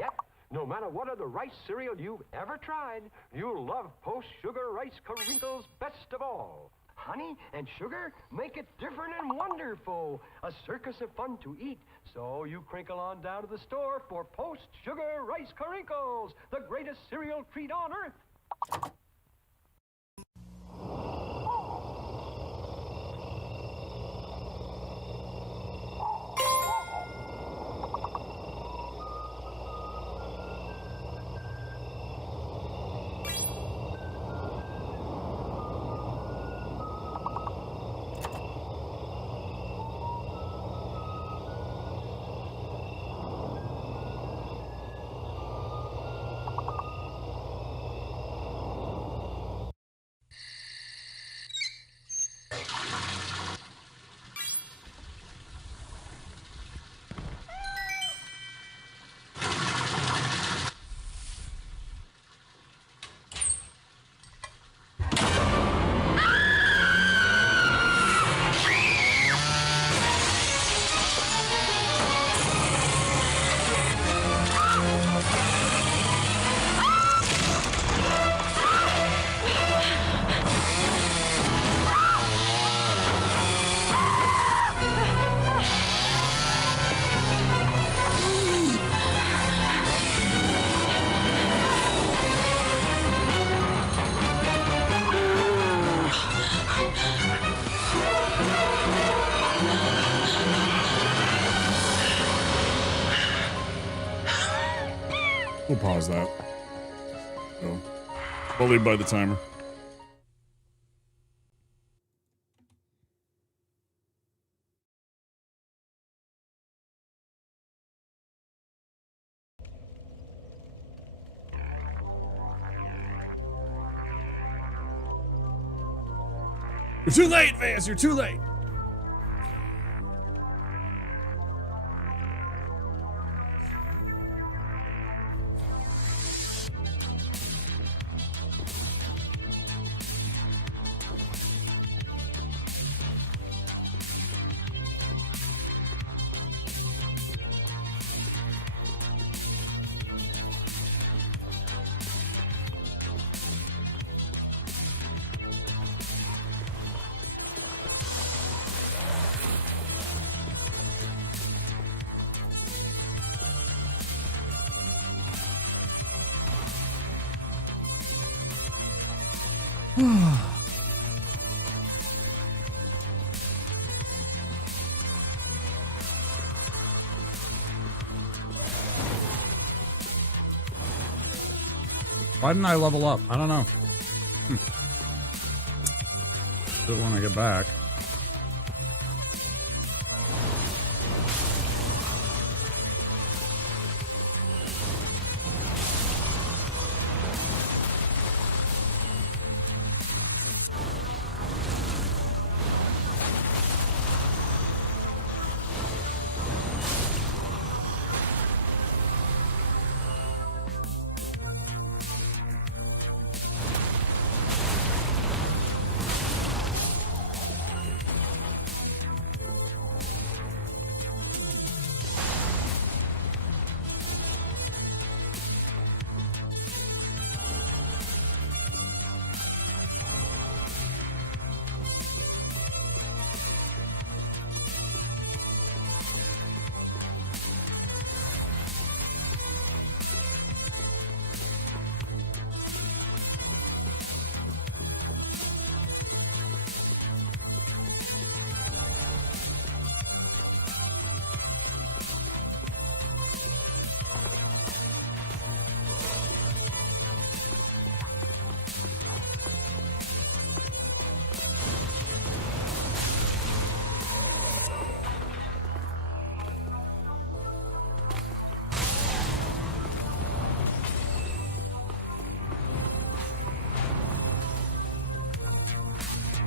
Yep, no matter what other rice cereal you've ever tried, you'll love post-sugar rice Carinkles best of all. Honey and sugar make it different and wonderful. A circus of fun to eat. So you crinkle on down to the store for post-sugar rice Carinkles, the greatest cereal treat on earth. pause that. So, we'll leave by the timer. You're too late, Vance. You're too late. Why didn't I level up? I don't know. Do it when I get back.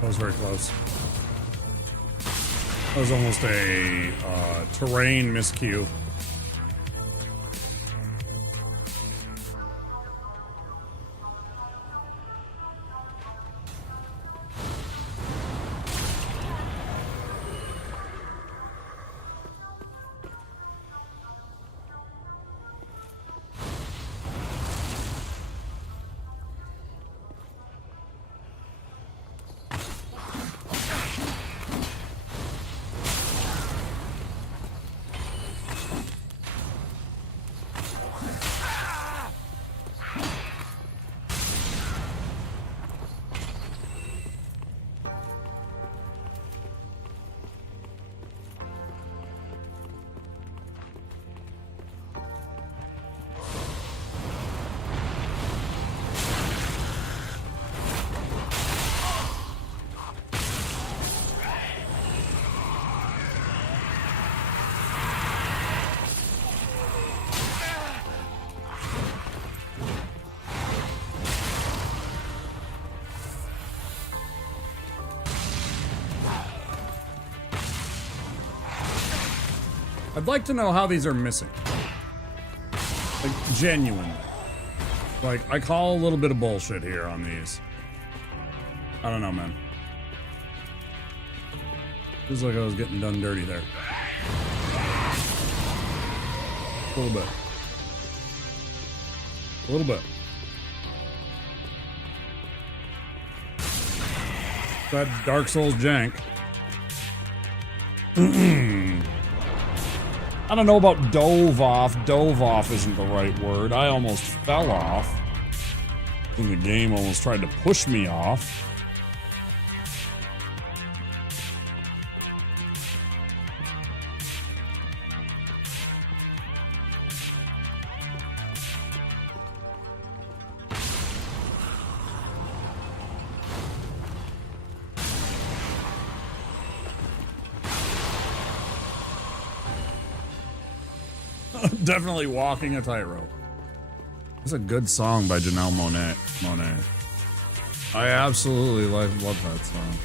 That was very close. That was almost a terrain miscue. I'd like to know how these are missing. Like, genuinely. Like, I call a little bit of bullshit here on these. I don't know, man. Feels like I was getting done dirty there. A little bit. A little bit. That Dark Souls jank. I don't know about dove off. Dove off isn't the right word. I almost fell off. And the game almost tried to push me off. Definitely walking a tightrope. It's a good song by Janelle Monáe. I absolutely love that song.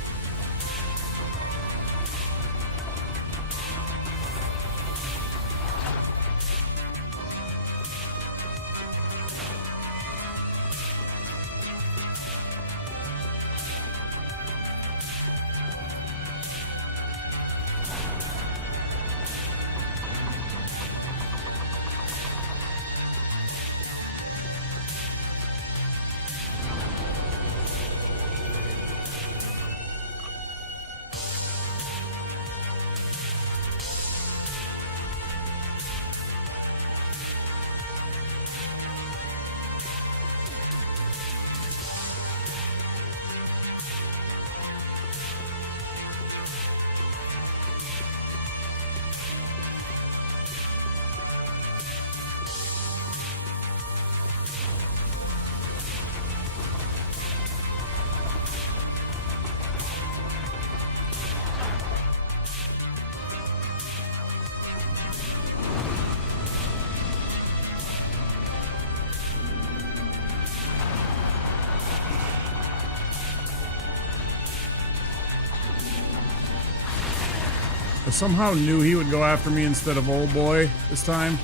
I somehow knew he would go after me instead of old boy this time.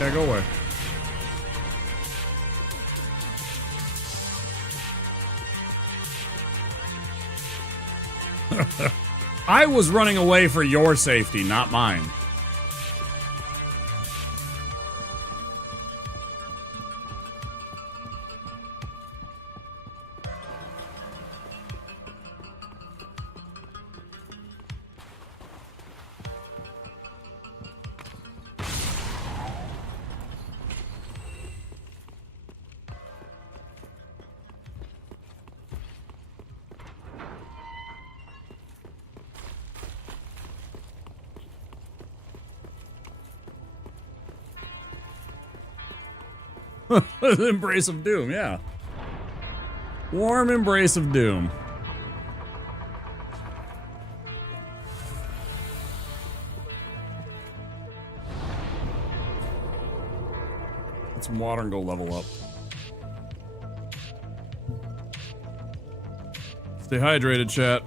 Yeah, go away. I was running away for your safety, not mine. Embrace of doom, yeah. Warm embrace of doom. Get some water and go level up. Stay hydrated, chat.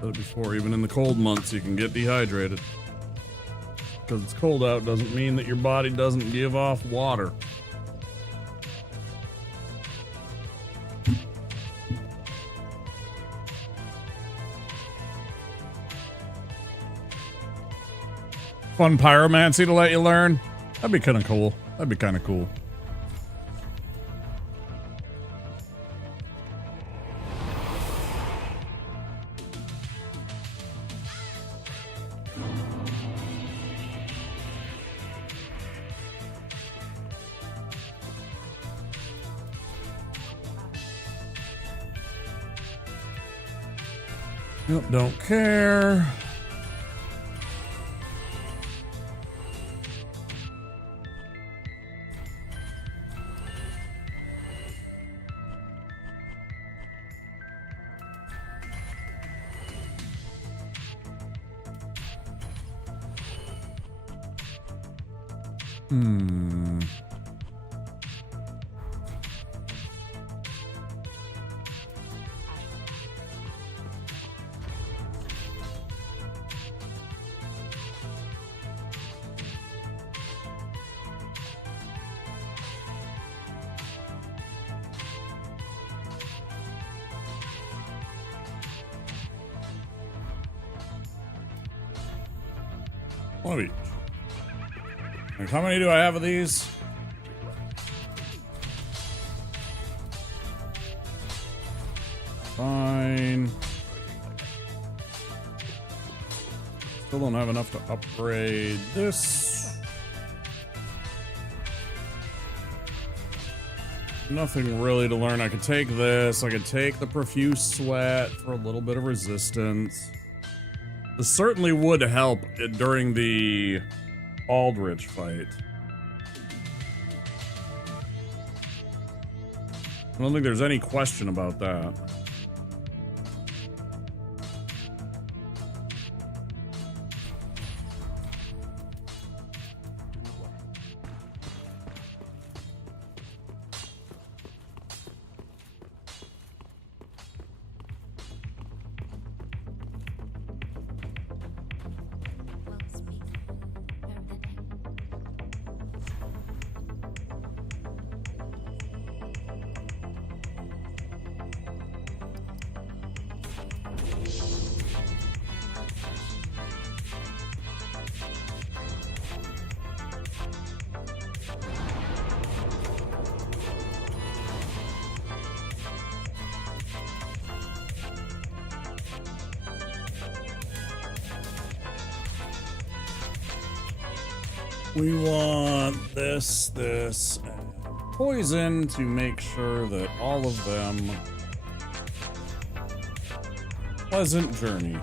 Said it before, even in the cold months you can get dehydrated. Because it's cold out doesn't mean that your body doesn't give off water. Fun pyromancy to let you learn? That'd be kind of cool. That'd be kind of cool. Nope, don't care. One of each. Like, how many do I have of these? Fine. Still don't have enough to upgrade this. Nothing really to learn. I could take this. I could take the Profuse Sweat for a little bit of resistance. This certainly would help during the Aldrich fight. I don't think there's any question about that. We want this, and poison to make sure that all of them pleasant journey.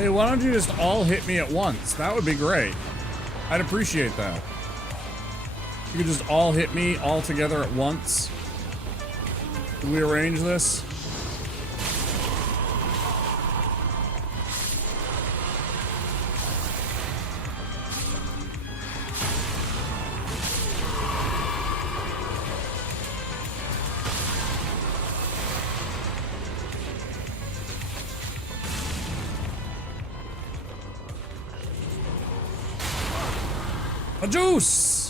Hey, why don't you just all hit me at once? That would be great. I'd appreciate that. You could just all hit me all together at once. Can we arrange this? A juice!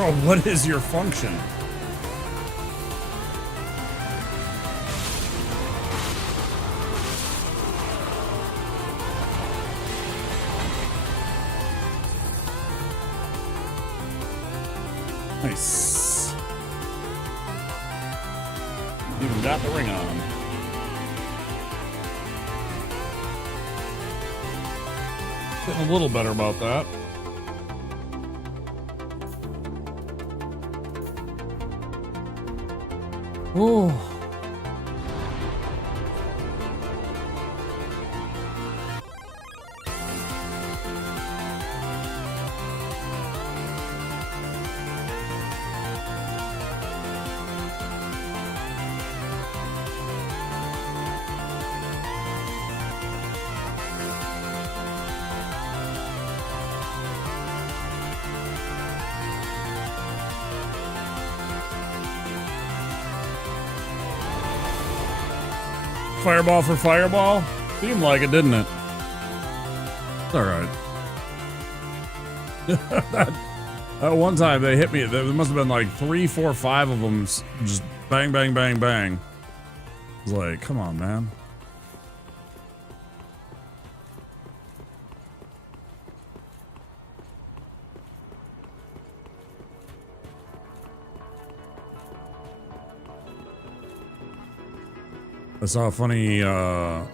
Bro, what is your function? Nice. Even got the ring on. Getting a little better about that. Oh. Fireball for fireball? Seemed like it, didn't it? It's alright. that one time they hit me, there must have been like 3, 4, 5 of them just bang, bang, bang, bang. I was like, come on, man. I saw a funny, I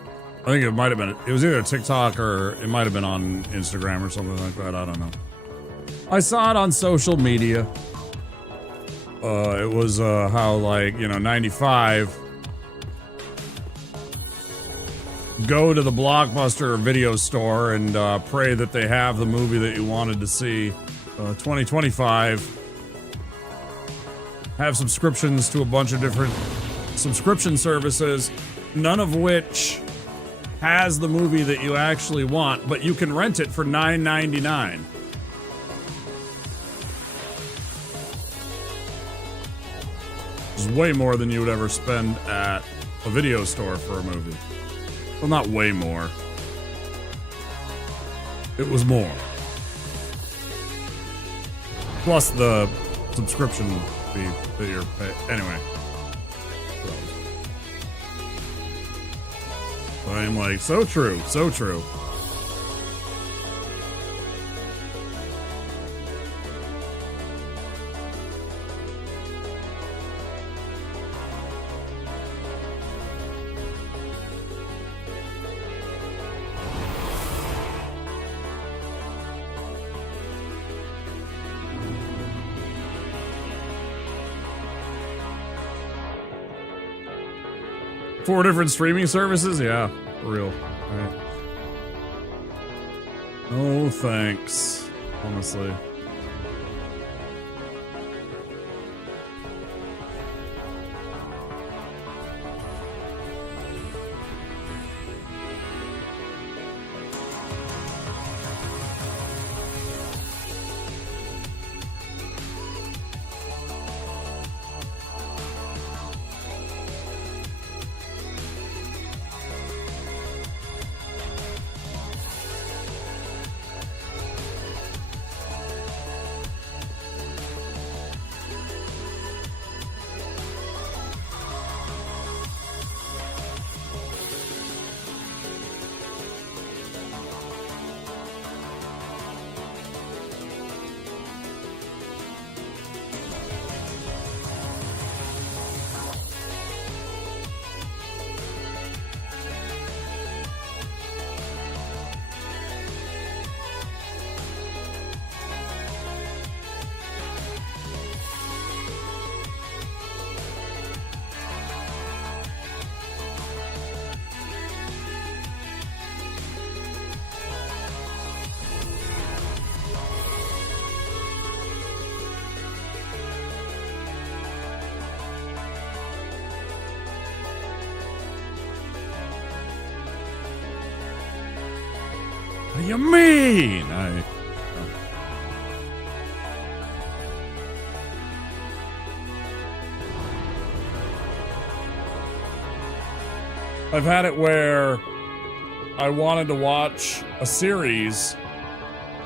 think it might have been, it was either TikTok or it might have been on Instagram or something like that. I don't know. I saw it on social media. It was, how like, you know, 95, go to the Blockbuster video store and, pray that they have the movie that you wanted to see. 2025, have subscriptions to a bunch of different subscription services, none of which has the movie that you actually want, but you can rent it for $9.99. Which is way more than you would ever spend at a video store for a movie. Well, not way more. It was more. Plus the subscription fee that you're paying. Anyway. I'm like, so true, so true. Four different streaming services? Yeah, for real. All right. No thanks, honestly. What do you mean? I've had it where I wanted to watch a series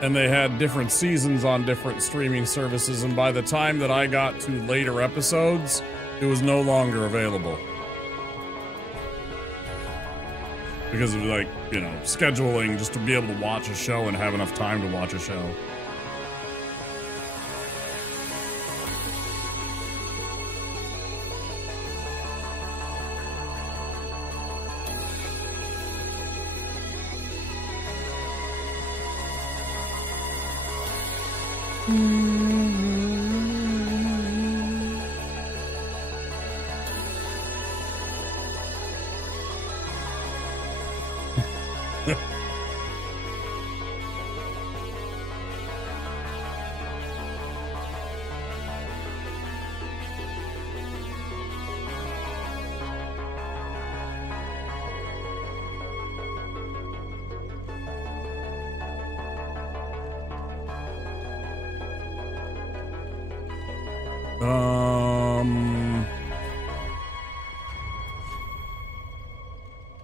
and they had different seasons on different streaming services, and by the time that I got to later episodes, it was no longer available. Because of, like, you know, scheduling, just to be able to watch a show and have enough time to watch a show.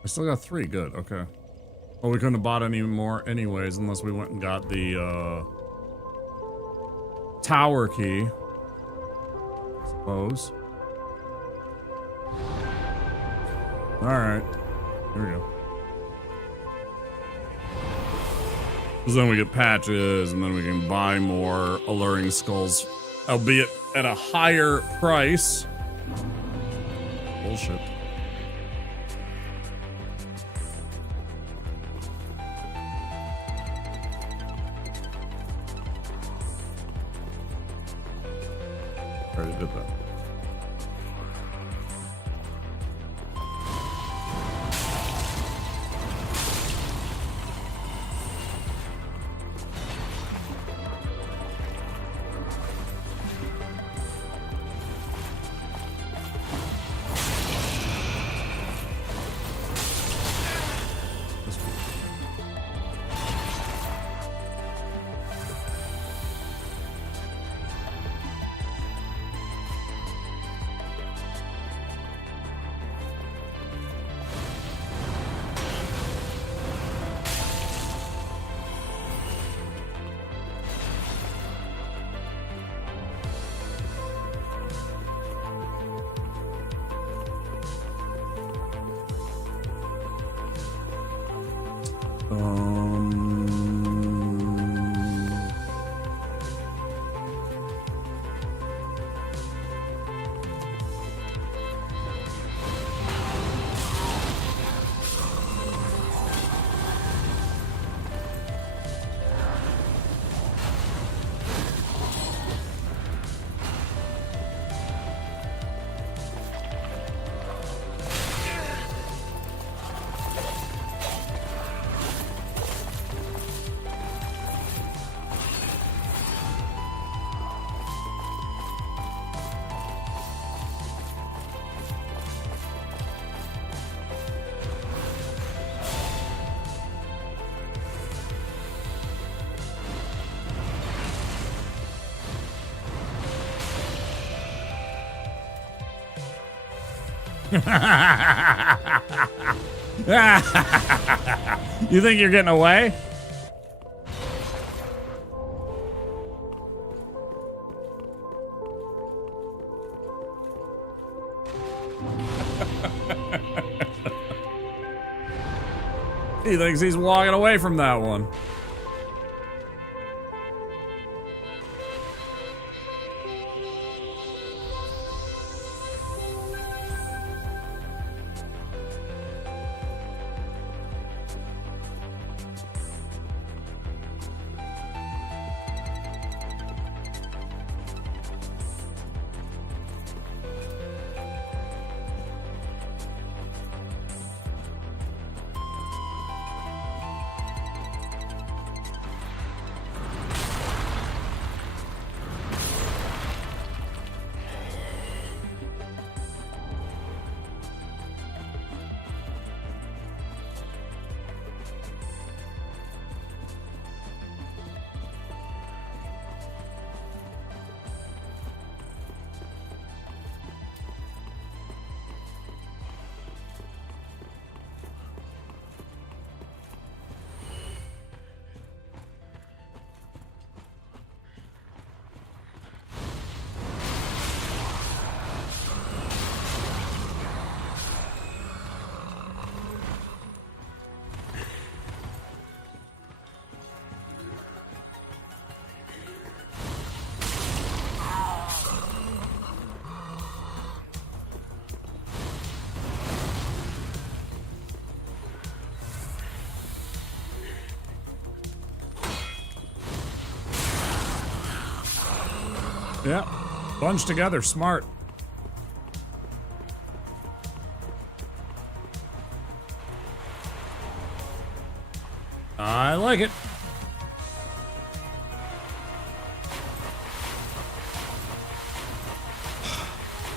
I still got 3. Good. Okay. Well, we couldn't have bought any more anyways, unless we went and got the tower key. I suppose. All right. Here we go. So then we get patches, and then we can buy more alluring skulls, albeit at a higher price. Bullshit. Already did that. You think you're getting away? He thinks he's walking away from that one. Yeah, bunch together, smart. I like it.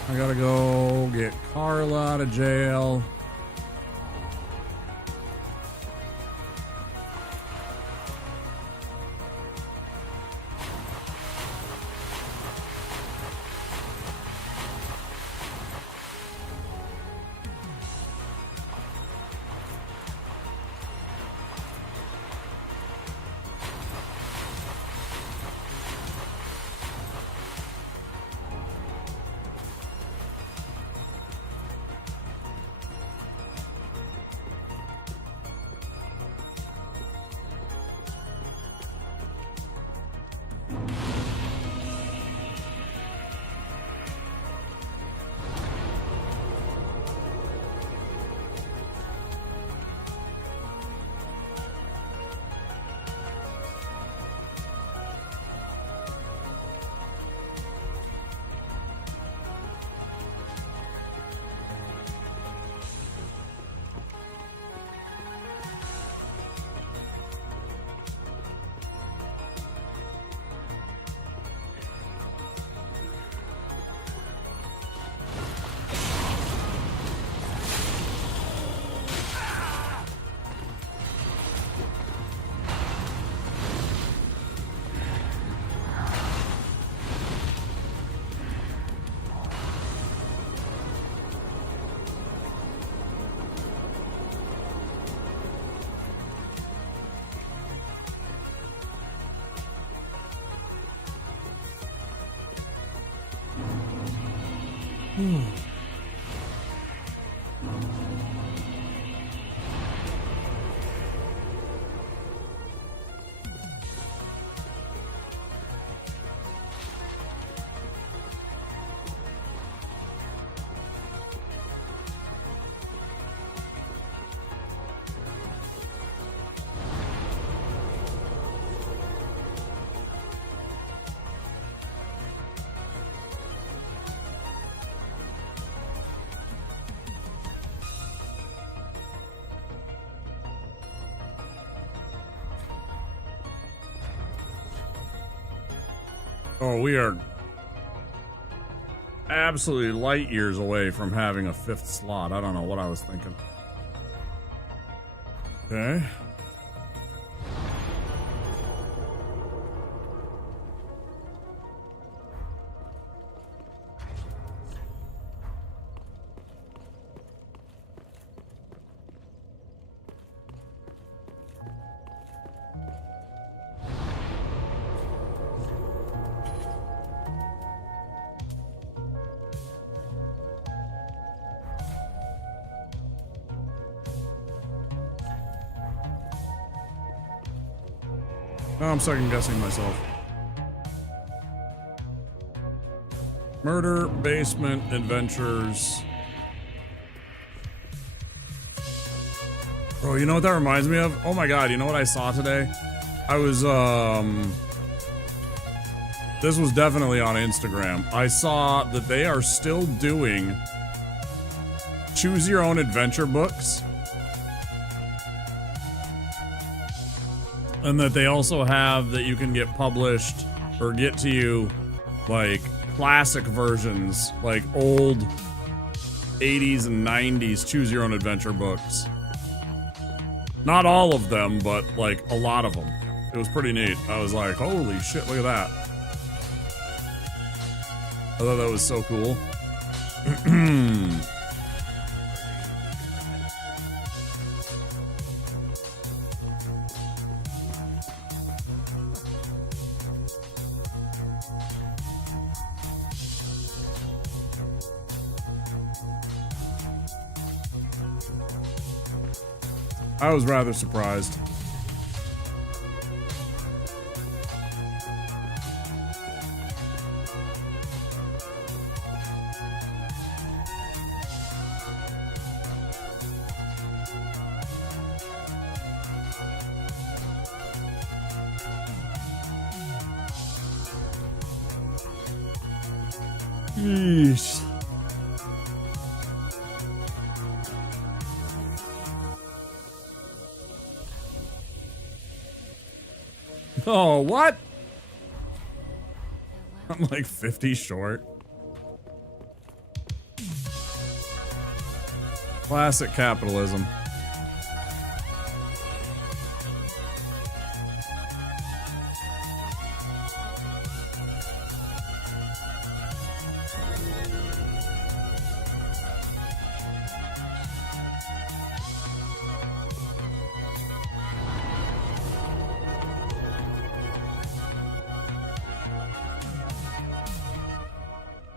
I gotta go get Carla out of jail. Oh, we are absolutely light years away from having a 5th slot. I don't know what I was thinking. Okay. Now I'm second guessing myself. Murder, basement, adventures. Bro, you know what that reminds me of? Oh my god, you know what I saw today? I was, this was definitely on Instagram. I saw that they are still doing choose your own adventure books. And that they also have that you can get published or get to you like classic versions, like old 80s and 90s choose your own adventure books. Not all of them, but like a lot of them. It was pretty neat. I was like, holy shit, look at that. I thought that was so cool. I was rather surprised. Yeesh. Oh, what? I'm like 50 short. Classic capitalism.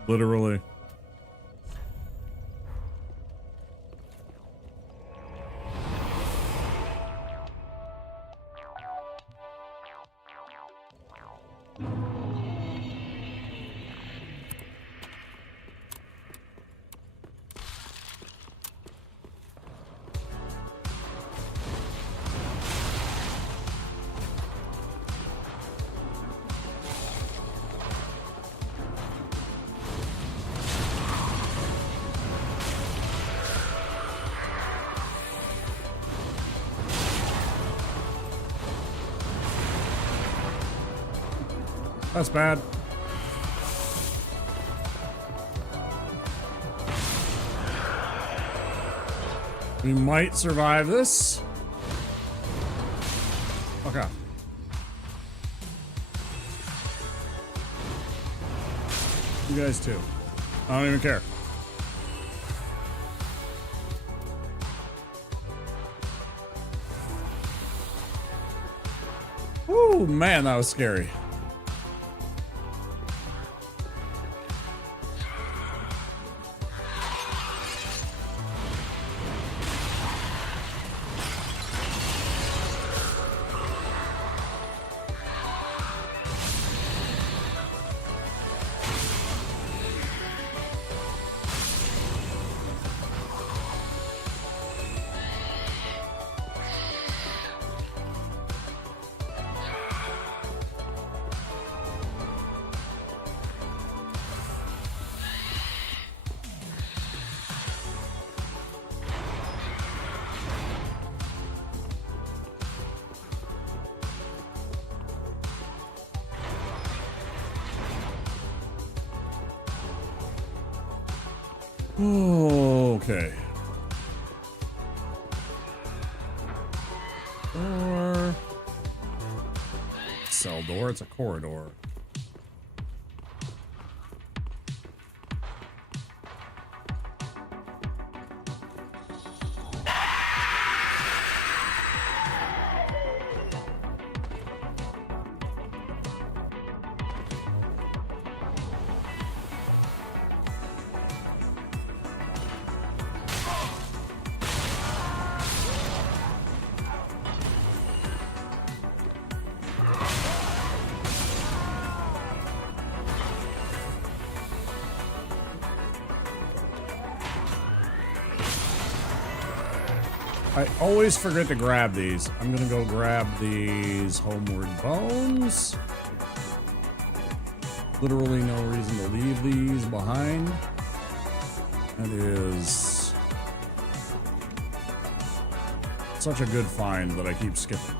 Literally. That's bad. We might survive this. Okay. You guys too. I don't even care. Ooh, man, that was scary. Okay. Door. Cell door, it's a corridor. I always forget to grab these. I'm gonna go grab these homeward bones. Literally no reason to leave these behind. That is such a good find that I keep skipping.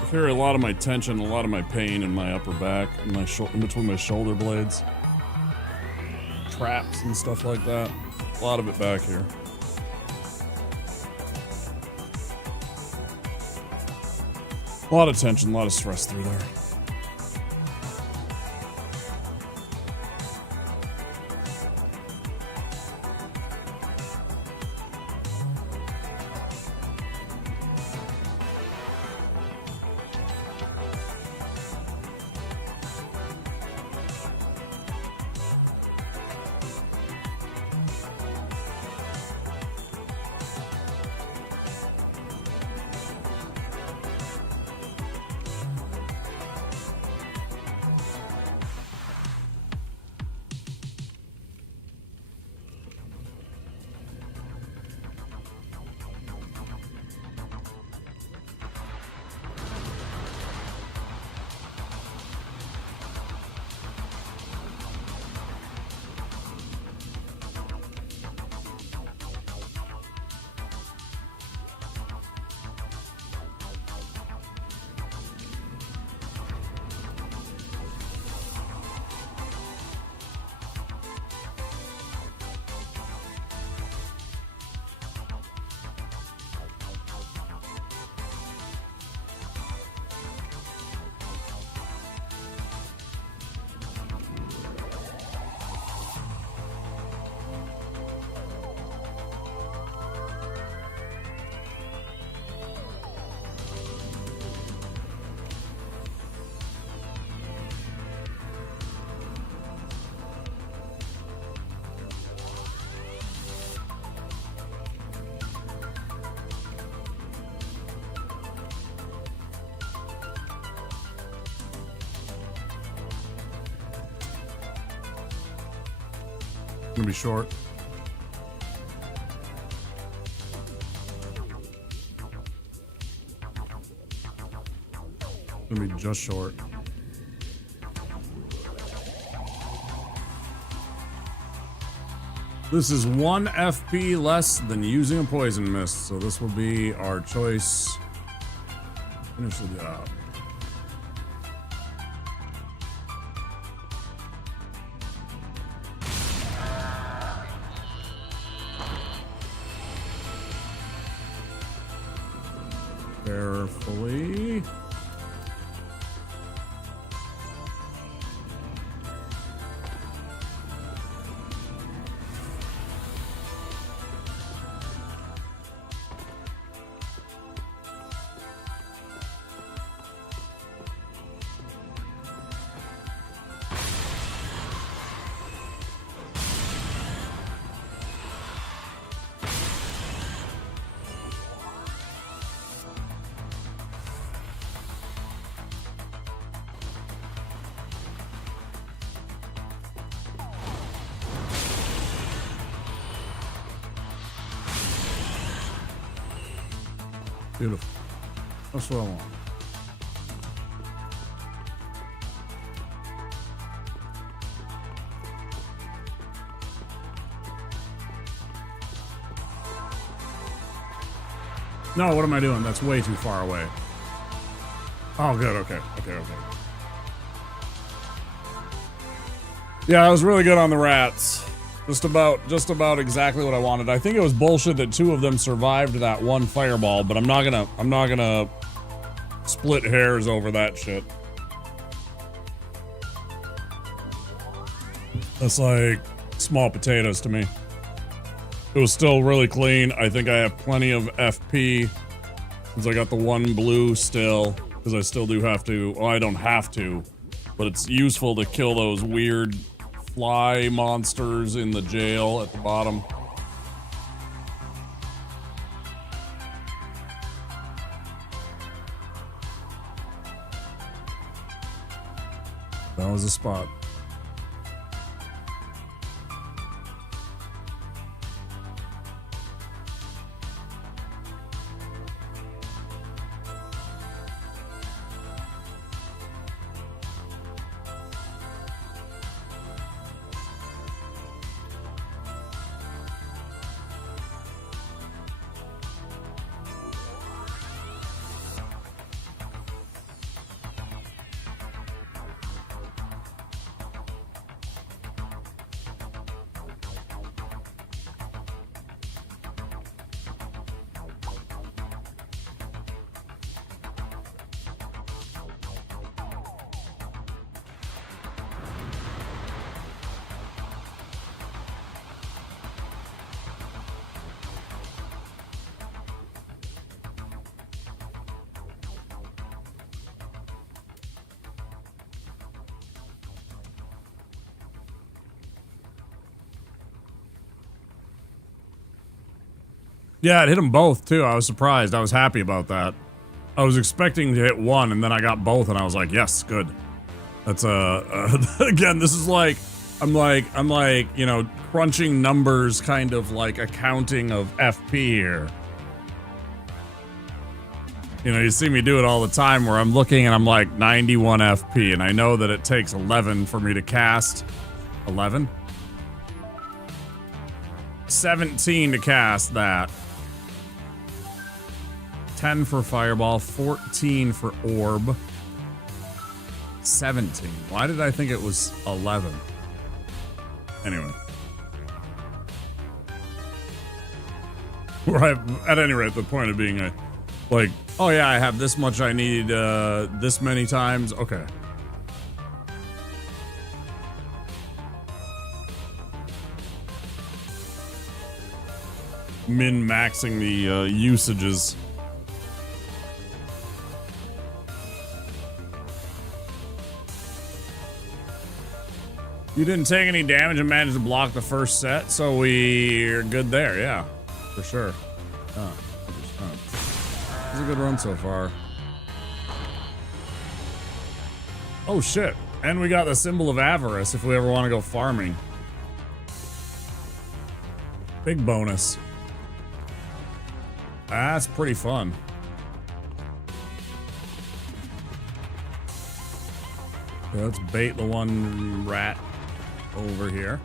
I carry a lot of my tension, a lot of my pain in my upper back, in my in between my shoulder blades. Traps and stuff like that. A lot of it back here. A lot of tension, a lot of stress through there. Gonna be short. Gonna be just short. This is 1 FP less than using a poison mist, so this will be our choice. Finish the job. Carefully. Beautiful. That's what I want. No, what am I doing? That's way too far away. Oh, good. Okay. Yeah, I was really good on the rats. Just about exactly what I wanted. I think it was bullshit that 2 of them survived that one fireball, but I'm not gonna split hairs over that shit. That's like small potatoes to me. It was still really clean. I think I have plenty of FP since I got the 1 blue still, because I still do have to. Well, I don't have to, but it's useful to kill those weird fly monsters in the jail at the bottom. That was a spot. Yeah, it hit them both, too. I was surprised. I was happy about that. I was expecting to hit 1, and then I got both, and I was like, yes, good. That's, again, this is like, I'm like, you know, crunching numbers, kind of like accounting of FP here. You know, you see me do it all the time where I'm looking and I'm like 91 FP, and I know that it takes 11 for me to cast. 11? 17 to cast that. 10 for Fireball, 14 for Orb. 17. Why did I think it was 11? Anyway. Right, at any rate, the point of being like, oh yeah, I have this much I need this many times. Okay. Min-maxing the usages. You didn't take any damage and managed to block the first set, so we're good there, yeah. For sure. Oh, 100%. It's a good run so far. Oh shit. And we got the symbol of avarice if we ever want to go farming. Big bonus. That's pretty fun. Let's bait the one rat over here.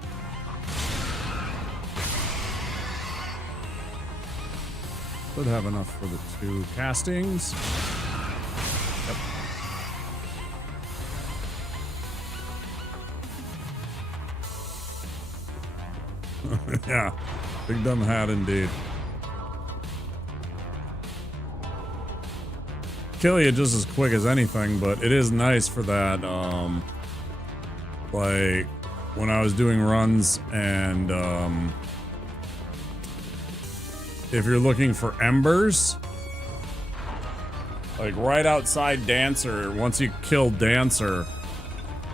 Should have enough for the 2 castings. Yep. Yeah, big dumb hat indeed. Kill you just as quick as anything, but it is nice for that, like, when I was doing runs and, if you're looking for embers, like right outside Dancer, once you kill Dancer,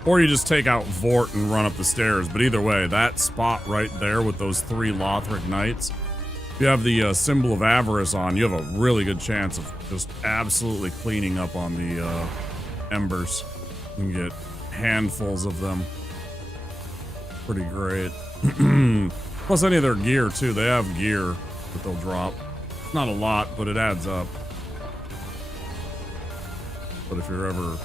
or you just take out Vort and run up the stairs, but either way, that spot right there with those 3 Lothric Knights, if you have the symbol of avarice on, you have a really good chance of just absolutely cleaning up on the embers. You can get handfuls of them. Pretty great. Plus any of their gear too. They have gear that they'll drop. Not a lot, but it adds up. But if you're ever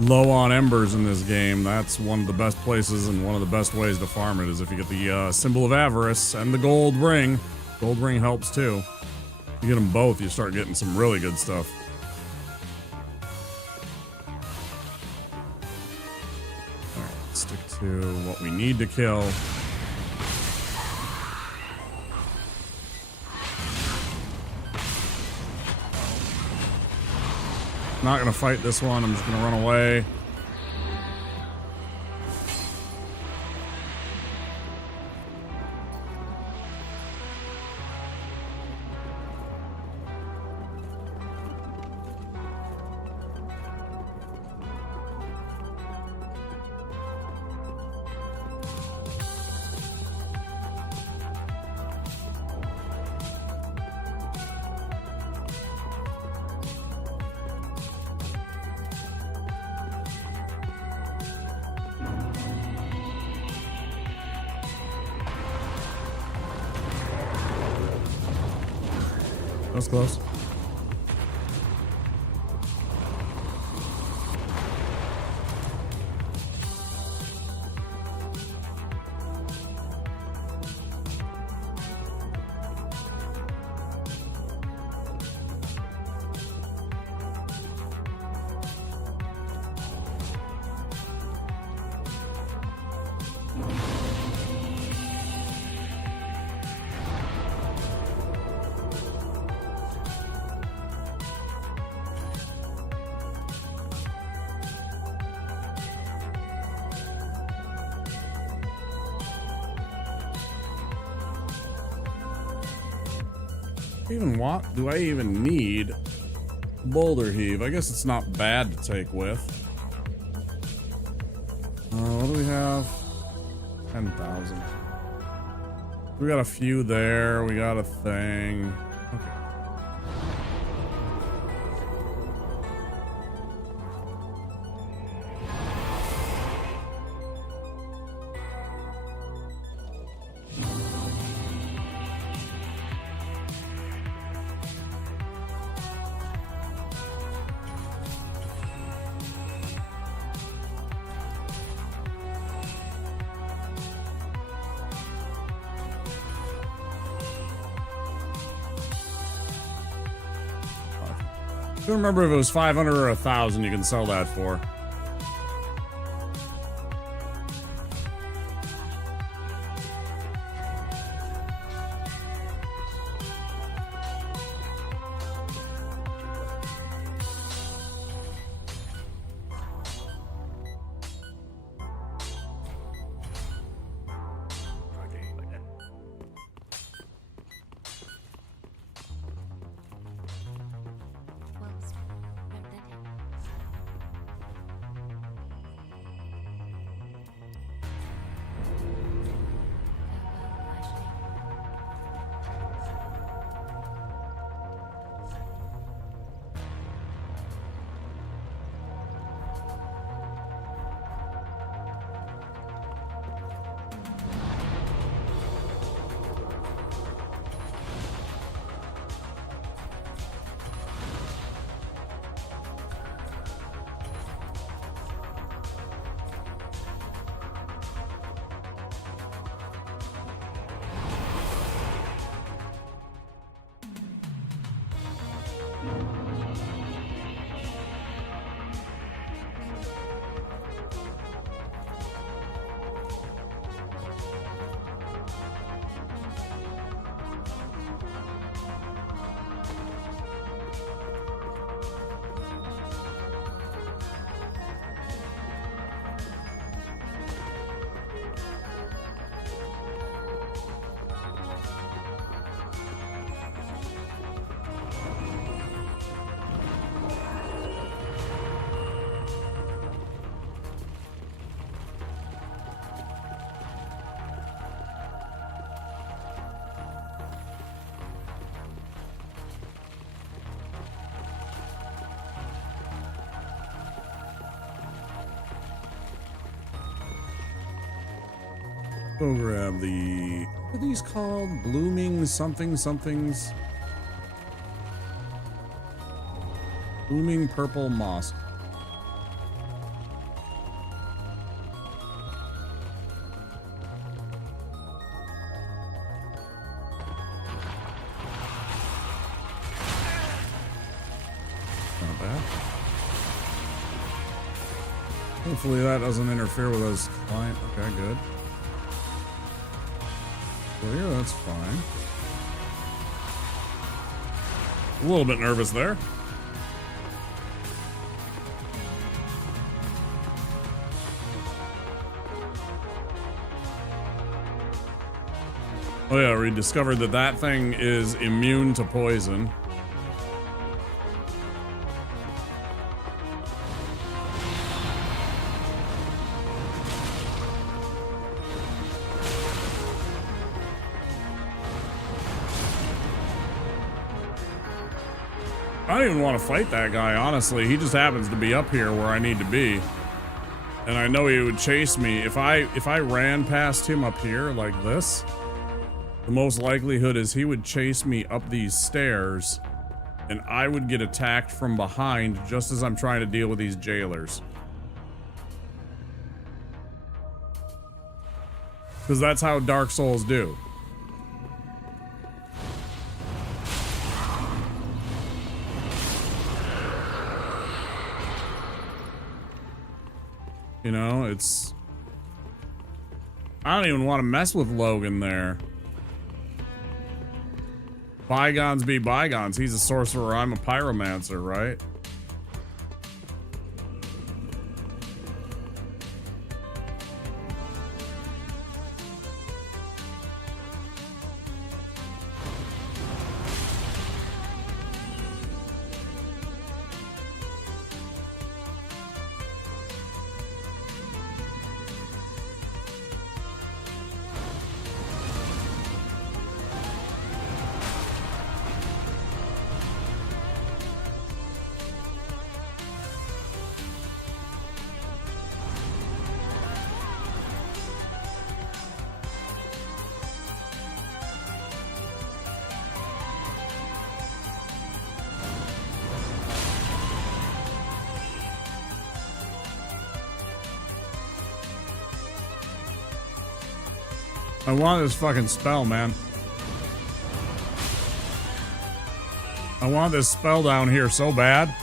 low on embers in this game, that's one of the best places and one of the best ways to farm it is if you get the symbol of avarice and the gold ring. Gold ring helps too. You get them both, you start getting some really good stuff. Alright, let's stick to what we need to kill. Not gonna fight this one, I'm just gonna run away. That was close. Do I even need boulder heave? I guess it's not bad to take with. What do we have? 10,000. We got a few there. We got a thing. Okay. I don't remember if it was 500 or 1,000 you can sell that for. Go grab the, what are these called? Blooming something somethings. Blooming purple moss. Not bad. Hopefully that doesn't interfere with us client. Okay, good. Clear, that's fine. A little bit nervous there. Oh yeah, we discovered that that thing is immune to poison. I don't even want to fight that guy, honestly. He just happens to be up here where I need to be. And I know he would chase me. If I ran past him up here like this, the most likelihood is he would chase me up these stairs and I would get attacked from behind just as I'm trying to deal with these jailers. Because that's how Dark Souls do. You know, it's... I don't even want to mess with Logan there. Bygones be bygones. He's a sorcerer, I'm a pyromancer, right? I want this fucking spell, man. I want this spell down here so bad.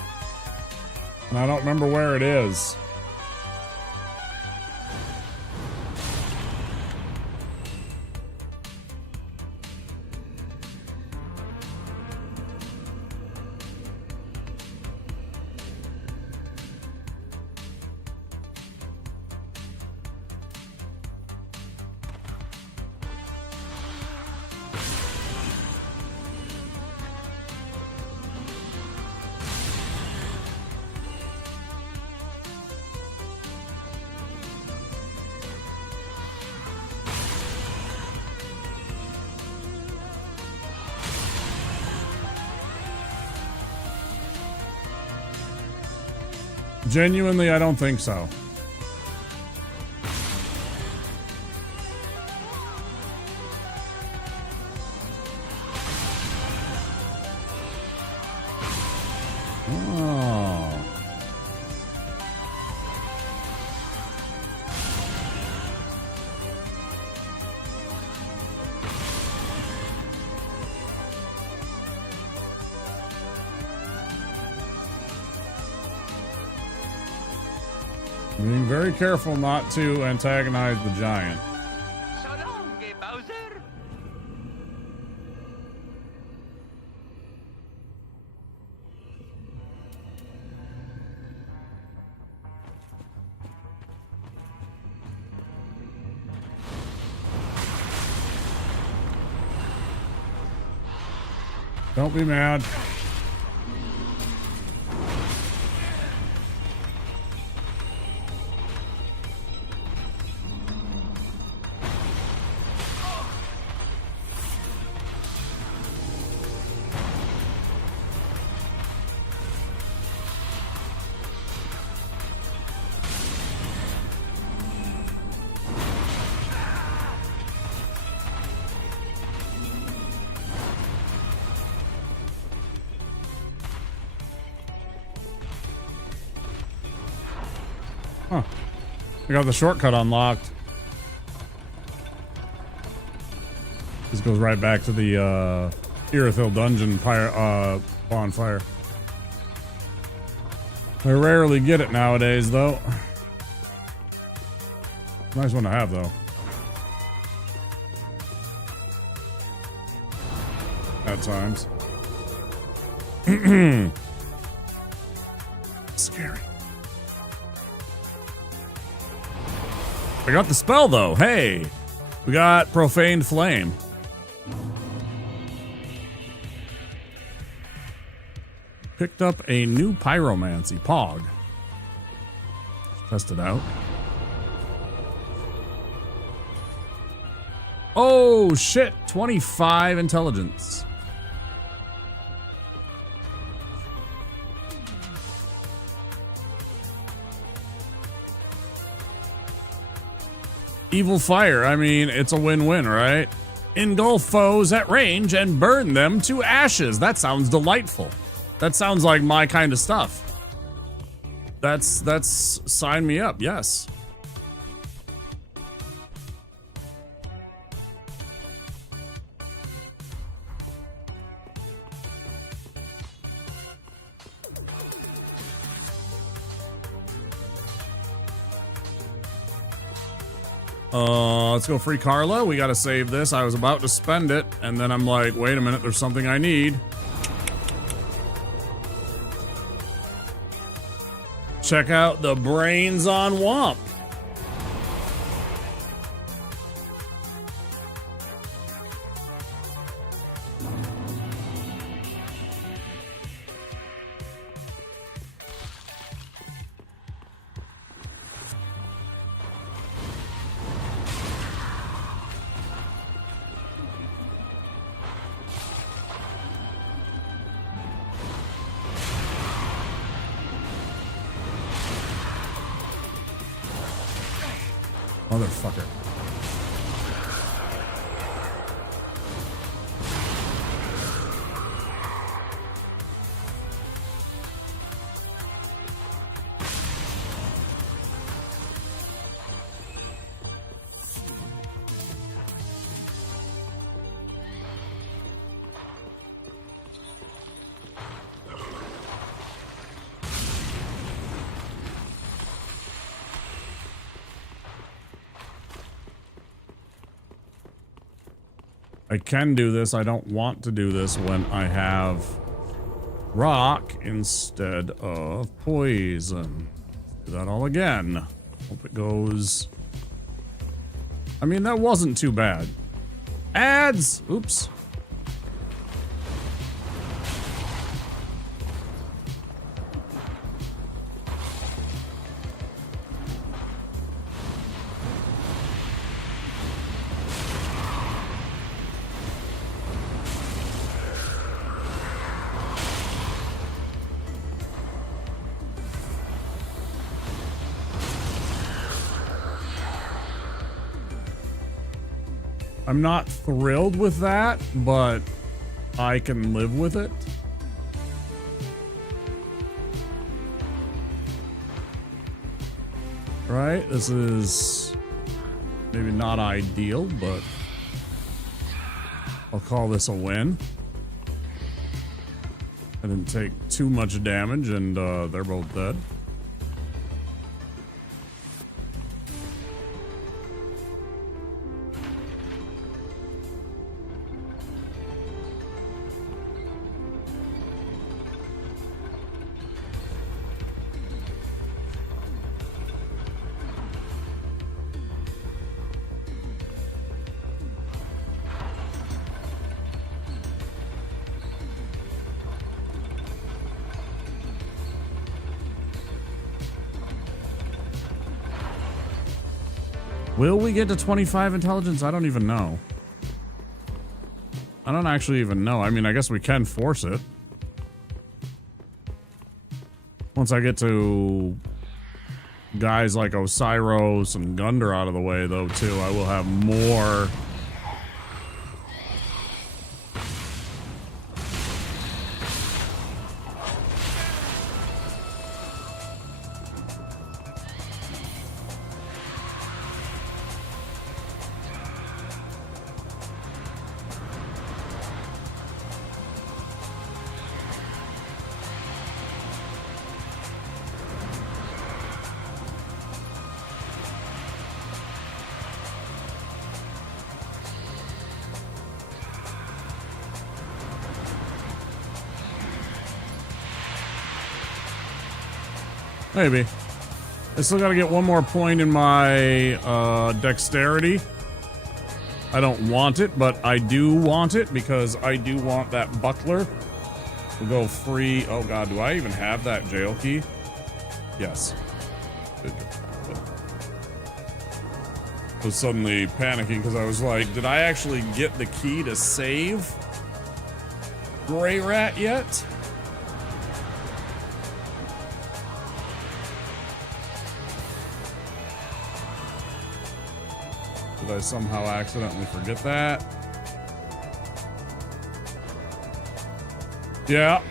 And I don't remember where it is. Genuinely, I don't think so. Oh. Being very careful not to antagonize the giant. So long, Bowser. Don't be mad. I got the shortcut unlocked. This goes right back to the Irithil dungeon bonfire. I rarely get it nowadays, though. Nice one to have, though. At times. Scary. I got the spell, though. Hey, we got Profaned Flame. Picked up a new Pyromancy, Pog. Test it out. Oh, shit. 25 intelligence. Evil Fire. I mean, it's a win-win, right? Engulf foes at range and burn them to ashes. That sounds delightful. That sounds like my kind of stuff. That's sign me up, yes. Let's go free Carla. We gotta save this. I was about to spend it, and then I'm like, wait a minute, there's something I need. Check out the brains on Womp. Motherfucker. I can do this. I don't want to do this when I have rock instead of poison. Do that all again. Hope it goes. I mean, that wasn't too bad. Ads! Oops. I'm not thrilled with that, but I can live with it. Right? This is maybe not ideal, but I'll call this a win. I didn't take too much damage, and they're both dead. Will we get to 25 intelligence? I don't even know. I don't actually even know. I mean, I guess we can force it. Once I get to guys like Osiros and Gundar out of the way, though, too, I will have more. Maybe. I still gotta get one more point in my dexterity. I don't want it, but I do want it because I do want that buckler. We'll go free. Oh god, do I even have that jail key? Yes. I was suddenly panicking because I was like, did I actually get the key to save Gray Rat yet? Did I somehow accidentally forget that? Yeah.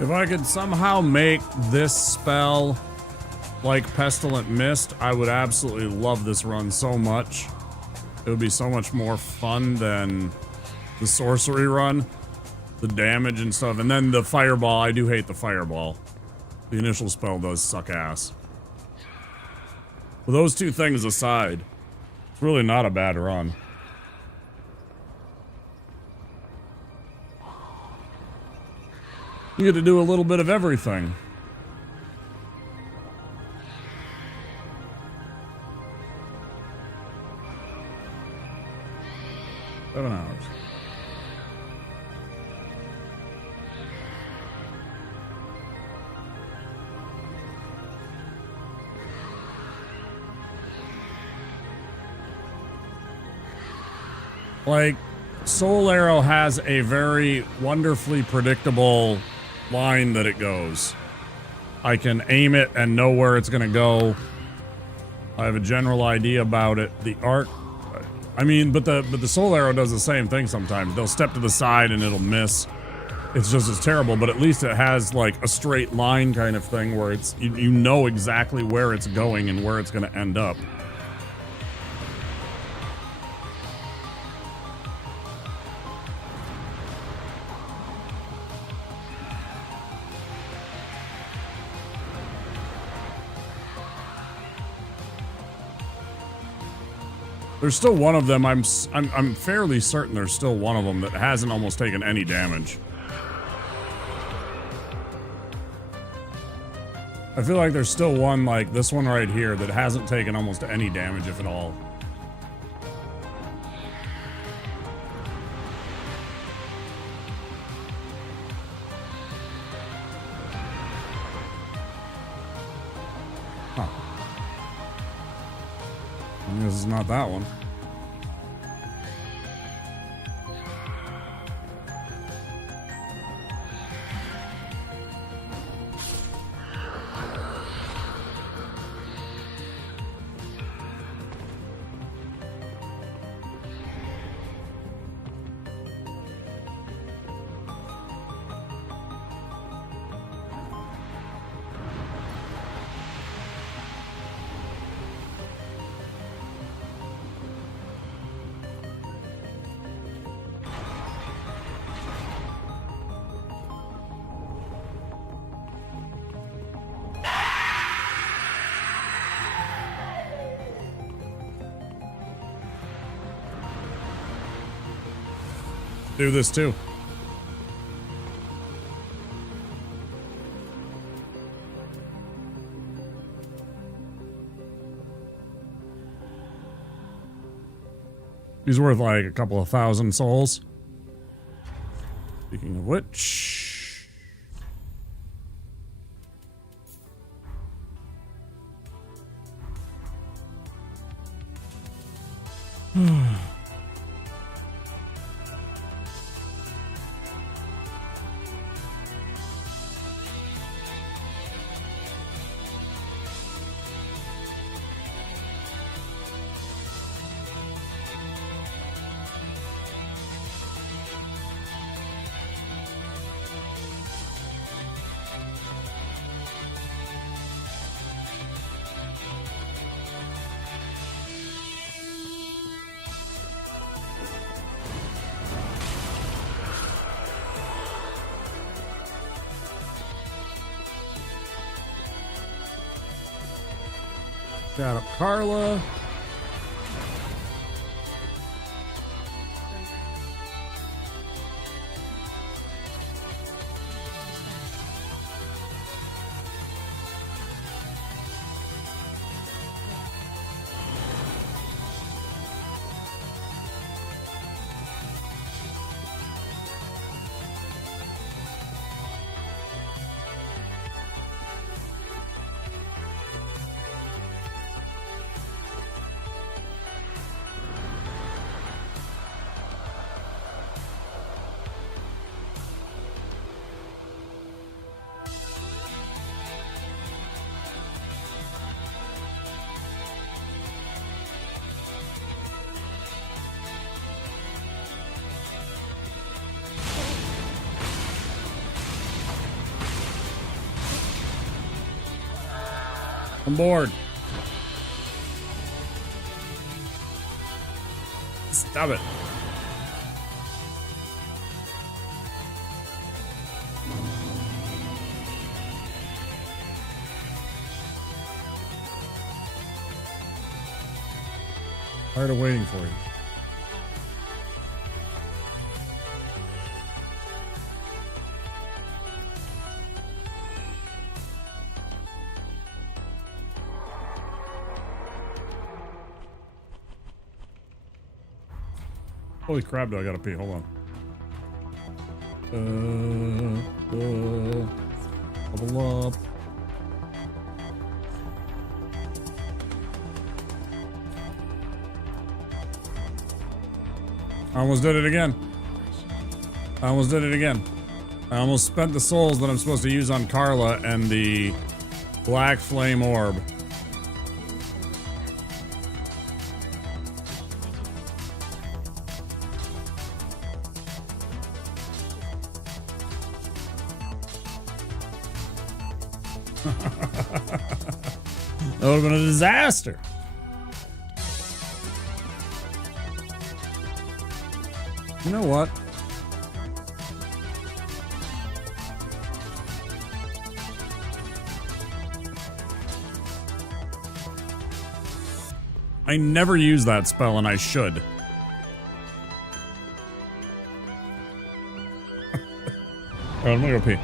If I could somehow make this spell like Pestilent Mist, I would absolutely love this run so much. It would be so much more fun than the sorcery run, the damage and stuff. And then the fireball, I do hate the fireball. The initial spell does suck ass. With those two things aside, it's really not a bad run. You get to do a little bit of everything. $7 hours. Like, Soul Arrow has a very wonderfully predictable line that it goes. I can aim it and know where it's going to go. I have a general idea about it. The art, I mean, but the Soul Arrow does the same thing sometimes. They'll step to the side and it'll miss. It's just as terrible, but at least it has like a straight line kind of thing where it's you know exactly where it's going and where it's going to end up. There's still one of them. I'm fairly certain there's still one of them that hasn't almost taken any damage. I feel like there's still one like this one right here that hasn't taken almost any damage, if at all. Huh. I guess it's not that one. do this too. He's worth like a couple of thousand souls. Speaking of which... Shout out Carla. I'm bored. Stop it. Tired of waiting for you. Holy crap, do I gotta pee? Hold on. Level up. I almost did it again. I almost did it again. I almost spent the souls that I'm supposed to use on Carla and the black flame orb. That would have been a disaster. You know what? I never use that spell and I should. Alright, I'm gonna go pee.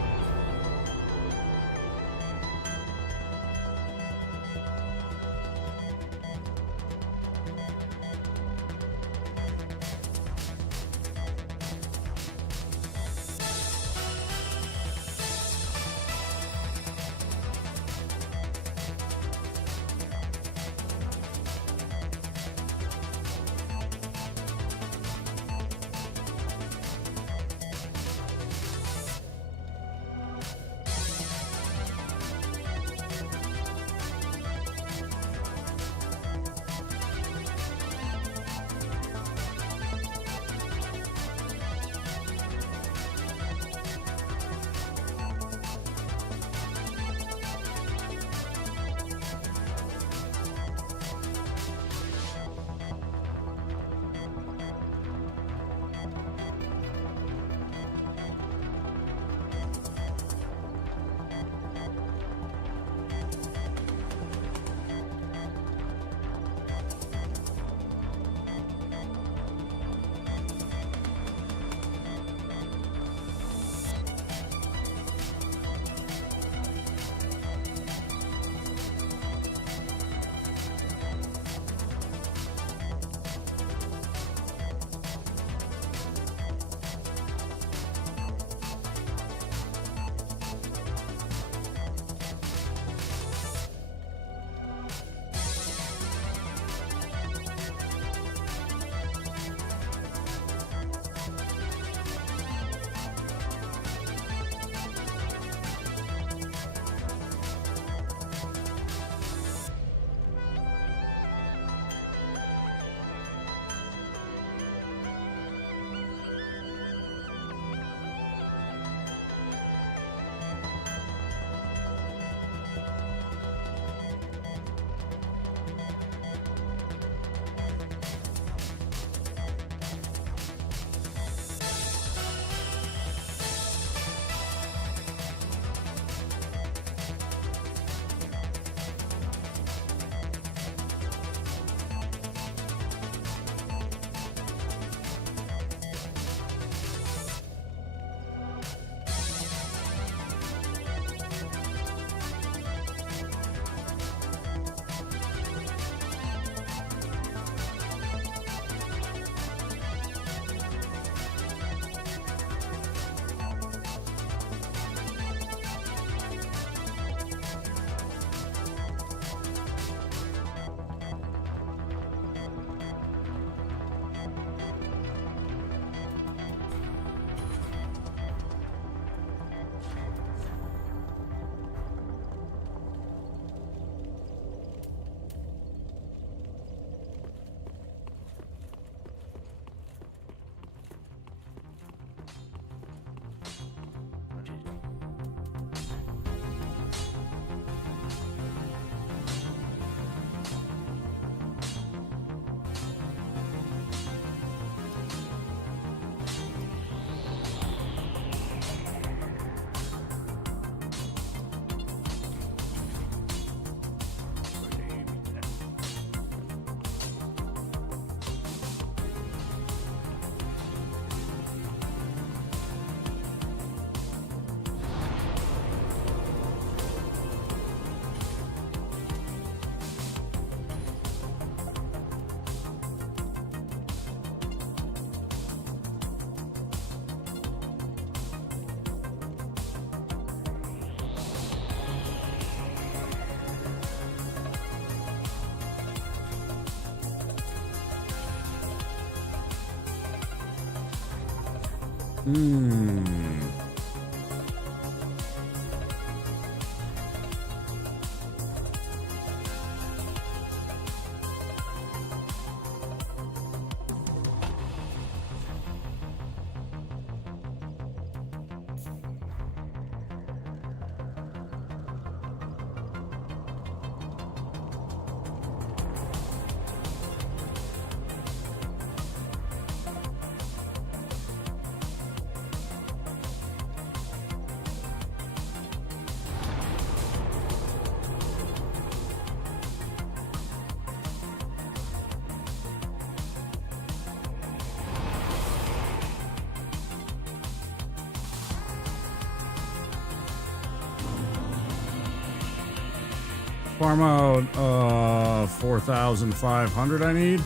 Farm out 4,500 I need.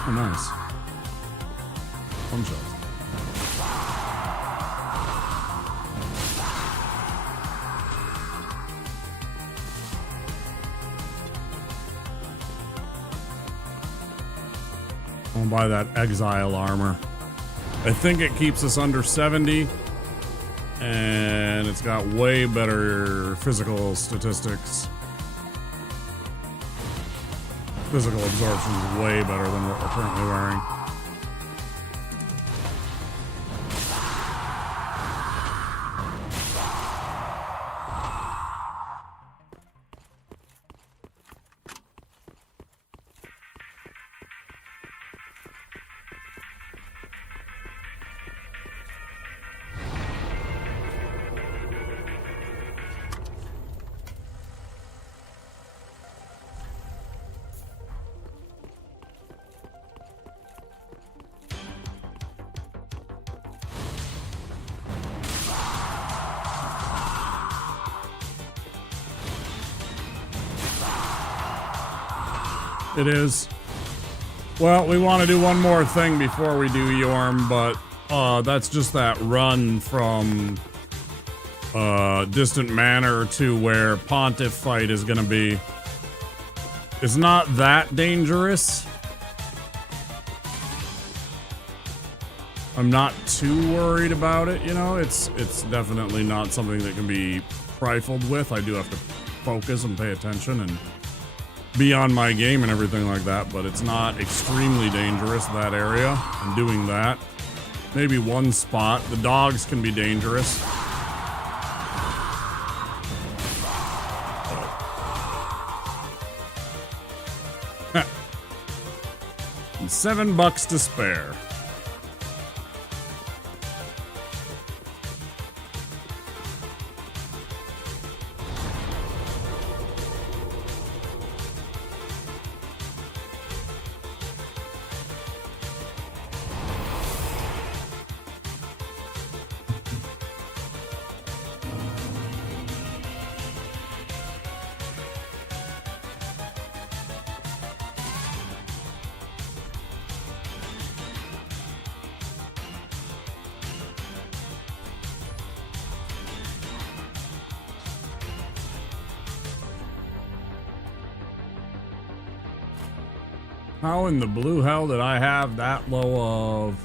Oh, nice. One shot. I'll buy that exile armor. I think it keeps us under 70. And it's got way better physical statistics. Physical absorption is way better than what we're currently wearing. It is. Well, we want to do one more thing before we do Yorm, but that's just that run from Distant Manor to where Pontiff fight is going to be. It's not that dangerous. I'm not too worried about it, you know? It's definitely not something that can be trifled with. I do have to focus and pay attention and be on my game and everything like that, but it's not extremely dangerous, that area, and doing that. Maybe one spot. The dogs can be dangerous. And $7 to spare. How in the blue hell did I have that low of...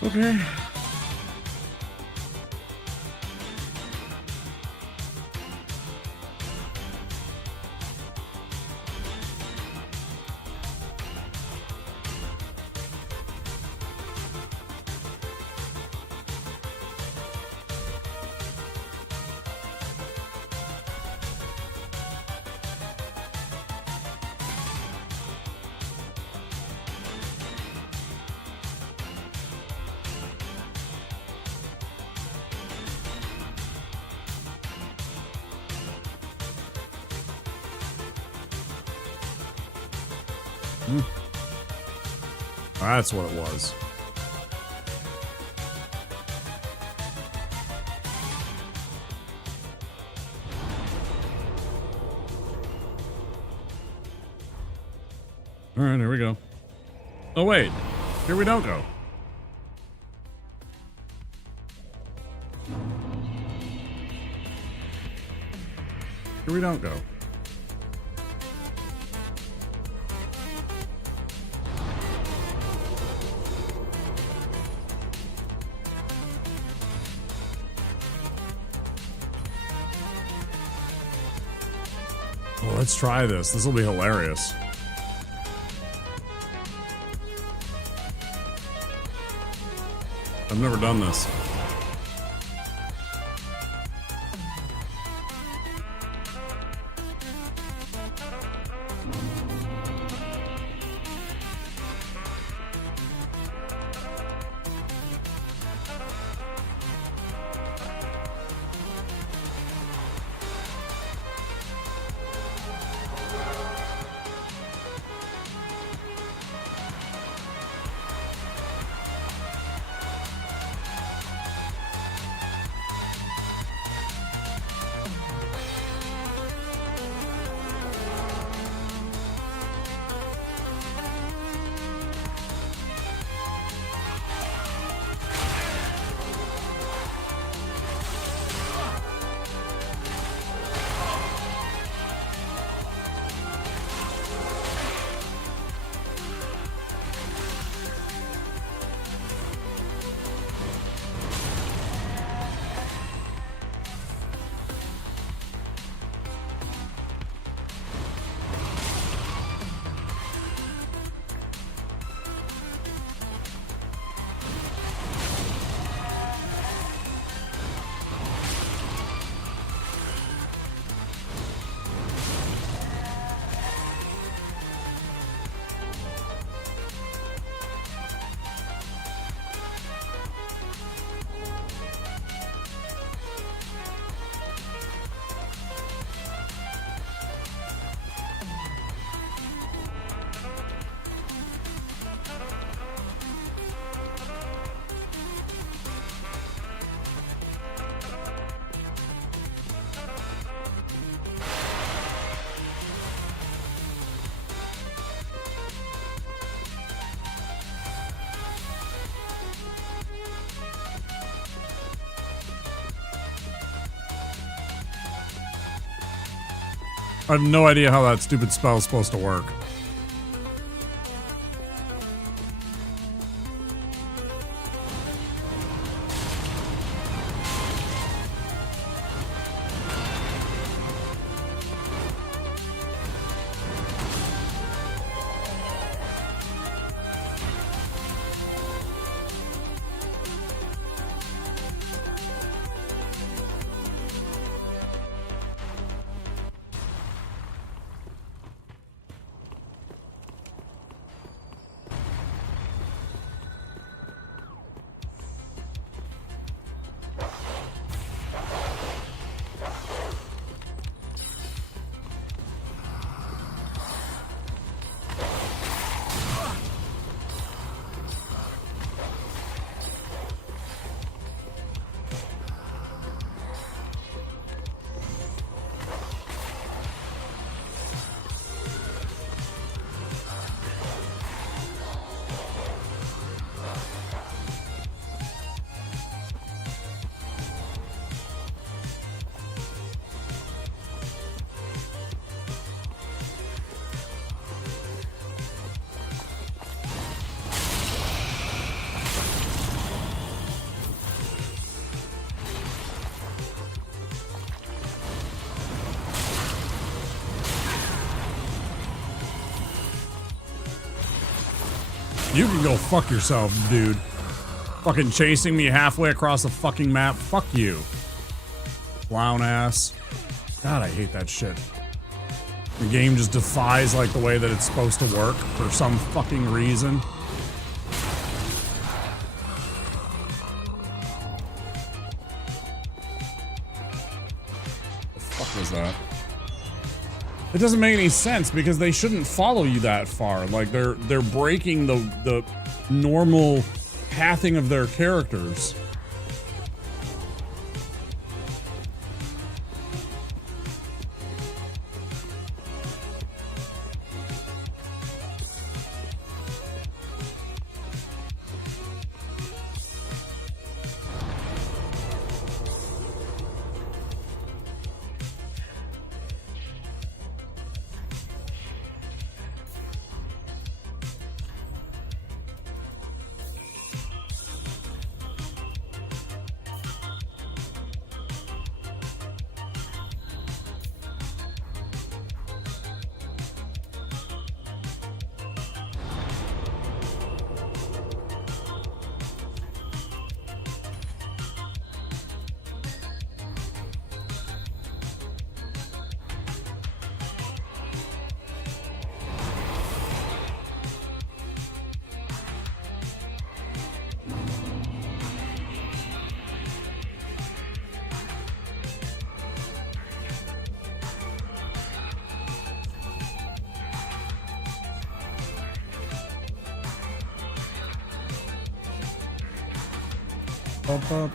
Okay. That's what it was. All right, here we go. Oh, wait. Here we don't go. Here we don't go. Well, let's try this. This will be hilarious. I've never done this. I have no idea how that stupid spell is supposed to work. You can go fuck yourself, dude. Fucking chasing me halfway across the fucking map. Fuck you. Clown ass. God, I hate that shit. The game just defies like the way that it's supposed to work for some fucking reason. The fuck was that? It doesn't make any sense because they shouldn't follow you that far. Like they're breaking the normal pathing of their characters. Up.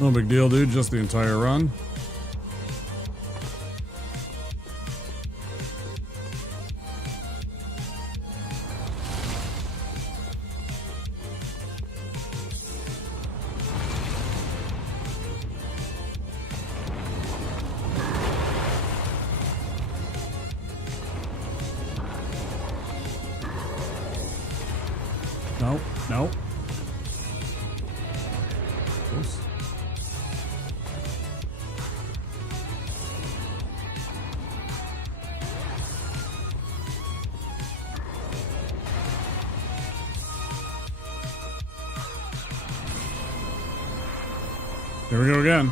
No big deal, dude. Just the entire run. No, no. Close. Here we go again.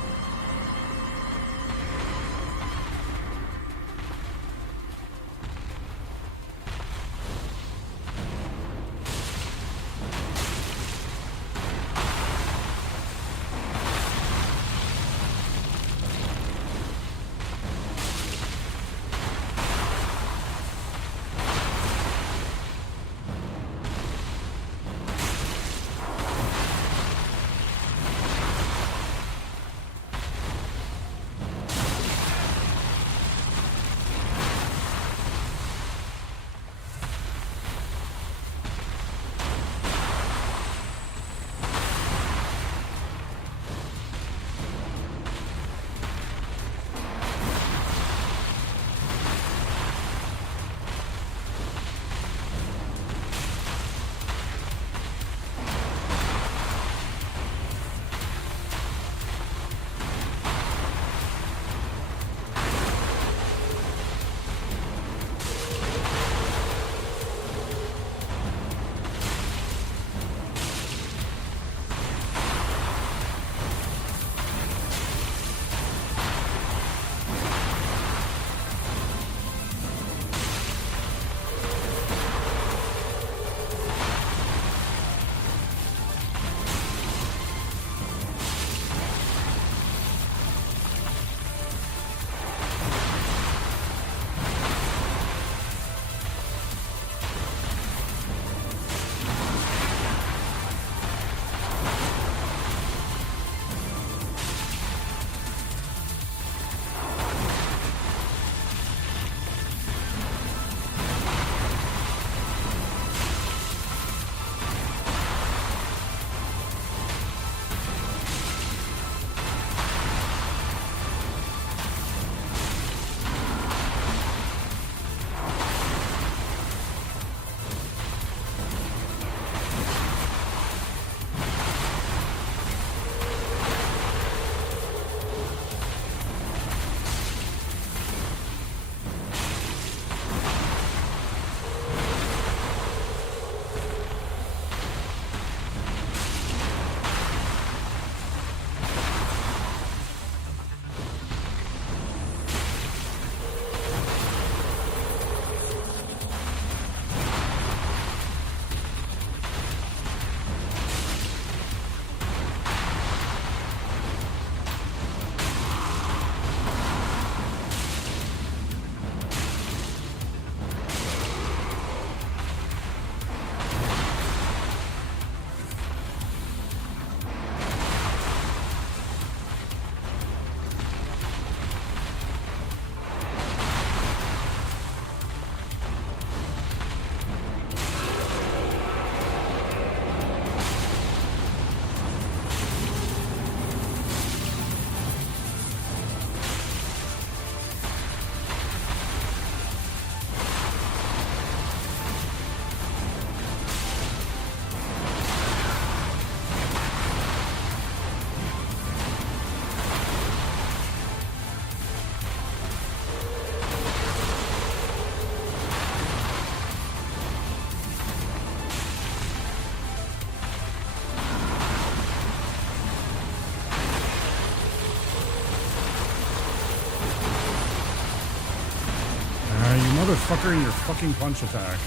you motherfucker and your fucking punch attack.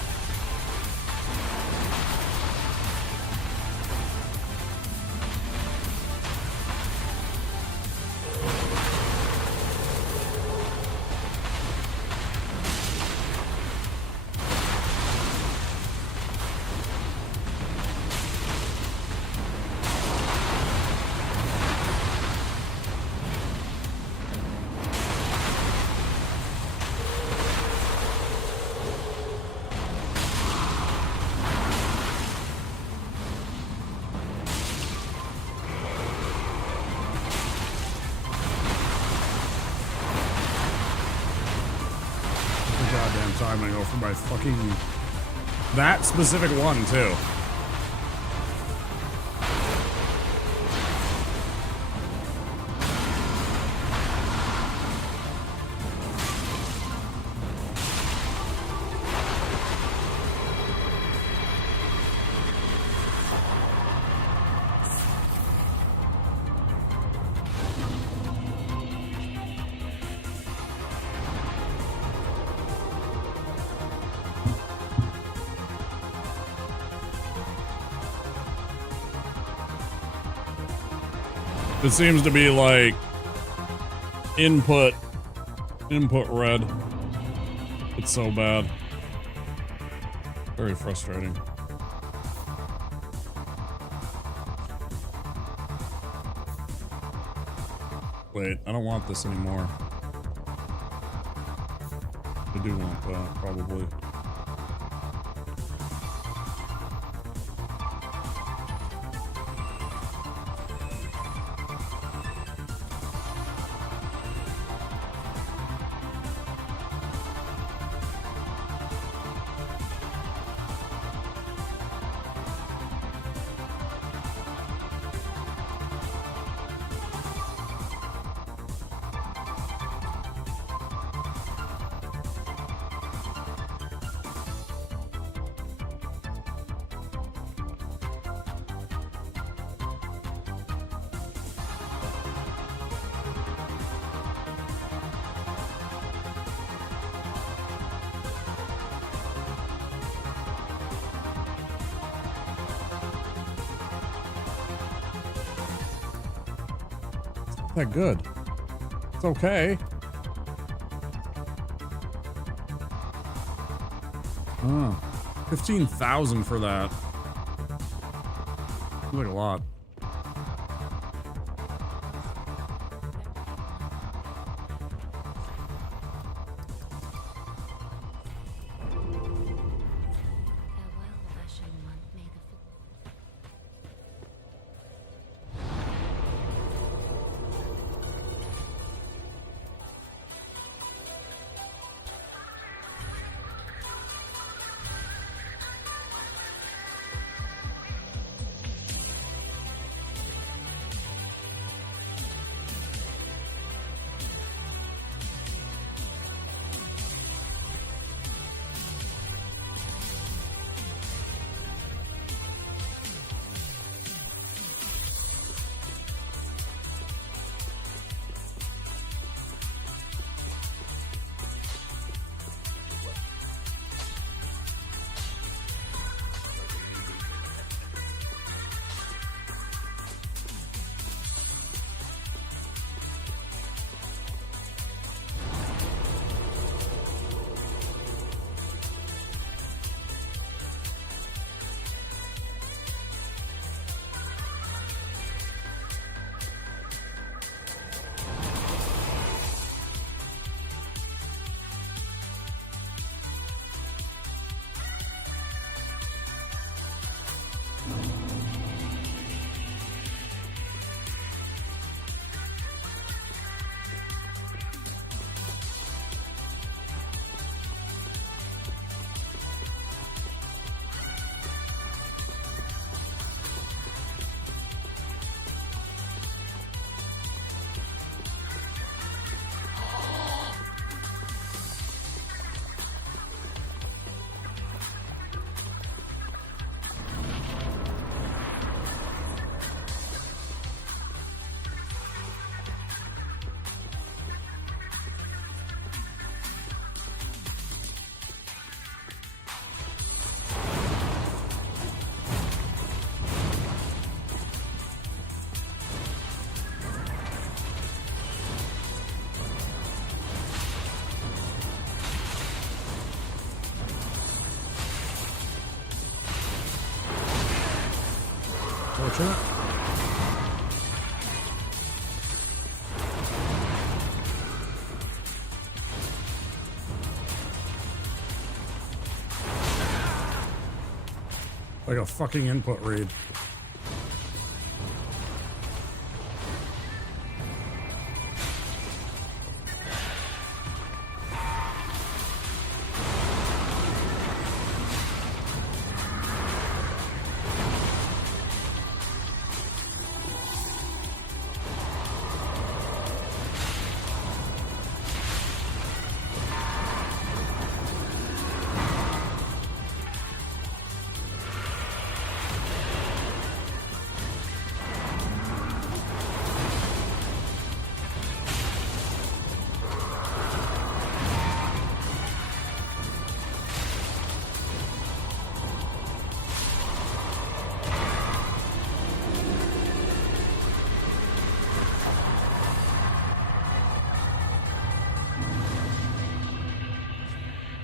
Goddamn time I go for my fucking that specific one too. It seems to be like input red. It's so bad. Very frustrating. Wait, I don't want this anymore. I do want that, probably. That good. It's okay. 15,000 for that. Seems like a lot. unfortunate. Like a fucking input read.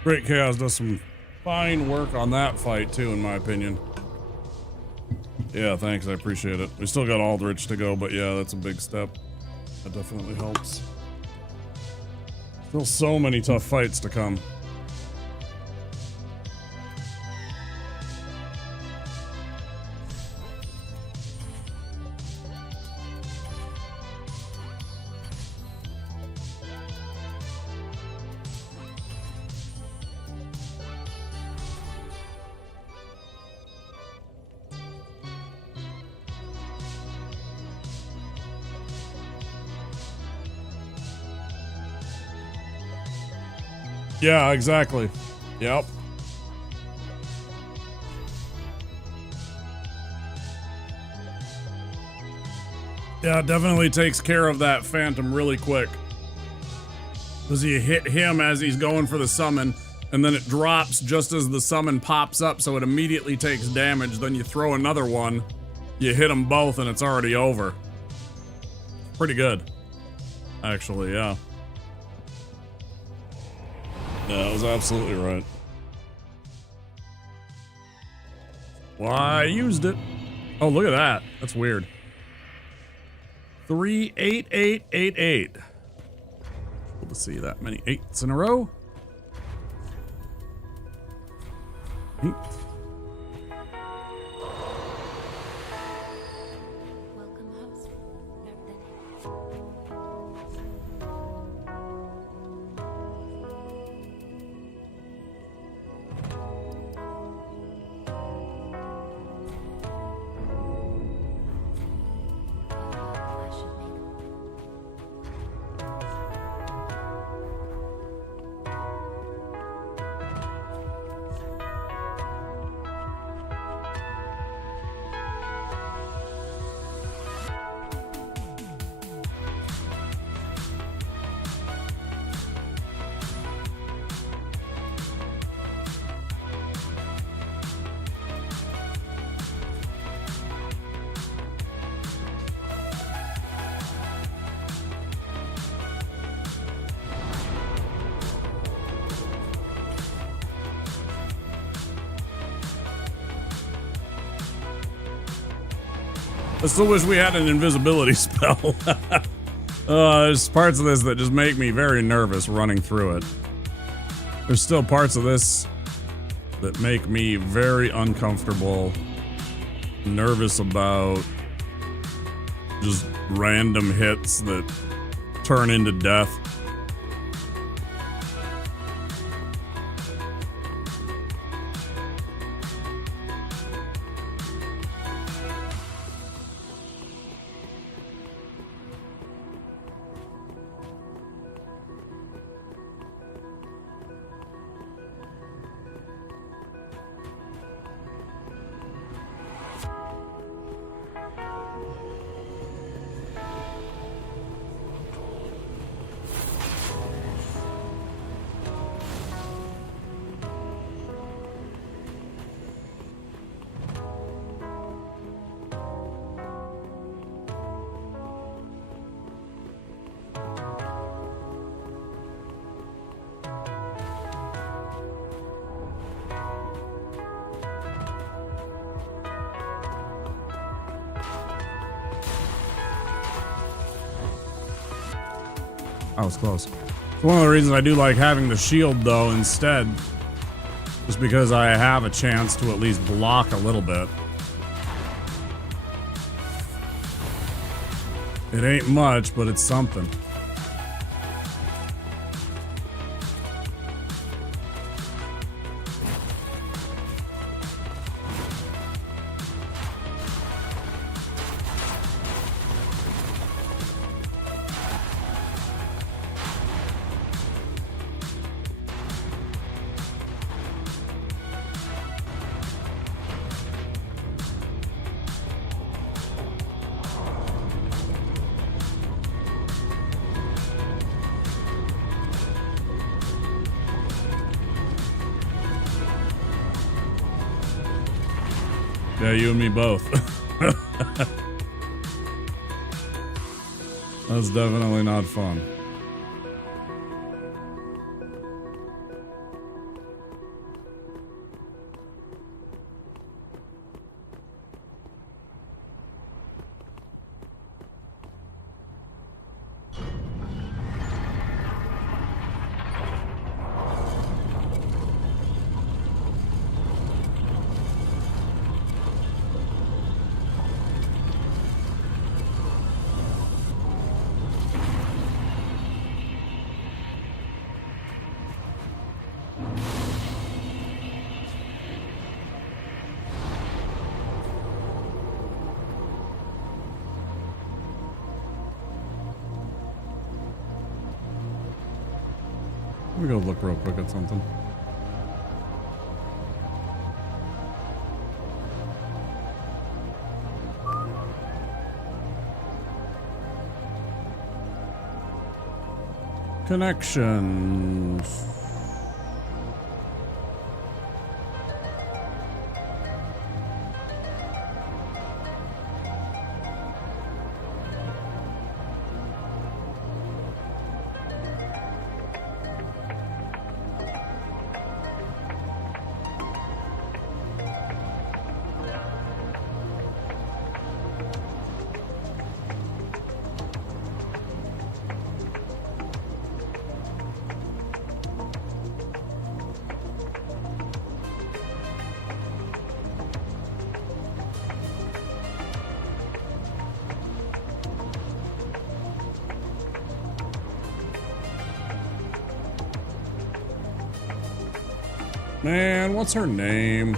Great Chaos does some fine work on that fight too, in my opinion. Yeah, thanks, I appreciate it. We still got Aldrich to go, but yeah, that's a big step. That definitely helps. Still so many tough fights to come. Yeah, exactly. Yep. Yeah, it definitely takes care of that Phantom really quick. Because you hit him as he's going for the summon, and then it drops just as the summon pops up, so it immediately takes damage. Then you throw another one, you hit them both, and it's already over. Pretty good. Actually, yeah. Yeah, that was absolutely right. Well, I used it. Oh, look at that. That's weird. 38888. Cool to see that many 8s in a row. 8. I still wish we had an invisibility spell. There's parts of this that just make me very nervous running through it. There's still parts of this that make me very uncomfortable, nervous about just random hits that turn into death. I was close. It's one of the reasons I do like having the shield, though, instead. Just because I have a chance to at least block a little bit. It ain't much, but it's something. Yeah, you and me both. That's definitely not fun. Let me go look real quick at something. Connections. Man, what's her name?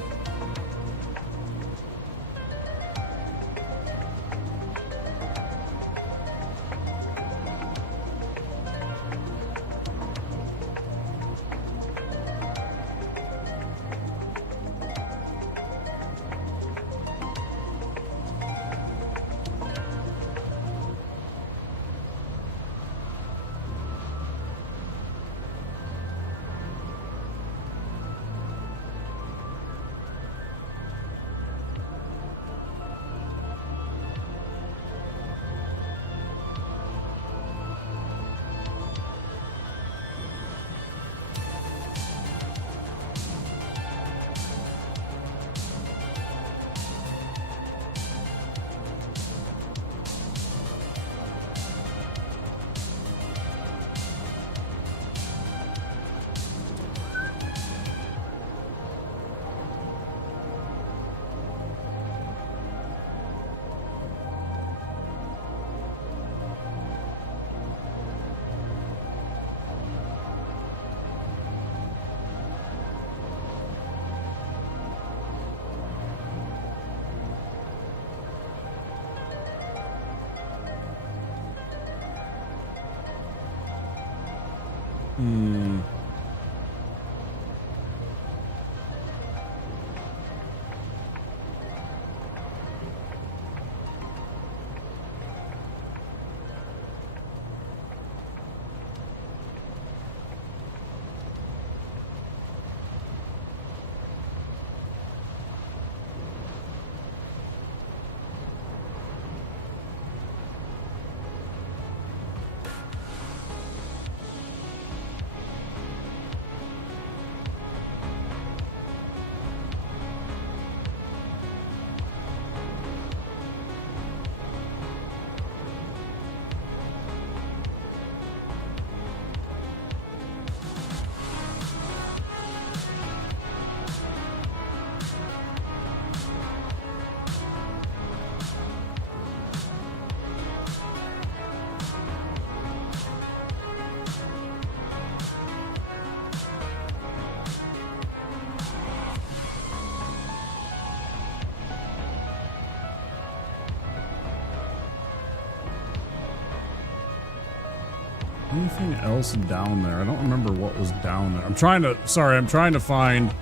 Anything else down there? I don't remember what was down there. I'm trying to find.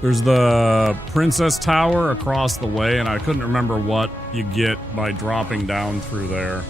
There's the Princess Tower across the way, and I couldn't remember what you get by dropping down through there.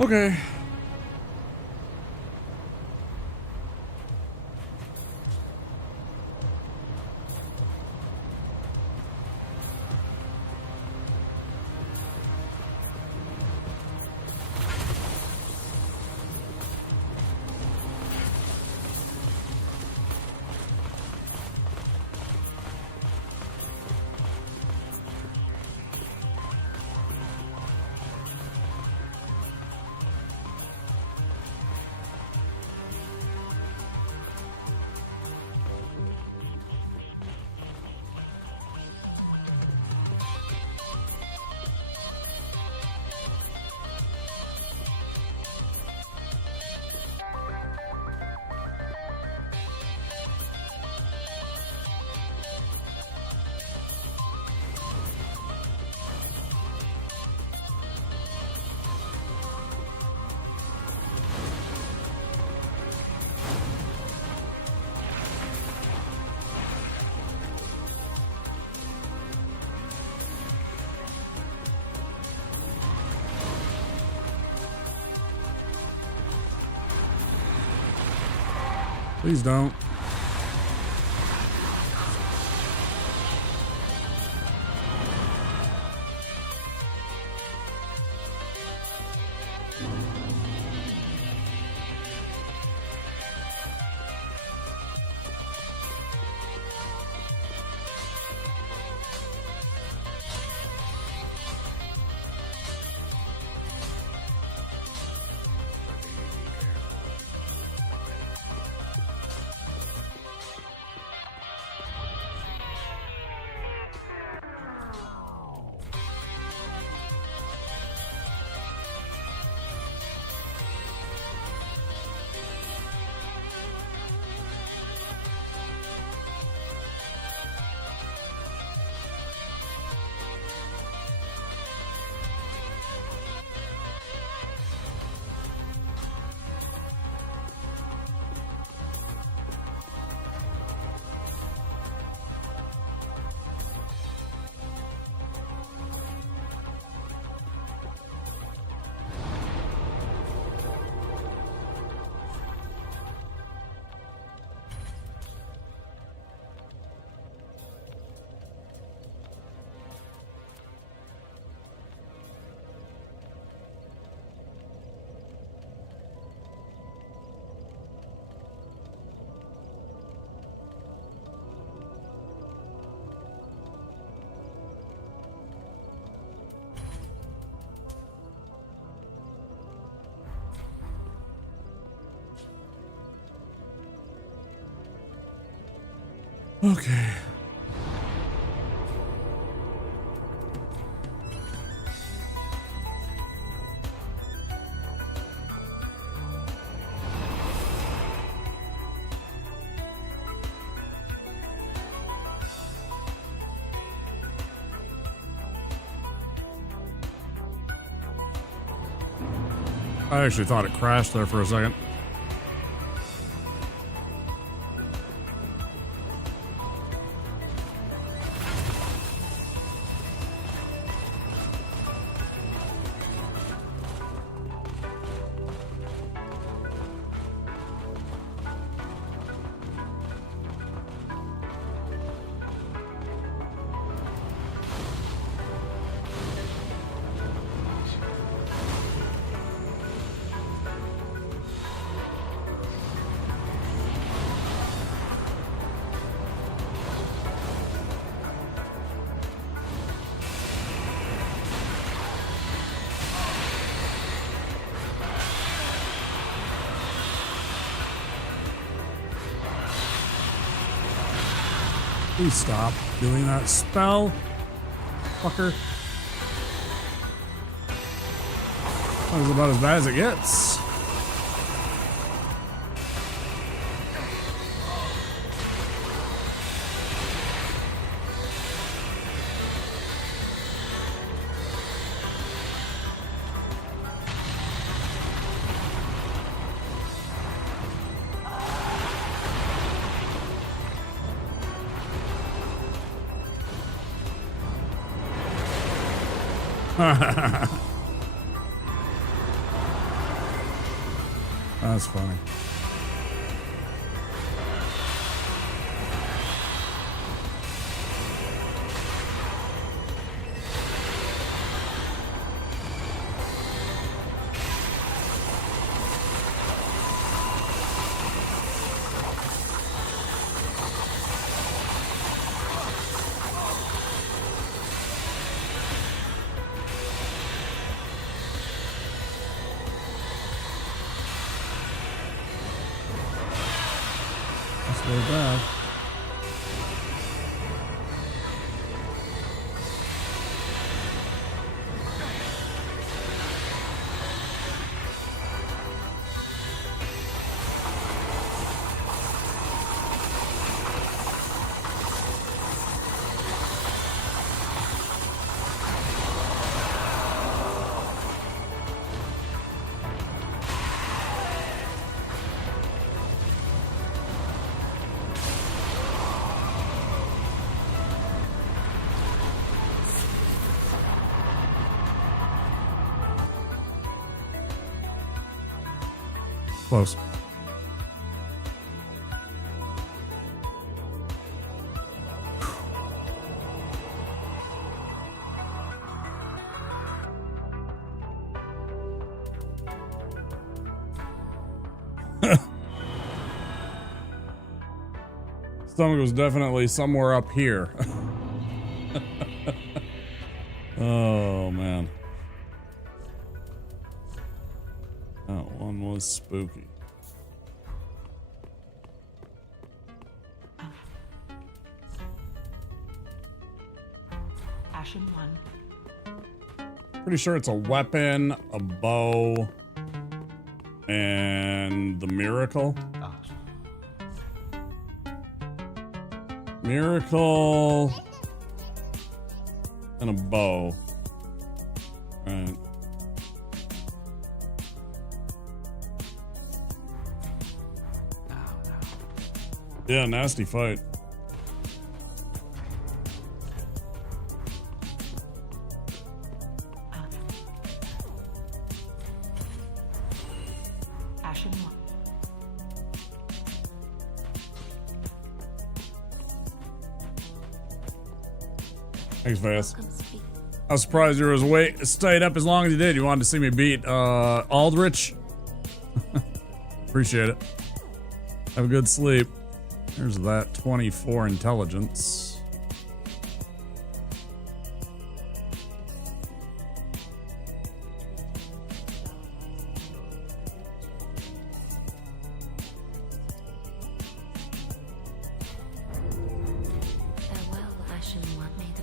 Okay. Please don't. Okay. I actually thought it crashed there for a second. Please stop doing that spell, fucker. That was about as bad as it gets. That's funny. Very bad. Close. Stomach was definitely somewhere up here. Oh man. That one was spooky. Ashen 1. Pretty sure it's a weapon, a bow, and the miracle. Miracle and a bow. Right. Yeah, nasty fight. Ashen 1. Thanks, Vast. I was surprised you stayed up as long as you did. You wanted to see me beat Aldrich. Appreciate it. Have a good sleep. There's that 24 intelligence. Farewell, Ashen One. May the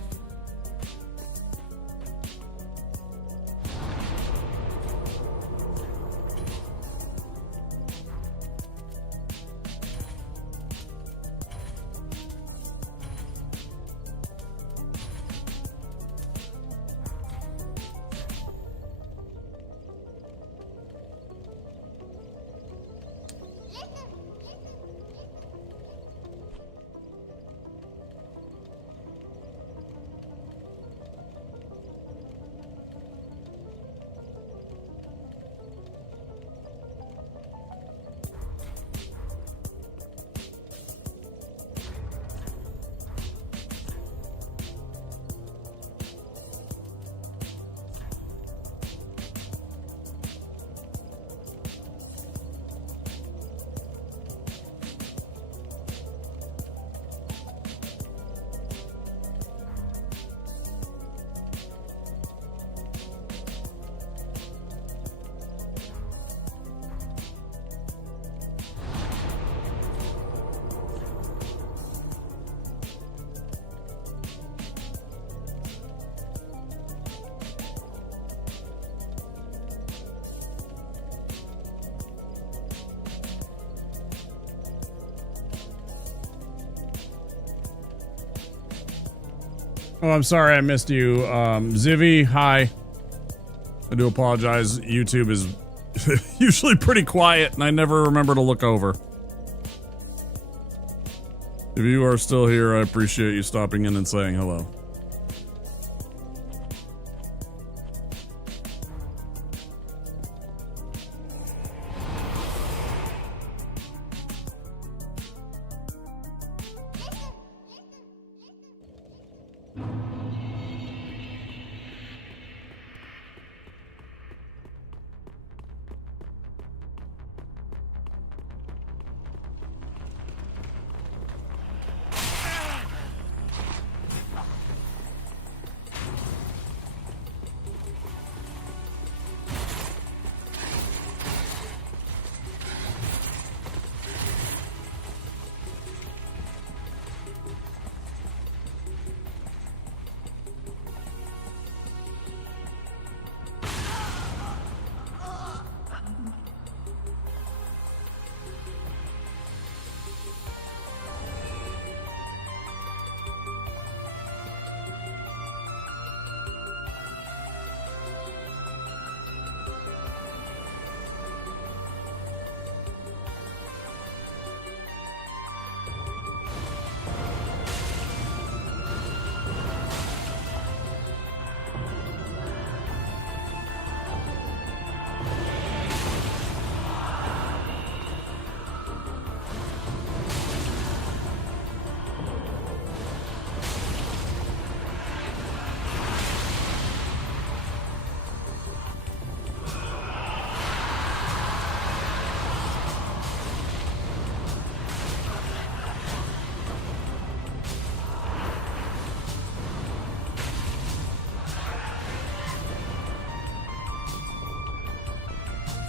Oh, I'm sorry I missed you. Zivy, hi. I do apologize. YouTube is usually pretty quiet, and I never remember to look over. If you are still here, I appreciate you stopping in and saying hello.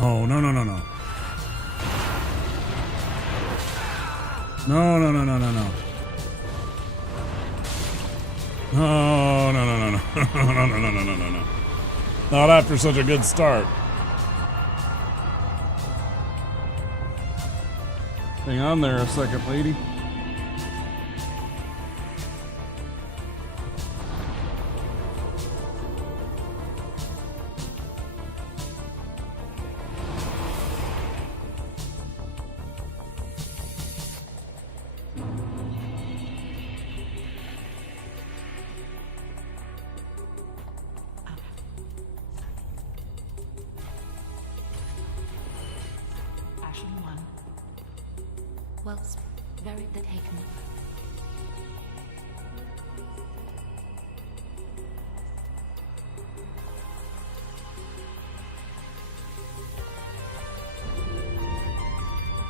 Oh, no, no, no, no. No, no, no, no, no, no. No, no, no, no, no. No, no, no, no, no, no, no. Not after such a good start. Hang on there a second, lady. Ashen 1. Well, very taken.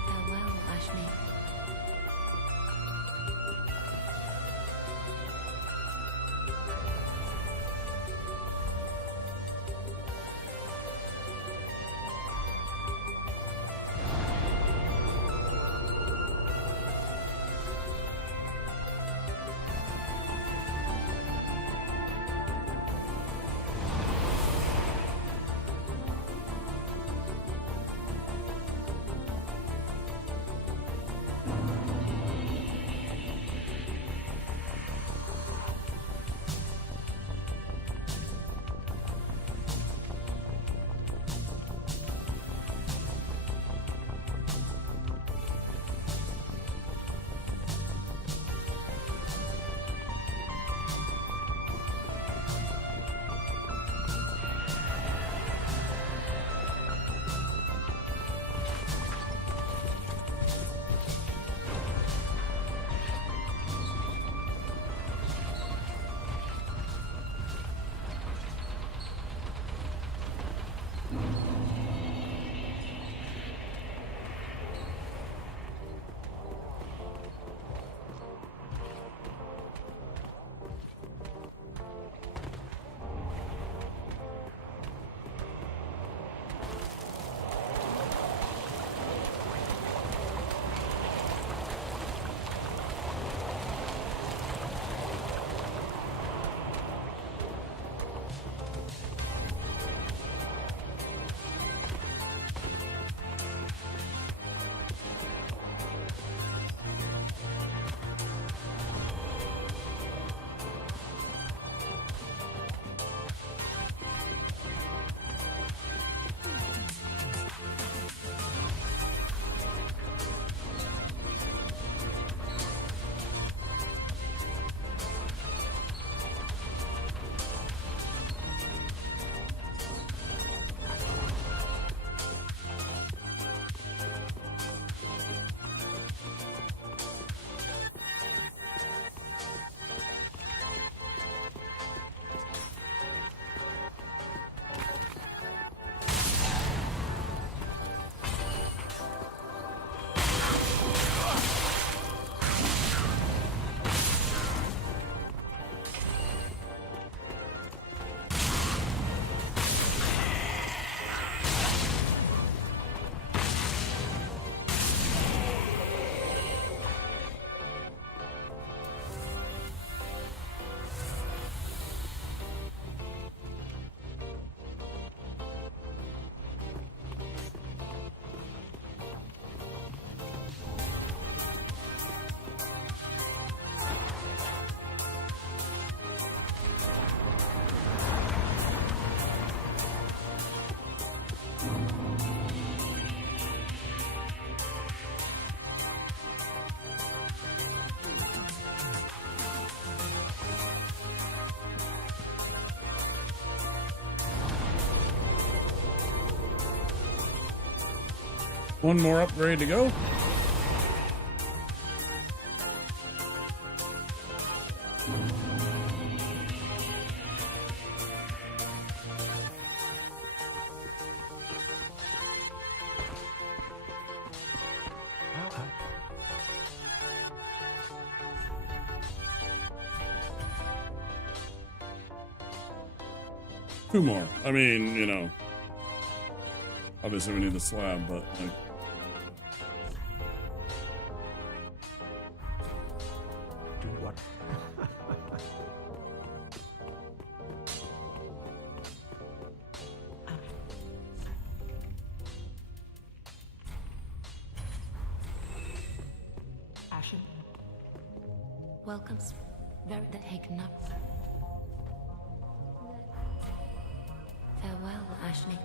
Farewell, Ashmi. One more upgrade to go. Two more. I mean, you know, obviously we need the slab, but like. Do what? Ashen. Welcomes very the taken up. Farewell, Ashley.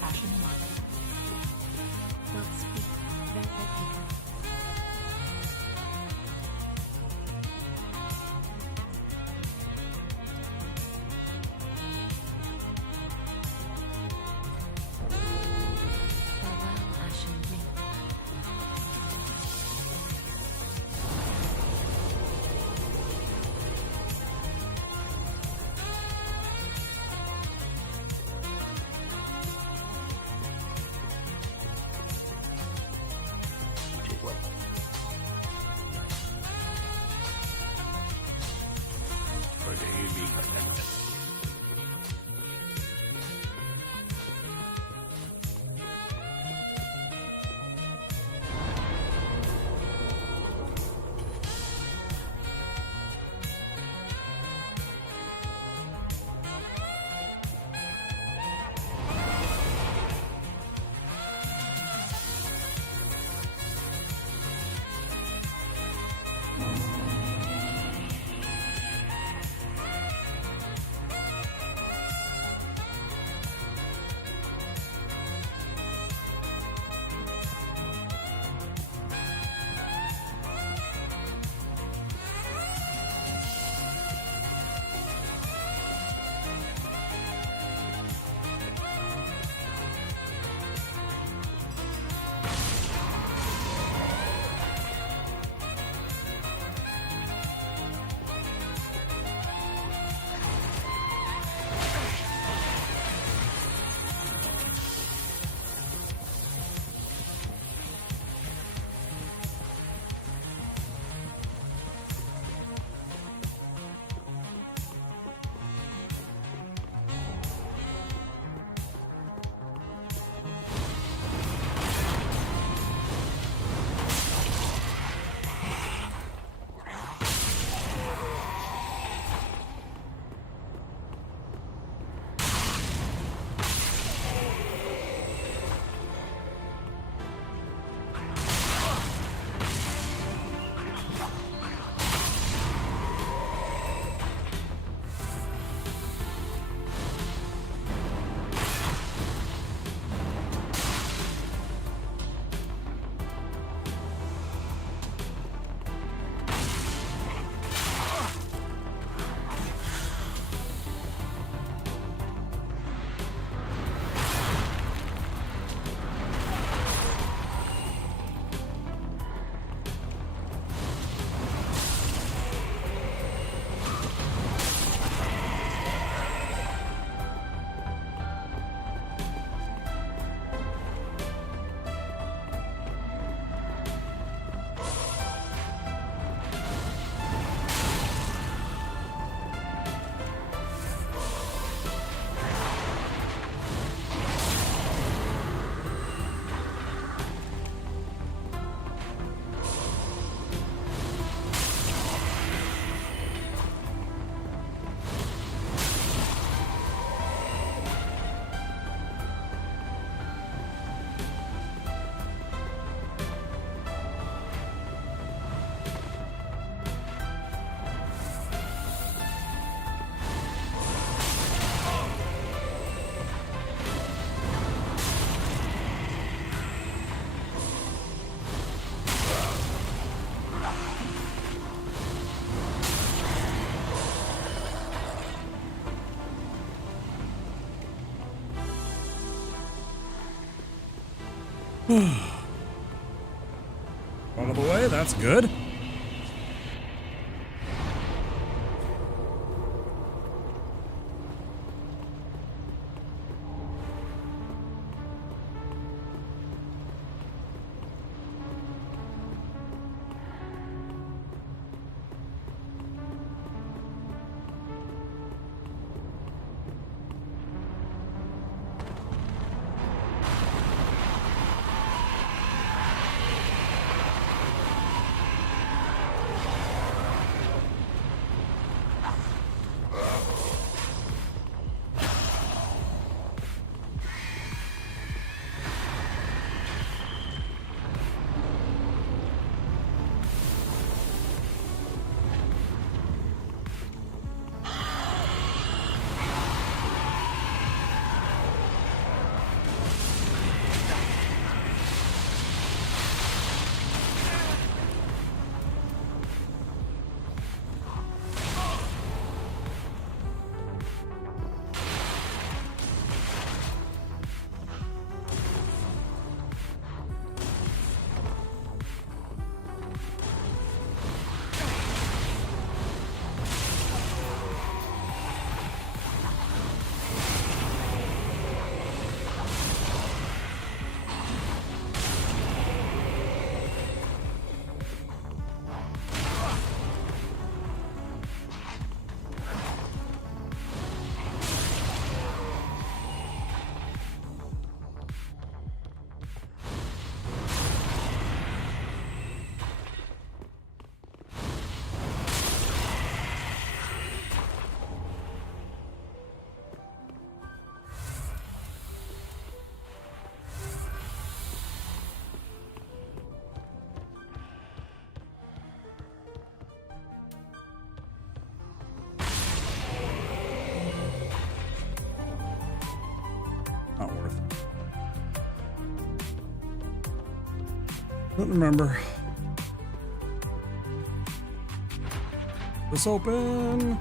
Ashen one. Will speak very the taken. Farewell, Ashen Ring. Did what? Out of the way, that's good. Not worth it. Don't remember. This open.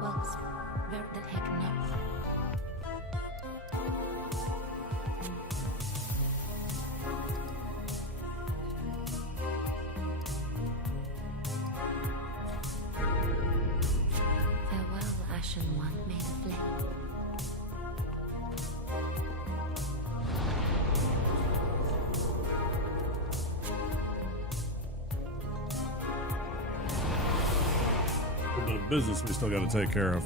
What's where the heck not? Farewell, Ashen One, made of flame. A bit of business we still got to take care of.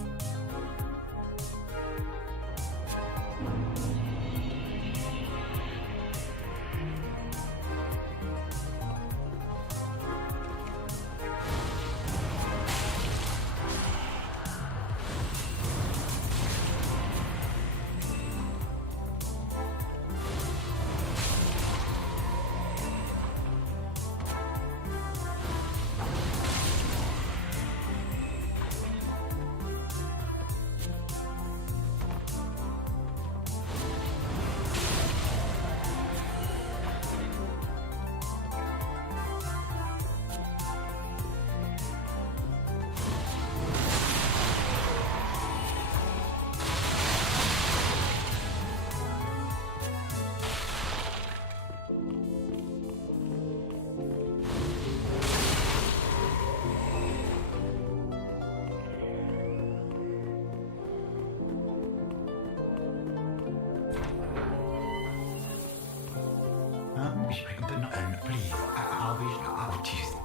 Please, I'll just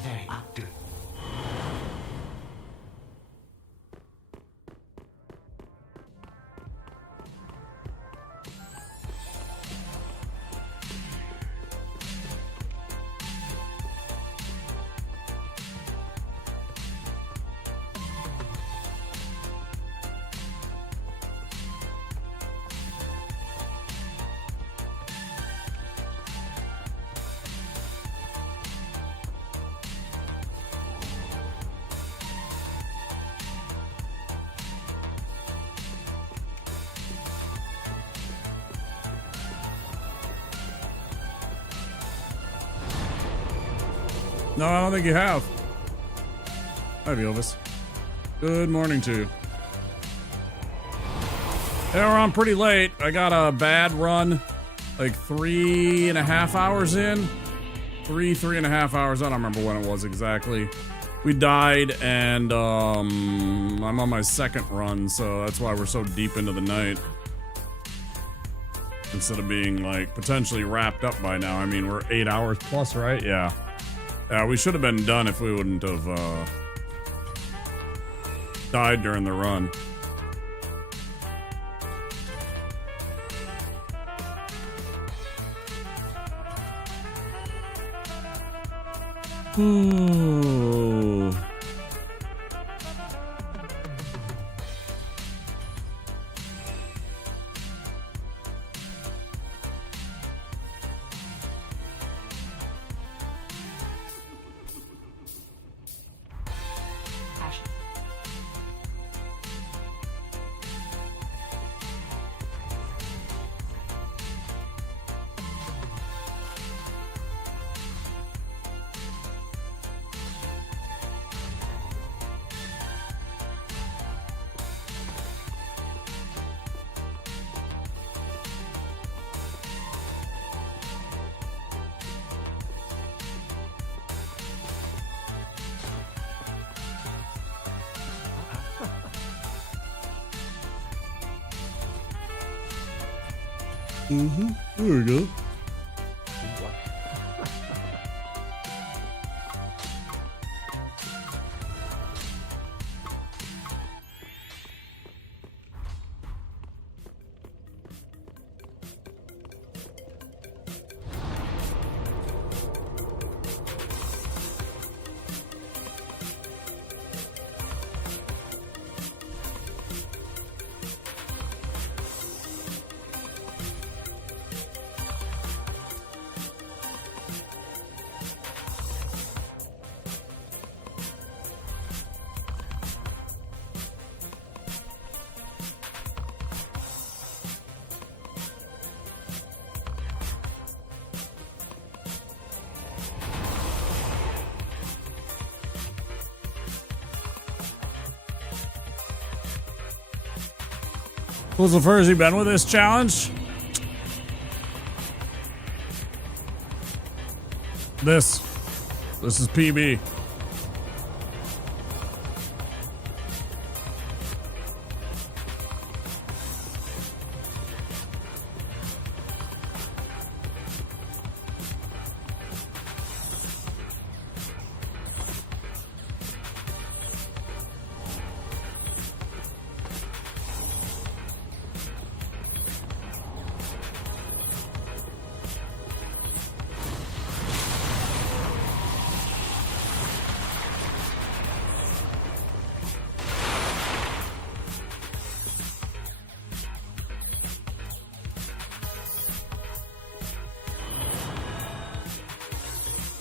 very active. No, I don't think you have. Hi, Elvis. Good morning to you. Yeah, we're on pretty late. I got a bad run, like 3.5 hours in. 3.5 hours. I don't remember when it was exactly. We died, and I'm on my second run, so that's why we're so deep into the night. Instead of being, like, potentially wrapped up by now. I mean, we're 8 hours plus, right? Yeah. Yeah, we should have been done if we wouldn't have died during the run. Ooh. There we go. Who's the first you been with this challenge? This is PB.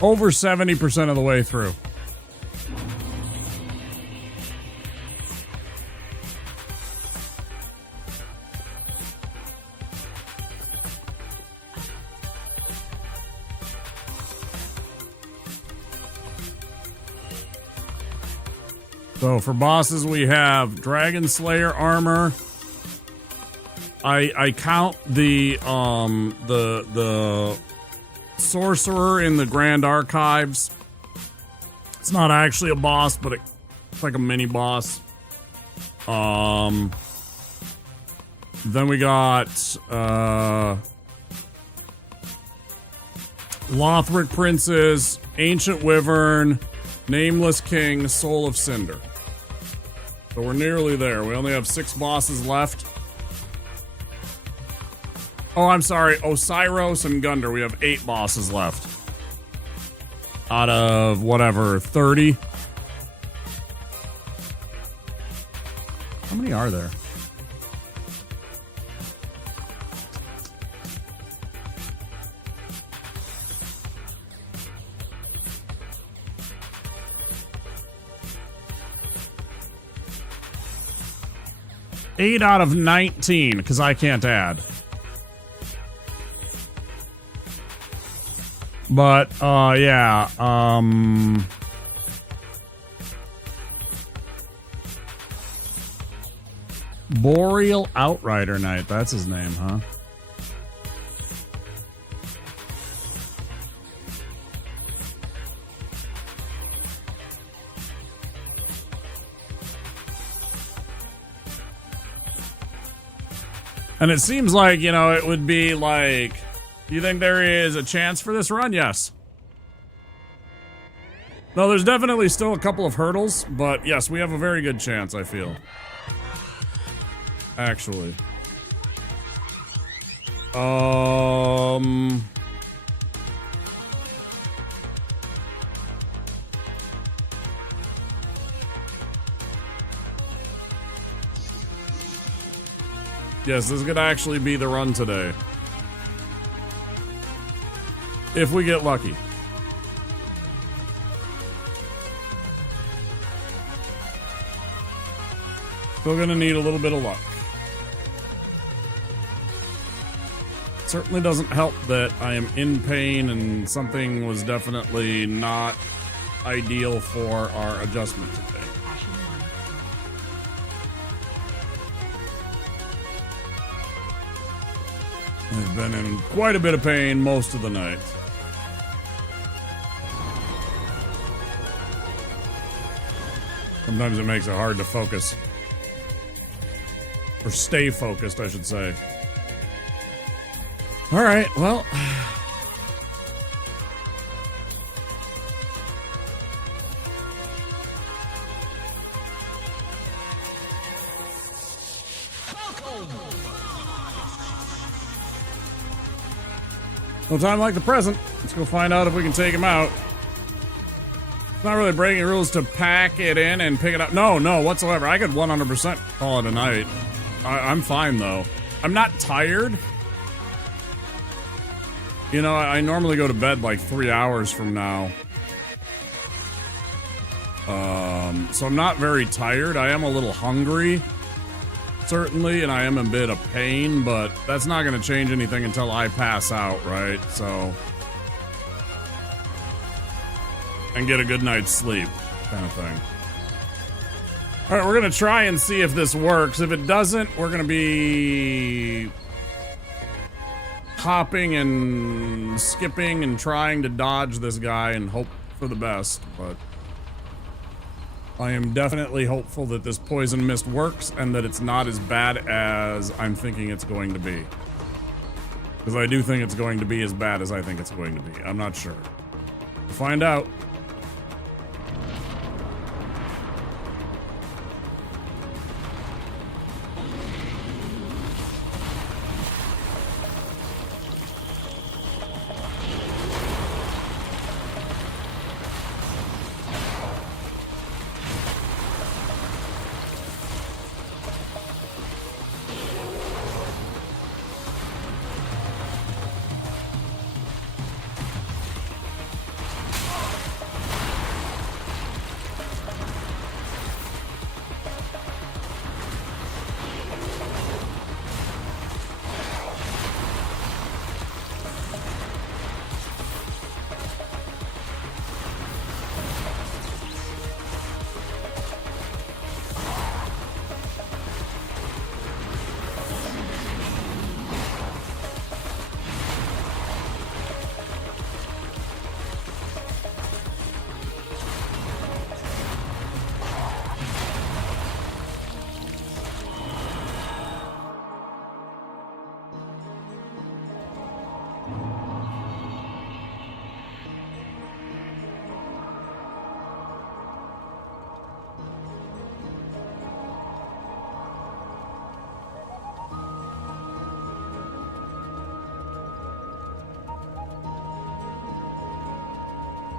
Over 70% of the way through. So for bosses, we have Dragon Slayer armor. I count the Sorcerer in the Grand Archives. It's not actually a boss, but it's like a mini boss. Then we got Lothric Princes, Ancient Wyvern, Nameless King, Soul of Cinder. So we're nearly there. We only have 6 bosses left. Oh, I'm sorry. Osiros and Gundar. We have 8 bosses left. Out of, whatever, 30? How many are there? Eight out of 19, because I can't add. But, yeah, Boreal Outrider Knight, that's his name, huh? And it seems like, you know, it would be like... Do you think there is a chance for this run? Yes. No, there's definitely still a couple of hurdles, but yes, we have a very good chance, I feel. Actually. Yes, this could actually be the run today. If we get lucky. Still gonna need a little bit of luck. Certainly doesn't help that I am in pain and something was definitely not ideal for our adjustment today. I've been in quite a bit of pain most of the night. Sometimes it makes it hard to focus. Or stay focused, I should say. Alright, well... No time like the present. Let's go find out if we can take him out. It's not really breaking rules to pack it in and pick it up. No, whatsoever. I could 100% call it a night. I'm fine, though. I'm not tired. You know, I normally go to bed like 3 hours from now. So I'm not very tired. I am a little hungry, certainly, and I am a bit of pain, but that's not going to change anything until I pass out, right? So... and get a good night's sleep, kind of thing. All right, we're gonna try and see if this works. If it doesn't, we're gonna be hopping and skipping and trying to dodge this guy and hope for the best, but I am definitely hopeful that this poison mist works and that it's not as bad as I'm thinking it's going to be. Because I do think it's going to be as bad as I think it's going to be. I'm not sure. We'll find out.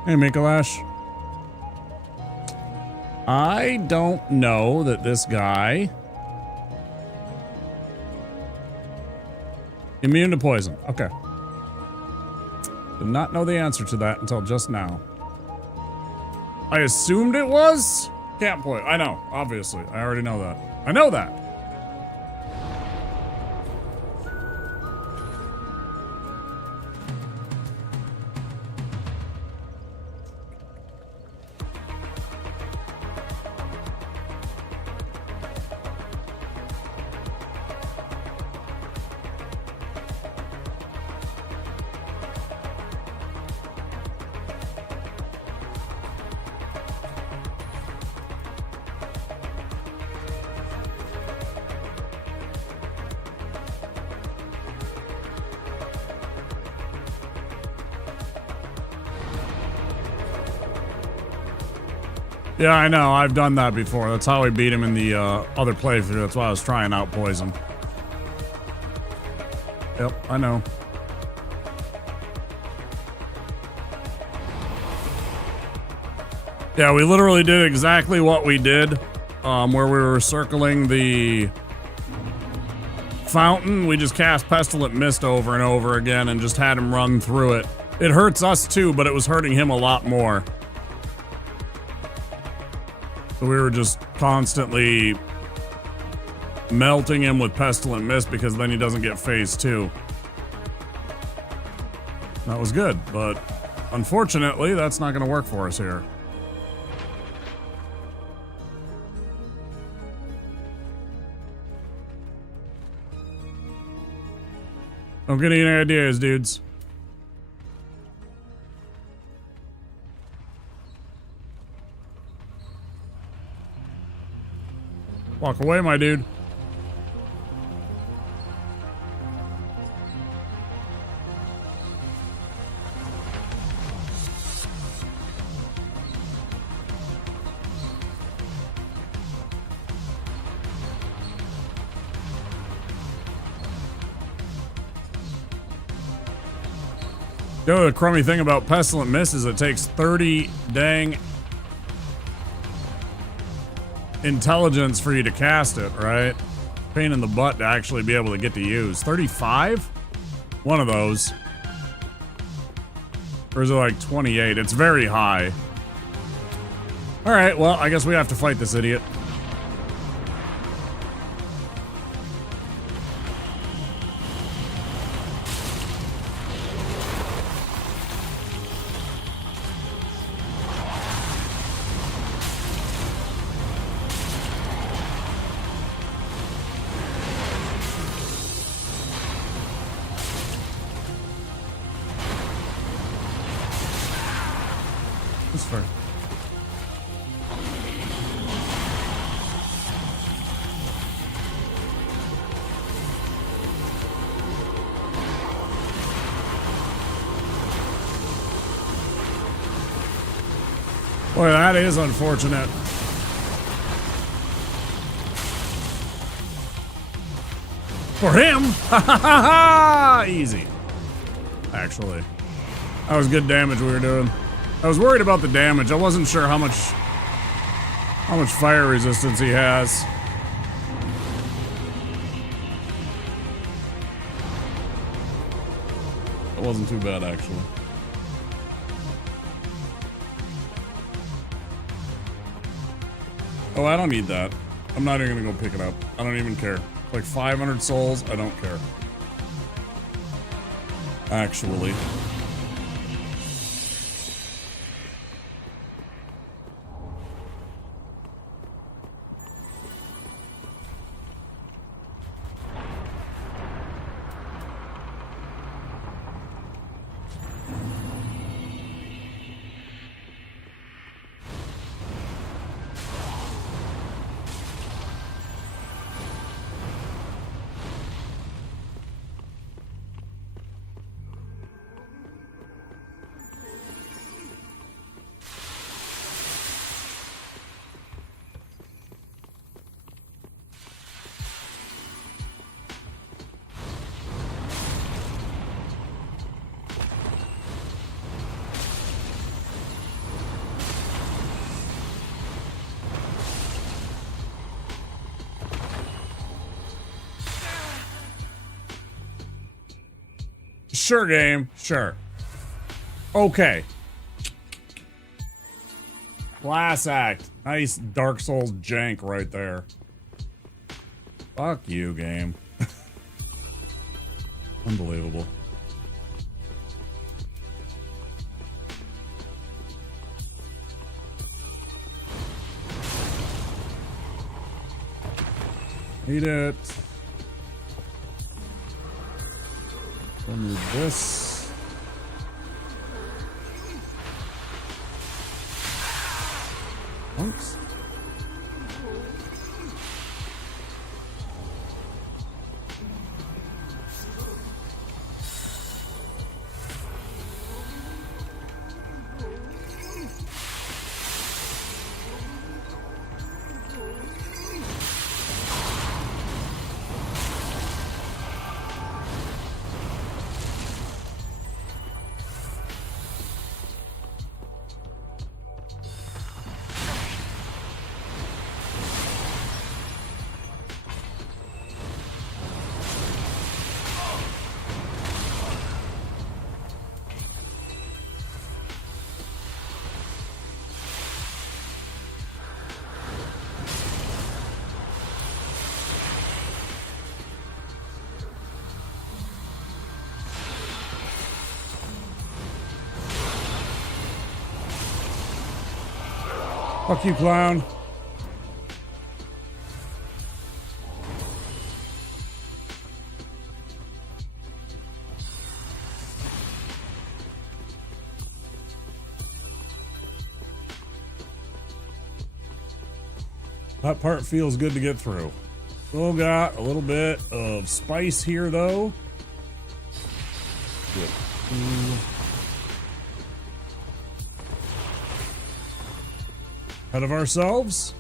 Hey, Mikolash. I don't know that this guy... Immune to poison. Okay. Did not know the answer to that until just now. I assumed it was? Can't poison. I know, obviously. I already know that. I know that. Yeah, I know. I've done that before. That's how we beat him in the other playthrough. That's why I was trying out poison. Yep, I know. Yeah, we literally did exactly what we did, where we were circling the fountain. We just cast Pestilent Mist over and over again and just had him run through it. It hurts us too, but it was hurting him a lot more. So we were just constantly melting him with Pestilent Mist because then he doesn't get phase 2. That was good, but unfortunately, that's not going to work for us here. Don't get any ideas, dudes. Walk away, my dude. The crummy thing about Pestilent Mist is it takes 30 dang intelligence for you to cast it, right? Pain in the butt to actually be able to get to use. 35? One of those. Or is it like 28? It's very high. Alright, well, I guess we have to fight this idiot. That's fair. Boy, that is unfortunate. For him! Ha ha ha ha! Easy. Actually. That was good damage we were doing. I was worried about the damage. I wasn't sure how much fire resistance he has. It wasn't too bad, actually. Oh, I don't need that. I'm not even gonna go pick it up. I don't even care. Like 500 souls, I don't care. Actually. Sure, game. Sure. Okay. Class act. Nice Dark Souls jank right there. Fuck you, game. Unbelievable. Eat it. Remove this. Oops. Fuck you, clown. That part feels good to get through. Still got a little bit of spice here, though. Good. Ahead of ourselves.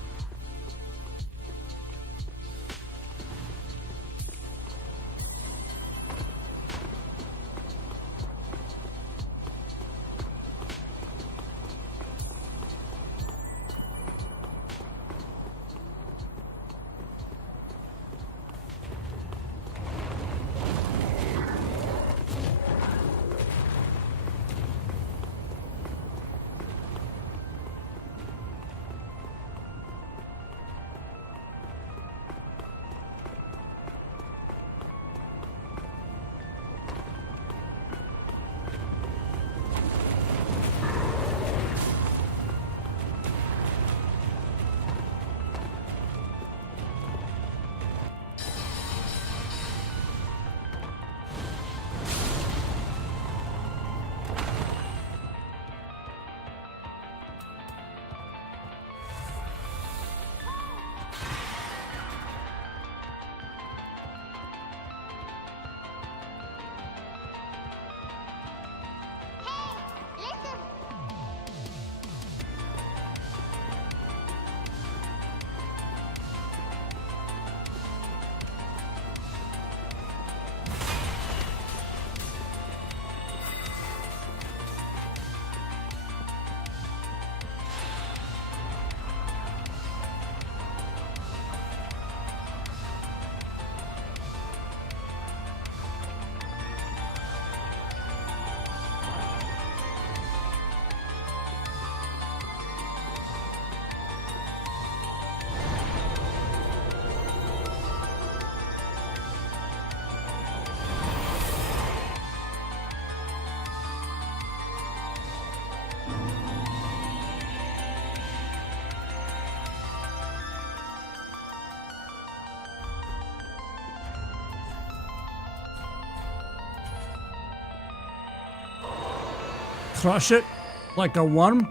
crush it like a worm.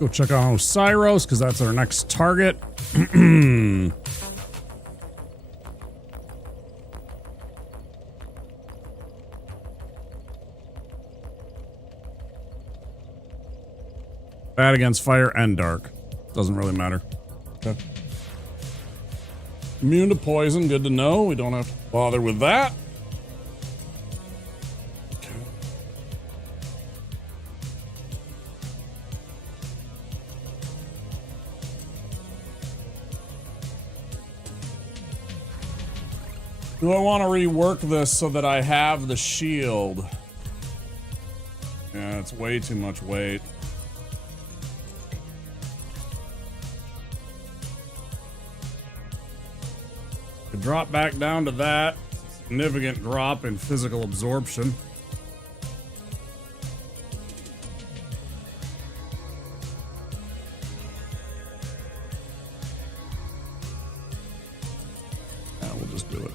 Go check out Osiris, because that's our next target. Bad against fire and dark. Doesn't really matter. Okay. Immune to poison, good to know. We don't have to bother with that. Do I want to rework this so that I have the shield? Yeah, it's way too much weight. To drop back down to that. Significant drop in physical absorption. Yeah, we'll just do it.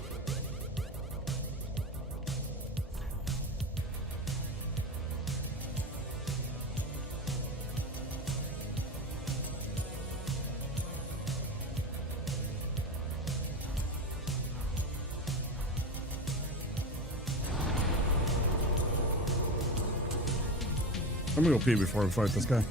I'm gonna go pee before we fight this guy.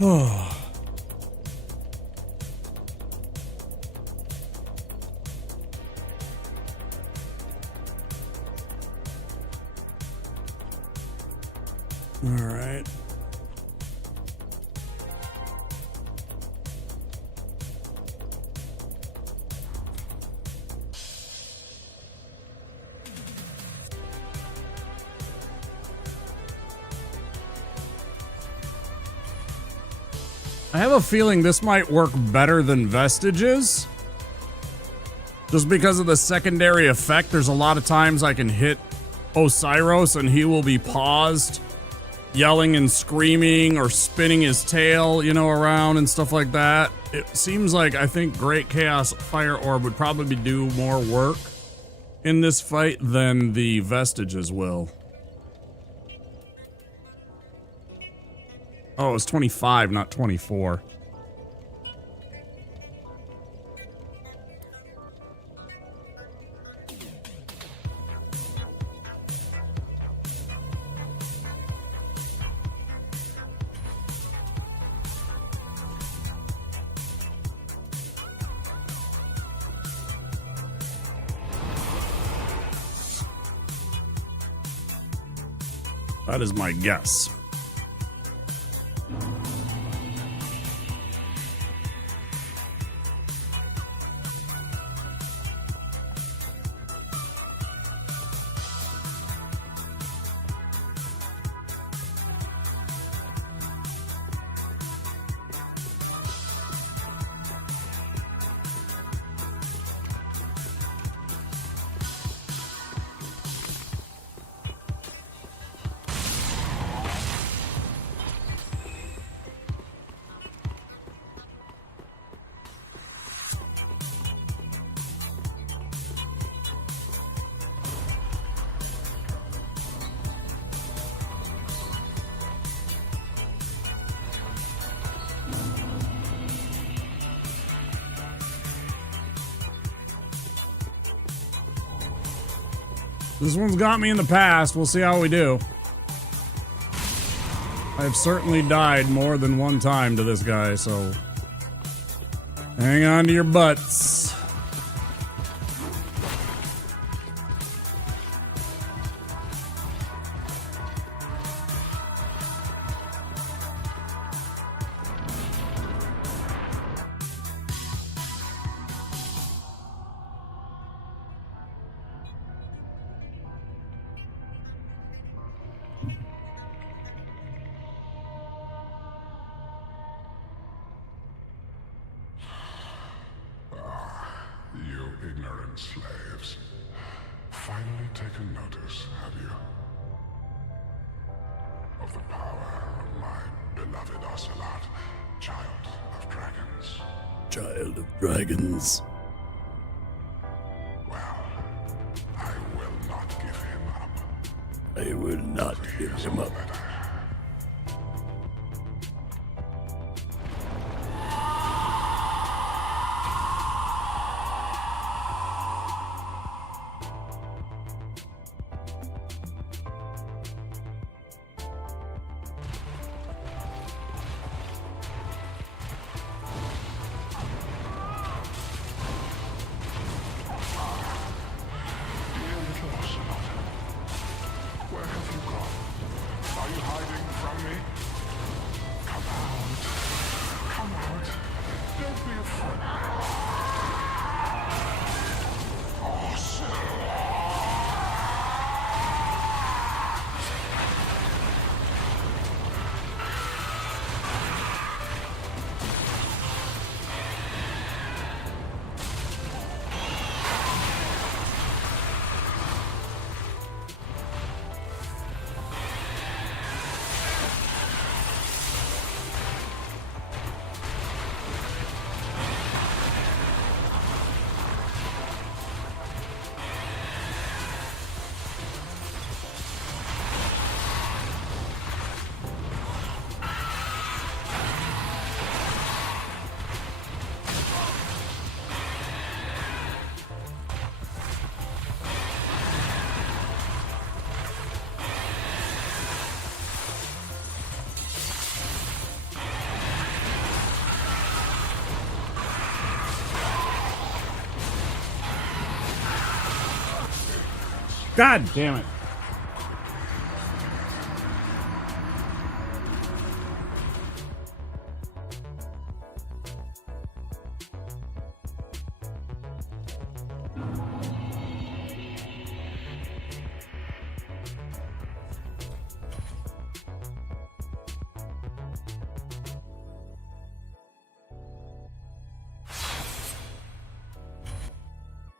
Oh. All right. I have a feeling this might work better than Vestiges. Just because of the secondary effect, there's a lot of times I can hit Osiros and he will be paused, yelling and screaming or spinning his tail, you know, around and stuff like that. It seems like I think Great Chaos Fire Orb would probably do more work in this fight than the Vestiges will. Oh, it's 25, not 24. That is my guess. This one's got me in the past. We'll see how we do. I've certainly died more than one time to this guy, so Hang on to your butts. You ignorant slaves. Finally taken notice, have you? Of the power of my beloved Ocelot, child of dragons. Child of dragons. Well, I will not give him up. I will not give him up. Dear little Ocelot, where have you gone? Are you hiding from me? Come out. Come out. Don't be afraid. God damn it.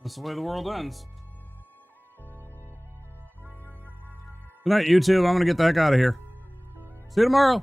That's the way the world ends. Good night, YouTube. I'm going to get the heck out of here. See you tomorrow.